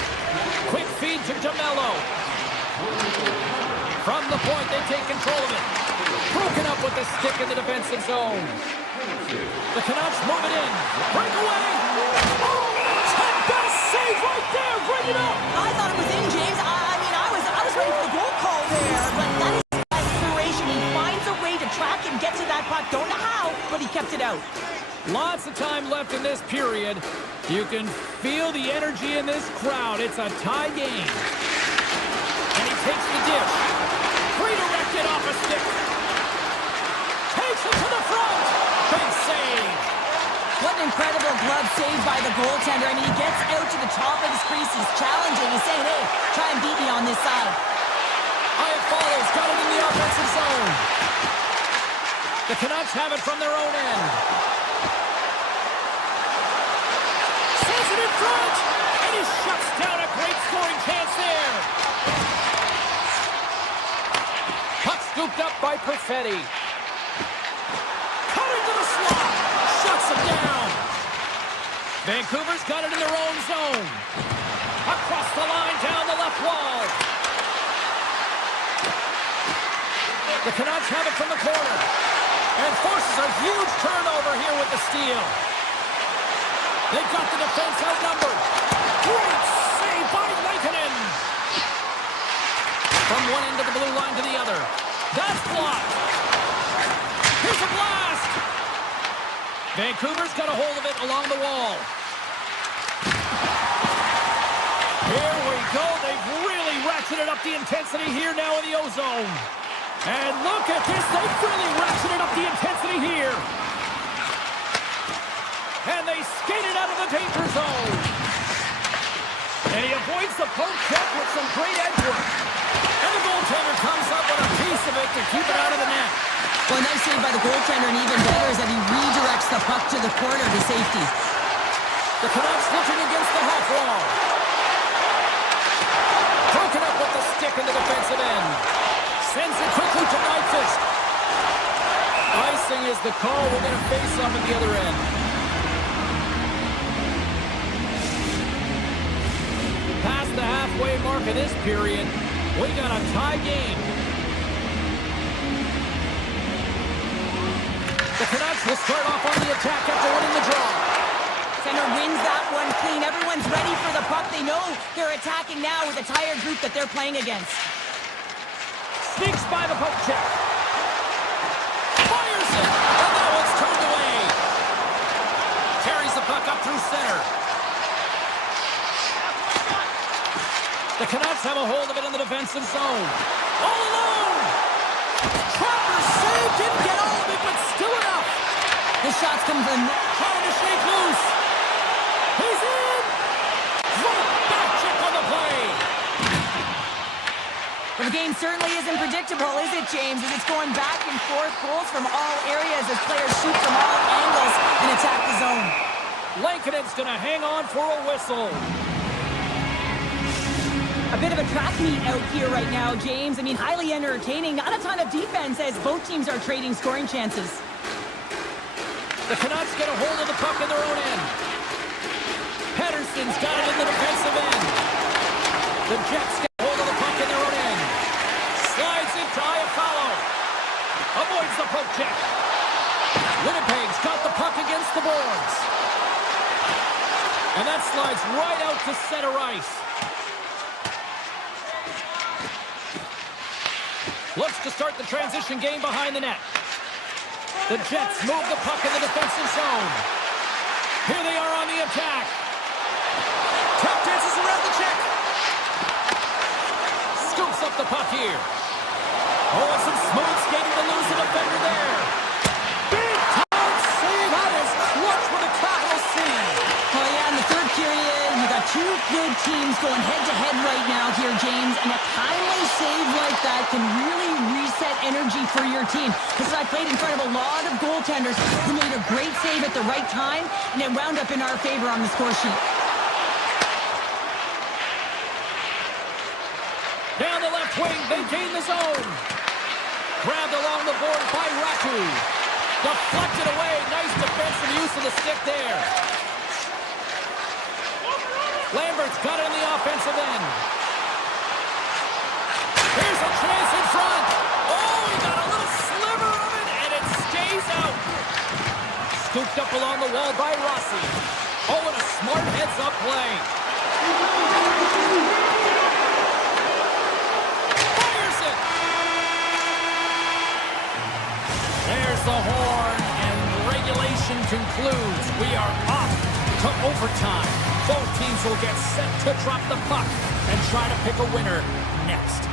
Quick feed to DeMello. From the point, they take control of it. Broken up with the stick in the defensive zone. The Canucks move it in. Breakaway. Oh, best save right there. Bring it up. I thought it was in, James. I was ready for the goal call there, but that is desperation. He finds a way to track and get to that puck. Don't know how, but he kept it out. Lots of time left in this period. You can feel the energy in this crowd. It's a tie game. And he takes the dish. Redirected off a stick. Takes it to the front. Big save. What an incredible glove save by the goaltender. I mean, he gets out to the top of his crease. He's challenging. He's saying, hey, try and beat me on this side. Buffallo's got it in the offensive zone. The Canucks have it from their own end. Sends it in front. And he shuts down a great scoring chance there. Puck scooped up by Perfetti. Coming to the slot. Shuts him down. Vancouver's got it in their own zone. Across the line, down the left wall. The Canucks have it from the corner. And forces a huge turnover here with the steal. They've got the defense outnumbered. Great save by Lankinen. From one end of the blue line to the other. That's blocked. Here's a blast. Vancouver's got a hold of it along the wall. Here we go. They've really ratcheted up the intensity here now in the O-zone. And look at this. They've really ratcheted up the intensity here. And they skated out of the danger zone. And he avoids the poke check with some great edge work. And the goaltender comes up with a piece of it to keep it out of the net. Well, nice save by the goaltender, and even better is that he redirects the puck to the corner to safety. The Canucks looking against the half wall. Broken up with the stick in the defensive end. Sends it quickly to Nyquist. Icing is the call. We're going to face off at the other end. Past the halfway mark of this period, we got a tie game. The Canucks will start off on the attack after winning the draw. Center wins that one clean. Everyone's ready for the puck. They know they're attacking now with the tired group that they're playing against. Sneaks by the poke check. Fires it. And that one's turned away. Carries the puck up through center. The Canucks have a hold of it in the defensive zone. All alone. Trapper save. Didn't get all of it, but still enough. The shots come from Trying to shake loose. He's in. Right back check on the play. the game certainly isn't predictable, is it, James? As it's going back and forth, goals from all areas as players shoot from all angles and attack the zone. Lankinen's going to hang on for a whistle. A bit of a track meet out here right now, James. I mean, highly entertaining. Not a ton of defense as both teams are trading scoring chances. The Canucks get a hold of the puck in their own end. Pettersson's got it in the defensive end. The Jets get a hold of the puck in their own end. Slides it to Buffallo. Avoids the poke check. Winnipeg's got the puck against the boards. And that slides right out to center ice. Looks to start the transition game behind the net. The Jets move the puck in the defensive zone. Here they are on the attack. Tap dances around the check. Scoops up the puck here. Oh, and some smooth skating to lose the defender there. Big time save. That is clutch with a capital C. Oh, yeah, in the third period, you got two good teams going head-to-head right now here, James, and a timely save like that can really reset energy for your team. Because I played in front of a lot of goaltenders who made a great save at the right time, and it wound up in our favor on the score sheet. Down the left wing, they gain the zone. Grabbed along the board by Raku. Deflected away. Nice defensive use of the stick there. Lambert's got it in the offensive end. Here's a chance in front. Oh, he got a little sliver of it, and it stays out. Scooped up along the wall by Rossi. Oh, and a smart heads-up play. Fires it. There's the horn, and regulation concludes. We are off to overtime. Both teams will get set to drop the puck and try to pick a winner next.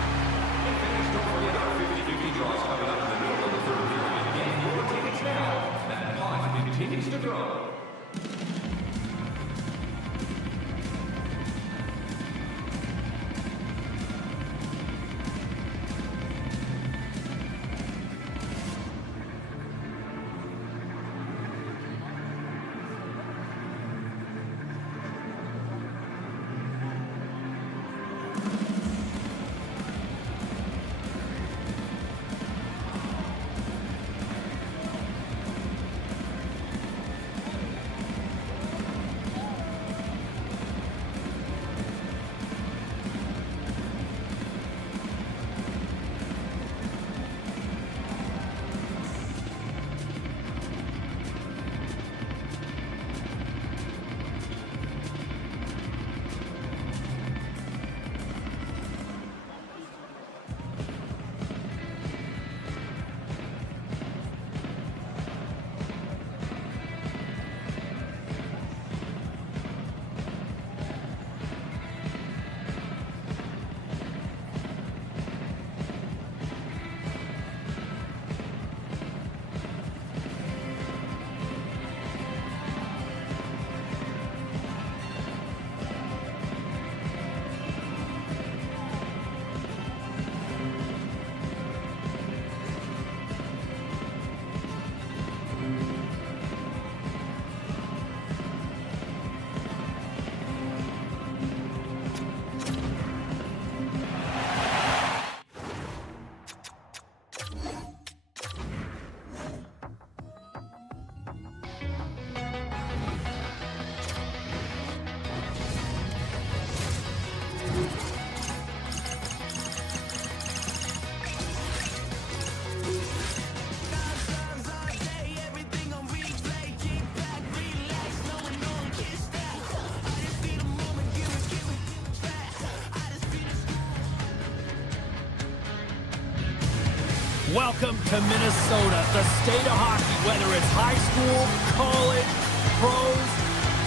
Welcome to Minnesota, the state of hockey. Whether it's high school, college, pros,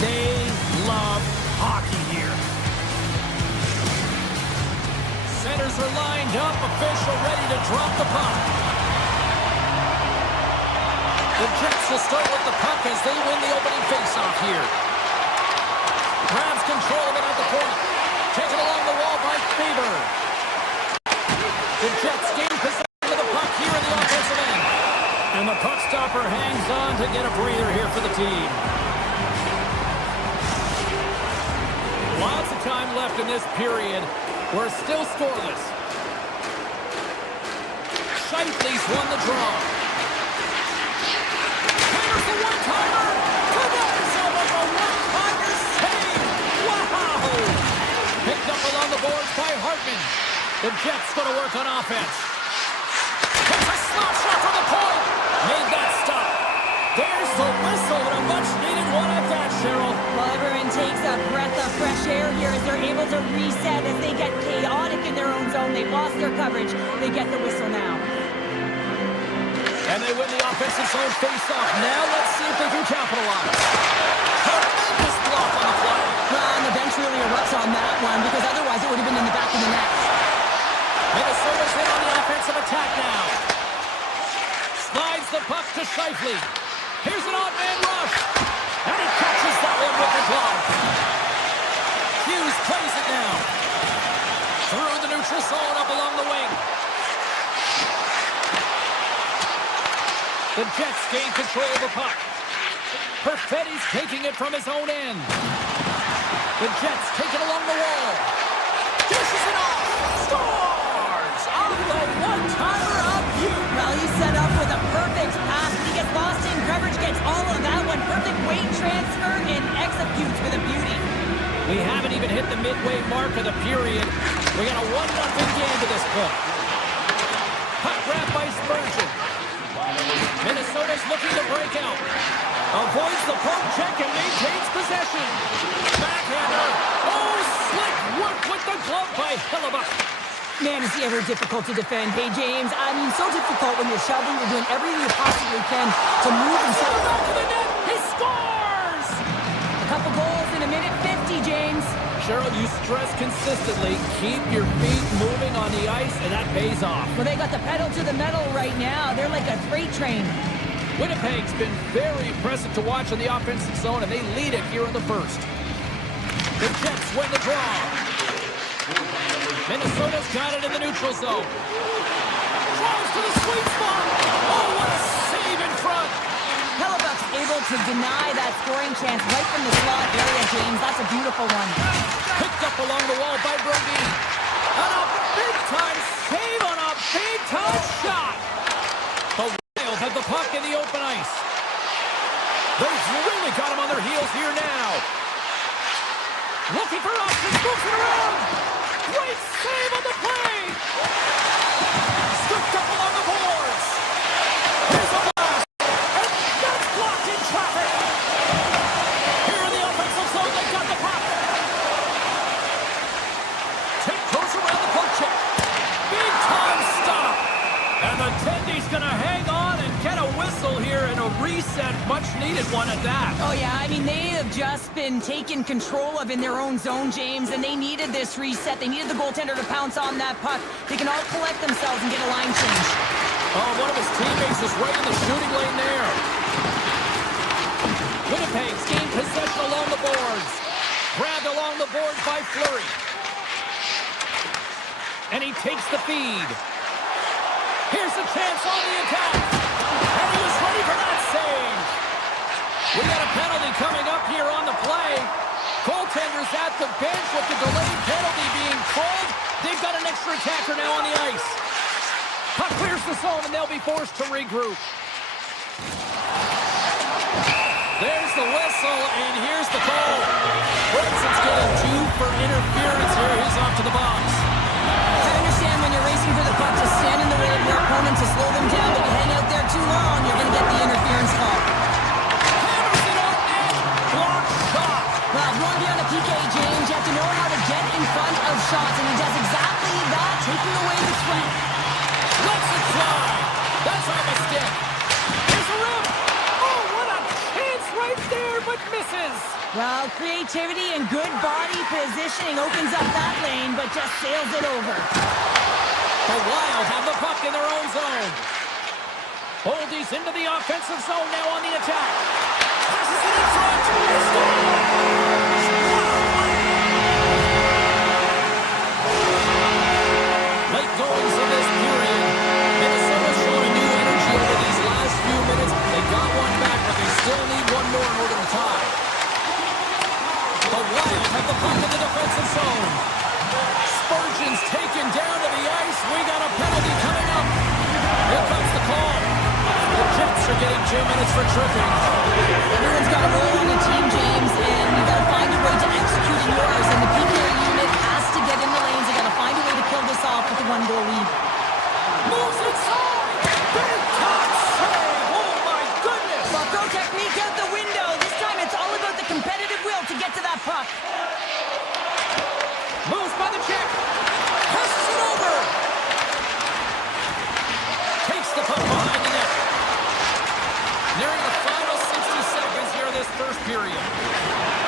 they love hockey here. Centers are lined up, official ready to drop the puck. The Jets will start with the puck as they win the opening faceoff here. Grabs control of it at the point. Taken along the wall by Faber. The Jets gain possession of the puck here in the offensive end. And the puck stopper hangs on to get a breather here for the team. Lots of time left in this period. We're still scoreless. Scheifele's won the draw. Here's the one-timer. With a one-timer save. Wow! Picked up along the boards by Hartman. The Jets going to work on offense. It's a slap shot from the point. Made that stop. There's the whistle and a much-needed one at that, Cheryl. Well, everyone takes a breath of fresh air here as they're able to reset as they get chaotic in their own zone. They've lost their coverage. They get the whistle now. And they win the offensive zone face-off. Now let's see if they can capitalize. Tremendous block on the play. Well, and the bench really erupts on that one because otherwise it would have been in the back of the net. Minnesota's in on the offensive attack now. Slides the puck to Scheifele. Here's an odd man rush. And he catches that one with the glove. Hughes plays it now. Through the neutral zone up along the wing. The Jets gain control of the puck. Perfetti's taking it from his own end. The Jets take it along the wall. Dishes it off. Scores! On the one-timer of Hughes. Well, he's set up with a perfect pass. He gets lost in coverage, gets all of that one. Perfect weight transfer and executes with a beauty. We haven't even hit the midway mark of the period. We got a 1-0 game to this point. Puck grab by Spurgeon. Minnesota's looking to break out. Avoids the poke check and maintains possession. Backhander. Oh, slick work with the glove by Hellebuyck. Man, is he ever difficult to defend. Hey, James, I mean, so difficult when you're shoving, you're doing everything you possibly can to move and set back to the net. He scores! A couple goals in a minute 50, James. Cheryl, you stress consistently, keep your feet moving on the ice, and that pays off. Well, they got the pedal to the metal right now. They're like a freight train. Winnipeg's been very impressive to watch in the offensive zone, and they lead it here in the first. The Jets win the draw. Minnesota's got it in the neutral zone. Drives to the sweet spot. Oh, what a save in front. Hellebuyck's able to deny that scoring chance right from the slot area, James. That's a beautiful one. Picked up along the wall by Brody. And a big-time save on a big-time shot. The Wild have the puck in the open ice. They've really got him on their heels here now. Looking for options, moves it around. Great save on the play. Scooped up along the boards. Here's a blast. And that's blocked in traffic. Here in the offensive zone, they got the puck. Take goes around the poke check. Big time stop. And the Tendy's going to hang on and get a whistle here and a reset. Much needed one at that. Oh, yeah, I mean, they have just been taken control of in their own zone, James, and they needed this reset. They needed the goaltender to pounce on that puck. They can all collect themselves and get a line change. Oh, one of his teammates is right in the shooting lane there. Winnipeg's gained possession along the boards. Grabbed along the boards by Fleury. And he takes the feed. Here's a chance on the attack. And he was ready for that save. We got a penalty coming up here on the play. Goaltender's at the bench with the delayed penalty being called. They've got an extra attacker now on the ice. Puck clears the zone and they'll be forced to regroup. There's the whistle and here's the call. Brunson's getting 2 for interference here. He's off to the box. I understand when you're racing for the puck to stand in the way of your opponent to slow them down, but you hang out there too long, you're going to get the interference call. Hammers it on net. Block shot. Well, if you want to be on a PK, James, you have to know how to get in front of shots, and he does exactly that, taking away the sweat. Let's it fly. stick. Here's a rim. Oh, what a chance right there, but misses. Well, creativity and good body positioning opens up that lane, but just sails it over. The Wild have the puck in their own zone. Oldies into the offensive zone now on the attack. Passes it in front. He scores! Late goings of this period. Minnesota's showing a new energy over these last few minutes. They got one back, but they still need one more in order to tie. The Wild have the puck in the defensive zone. Spurgeon's taken down to the ice. We got a penalty coming up. Here comes the call. The Jets are getting 2 minutes for tripping. Everyone's got a role on the team, James, and you got to find a way to execute yours. And the PK unit has to get in the lanes. They got to find a way to kill this off with a 1-goal lead. Moves inside. Big top save. Oh my goodness. Buffalo technique out the window. This time it's all about the competitive will to get to that puck. Moves by the Czech. Passes it over. Takes the puck behind the net. Nearing the final 60 seconds here this first period.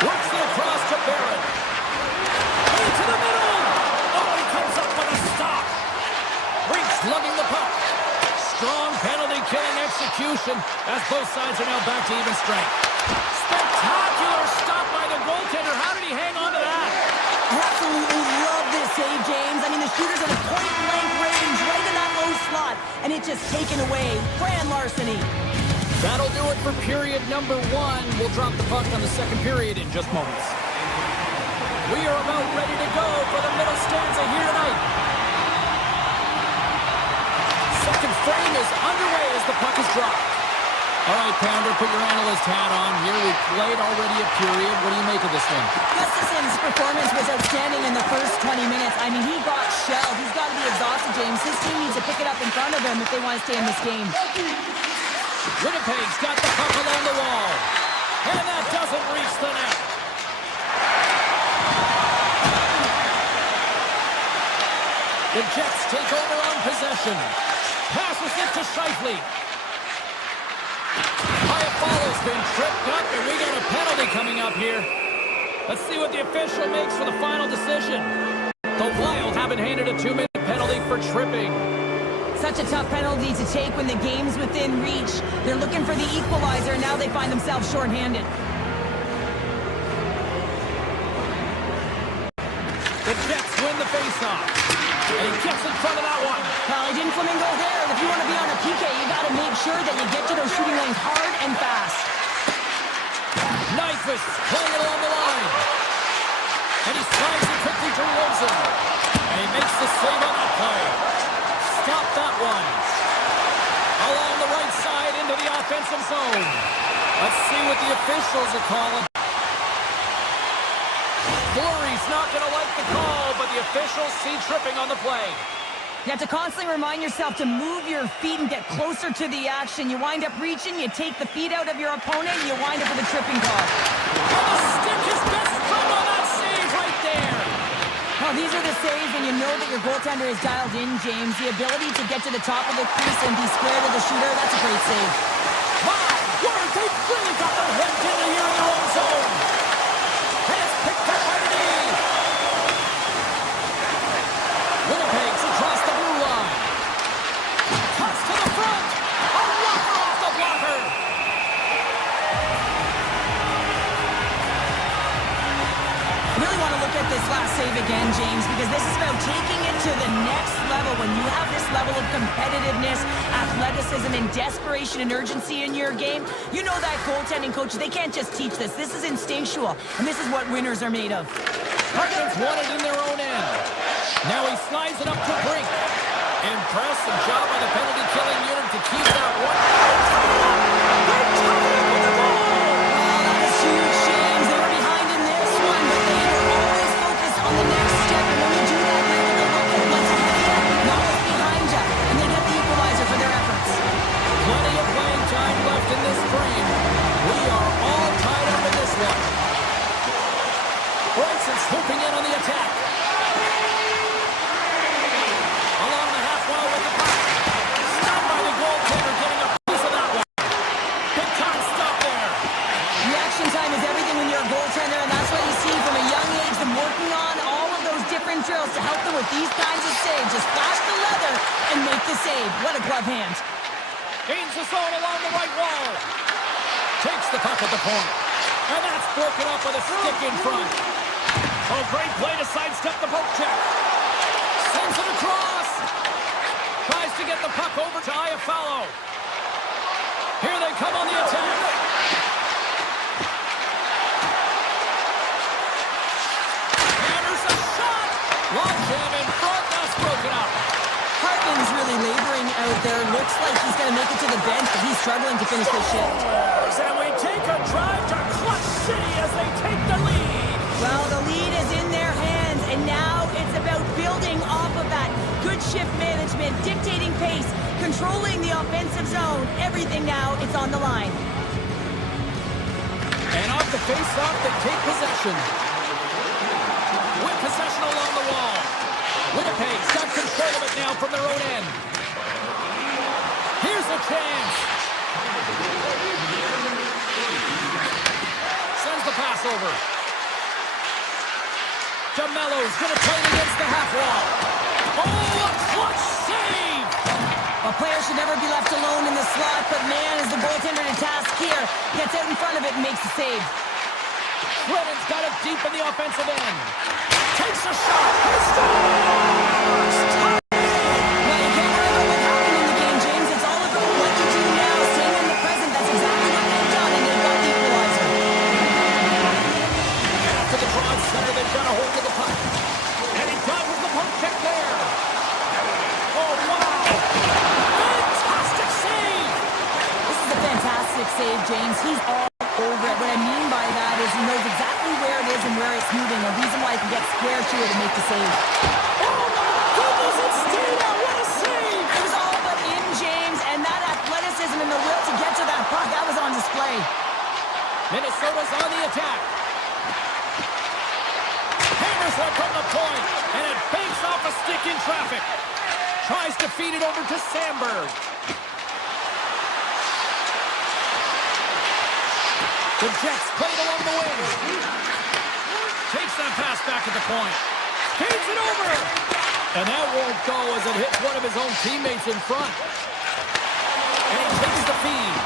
Works it across to Barrett. Into the middle. Oh, he comes up with a stop. Reeks lugging the puck. Strong penalty-killing execution as both sides are now back to even strength. Spectacular stop by the goaltender. How did he hang on to that? I absolutely love this save, James. I mean, the shooter's at a point-blank range right in that low slot, and it's just taken away. Grand larceny. That'll do it for period number 1. We'll drop the puck on the second period in just moments. We are about ready to go for the middle stanza here tonight. Second frame is underway as the puck is dropped. All right, Pounder, put your analyst hat on here. We've played already a period. What do you make of this one? Gustafson's performance was outstanding in the first 20 minutes. I mean, he got shelled. He's got to be exhausted, James. His team needs to pick it up in front of him if they want to stay in this game. Winnipeg's got the puck along the wall. And that doesn't reach the net. The Jets take over on possession. Passes it to Scheifele. Buffallo's been tripped up, and we got a penalty coming up here. Let's see what the official makes for the final decision. The Wild have been handed a 2-minute penalty for tripping. Such a tough penalty to take when the game's within reach. They're looking for the equalizer, and now they find themselves shorthanded. The Jets win the faceoff. And he gets in front of that one. Well, he didn't flamingo there. If you want to be on a PK, you got to make sure that you get to those shooting lanes hard and fast. Nyquist pulling it along the line. And he slides it quickly to Wilson. And he makes the save on that play. Stop that one. Along the right side into the offensive zone. Let's see what the officials are calling. Fleury's not going to like the call, but the officials see tripping on the play. You have to constantly remind yourself to move your feet and get closer to the action. You wind up reaching, you take the feet out of your opponent, and you wind up with a tripping call. And the stick is best friend on that save right there. Now, these are the saves, and you know that your goaltender is dialed in, James. The ability to get to the top of the crease and be square to the shooter, that's a great save. My word, they've really got their heads in here in their own zone. And it's picked up by the knee. Winnipeg's across the blue line. Cuts to the front. A blocker off the blocker. I really want to look at this last save again, James, because this is about taking it to the next level. When you have this level of competitiveness, athleticism, and desperation and urgency in your game, you know that goaltending coaches, they can't just teach this. This is instinctual, and this is what winners are made of. Hartman's won it in their own end. Now he slides it up to Brink. Impressive job by the penalty-killing unit to keep that one. They're tied up with the ball. Oh, that is huge, James. They were behind in this one, but they were always focused on the next step. And when you do that, you're able to look at what's ahead of you, not what's behind you. And they get the equalizer for their efforts. Plenty of playing time left in this frame. We are all tied up in this one. Bryson's swooping in on the attack. Along the half wall with the puck. Stopped by the goaltender, getting with these kinds of saves. Just flash the leather and make the save. What a glove hand. Gains the zone along the right wall. Takes the puck at the point. And that's broken up with a stick in front. Oh, great play to sidestep the poke check. Sends it across. Tries to get the puck over to Buffallo. Here they come on the attack. Hammers a shot. Long jam in front. That's broken up. Hartman's really laboring out there. Looks like he's going to make it to the bench, but he's struggling to finish this shift. And we take a drive to Clutch City as they take the lead. Well, the lead is in their hands, and now it's about building off of that. Good shift management, dictating pace, controlling the offensive zone. Everything now, it's on the line. And off the face-off, they take possession. With possession along the wall. Winnipeg's got control of it now from their own end. Here's a chance. Sends the pass over. DeMello's going to play it against the half wall. Oh, a clutch save! A player should never be left alone in the slot, but man, is the goaltender to task here. Gets out in front of it and makes the save. Redden's got it deep in the offensive end. Takes a shot. He scores! Well, you can't worry about what happened in the game, James. It's all about what you do now, staying in the present. That's exactly what they've done, and they've got the equalizer. After the broad center, they've got a hold of the puck. And he dodges the poke check there. Oh, wow! Fantastic save! This is a fantastic save, James. He's all over it. What I mean by that is he knows exactly where it is and where it's moving. A reason why he can get square to it and make the save. Oh, my goodness, it's Stena! What a save! It was all but in, James, and that athleticism and the will to get to that puck, that was on display. Minnesota's on the attack. Hammers one from the point, and it banks off a stick in traffic. Tries to feed it over to Sandberg. The Jets play it along the wing. Takes that pass back at the point. Feeds it over. And that won't go as it hits one of his own teammates in front. And he takes the feed.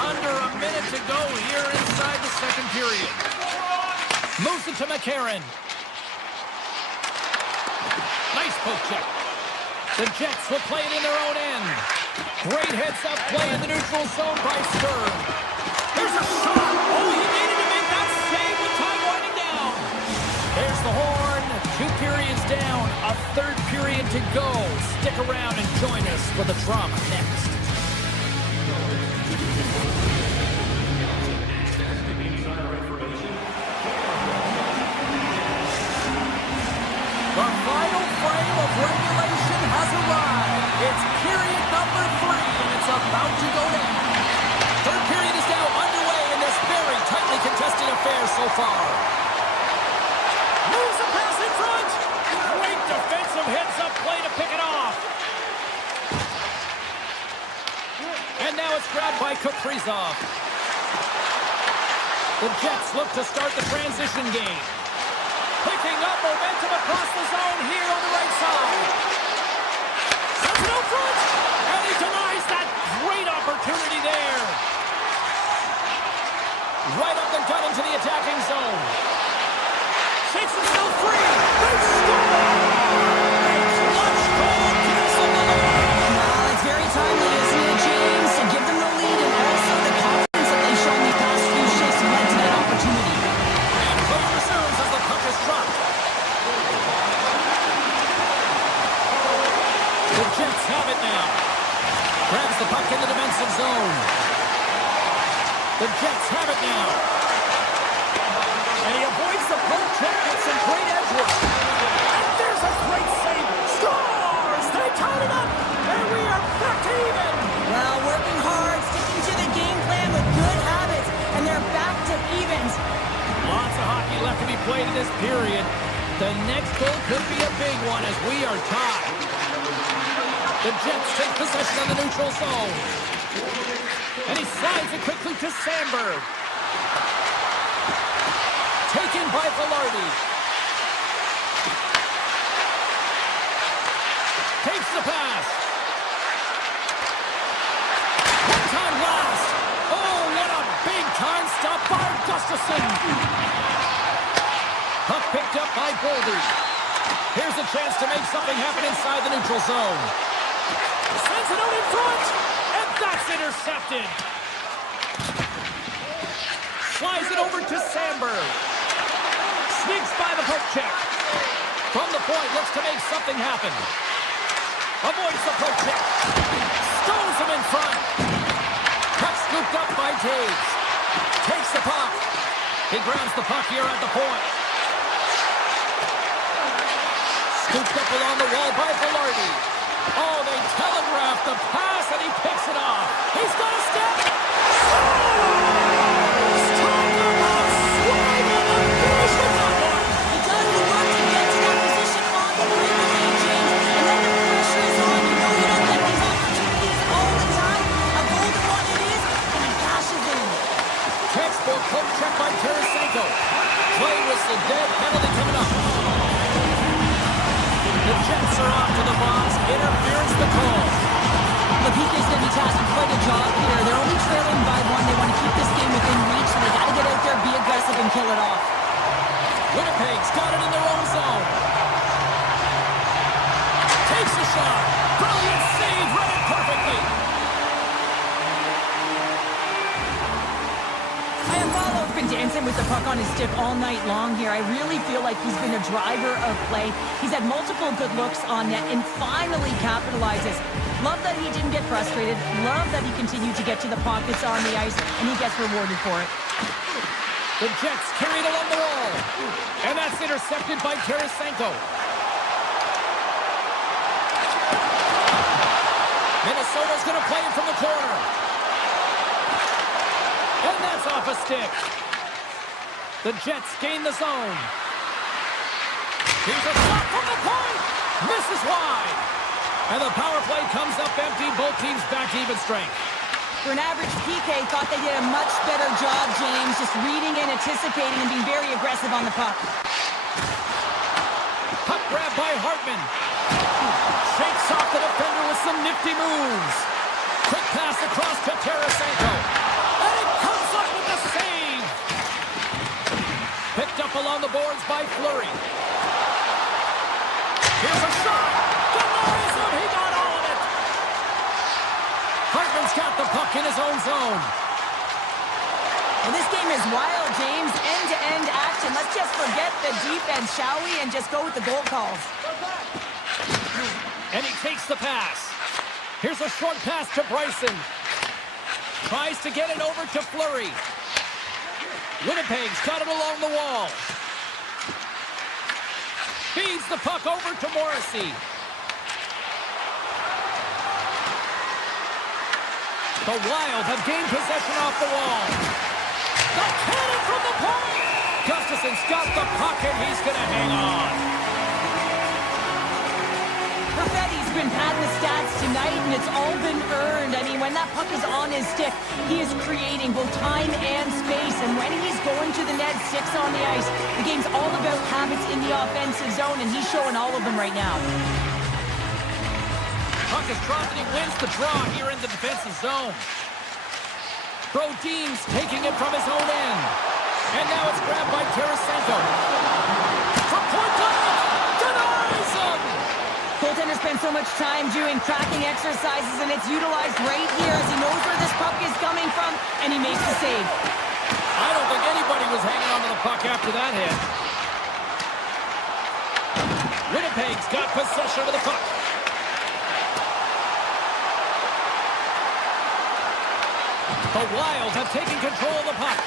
Under a minute to go here inside the second period. Moves it to McCarron. Nice poke check. The Jets will play it in their own end. Great heads-up play in the neutral zone by Stern. Here's a shot. Oh, he needed to make that save with time winding down. There's the horn. 2 periods down. A third period to go. Stick around and join us for the drama next. The final frame of regulation has arrived. It's period number 3, and it's about to go down. Third period is now underway in this very tightly contested affair so far. Moves the pass in front. Great defensive heads-up play to pick it off. And now it's grabbed by Kaprizov. The Jets look to start the transition game. Picking up momentum across the zone here on the right side. Sends it out front. And he denies that great opportunity there. Right up the gut into the attacking zone. Shakes himself free. They score! A clutch goal gives them the lead. Well, it's very timely, isn't it, James? To give them the lead and also the confidence that they've shown these past few shifts led to that opportunity. And play resumes as the puck is dropped. The Jets have it now. Grabs the puck in the defensive zone. The Jets have it now. And he avoids the poke check with some great edge work. And there's a great save. Scores! They tied it up. And we are back to even. Well, working hard, sticking to the game plan with good habits, and they're back to evens. Lots of hockey left to be played in this period. The next goal could be a big one as we are tied. The Jets take possession of the neutral zone. And he slides it quickly to Sandberg. Taken by Velarde. Larson. Puck picked up by Goldie. Here's a chance to make something happen inside the neutral zone. Sends it out in front, and that's intercepted. Slides it over to Sandberg. Sneaks by the poke check. From the point, looks to make something happen. Avoids the poke check. Stones him in front. Puck scooped up by Taves. Takes the puck. He grabs the puck here at the point. Scooped up along the wall by Velarde. Oh, they telegraphed the pass, and he picks it off. He's got a step. Talk about swing and the finish with that one. He does the work to get to that position on the breakaway, James. And then the pressure is on. You know you don't get these opportunities all the time. A golden one it is, and he cashes in. Textbook poke check by Tarasenko. Play whistle dead, penalty coming up. The Jets are off to the box. Interference the call. The PK's going to be tasked with quite a job here. They're only trailing by one. They want to keep this game within reach, so they got to get out there, be aggressive, and kill it off. Winnipeg's got it in their own zone. Takes a shot. Brilliant save. Read it perfectly. Buffallo's been dancing with the puck on his stick all night long here. I really feel like he's been a driver of play. He's had multiple good looks on net and finally capitalizes. Love that he didn't get frustrated. Love that he continued to get to the pockets on the ice, and he gets rewarded for it. The Jets carry it along the wall. And that's intercepted by Tarasenko. Minnesota's going to play it from the corner. And that's off a stick. The Jets gain the zone. Here's a shot from the point. Misses wide. And the power play comes up empty. Both teams back to even strength. For an average PK, thought they did a much better job, James, just reading and anticipating and being very aggressive on the puck. Puck grab by Hartman. Shakes off the defender with some nifty moves. Quick pass across to Tarasenko. And it comes up with the save. Picked up along the boards by Fleury. Here's a shot. Denies him. He got all of it. Hartman's got the puck in his own zone. Well, this game is wild, James. End-to-end action. Let's just forget the defense, shall we? And just go with the goal calls. And he takes the pass. Here's a short pass to Bryson. Tries to get it over to Fleury. Winnipeg's got it along the wall. Feeds the puck over to Morrissey. The Wild have gained possession off the wall. The cannon from the point. Gustafson's got the puck and he's going to hang on. Perfetti's been padding the stats tonight, and it's all been earned. I mean, when that puck is on his stick, he is creating both time and space. And when he's going to the net, sticks on the ice, the game's all about habits in the offensive zone, and he's showing all of them right now. Puck is dropped and he wins the draw here in the defensive zone. Brodin's taking it from his own end. And now it's grabbed by Tarasenko. From point blank, denies him! Goaltender spends so much time doing tracking exercises, and it's utilized right here as he knows where this puck is coming from, and he makes the save. I don't think anybody was hanging onto the puck after that hit. Winnipeg's got possession of the puck. The Wild have taken control of the puck.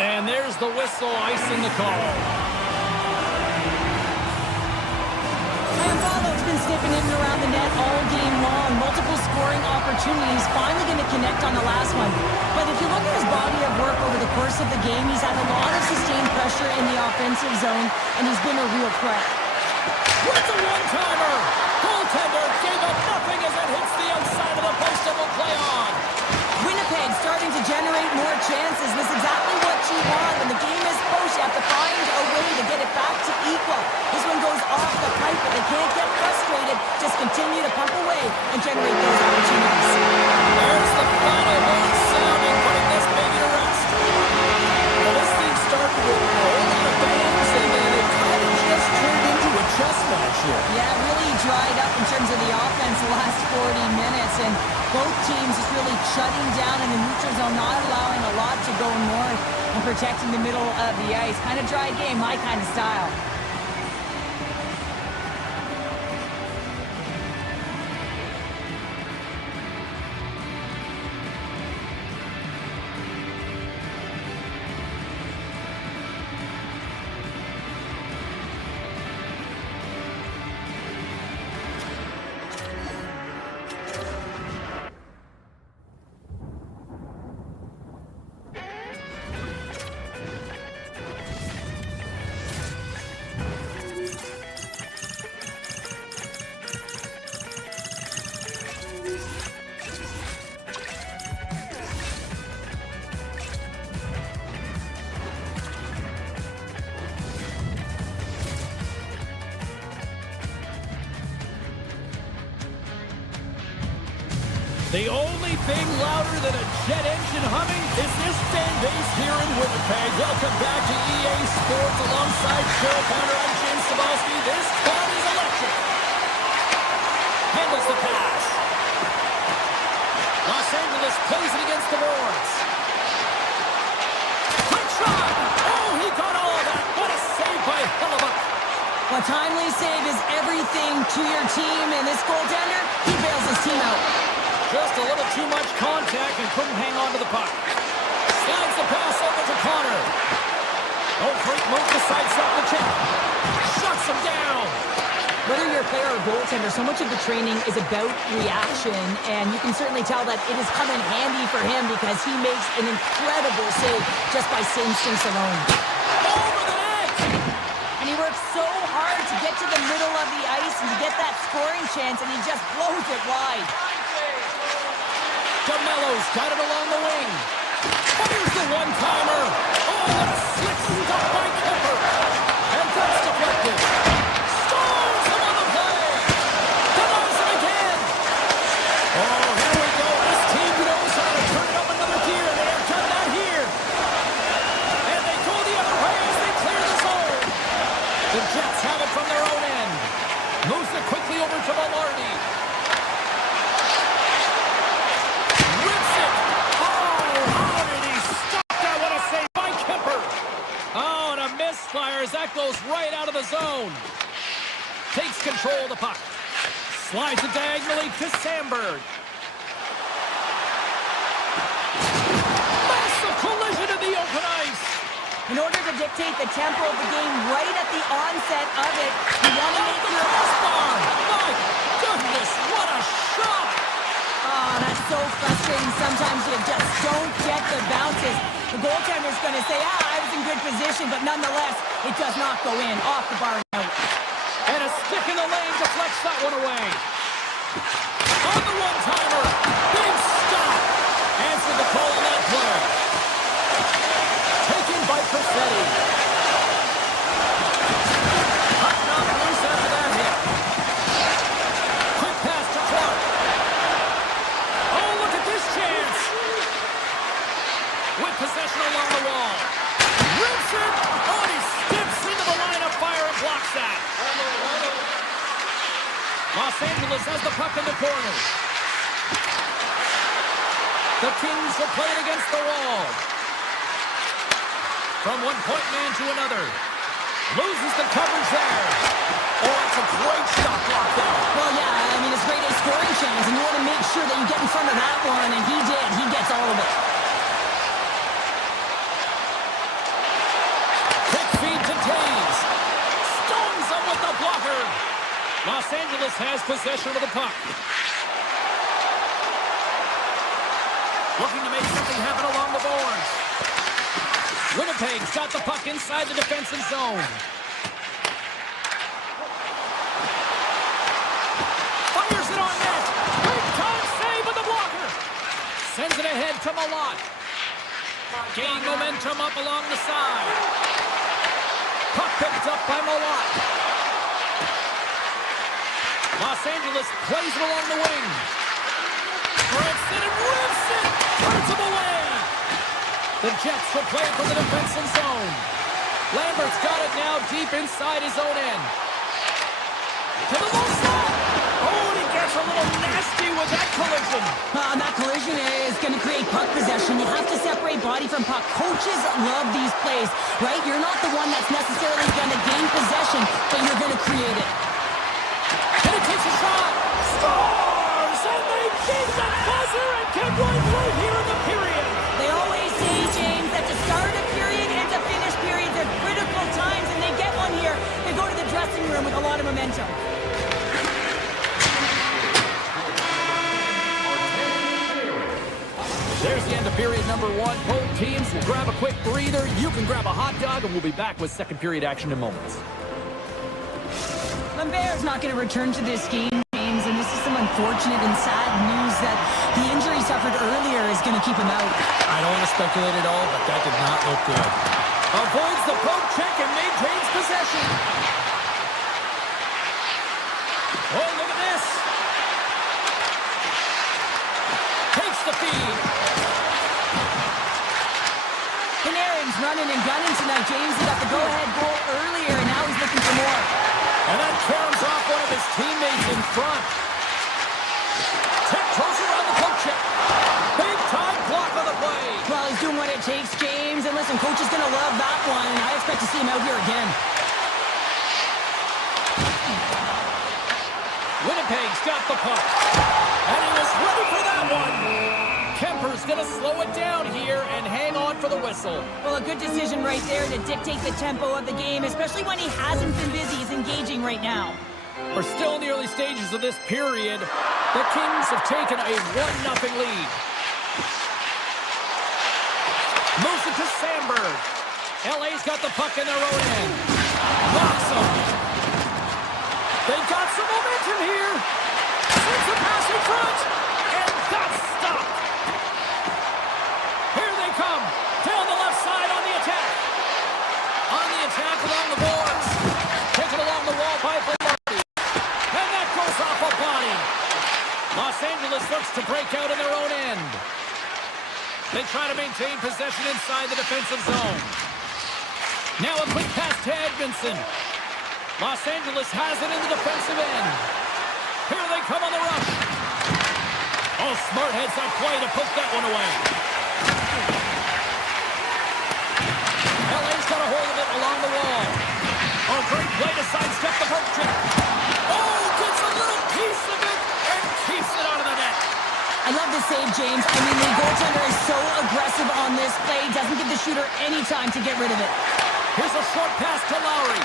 And there's the whistle, icing the call. Buffallo's been sniffing in and around the net all game long. Multiple scoring opportunities. Finally going to connect on the last one. But if you look at his body of work over the course of the game, he's had a lot of sustained pressure in the offensive zone, and he's been a real threat. With the one-timer! Goaltender gave up nothing as it hits the outside of the post and will play on. Winnipeg starting to generate more chances. This is exactly what you want. When the game is close, you have to find a way to get it back to equal. This one goes off the pipe, but they can't get frustrated. Just continue to pump away and generate not allowing a lot to go north and protecting the middle of the ice. Kind of dry game, my kind of style. The only thing louder than a jet engine humming is this fan base here in Winnipeg. Welcome back to EA Sports alongside Cheryl Pounder. I'm James Cebulski. This crowd is electric. Handles the pass. Los Angeles plays it against the boards. Quick shot! Oh, he got all of that. What a save by Hellebuck. A timely save is everything to your team, and this goaltender, he bails his team out. Just a little too much contact and couldn't hang on to the puck. Slides the pass over to Connor. Oh, great move to sidestep the check. Shuts him down. Whether you're a player or goaltender, so much of the training is about reaction, and you can certainly tell that it has come in handy for him because he makes an incredible save just by instincts alone. Over the net! And he works so hard to get to the middle of the ice and to get that scoring chance, and he just blows it wide. DeMello's got it along the wing. Fires the one-timer. Oh, what a slick stop by Kemper. And that's deflected. Scores him on the play. Denies him again. Oh, here we go. This team knows how to turn it up another gear, and they have done that here. And they go the other way as they clear the zone. The Jets have it from their own end. Moves it quickly over to Mallardy. Fires, that goes right out of the zone. Takes control of the puck. Slides it diagonally to Sandberg. Massive collision in the open ice. In order to dictate the tempo of the game right at the onset of it, you want to make your crossbar. My goodness, what a shot! Oh, that's so frustrating. Sometimes you just don't get the bounces. The goaltender's going to say, I was in good position, but nonetheless, it does not go in. Off the bar and out. And a stick in the lane deflects that one away. On the one-timer. Big stop. Answer the call on that play. Taken by Perfetti. Puck knocked loose after that hit. Quick pass to Clark. Oh, look at this chance. With possession along the wall. Rips it. Oh, and he steps into the line of fire and blocks that. Los Angeles has the puck in the corner. The Kings will play it against the wall. From one point man to another. Loses the coverage there. Oh, it's a great shot block there. Well, yeah, I mean, it's great a scoring chance, and you want to make sure that you get in front of that one, and he did. He gets all of it. Los Angeles has possession of the puck. Looking to make something happen along the boards. Winnipeg's got the puck inside the defensive zone. Fires it on net. Big time save with the blocker. Sends it ahead to Malott. Gaining momentum up along the side. Puck picked up by Malott. Los Angeles plays it along the wing. Breaks it and rips it. Turns him away. The Jets will play it from the defensive zone. Lambert's got it now deep inside his own end. To the low slot. Oh, and he gets a little nasty with that collision. That collision is going to create puck possession. You have to separate body from puck. Coaches love these plays, right? You're not the one that's necessarily going to gain possession, but you're going to create it. And it takes a shot. Scores! And they beat the buzzer and kept right here in the period. They always say, James, that to start a period and to finish periods are critical times, and they get one here. They go to the dressing room with a lot of momentum. There's the end of period number one. Both teams will grab a quick breather. You can grab a hot dog, and we'll be back with second period action in moments. Lambert's not going to return to this game, James, and this is some unfortunate and sad news that the injury suffered earlier is going to keep him out. I don't want to speculate at all, but that did not look good. Avoids the poke check and maintains possession. Oh, look at this. Takes the feed. Panarin's running and gunning tonight, James. He got the go-ahead goal earlier, and now he's looking for more. And that caroms off one of his teammates in front. Tech throws around the poke check. Big time block on the play. Well, he's doing what it takes, James. And listen, coach is going to love that one. I expect to see him out here again. Winnipeg's got the puck. And he was ready for that one. Kemper's going to slow it down here and hang on for the whistle. Well, a good decision right there to dictate the tempo of the game, especially when he hasn't been busy. He's engaging right now. We're still in the early stages of this period. The Kings have taken a 1-0 lead. Moves it to Sandberg. LA's got the puck in their own end. Locks them. They've got some momentum here. Sends a pass in front. And that's stopped. Here they come. Down the left side on the attack. On the attack along the boards. Taken along the wall by Buffallo. And that goes off a body. Los Angeles looks to break out in their own end. They try to maintain possession inside the defensive zone. Now a quick pass to Edmondson. Los Angeles has it in the defensive end. Here they come on the rush. Oh, smart heads that play to put that one away. LA's got a hold of it along the wall. Oh, great play to sidestep the poke check. Oh, gets a little piece of it and keeps it out of the net. I love the save, James. I mean, the goaltender is so aggressive on this play. Doesn't give the shooter any time to get rid of it. Here's a short pass to Lowry.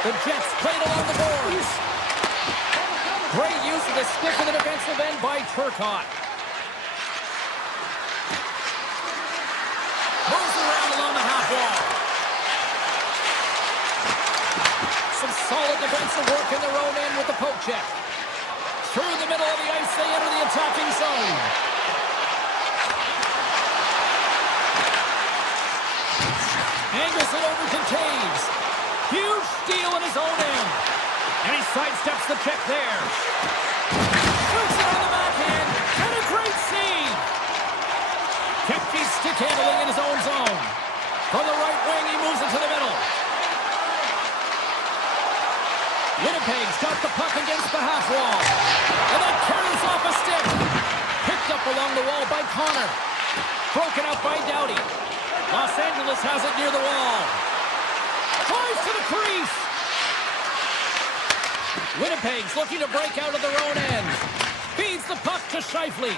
The Jets played along the boards. Great use of the stick in the defensive end by Turcotte. Moves around along the half wall. Some solid defensive work in their own end with the poke check. Through the middle of the ice, they enter the attacking zone. Angles it over to Taves. Huge steal in his own end. And he sidesteps the check there. Shoots it on the backhand. And a great save. Kempke's stick handling in his own zone. From the right wing, he moves it to the middle. Winnipeg's got the puck against the half wall. And that carries off a stick. Picked up along the wall by Connor. Broken out by Doughty. Los Angeles has it near the wall. Drives to the crease. Winnipeg's looking to break out of their own end. Feeds the puck to Scheifele.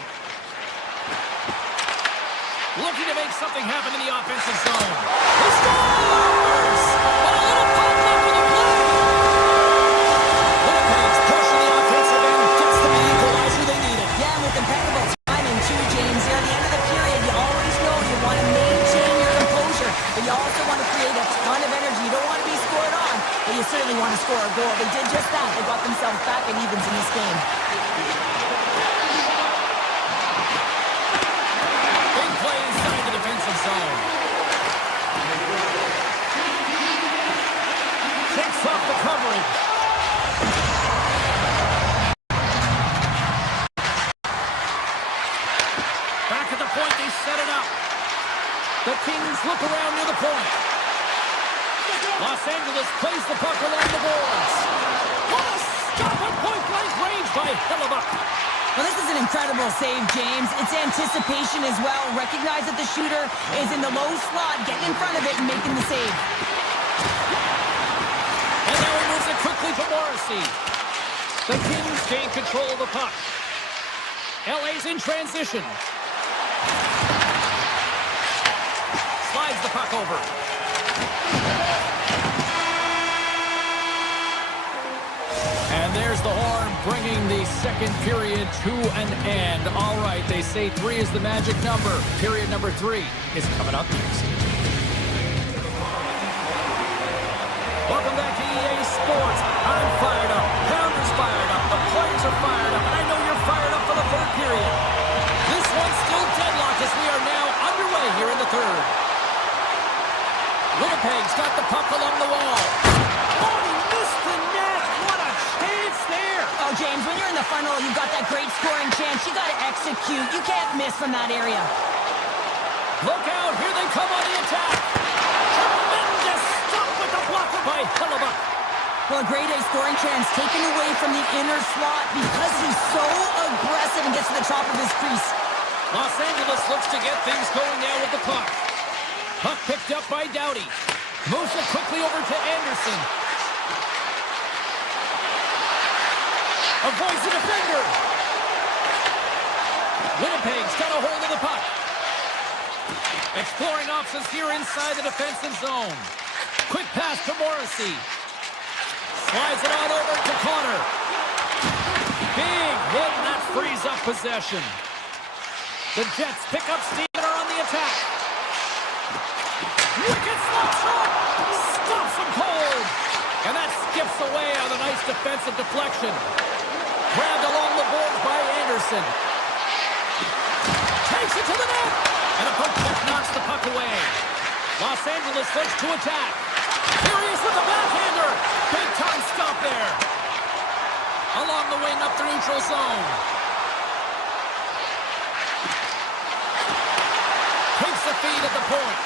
Looking to make something happen in the offensive zone. He scores! And a little pop left for the play. Winnipeg's pushing the offensive end. Gets them the equalizer they needed. Yeah, with impeccable timing too, James. There at the end of the period, you always know you want to maintain your composure, but you also want to create a ton of energy. You don't want to be scored on, but you certainly want to score a goal. They did just that. They got themselves back in evens in this game. Big play inside the defensive zone. Takes off the coverage. Back at the point, they set it up. The Kings look around near the point. Los Angeles plays the puck along the boards. What a stop at point blank Blank range by Hellebuck. Well, this is an incredible save, James. It's anticipation as well. Recognize that the shooter is in the low slot, getting in front of it and making the save. And now he moves it quickly to Morrissey. The Kings gain control of the puck. LA's in transition. Slides the puck over. And there's the horn, bringing the second period to an end. All right, they say 3 is the magic number. Period number 3 is coming up next. Welcome back to EA Sports. I'm fired up. Pounder's fired up. The players are fired up. And I know you're fired up for the third period. This one's still deadlocked as we are now underway here in the third. Winnipeg's got the puck along the wall. Oh, he missed the net. What a chance there. Oh, James, when you're in the funnel, you've got that great scoring chance. You got to execute. You can't miss from that area. Look out. Here they come on the attack. Tremendous stop with the blocker by Hellebuck. Well, a grade A scoring chance taken away from the inner slot because he's so aggressive and gets to the top of his crease. Los Angeles looks to get things going now with the puck. Puck picked up by Doughty. Moves it quickly over to Anderson. Avoids the defender. Winnipeg's got a hold of the puck. Exploring options here inside the defensive zone. Quick pass to Morrissey. Slides it on over to Connor. Big hit, and that frees up possession. The Jets pick up steam and are on the attack. Wicked slap shot! Stops him cold! And that skips away on a nice defensive deflection. Grabbed along the boards by Anderson. Takes it to the net! And a poke check knocks the puck away. Los Angeles looks to attack. Here he is with the backhander! Big time stop there. Along the wing up the neutral zone. Takes the feed at the point.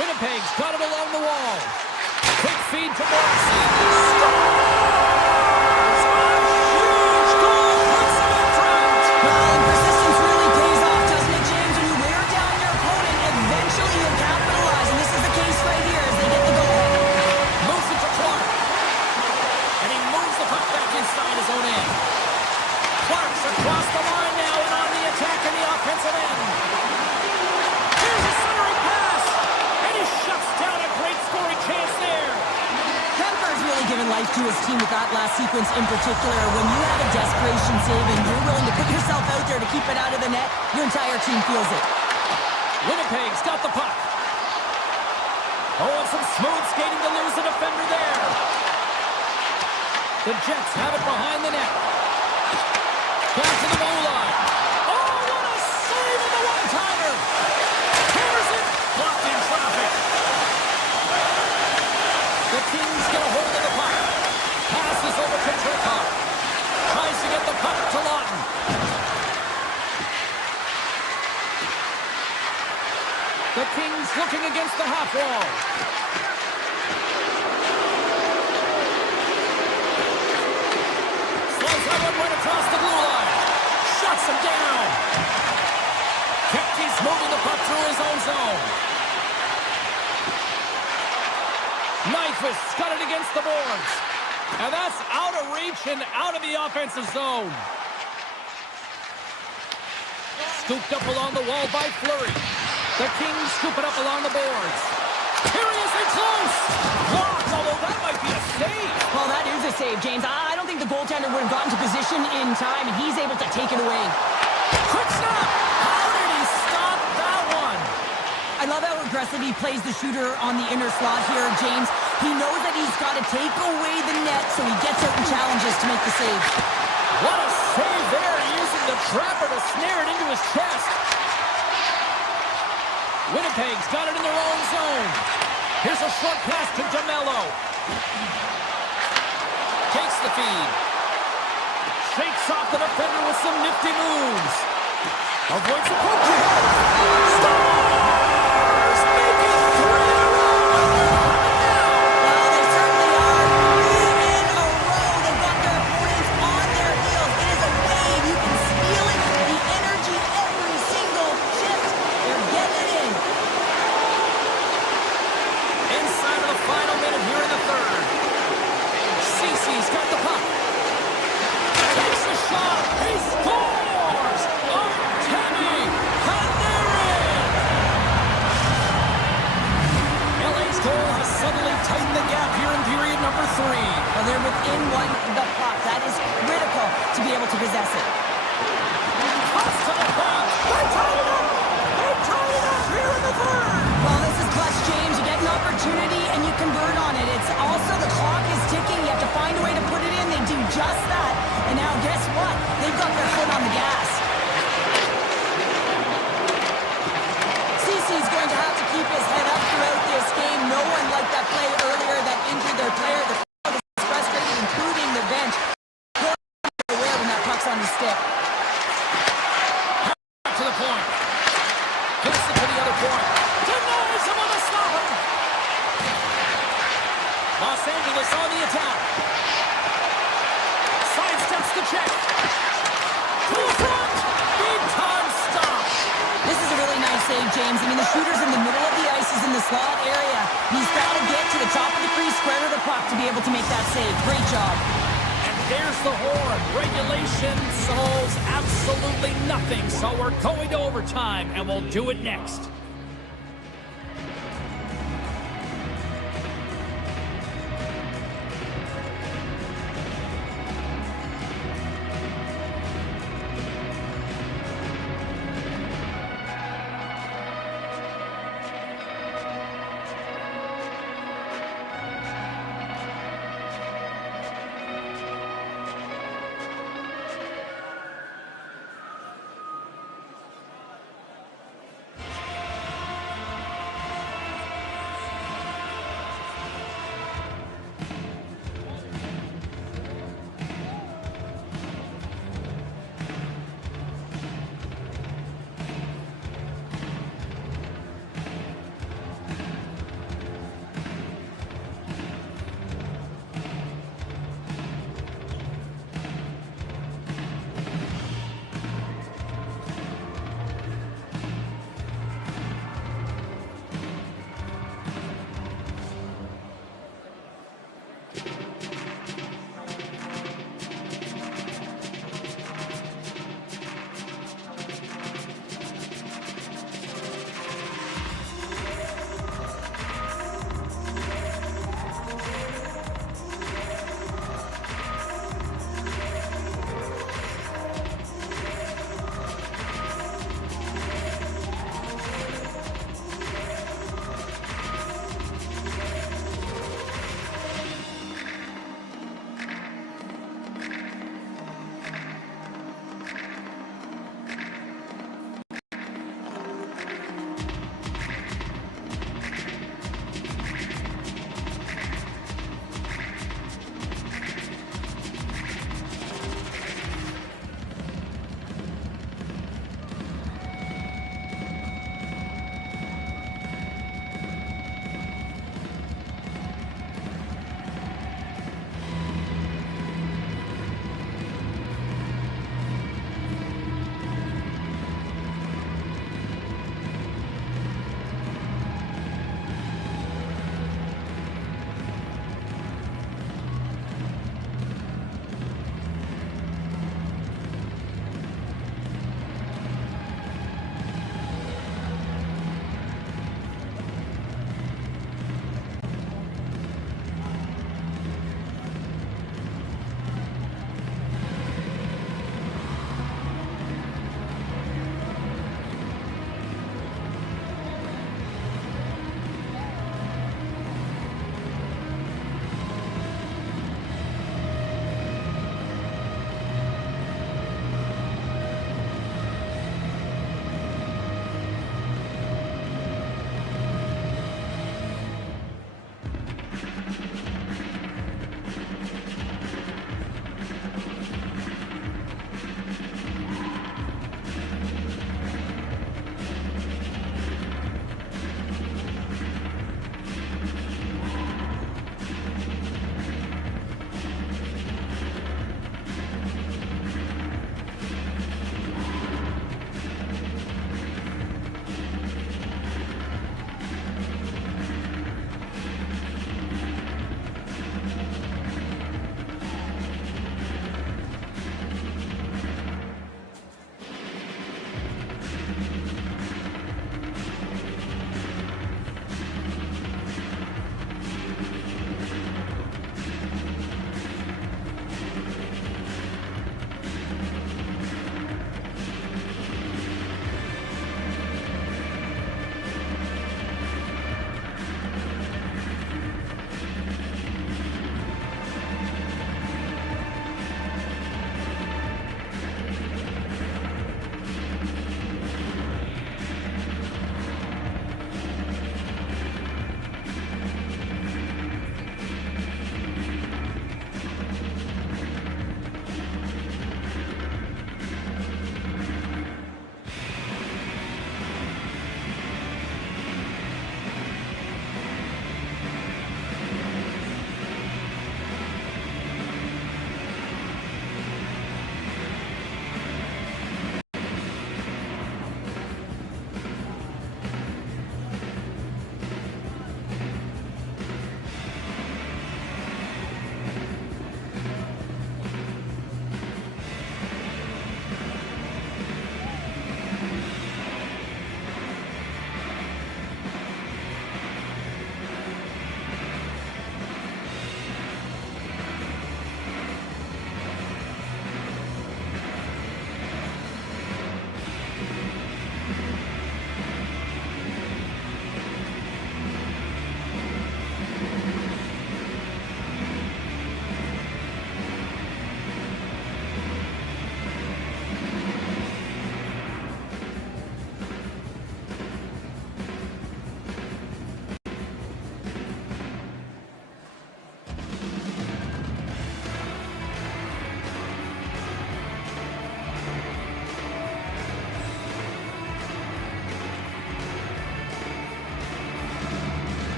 Winnipeg's got it along the wall. Quick feed to Morrissey. Scores! A huge goal puts him in front. Well, and persistence really pays off, doesn't it, James? When you wear down your opponent, eventually you'll capitalize. And this is the case right here as they get the goal. Moves it to Clark. And he moves the puck back inside his own end. Clark's across the line now and on the attack in the offensive end. Here's a centering pass. And he shuts down a great scoring chance there. Kemper's really given life to his team with that last sequence in particular. When you have a desperation save and you're willing to put yourself out there to keep it out of the net, your entire team feels it. Winnipeg's got the puck. Oh, and some smooth skating to lose the defender there. The Jets have it behind the net. Back to the goal line. Oh, what a save on the one-timer. Hammers it. Blocked in traffic. The Kings get a hold of the puck. Passes over to Turcotte. Tries to get the puck to Lawton. The Kings looking against the half wall. Slides that one right across the blue line. Shuts him down. Kempke's moving the puck through his own zone. Nyquist's got it against the boards. And that's out of reach and out of the offensive zone. Scooped up along the wall by Fleury. The Kings scoop it up along the boards. Here he is in close. Blocked, although that might be a save. Well, that is a save, James. I don't think the goaltender would have gotten to position in time, and he's able to take it away. Quick stop. How did he stop that one? I love how aggressive he plays the shooter on the inner slot here, James. He knows that he's got to take away the net, so he gets out and challenges to make the save. What a save there, using the trapper to snare it into his chest. Winnipeg's got it in their own zone. Here's a short pass to DeMello. Takes the feed. Shakes off the defender with some nifty moves. Avoids the poke. Stars! Make it 3 in a row! Well, they certainly are. 3 in a row. The in one the puck. That is critical to be able to possess it. Pass to the point. They tied it up. They tied it up here in the third. Well, this is clutch, James. You get an opportunity and you convert on it. It's also the clock is ticking. You have to find a way to put it in. They do just that. And now guess what? They've got their foot on the gas. CC's going to have to keep his head up throughout this game. No one liked that play earlier that injured their player. The crowd is frustrated, including the bench. They're aware when that puck's on his stick. To the point. Hits it to the other point. Denies him on the stopper. Los Angeles on the attack. Sidesteps the check. To the front. Big time stop. This is a really nice save, James. I mean, the shooter's in the middle of the ice. He's in the slot area. He's got to get to the top of the crease, square to the puck to be able to make that save. Great job. And there's the horn. Regulation solves absolutely nothing. So we're going to overtime, and we'll do it next.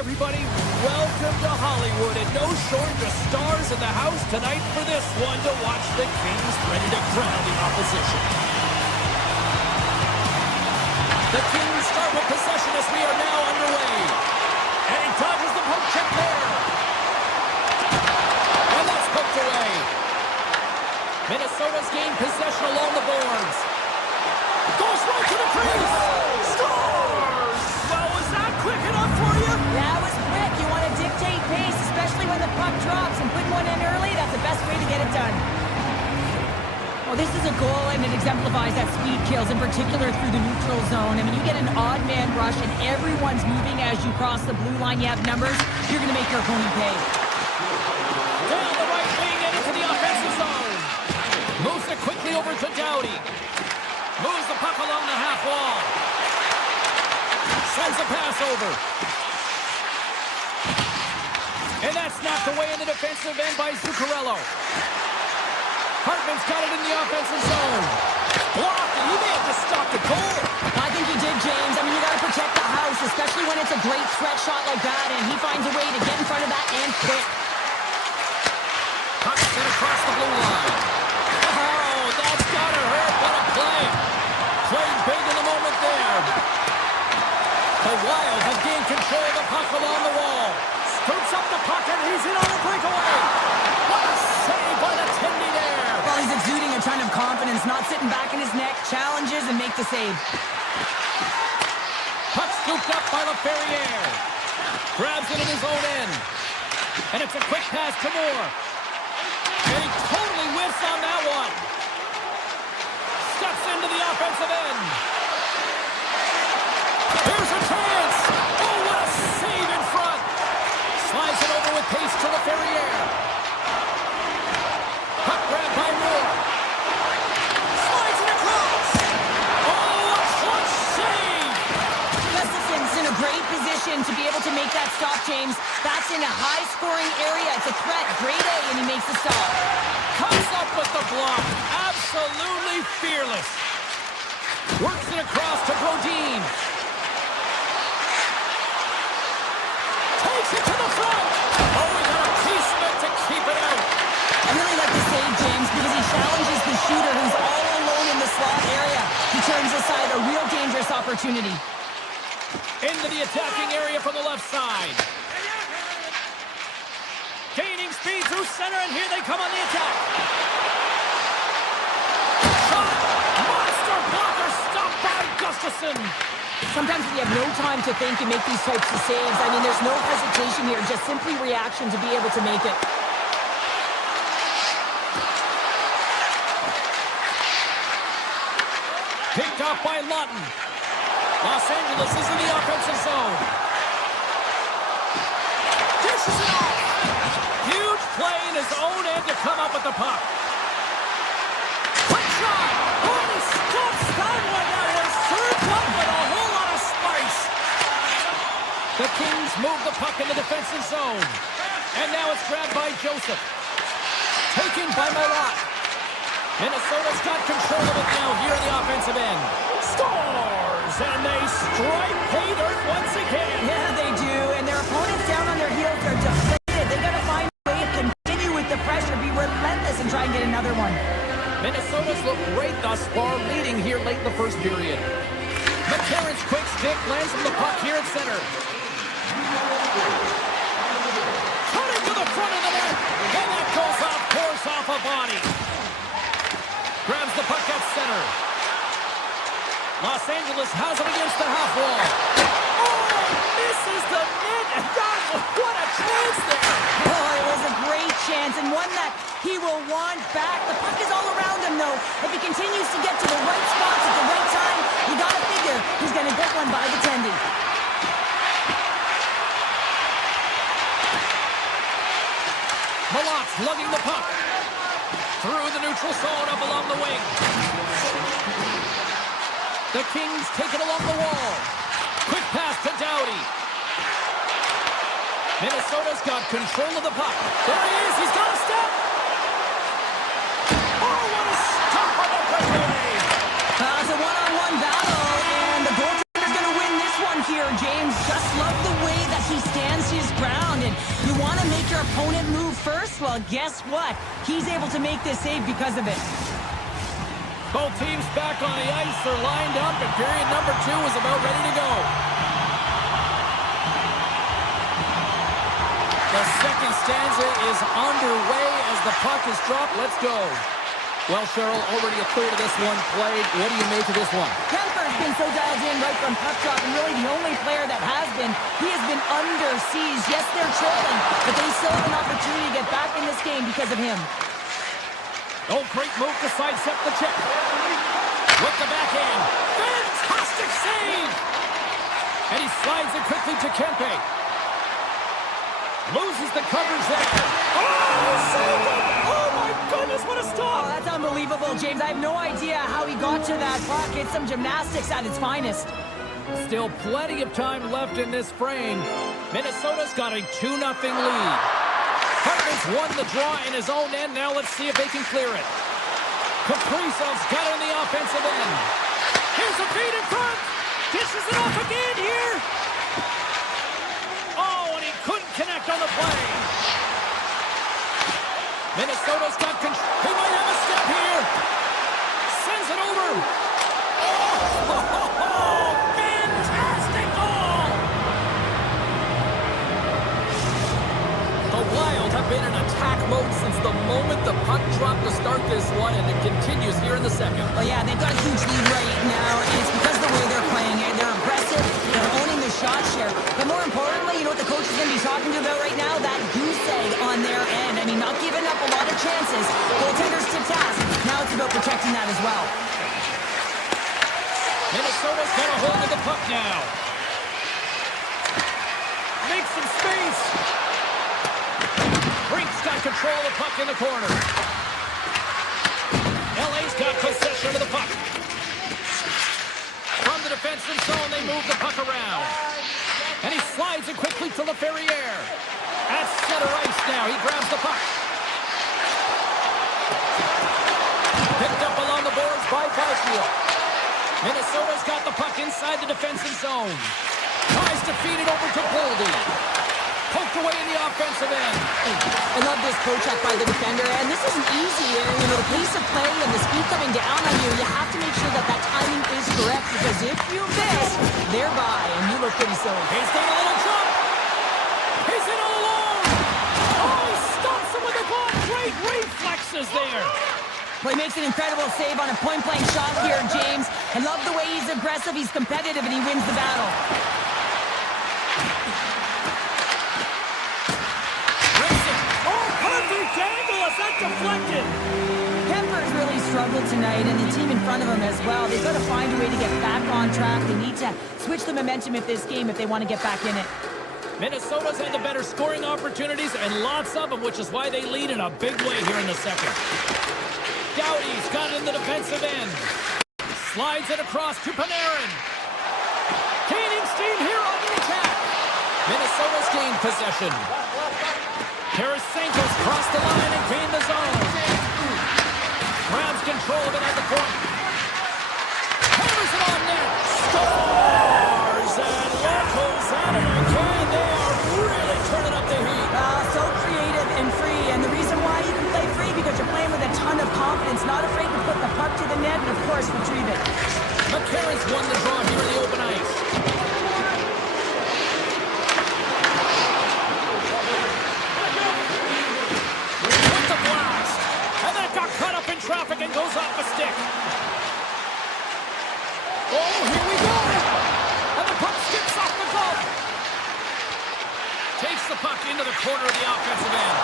everybody, welcome to Hollywood, and no shortage of stars in the house tonight for this one to watch the Kings ready to crown the opposition. The Kings start with possession as we are now underway. And he dodges the poke check there. And that's poked away. Minnesota's gained possession along the boards. Goes right to the crease. Scores! Well, was that quick enough for you? That was quick. You want to dictate pace, especially when the puck drops, and putting one in early, that's the best way to get it done. Well, this is a goal, and it exemplifies that speed kills, in particular through the neutral zone. I mean, you get an odd man rush, and everyone's moving as you cross the blue line. You have numbers. You're going to make your opponent pay. Down the right wing and into the offensive zone. Moves it quickly over to Doughty. Moves the puck along the half wall. Sends a pass over. And that's knocked away in the defensive end by Zuccarello. Hartman's got it in the offensive zone. Blocked, and he may have just stopped the goal. I think you did, James. I mean, you got to protect the house, especially when it's a great stretch shot like that, and he finds a way to get in front of that and quick. Puck sent across the blue line. Oh, that's gotta hurt. What a play. Played big in the moment there. The Wild have gained control of the puck along the wall. Scoops up the puck, and he's in on the breakaway. What a save by the Tendy there. Well, he's exuding a ton of confidence, not sitting back in his neck, challenges and make the save. Puck scooped up by LaFerriere. Grabs it in his own end. And it's a quick pass to Moore. And he totally whiffs on that one. Steps into the offensive end. Here's a chance. Oh, what a save in front. Slides it over with pace to LaFerriere. Puck grab by Moore. Slides it across. Oh, a clutch save. Gustafson's in a great position to be able to make that stop, James. That's in a high-scoring area. It's a threat. Grade A, and he makes the stop. Comes up with the block. Absolutely fearless. Works it across to Brodin. Takes it to the front. Oh, he got a piece of it to keep it out. I really like the save, James, because he challenges the shooter who's all alone in the slot area. He turns aside a real dangerous opportunity. Into the attacking area from the left side. Gaining speed through center, and here they come on the attack. Shot! Monster blocker stopped by Gustafsson. Sometimes when you have no time to think and make these types of saves, I mean, there's no hesitation here, just simply reaction to be able to make it. Picked up by Lawton. Los Angeles is in the offensive zone. Dishes it off. Huge play in his own end to come up with the puck. Quick shot. Oh, he stops that one now. It served up with a whole lot of spice. The Kings move the puck in the defensive zone. And now it's grabbed by Joseph. Taken by Marat. Minnesota's got control of it now here in the offensive end. Scores! And they strike pay dirt once again. Yeah, they do, and their opponents down on their heels are deflated. They got to find a way to continue with the pressure, be relentless, and try and get another one. Minnesota's looked great thus far, leading here late in the first period. McCarron's quick stick lands from the puck here at center. Cutting to the front of the net, and that goes off, pours off a body. Grabs the puck at center. Los Angeles has it against the half wall. Oh, misses the net, and God, what a chance there. Oh, it was a great chance, and one that he will want back. The puck is all around him, though. If he continues to get to the right spots at the right time, you got to figure he's going to get one by the Tendy. Malot's lugging the puck. Through the neutral zone up along the wing. The Kings take it along the wall. Quick pass to Doughty. Minnesota's got control of the puck. There he is. He's got a step. Oh, what a stop on the breakaway. It's a one-on-one battle, and the goaltender's going to win this one here, James. Just love the way that he stands and guess what? He's able to make this save because of it. Both teams back on the ice. They're lined up, and period number 2 is about ready to go. The second stanza is underway as the puck is dropped. Let's go. Well, Cheryl, already a clear to this one played. What do you make of this one? Kemper's been so dialed in right from puck drop, and really the only player that has been. He has been under siege. Yes, they're trailing, but they still have an opportunity to get back in this game because of him. Oh, great move to sidestep the check. With the backhand. Fantastic save! And he slides it quickly to Kempe. Loses the coverage there. Oh, saved it! Oh, my goodness, what a stop! Oh, that's unbelievable, James. I have no idea how he got to that puck. It's some gymnastics at its finest. Still plenty of time left in this frame. Minnesota's got a 2-0 lead. Hartman's won the draw in his own end. Now let's see if they can clear it. Kaprizov's got it in the offensive end. Here's a feed in front. Dishes it off again here. Oh, and he couldn't connect on the play. Minnesota's got control. He might have a step here. Sends it over. Oh, fantastic goal. The Wild have been in attack mode since the moment the puck dropped to start this one, and it continues here in the second. Oh, yeah, they've got a huge lead right now, and it's because of the way they're playing it. They're aggressive. They're owning the shot share. But more importantly, you know what the coach is going to be talking to about right now? That goose egg on their end. I mean, not giving up a lot of chances. Goaltenders to task. Now it's about protecting that as well. Minnesota's got a hold of the puck now. Makes some space. Brink's got control of the puck in the corner. LA's got possession of the puck. From the defensive zone, they move the puck around. And he slides it quickly to LaFerriere. At center ice now, he grabs the puck. Picked up along the boards by Byfield. Minnesota's got the puck inside the defensive zone. Tries to feed it over to Goldie. Poked away in the offensive end. I love this poke check by the defender, and this isn't easy. You know, the pace of play and the speed coming down on you, you have to make sure that that timing is correct, because if you miss, they're by, and you look pretty silly. He's done a little jump. He's in all alone. Oh, he stops him with the glove. Great reflexes there. Well, he makes an incredible save on a point-blank shot here, James. I love the way he's aggressive, he's competitive, and he wins the battle. That deflected. Kemper's really struggled tonight, and the team in front of him as well. They've got to find a way to get back on track. They need to switch the momentum of this game if they want to get back in it. Minnesota's had the better scoring opportunities, and lots of them, which is why they lead in a big way here in the second. Doughty's got it in the defensive end. Slides it across to Panarin. Gaining steam here on the attack. Minnesota's gained possession. Tarasenko's crossed the line and gained the zone. Grabs control of it at the point. Hammers it on net. Scores! And what goes out of my can? They are really turning up the heat. So creative and free. And the reason why you can play free, because you're playing with a ton of confidence, not afraid to put the puck to the net, and of course retrieve it. McCarron's won the draw here in the open ice. Traffic and goes off a stick. Oh, here we go. And the puck skips off the glove. Takes the puck into the corner of the offensive end.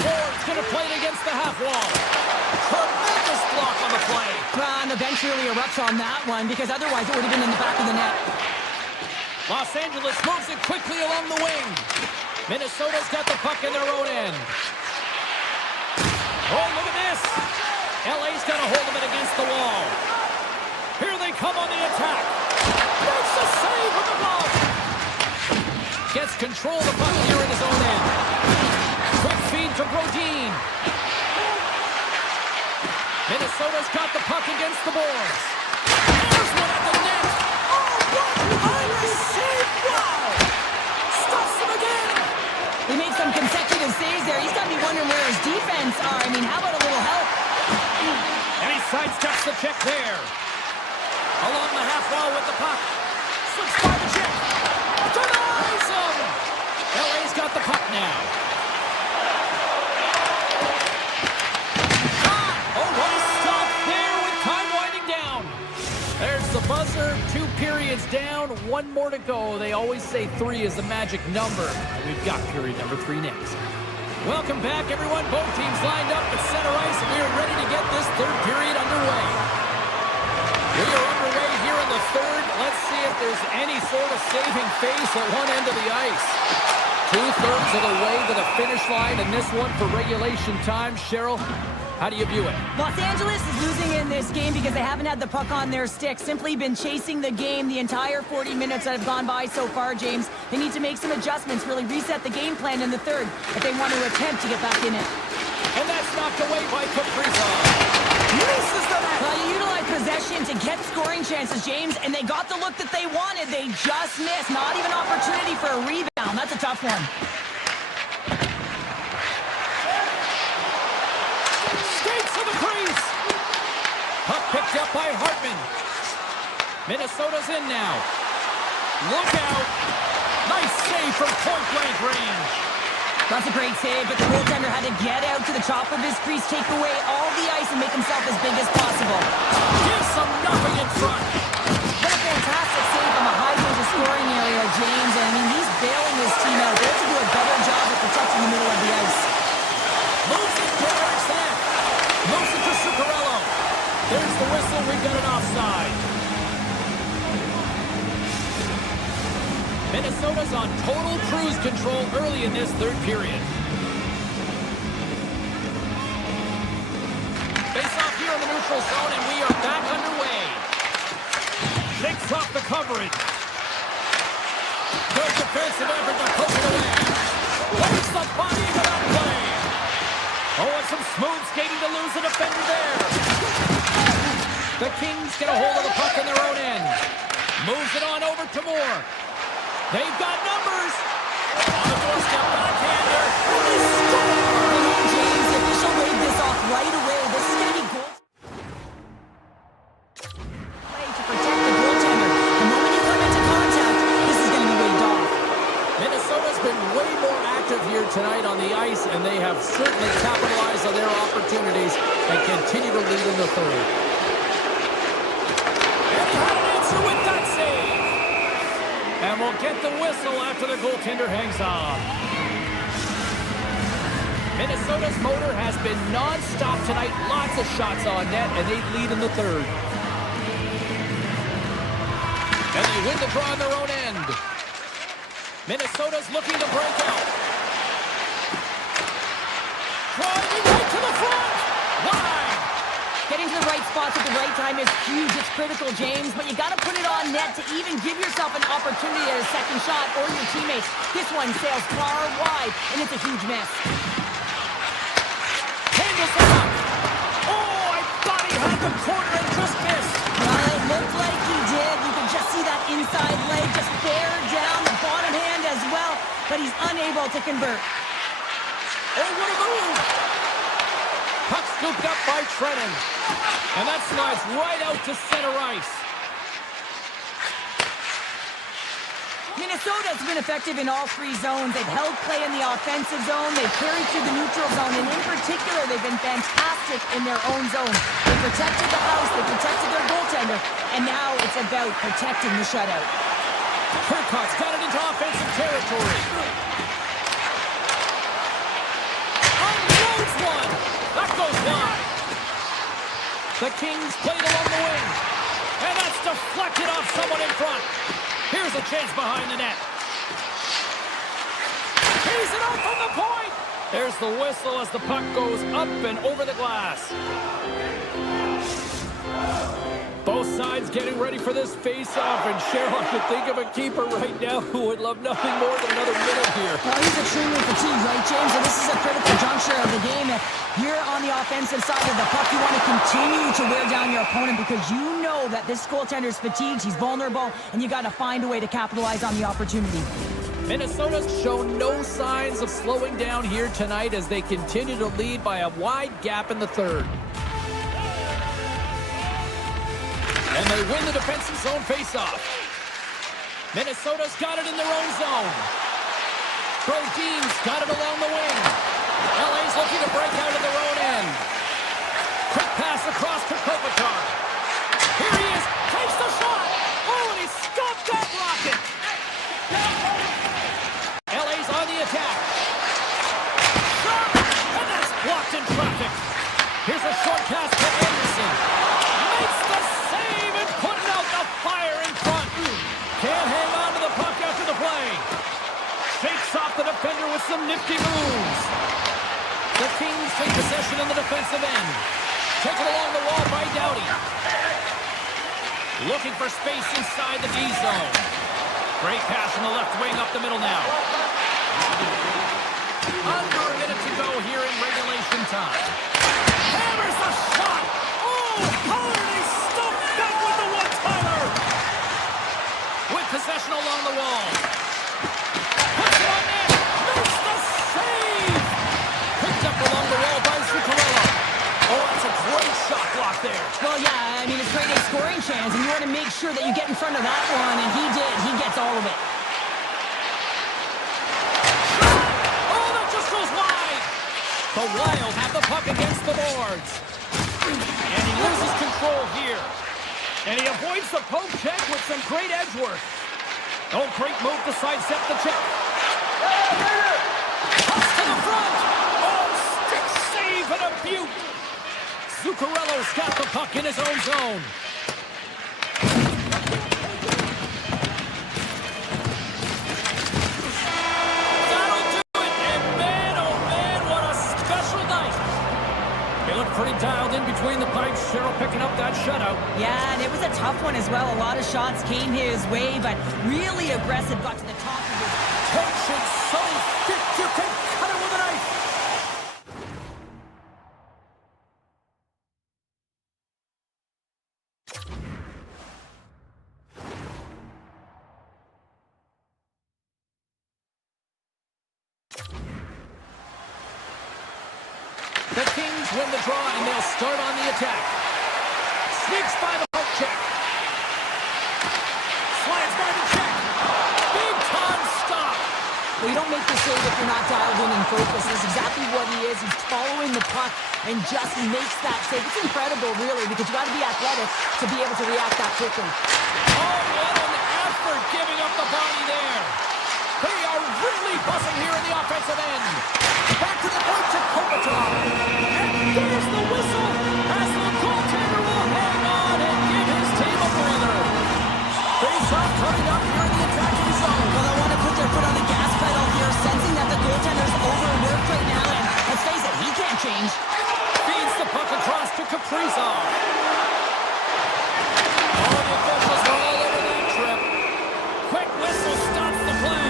Ford's going to play it against the half wall. Tremendous block on the play. And the bench really erupts on that one, because otherwise it would have been in the back of the net. Los Angeles moves it quickly along the wing. Minnesota's got the puck in their own end. Oh, look at this. LA's got a hold of it against the wall. Here they come on the attack. Makes the save with the glove. Gets control of the puck here in his own end. Quick feed to Brodin. Minnesota's got the puck against the boards. There's one at the net. Oh, what a save. Wow. Stuffs him again. He made some consecutive saves there. He's got to be wondering the check there. Along the half wall with the puck. Slips by the check. Denies him. LA's got the puck now. Oh, what a stop there with time winding down. There's the buzzer. 2 periods down. 1 more to go. They always say 3 is the magic number. We've got period number 3 next. Welcome back, everyone. Both teams lined up at center ice, and we are ready to get this third period underway. We are underway here in the third. Let's see if there's any sort of saving face at one end of the ice. 2/3 of the way to the finish line, and this one for regulation time. Cheryl, how do you view it? Los Angeles is losing in this game because they haven't had the puck on their stick. Simply been chasing the game the entire 40 minutes that have gone by so far, James. They need to make some adjustments, really reset the game plan in the third if they want to attempt to get back in it. And that's knocked away by Kaprizov. Misses the net. Well, you utilize possession to get scoring chances, James, and they got the look that they wanted. They just missed. Not even opportunity for a rebound. That's a tough one. Puck picked up by Hartman. Minnesota's in now. Look out. Nice save from point-blank range. That's a great save, but the goaltender had to get out to the top of his crease, take away all the ice, and make himself as big as possible. Gives some nothing in front. What a fantastic save from a high-danger scoring area, James. I mean, he's bailing his team out. They have to do a better job of protecting the middle of the ice. Moves it to Erickson. Moves it to Zuccarello. There's the whistle. We've got an offside. Minnesota's on total cruise control early in this third period. Face off here in the neutral zone, and we are back underway. Shakes off the coverage. Good defensive effort to poke it away. Plays the body into that play. Oh, and some smooth skating to lose the defender there. The Kings get a hold of the puck in their own end. Moves it on over to Moore. They've got numbers. On the doorstep, backhander. James, the official waved this off right away. This is going to be goal. Play to protect the goaltender. The moment you come into contact, this is going to be waved off. Minnesota's been way more active here tonight on the ice, and they have certainly capitalized on their opportunities and continue to lead in the third. And he had an answer with that save. And we'll get the whistle after the goaltender hangs on. Minnesota's motor has been non-stop tonight. Lots of shots on net, and they lead in the third. And they win the draw on their own end. Minnesota's looking to break out. Driving right to the front. Wide. Getting to the right spots at the right time is huge. It's critical, James, but you got to put it on net to even give yourself an opportunity at a second shot or your teammates. This one sails far wide, and it's a huge miss. Handles the puck. Oh, I thought he had the corner and just missed. Well, it looked like he did. You can just see that inside leg just bear down the bottom hand as well, but he's unable to convert. Oh, what a move. Puck scooped up by Trennan. And that slides right out to center ice. Minnesota's been effective in all 3 zones. They've held play in the offensive zone. They've carried through the neutral zone. And in particular, they've been fantastic in their own zone. They protected the house. They protected their goaltender. And now it's about protecting the shutout. Turcotte's got it into offensive territory. Unloads one. That goes wide. The Kings played along the wing. And that's deflected off someone in front. Here's a chance behind the net. He's it out from the point. There's the whistle as the puck goes up and over the glass. Both sides getting ready for this face-off, and Cheryl, I could think of a keeper right now who would love nothing more than another minute here. Well, he's extremely fatigued, right, James? And this is a critical juncture of the game. If you're on the offensive side of the puck, you want to continue to wear down your opponent because you know that this goaltender's fatigued, he's vulnerable, and you got to find a way to capitalize on the opportunity. Minnesota's shown no signs of slowing down here tonight as they continue to lead by a wide gap in the third. they win the defensive zone faceoff. Minnesota's got it in their own zone. Brodin's got it along the wing. LA's looking to break out of their own end. Quick pass across to Kopitar. Here he is. Takes the shot. Oh, and he stopped that rocket. LA's on the attack. Shot. And that's blocked in traffic. Here's a short pass to Anderson. Makes the save and putting out the fire in front. Can't hang on to the puck after the play. Shakes off the defender with some nifty moves. The Kings take possession in the defensive end. Taken along the wall by Doughty. Looking for space inside the D zone. Great pass from the left wing up the middle now. Under a minute to go here in regulation time. Hammers the shot. Oh, hard, and he stuffed that with the one-timer. With possession along the wall. Puts it on net. Makes the save. Picked up along the wall by Zuccarello. Oh, that's a great shot block there. Well, yeah, I mean, it's great a scoring chance, and you want to make sure that you get in front of that one, and he did. He gets all of it. Oh, that just goes wide. The Wild have the puck against the boards. And he loses control here. And he avoids the poke check with some great edge work. Oh, great move to sidestep the check. Toss to the front. Oh, stick save and a beaut. Zuccarello's got the puck in his own zone. That'll do it. And man, oh man, what a special night. He looked pretty dialed in between the pipes. Cheryl picking up that shutout. Yeah, and it was a tough one as well. A lot of shots came his way, but really aggressive. Got to the top of his... Tension so thick you can cut it with a knife. The Kings win the draw, and they'll start on the attack. Sneaks by the poke check. Slides by the check. Big time stop. Well, you don't make the save if you're not dialed in and focused. That's exactly what he is. He's following the puck and just makes that save. It's incredible, really, because you got to be athletic to be able to react that quickly. Oh, what an effort giving up the body there. They are really buzzing here in the offensive end. Back to the point to Kopitar. And there's the whistle as the goaltender will hang on and give his team a breather. Face-off coming up here in the attacking zone. Well, I want to put their foot on the gas pedal here, sensing that the goaltender's overworked right now, and let's face it, he can't change. Feeds the puck across to Kaprizov. Oh, the officials were all over that trip. Quick whistle stops the play.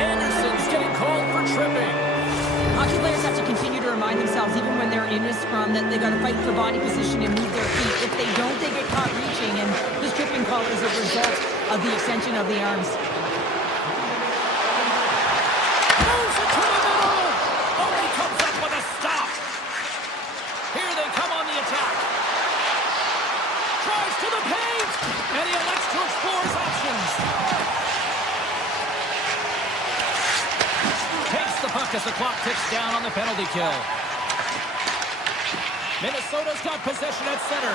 Anderson's getting called for tripping. Hockey players have to continue to remind themselves, even when they're in a scrum, that they got to fight for body position and move their feet. If they don't, they get caught reaching, and this tripping call is a result of the extension of the arms. Moves it to the middle. Oh, he comes up with a stop. Here they come on the attack. Drives to the paint, and he elects to explore his options. Takes the puck as the clock ticks down on the penalty kill. Minnesota's got possession at center.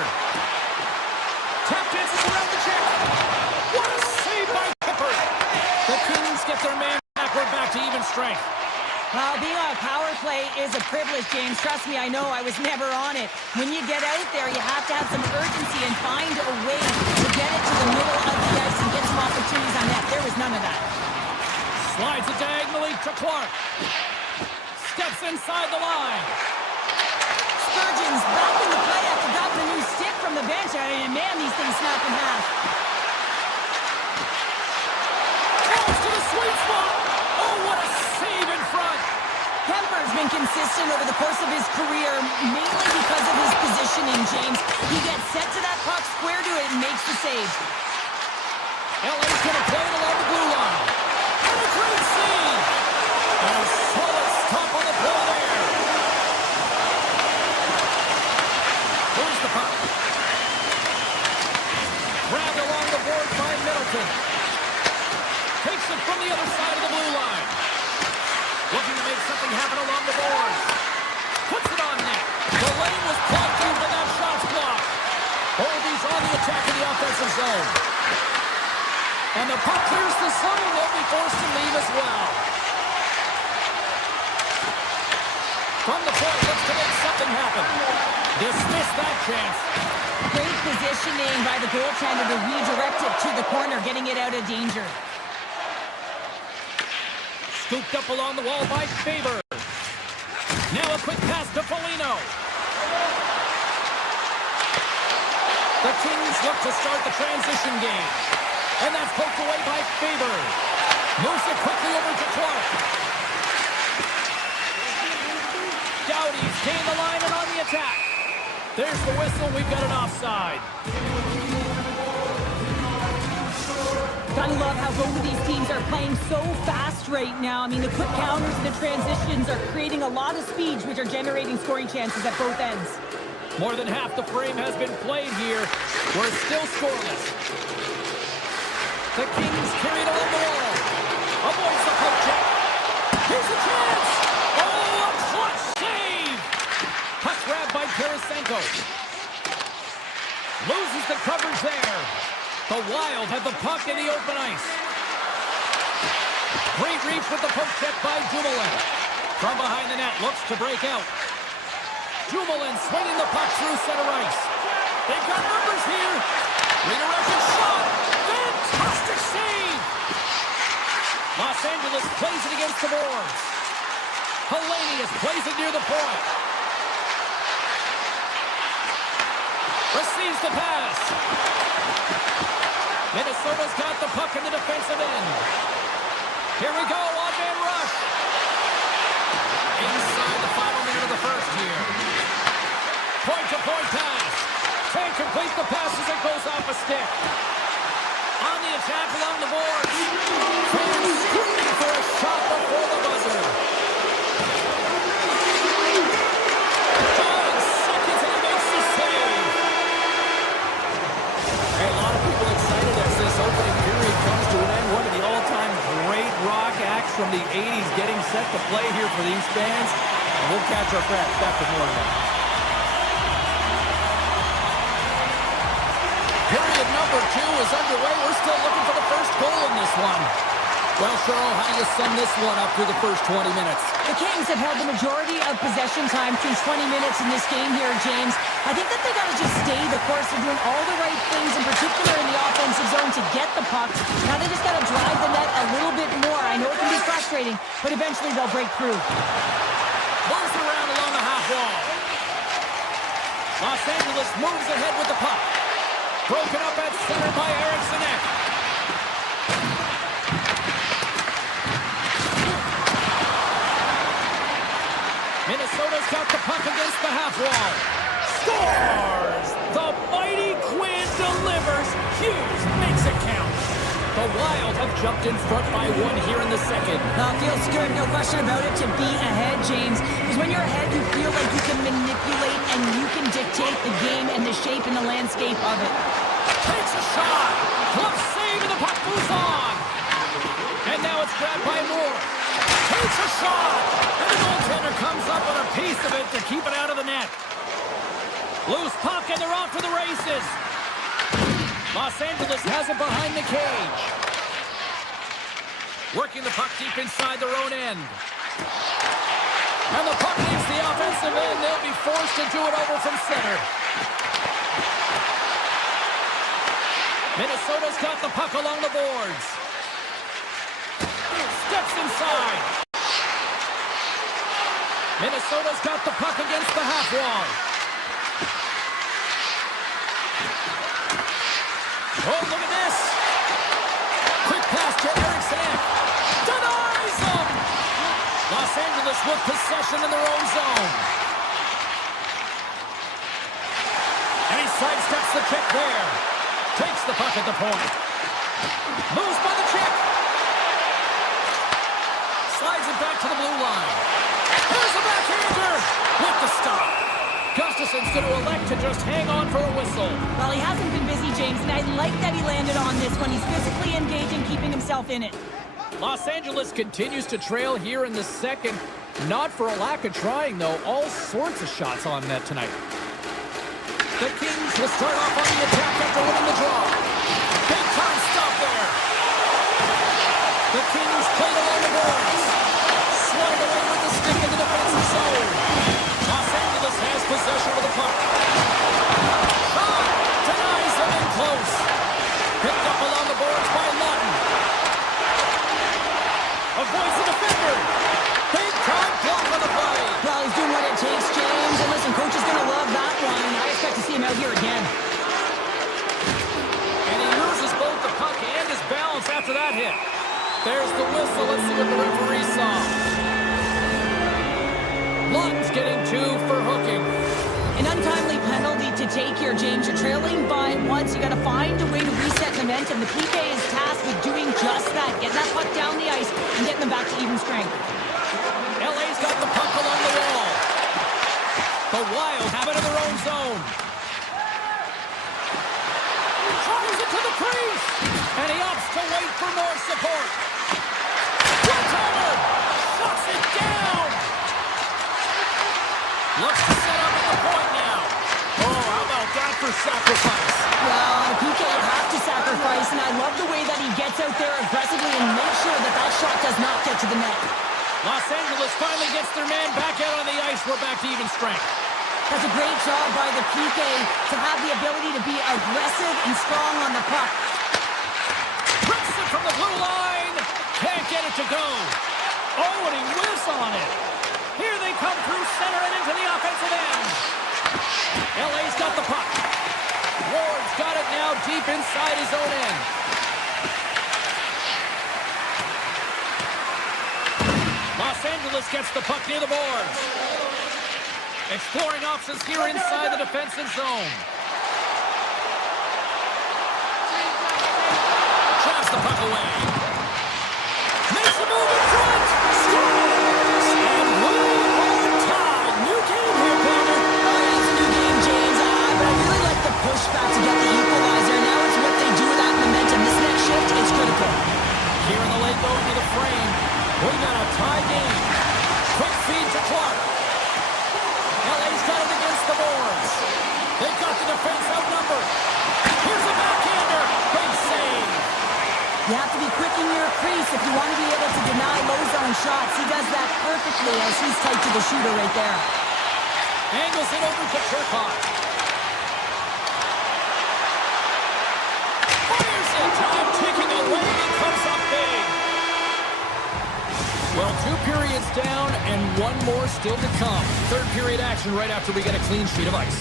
Tap dances around the check. What a save by Kipper. The Kings get their man backward back to even strength. Well, being on a power play is a privilege, James. Trust me, I know. I was never on it. When you get out there, you have to have some urgency and find a way to get it to the middle of the ice and get some opportunities on net. There was none of that. Slides it diagonally to Clark. Steps inside the line. Spurgeon's back in the play after dropping a new stick from the bench. And man, these things snap in half. Goes to the sweet spot. Oh, what a save in front. Kemper's been consistent over the course of his career, mainly because of his positioning, James. He gets set to that puck, square to it, and makes the save. LA's going to play it along the blue line. And a great save. And a solid stop on the play there. Here's the puck. Hamilton. Takes it from the other side of the blue line. Looking to make something happen along the boards. Puts it on net. The lane was plugged in, but that shot's blocked. Oldies on the attack in the offensive zone. And the puck clears the zone. They'll be forced to leave as well. From the point, looks to make something happen. Dismiss that chance. Great positioning by the goaltender to redirect it to the corner, getting it out of danger. Scooped up along the wall by Faber. Now a quick pass to Foligno. The Kings look to start the transition game. And that's poked away by Faber. Moves it quickly over to Clark. Doughty's gained the line and on the attack. There's the whistle. We've got an offside. Gotta love how both of these teams are playing so fast right now. I mean, the quick counters and the transitions are creating a lot of speeds, which are generating scoring chances at both ends. More than half the frame has been played here. We're still scoreless. The Kings carry it along the wall. Avoids the poke check. Here's a chance. Oh, a clutch save. Puck grabbed by Tarasenko. Loses the coverage there. The Wild have the puck in the open ice. Great reach with the poke check by Dumoulin. From behind the net, looks to break out. Dumoulin swinging the puck through center ice. They've got numbers here. Redirected shot. Fantastic save. Los Angeles plays it against the boards. Hellenius plays it near the point. Receives the pass. Minnesota's got the puck in the defensive end. Here we go, on-man rush. Inside the final minute of the first here. Point-to-point pass. Can't complete the pass as it goes off a stick. On the attack along the boards. Fans screaming for a shot before the buzzer. 5 seconds and he makes the save. Hey, a lot of people excited as this opening period comes to an end. One of the all-time great rock acts from the 80s getting set to play here for these fans. And we'll catch our breath back with more of that. Period number 2 is underway. We're still looking for the first goal in this one. Well, Cheryl, how do you sum this one up through the first 20 minutes? The Kings have held the majority of possession time through 20 minutes in this game here, James. I think that they got to just stay the course. They're doing all the right things, in particular in the offensive zone, to get the puck. Now they just got to drive the net a little bit more. I know it can be frustrating, but eventually they'll break through. Moves around along the half wall. Los Angeles moves ahead with the puck. Broken up at center by Eriksson. Minnesota's got the puck against the half wall. Scores! The mighty Quinn delivers. Hughes makes it count. The Wild have jumped in front by 1 here in the second. Feels good, no question about it, to be ahead, James. Because when you're ahead, you feel like you can manipulate and you can dictate the game and the shape and the landscape of it. Takes a shot. Glove save and the puck moves on. And now it's grabbed by Moore. Takes a shot. And the goaltender comes up with a piece of it to keep it out of the net. Loose puck and they're off to the races. Los Angeles has it behind the cage. Working the puck deep inside their own end. And the puck leaves the offensive end. They'll be forced to do it over from center. Minnesota's got the puck along the boards. Steps inside. Minnesota's got the puck against the half wall. Oh, look at this. Quick pass to Eriksson. Denies him. Los Angeles with possession in their own zone. And he sidesteps the check there. Takes the puck at the point. Moves by the check. Slides it back to the blue line. Here's a backhander with the stop. Gustafson's going to elect to just hang on for a whistle. Well, he hasn't been busy, James. and I like that he landed on this one. He's physically engaging, keeping himself in it. Los Angeles continues to trail here in the second. Not for a lack of trying, though. All sorts of shots on net tonight. The Kings will start off on the attack after winning the draw. Big time stop there. The Kings played along the boards. Slide away with the stick in the defensive zone. Los Angeles has possession of the puck. Shot! Denies him in close. Picked up along the boards by Lawton. Avoids the defender. Big time block on the play. Well, he's doing what it takes, James. And listen, coach is going to love that one. I expect to see him out here again. And he loses both the puck and his balance after that hit. There's the whistle. Let's see what the referee saw. Lawton's getting 2 for hooking. An untimely penalty to take here, James. You're trailing by once. You got to find a way to reset momentum. The PK is tasked with doing just that. Getting that puck down the ice and getting them back to even strength. LA's got the puck along the wall. The Wild have it in their own zone. Tries it to the crease. And he opts to wait for more support. One-timer. Shuts it down. Looks to set up at the point now. Oh, how about that for sacrifice? Well, the PK have to sacrifice, and I love the way that he gets out there aggressively and makes sure that that shot does not get to the net. Los Angeles finally gets their man back out on the ice. We're back to even strength. That's a great job by the PK to have the ability to be aggressive and strong on the puck. Rips it from the blue line. Can't get it to go. Oh, and he whiffs on it. Here they come through center and into the offensive end. LA's got the puck. Ward's got it now deep inside his own end. Los Angeles gets the puck near the boards. Exploring options here inside the defensive zone. Traps the puck away. Makes a move in front. Scores! And one more time. New game here, partner. It's a new game, James. But I really like the pushback to get the equalizer. Now it's what they do with that momentum. This next shift, it's critical. Here in the late going to the frame. We got a tie game. Quick feed to Clark. LA's got it against the boards. They've got the defense outnumbered. Here's a backhander. Big save. You have to be quick in your crease if you want to be able to deny low zone shots. He does that perfectly as he's tight to the shooter right there. Angles it over to Turcotte. Fires it. Time ticking away. It comes up big. Well, 2 periods down and 1 more still to come. Third period action right after we get a clean sheet of ice.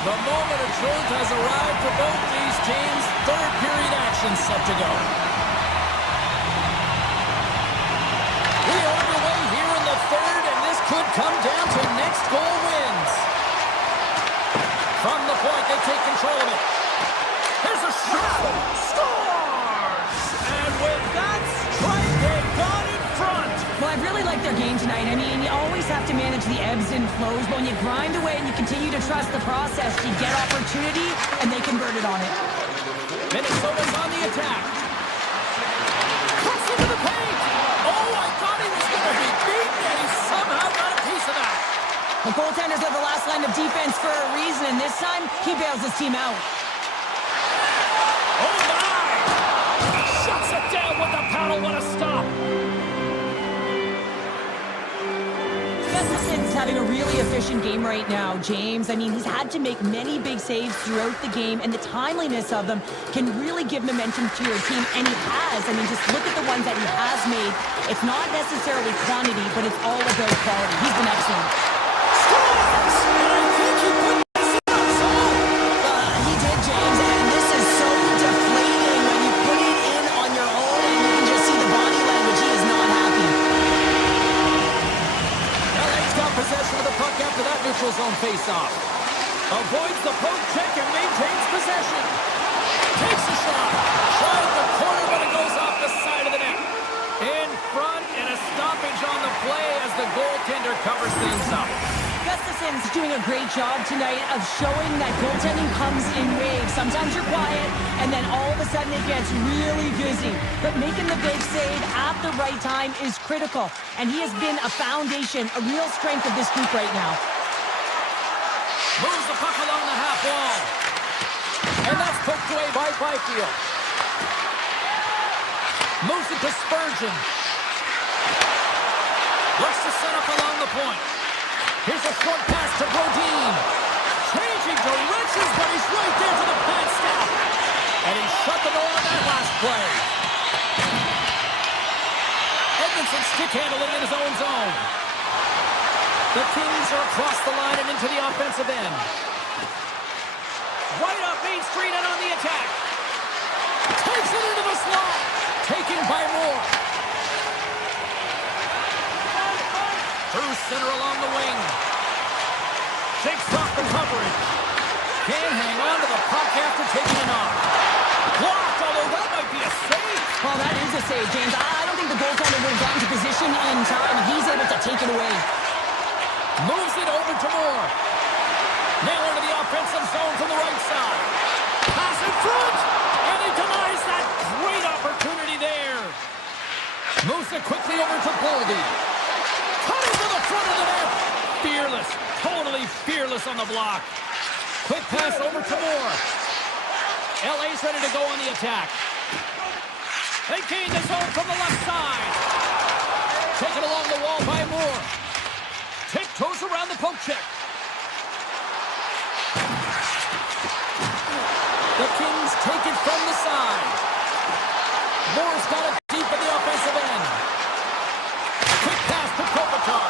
The moment of truth has arrived for both these teams. Third period action set to go. We are underway here in the third, and this could come down to next goal wins. From the point, they take control of it. There's a shot. Scores! And with that strike, they got in front. Well, I really like their game tonight. I mean, you always have to manage the ebbs and flows, but when you grind away and you continue to trust the process, you get opportunity, and they convert it on it. Minnesota's on the attack. Cuts into the paint. Oh, I thought he was going to be beaten, and he somehow got a piece of that. The goaltenders are the last line of defense for a reason, and this time, he bails his team out. Oh, my! Shuts it down with the paddle. What a stop. Gustafson's having a really efficient game right now, James. I mean, he's had to make many big saves throughout the game, and the timeliness of them can really give momentum to your team, and he has. I mean, just look at the ones that he has made. It's not necessarily quantity, but it's all about quality. He's been excellent. Scores! And I think he put this in his zone. He did, James, and this is so deflating when you put it in on your own, and you can just see the body language. He is not happy. LA's got possession of the puck after that neutral zone face-off. Avoids the poke check and maintains possession. Takes a shot. Tried the corner, but it goes off the side of the net. In front, and a stoppage on the play as the goaltender covers things up. Gustafson's doing a great job tonight of showing that goaltending comes in waves. Sometimes you're quiet, and then all of a sudden it gets really busy. But making the big save at the right time is critical, and he has been a foundation, a real strength of this group right now. Moves the puck along the half wall. And that's poked away by Byfield. Moves it to Spurgeon. Looks to set up along the point. Here's a short pass to Brodin. Changing directions, but he's right there to the pad stop. And he shut the door on that last play. Edmondson stick handling in his own zone. The Kings are across the line and into the offensive end. Right up Main Street and on the attack. Takes it into the slot. Taken by Moore. Through center along the wing. Shakes off the coverage. Can't hang on to the puck after taking it off. Blocked, although that might be a save. Well, that is a save, James. I don't think the goaltender would have gotten to position in time. He's able to take it away. Moves it over to Moore. Now into the offensive zone from the right side. Pass in front. And he denies that great opportunity there. Moves it quickly over to Boldy. Cutting to the front of the net. Fearless. Totally fearless on the block. Quick pass over to Moore. LA's ready to go on the attack. They gain the zone from the left side. Taken along the wall by Moore. Tiptoes around the poke check. The Kings take it from the side. Moore's got it deep in the offensive end. Quick pass to Kopitar.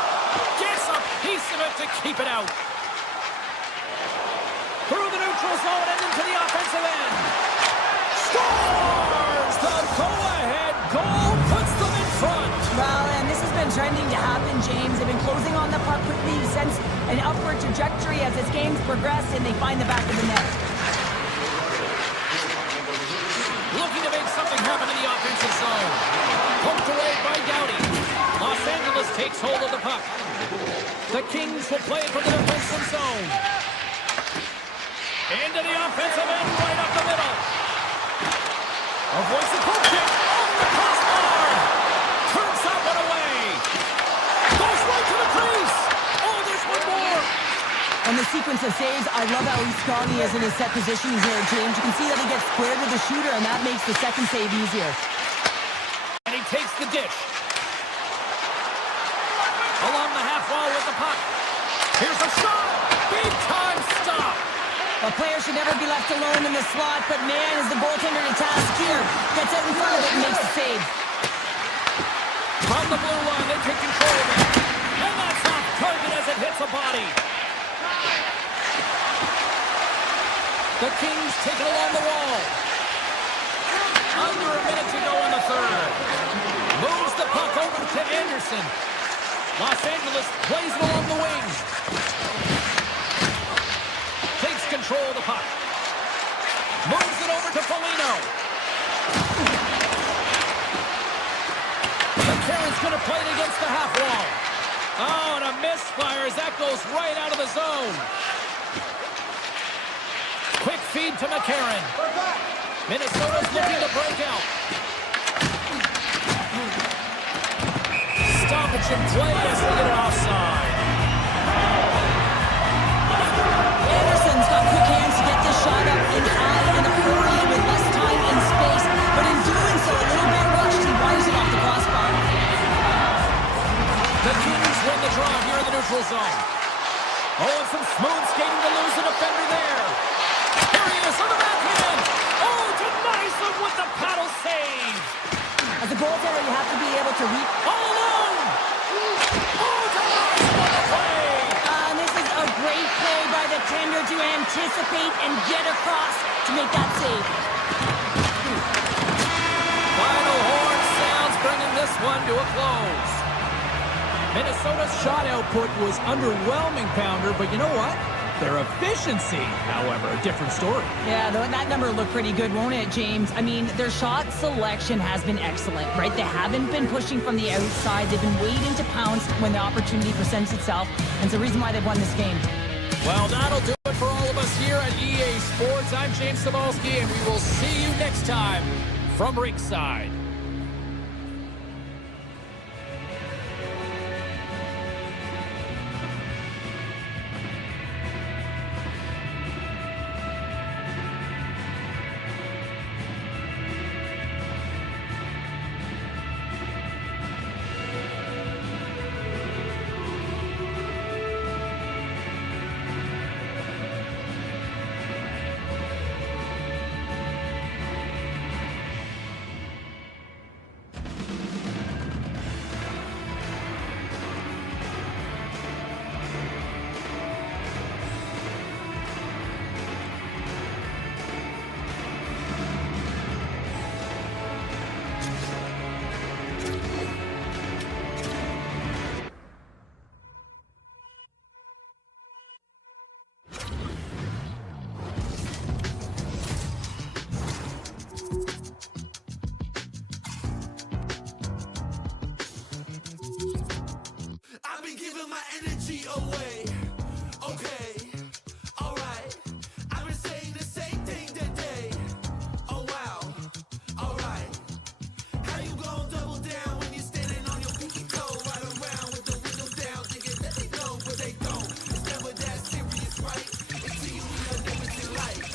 Gets a piece of it to keep it out. Through the neutral zone and into the offensive end. Scores! The go-ahead goal puts them in front. Well, and this has been trending to happen, James. They've been closing on the puck quickly since an upward trajectory as this game's progressed, and they find the back of the net. Looking to make something happen in the offensive zone. Poked away by Doughty. Los Angeles takes hold of the puck. The Kings will play it from the defensive zone. Into the offensive end, right up the middle. Avoids the poke check. Off the crossbar. Turns that one away. Goes right to the crease. Oh, there's one more. And the sequence of saves, I love how strong he is in his set position here, James. You can see that he gets square to the shooter, and that makes the second save easier. And he takes the dish. Along the half wall with the puck. Here's a shot. Big time stop. A player should never be left alone in the slot, but man, is the goaltender to task here. Gets out in front of it and makes the save. From the blue line, they take control of it. And that's off target as it hits a body. The Kings take it along the wall. Under a minute to go in the third. Moves the puck over to Anderson. Los Angeles plays it along the wing. Takes control of the puck. Moves it over to Foligno. McCarron's going to play it against the half wall. Oh, and a misfire as that goes right out of the zone. Quick feed to McCarron. Minnesota's looking to break out. Stoppage in play as they get it offside. Anderson's got quick hands to get this shot up in high in a hurry with less time and space, but in doing so, a little bit rushed, he wires it off the crossbar. The Kings win the draw here in the neutral zone. Oh, and some smooth skating to lose the defender there. Here he is on the backhand. Oh, denies him with the paddle save. As a goaltender, you have to be able to read. All alone. Oh, denies him on the play. And this is a great play by the tender to anticipate and get across to make that save. Final horn sounds, bringing this one to a close. Minnesota's shot output was underwhelming, Pounder, but you know what? Their efficiency, however, a different story. Yeah, that number looked pretty good, won't it, James? I mean, their shot selection has been excellent, right? They haven't been pushing from the outside. They've been waiting to pounce when the opportunity presents itself. And it's the reason why they've won this game. Well, that'll do it for all of us here at EA Sports. I'm James Cebulski, and we will see you next time from Ringside. I've been giving my energy away. Okay, alright. I've been saying the same thing today. Oh wow, alright. How you gonna double down when you're standing on your pinky toe? Right around with the windows down, thinking that they know, but they don't. It's never that serious, right? Until you meet a difference in life.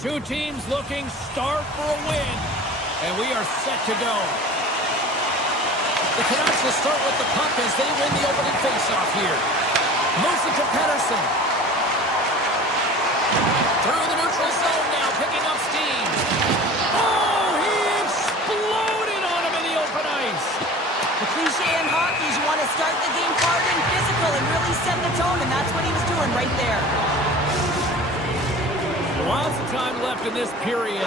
Two teams looking starved for a win, and we are set to go. The Canucks will start with the puck as they win the opening faceoff here. Moves it to Pettersson. Through the neutral zone now, picking up steam. Oh, he exploded on him in the open ice. The cliche in hockey is you want to start the game hard and physical and really set the tone, and that's what he was doing right there. Lots of time left in this period.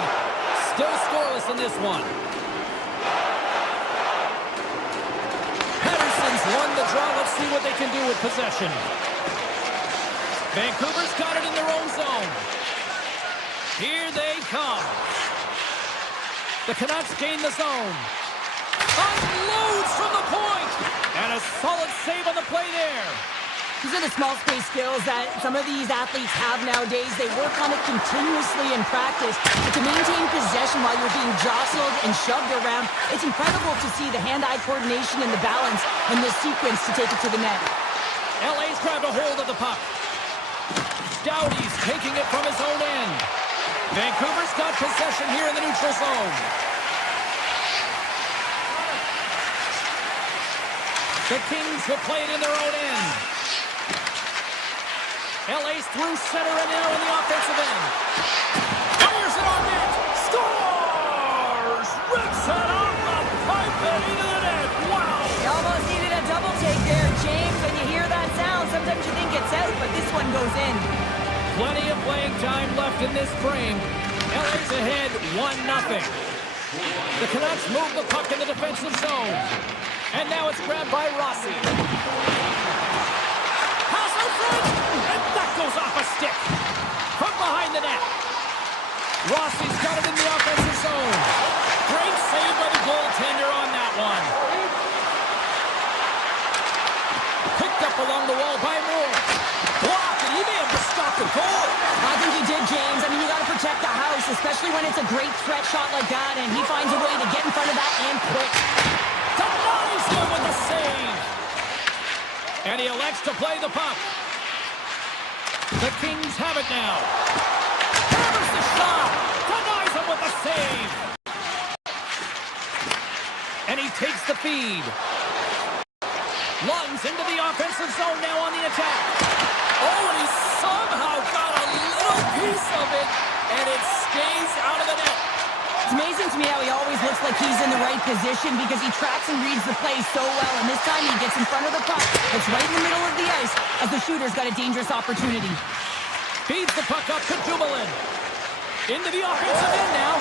Still scoreless in this one. Pettersson's won the draw. Let's see what they can do with possession. Vancouver's got it in their own zone. Here they come. The Canucks gain the zone. Unloads from the point. And a solid save on the play there. These are the small space skills that some of these athletes have nowadays. They work on it continuously in practice. But to maintain possession while you're being jostled and shoved around, it's incredible to see the hand-eye coordination and the balance in this sequence to take it to the net. LA's grabbed a hold of the puck. Doughty's taking it from his own end. Vancouver's got possession here in the neutral zone. The Kings will play it in their own end. LA's through center and now in the offensive end. Fires it on net. Scores! Rips it off the pipe and into the net. Wow! You almost needed a double take there, James. When you hear that sound, sometimes you think it's out, but this one goes in. Plenty of playing time left in this frame. LA's ahead 1-0. The Canucks move the puck in the defensive zone. And now it's grabbed by Rossi. Pass out front! And that goes off a stick. From behind the net. Rossi's got it in the offensive zone. Great save by the goaltender on that one. Picked up along the wall by Moore. Blocked, and he may have just stopped the goal. I think he did, James. I mean, you got to protect the house, especially when it's a great threat shot like that, and he finds a way to get in front of that and quick. Denies him with the save. And he elects to play the puck. The Kings have it now. Hammers the shot. Denies him with the save. And he takes the feed. Lungs into the offensive zone now on the attack. Oh, and he somehow got a little piece of it, and it stays out of the net. It's amazing to me how he always looks like he's in the right position because he tracks and reads the play so well. And this time he gets in front of the puck. It's right in the middle of the ice as the shooter's got a dangerous opportunity. Feeds the puck up to Dumoulin. Into the offensive end now.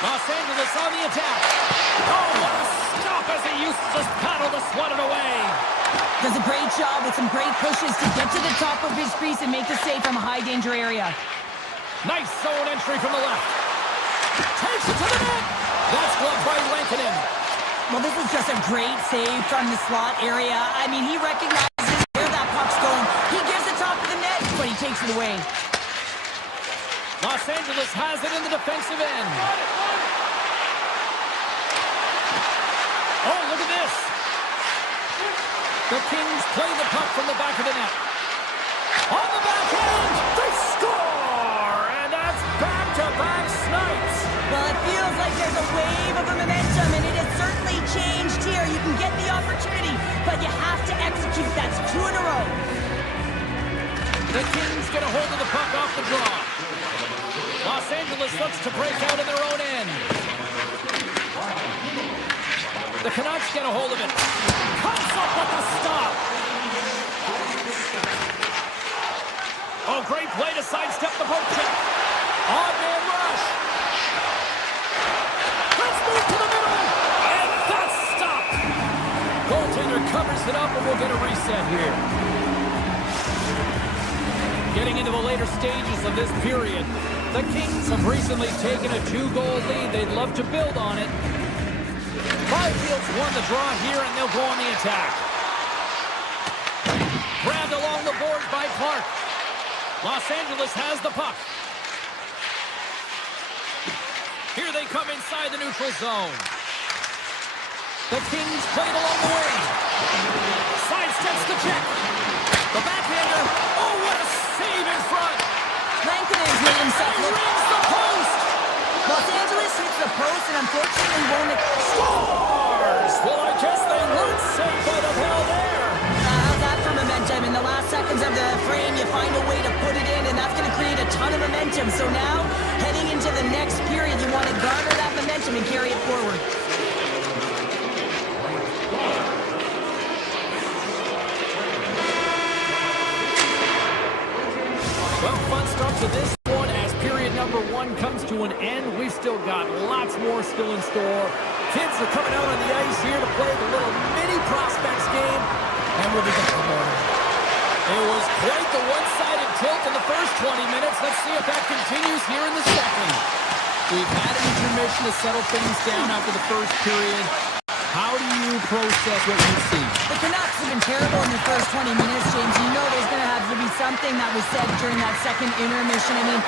Los Angeles on the attack. Oh, what a stop as he used his paddle to swat it away. Does a great job with some great pushes to get to the top of his crease and make the save from a high-danger area. Nice zone entry from the left. Takes it to the net. That's gloved by Lankinen. Well, this is just a great save from the slot area. I mean, he recognizes where that puck's going. He gives it top of the net, but he takes it away. Los Angeles has it in the defensive end. Oh, look at this. The Kings play the puck from the back of the net. On the backhand, they score! And that's back-to-back snipes. Well, it feels like there's a wave of momentum, and it has certainly changed here. You can get the opportunity, but you have to execute. That's 2 in a row. The Kings get a hold of the puck off the draw. Los Angeles looks to break out in their own end. The Canucks get a hold of it. Comes up with the stop. Oh, great play to sidestep the poke check. On-man rush. Let's move to the middle. And that's stopped. Goaltender covers it up, and we'll get a reset here. Getting into the later stages of this period, the Kings have recently taken a 2-goal lead. They'd love to build on it. Byfield's won the draw here, and they'll go on the attack. Grabbed along the boards by Clark. Los Angeles has the puck. Here they come inside the neutral zone. The Kings played along the wing. Sidesteps the check. The backhander. Oh, what a save in front. Lankinen's made himself look. Rings the post. Los Angeles hits the post and unfortunately won't. Scores! Well, I guess they weren't safe by the bell there. How's that for momentum? In the last seconds of the frame, you find a way to put it in, and that's going to create a ton of momentum. So now, heading into the next period, you want to garner that momentum and carry it forward. Well, fun start to this one as period number 1 comes to an end. We've still got lots more still in store. Kids are coming out on the ice here to play the little mini prospects game, and we'll be back tomorrow. It was quite the one-sided tilt in the first 20 minutes. Let's see if that continues here in the second. We've had an intermission to settle things down after the first period. How do you process what you see? The Canucks have been terrible in the first 20 minutes, James. You know there's going to have to be something that was said during that second intermission. I mean,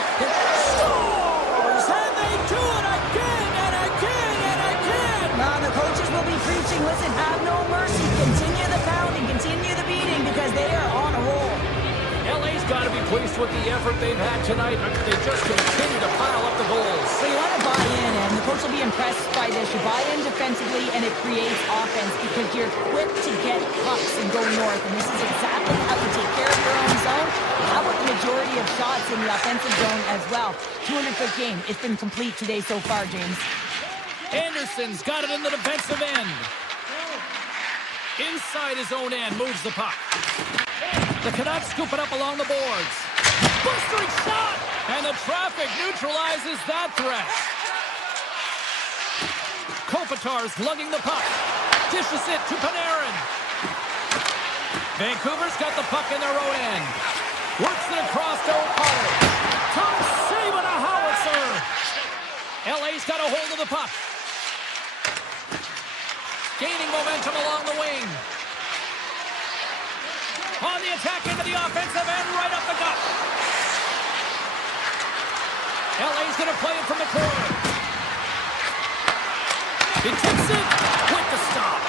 Scores! And they do it again and again and again! the coaches will be preaching, listen, have no mercy. Continue the pounding, continue the beating, because they are on a roll. LA's got to be pleased with the effort they've had tonight. They just continue to pile up the goals. So you want to buy in, and the coach will be impressed by this. You buy in defensively, and it creates offense because you're quick to get pucks and go north. And this is exactly how you take care of your own zone. How about the majority of shots in the offensive zone as well? 200-foot game. It's been complete today so far, James. Anderson's got it in the defensive end. Inside his own end, moves the puck. The Canucks scoop it up along the boards. Bustering shot! And the traffic neutralizes that threat. Kopitar's lugging the puck. Dishes it to Panarin. Vancouver's got the puck in their own end. Works it across to O'Connor. Tom saving a howitzer. LA's got a hold of the puck. Gaining momentum along the wing. On the attack into the offensive end, right up the gut. LA's going to play it from the corner. He tips it with the stop.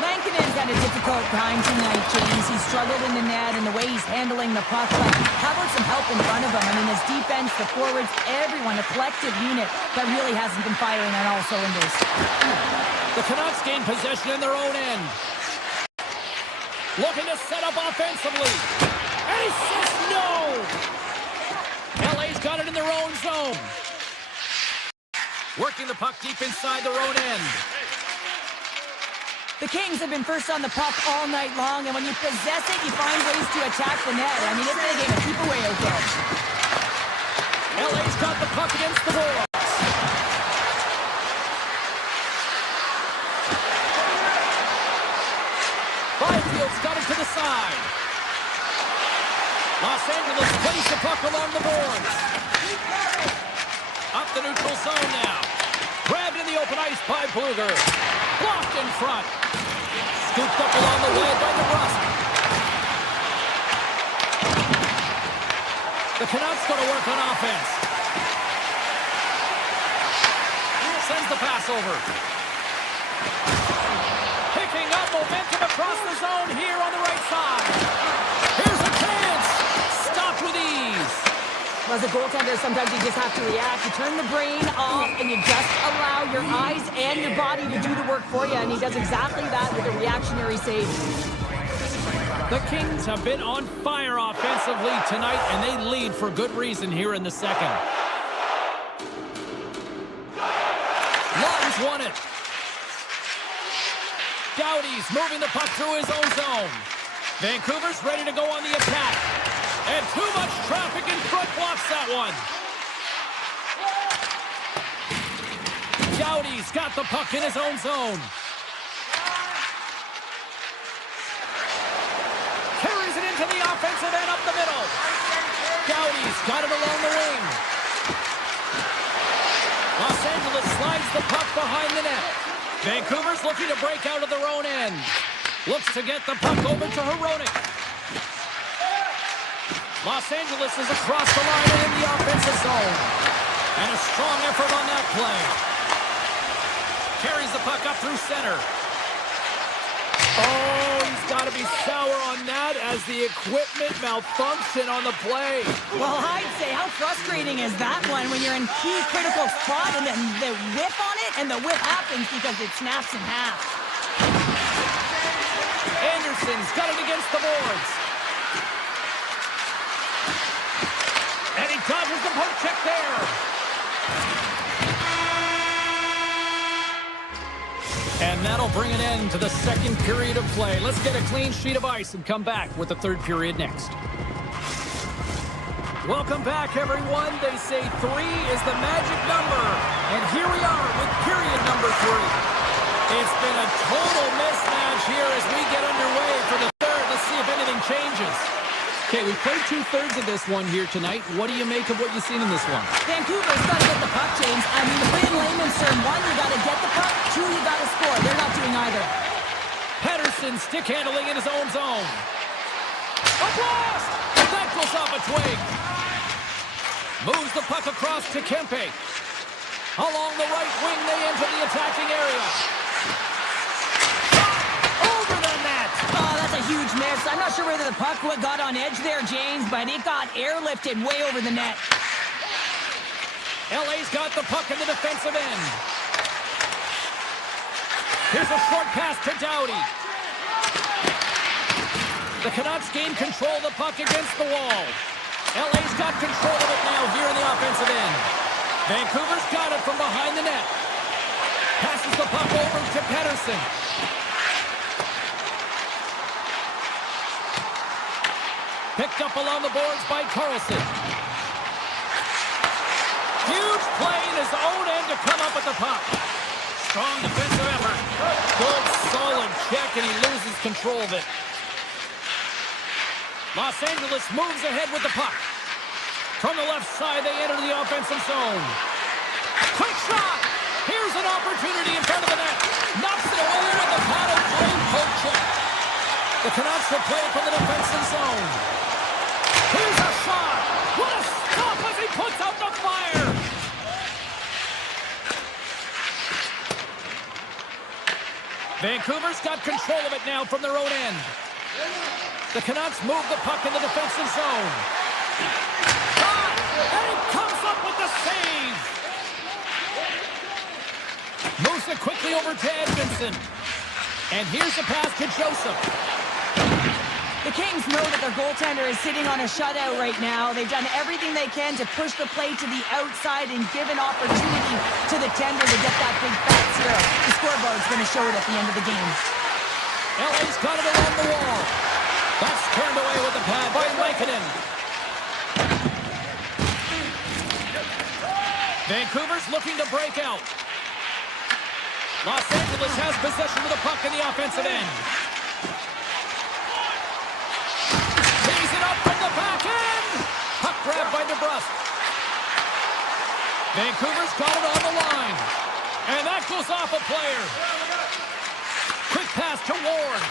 Lankinen's had a difficult time tonight, James. He struggled in the net and the way he's handling the puck. But how about some help in front of him? I mean, his defense, the forwards, everyone, a collective unit that really hasn't been firing on all cylinders. The Canucks gain possession in their own end. Looking to set up offensively. And he says no! LA's got it in their own zone. Working the puck deep inside their own end. The Kings have been first on the puck all night long, and when you possess it, you find ways to attack the net. I mean, it's been a game of keep away out there. LA's got the puck against the boards. Byfield's got it to the side. Los Angeles plays the puck along the boards. Up the neutral zone now. Grabbed in the open ice by Bluger. Blocked in front. Scooped up along the wall by DeBrusk. The Canucks going to work on offense. Sends the pass over. Picking up momentum across the zone here on the right side. Here's a chance. Stopped with ease. As a goaltender, sometimes you just have to react. You turn the brain off, and you just allow your eyes and your body to do the work for you, and he does exactly that with a reactionary save. The Kings have been on fire offensively tonight, and they lead for good reason here in the second. Lawton's won it. Doughty's moving the puck through his own zone. Vancouver's ready to go on the attack. And too much traffic in front blocks that one. Doughty's got the puck in his own zone. Carries it into the offensive end up the middle. Doughty's got it along the wing. Los Angeles slides the puck behind the net. Vancouver's looking to break out of their own end. Looks to get the puck over to Hronek. Los Angeles is across the line and in the offensive zone. And a strong effort on that play. Carries the puck up through center. Oh, he's got to be sour on that as the equipment malfunction on the play. Well, I'd say, how frustrating is that one when you're in key critical spot and then the whip on it, and the whip happens because it snaps in half. Anderson's got it against the boards. And he dodges the poke check there. And that'll bring an end to the second period of play. Let's get a clean sheet of ice and come back with the third period next. Welcome back, everyone. They say 3 is the magic number. And here we are with period number 3. It's been a total mismatch here as we get underway for the third. Let's see if anything changes. Okay, we've played 2/3 of this one here tonight. What do you make of what you've seen in this one? Vancouver's got to get the puck, James. I mean, to put in layman's term, 1, you got to get the puck. 2, you got to score. They're not doing either. Patterson stick handling in his own zone. A blast! That goes off a twig. Moves the puck across to Kempe. Along the right wing, they enter the attacking area. Over the net. Oh, that's a huge miss. I'm not sure whether the puck got on edge there, James, but it got airlifted way over the net. LA's got the puck in the defensive end. Here's a short pass to Doughty. The Canucks gain control of the puck against the wall. LA's got control of it now here in the offensive end. Vancouver's got it from behind the net. Passes the puck over to Pettersson. Picked up along the boards by Carlson. Huge play in his own end to come up with the puck. Strong defensive effort. Good, solid check, and he loses control of it. Los Angeles moves ahead with the puck. From the left side, they enter the offensive zone. Quick shot! Here's an opportunity in front of the net. Knocks it away with the paddle play poke check. The Canucks will play it from the defensive zone. Here's a shot! What a stop as he puts out the fire! Vancouver's got control of it now from their own end. The Canucks move the puck in the defensive zone. Shot! And he comes up with the save! Moves it quickly over to Edmondson. And here's the pass to Joseph. The Kings know that their goaltender is sitting on a shutout right now. They've done everything they can to push the play to the outside and give an opportunity to the tender to get that big fat zero. The scoreboard's going to show it at the end of the game. LA's got it along the wall. That's turned away with the pad by Lankinen. Vancouver's looking to break out. Los Angeles has possession of the puck in the offensive end. Tees it up from the back end. Puck grabbed by DeBrusque. Vancouver's got it on the line. And that goes off a player. Quick pass to Ward.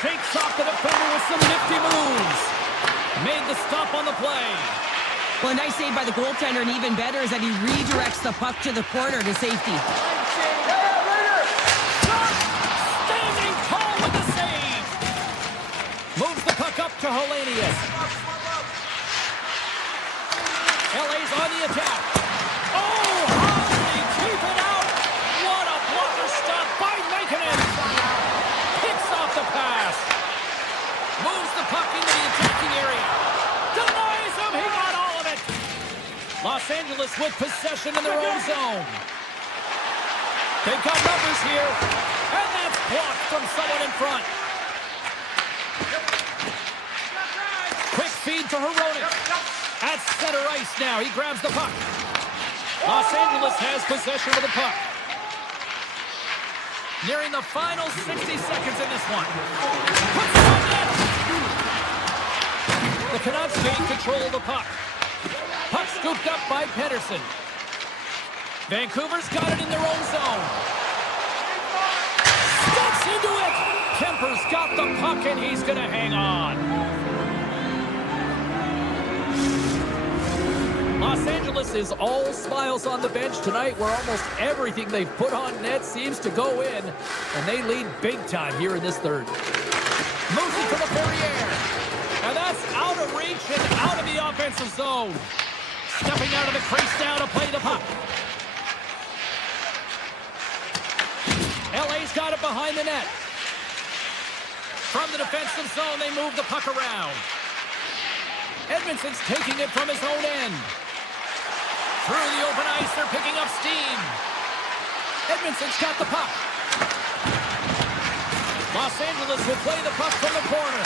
Shakes off the defender with some nifty moves. Made the stop on the play. Well, a nice save by the goaltender, and even better is that he redirects the puck to the corner to safety. Standing tall with the save. Moves the puck up to Hellenius. LA's on the attack. Oh, how did he keep it out? What a blocker stop by Lankinen. Picks off the pass. Moves the puck into the attacking area. Denies him. He got all of it. Los Angeles with possession in their own zone. They've got numbers here. And that's blocked from someone in front. Quick feed to Hronek. At center ice now. He grabs the puck. Los Angeles has possession of the puck. Nearing the final 60 seconds in this one. Puts it on net. The Canucks gain control of the puck. Puck scooped up by Pedersen. Vancouver's got it in their own zone. Steps into it. Kemper's got the puck and he's going to hang on. Los Angeles is all smiles on the bench tonight, where almost everything they've put on net seems to go in, and they lead big time here in this third. Moves it to the Ferrier, and that's out of reach and out of the offensive zone. Stepping out of the crease now to play the puck. LA's got it behind the net. From the defensive zone, they move the puck around. Edmondson's taking it from his own end. Through the open ice, they're picking up steam. Edmondson's got the puck. Los Angeles will play the puck from the corner.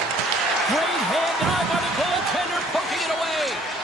Great hand eye by the goaltender, poking it away.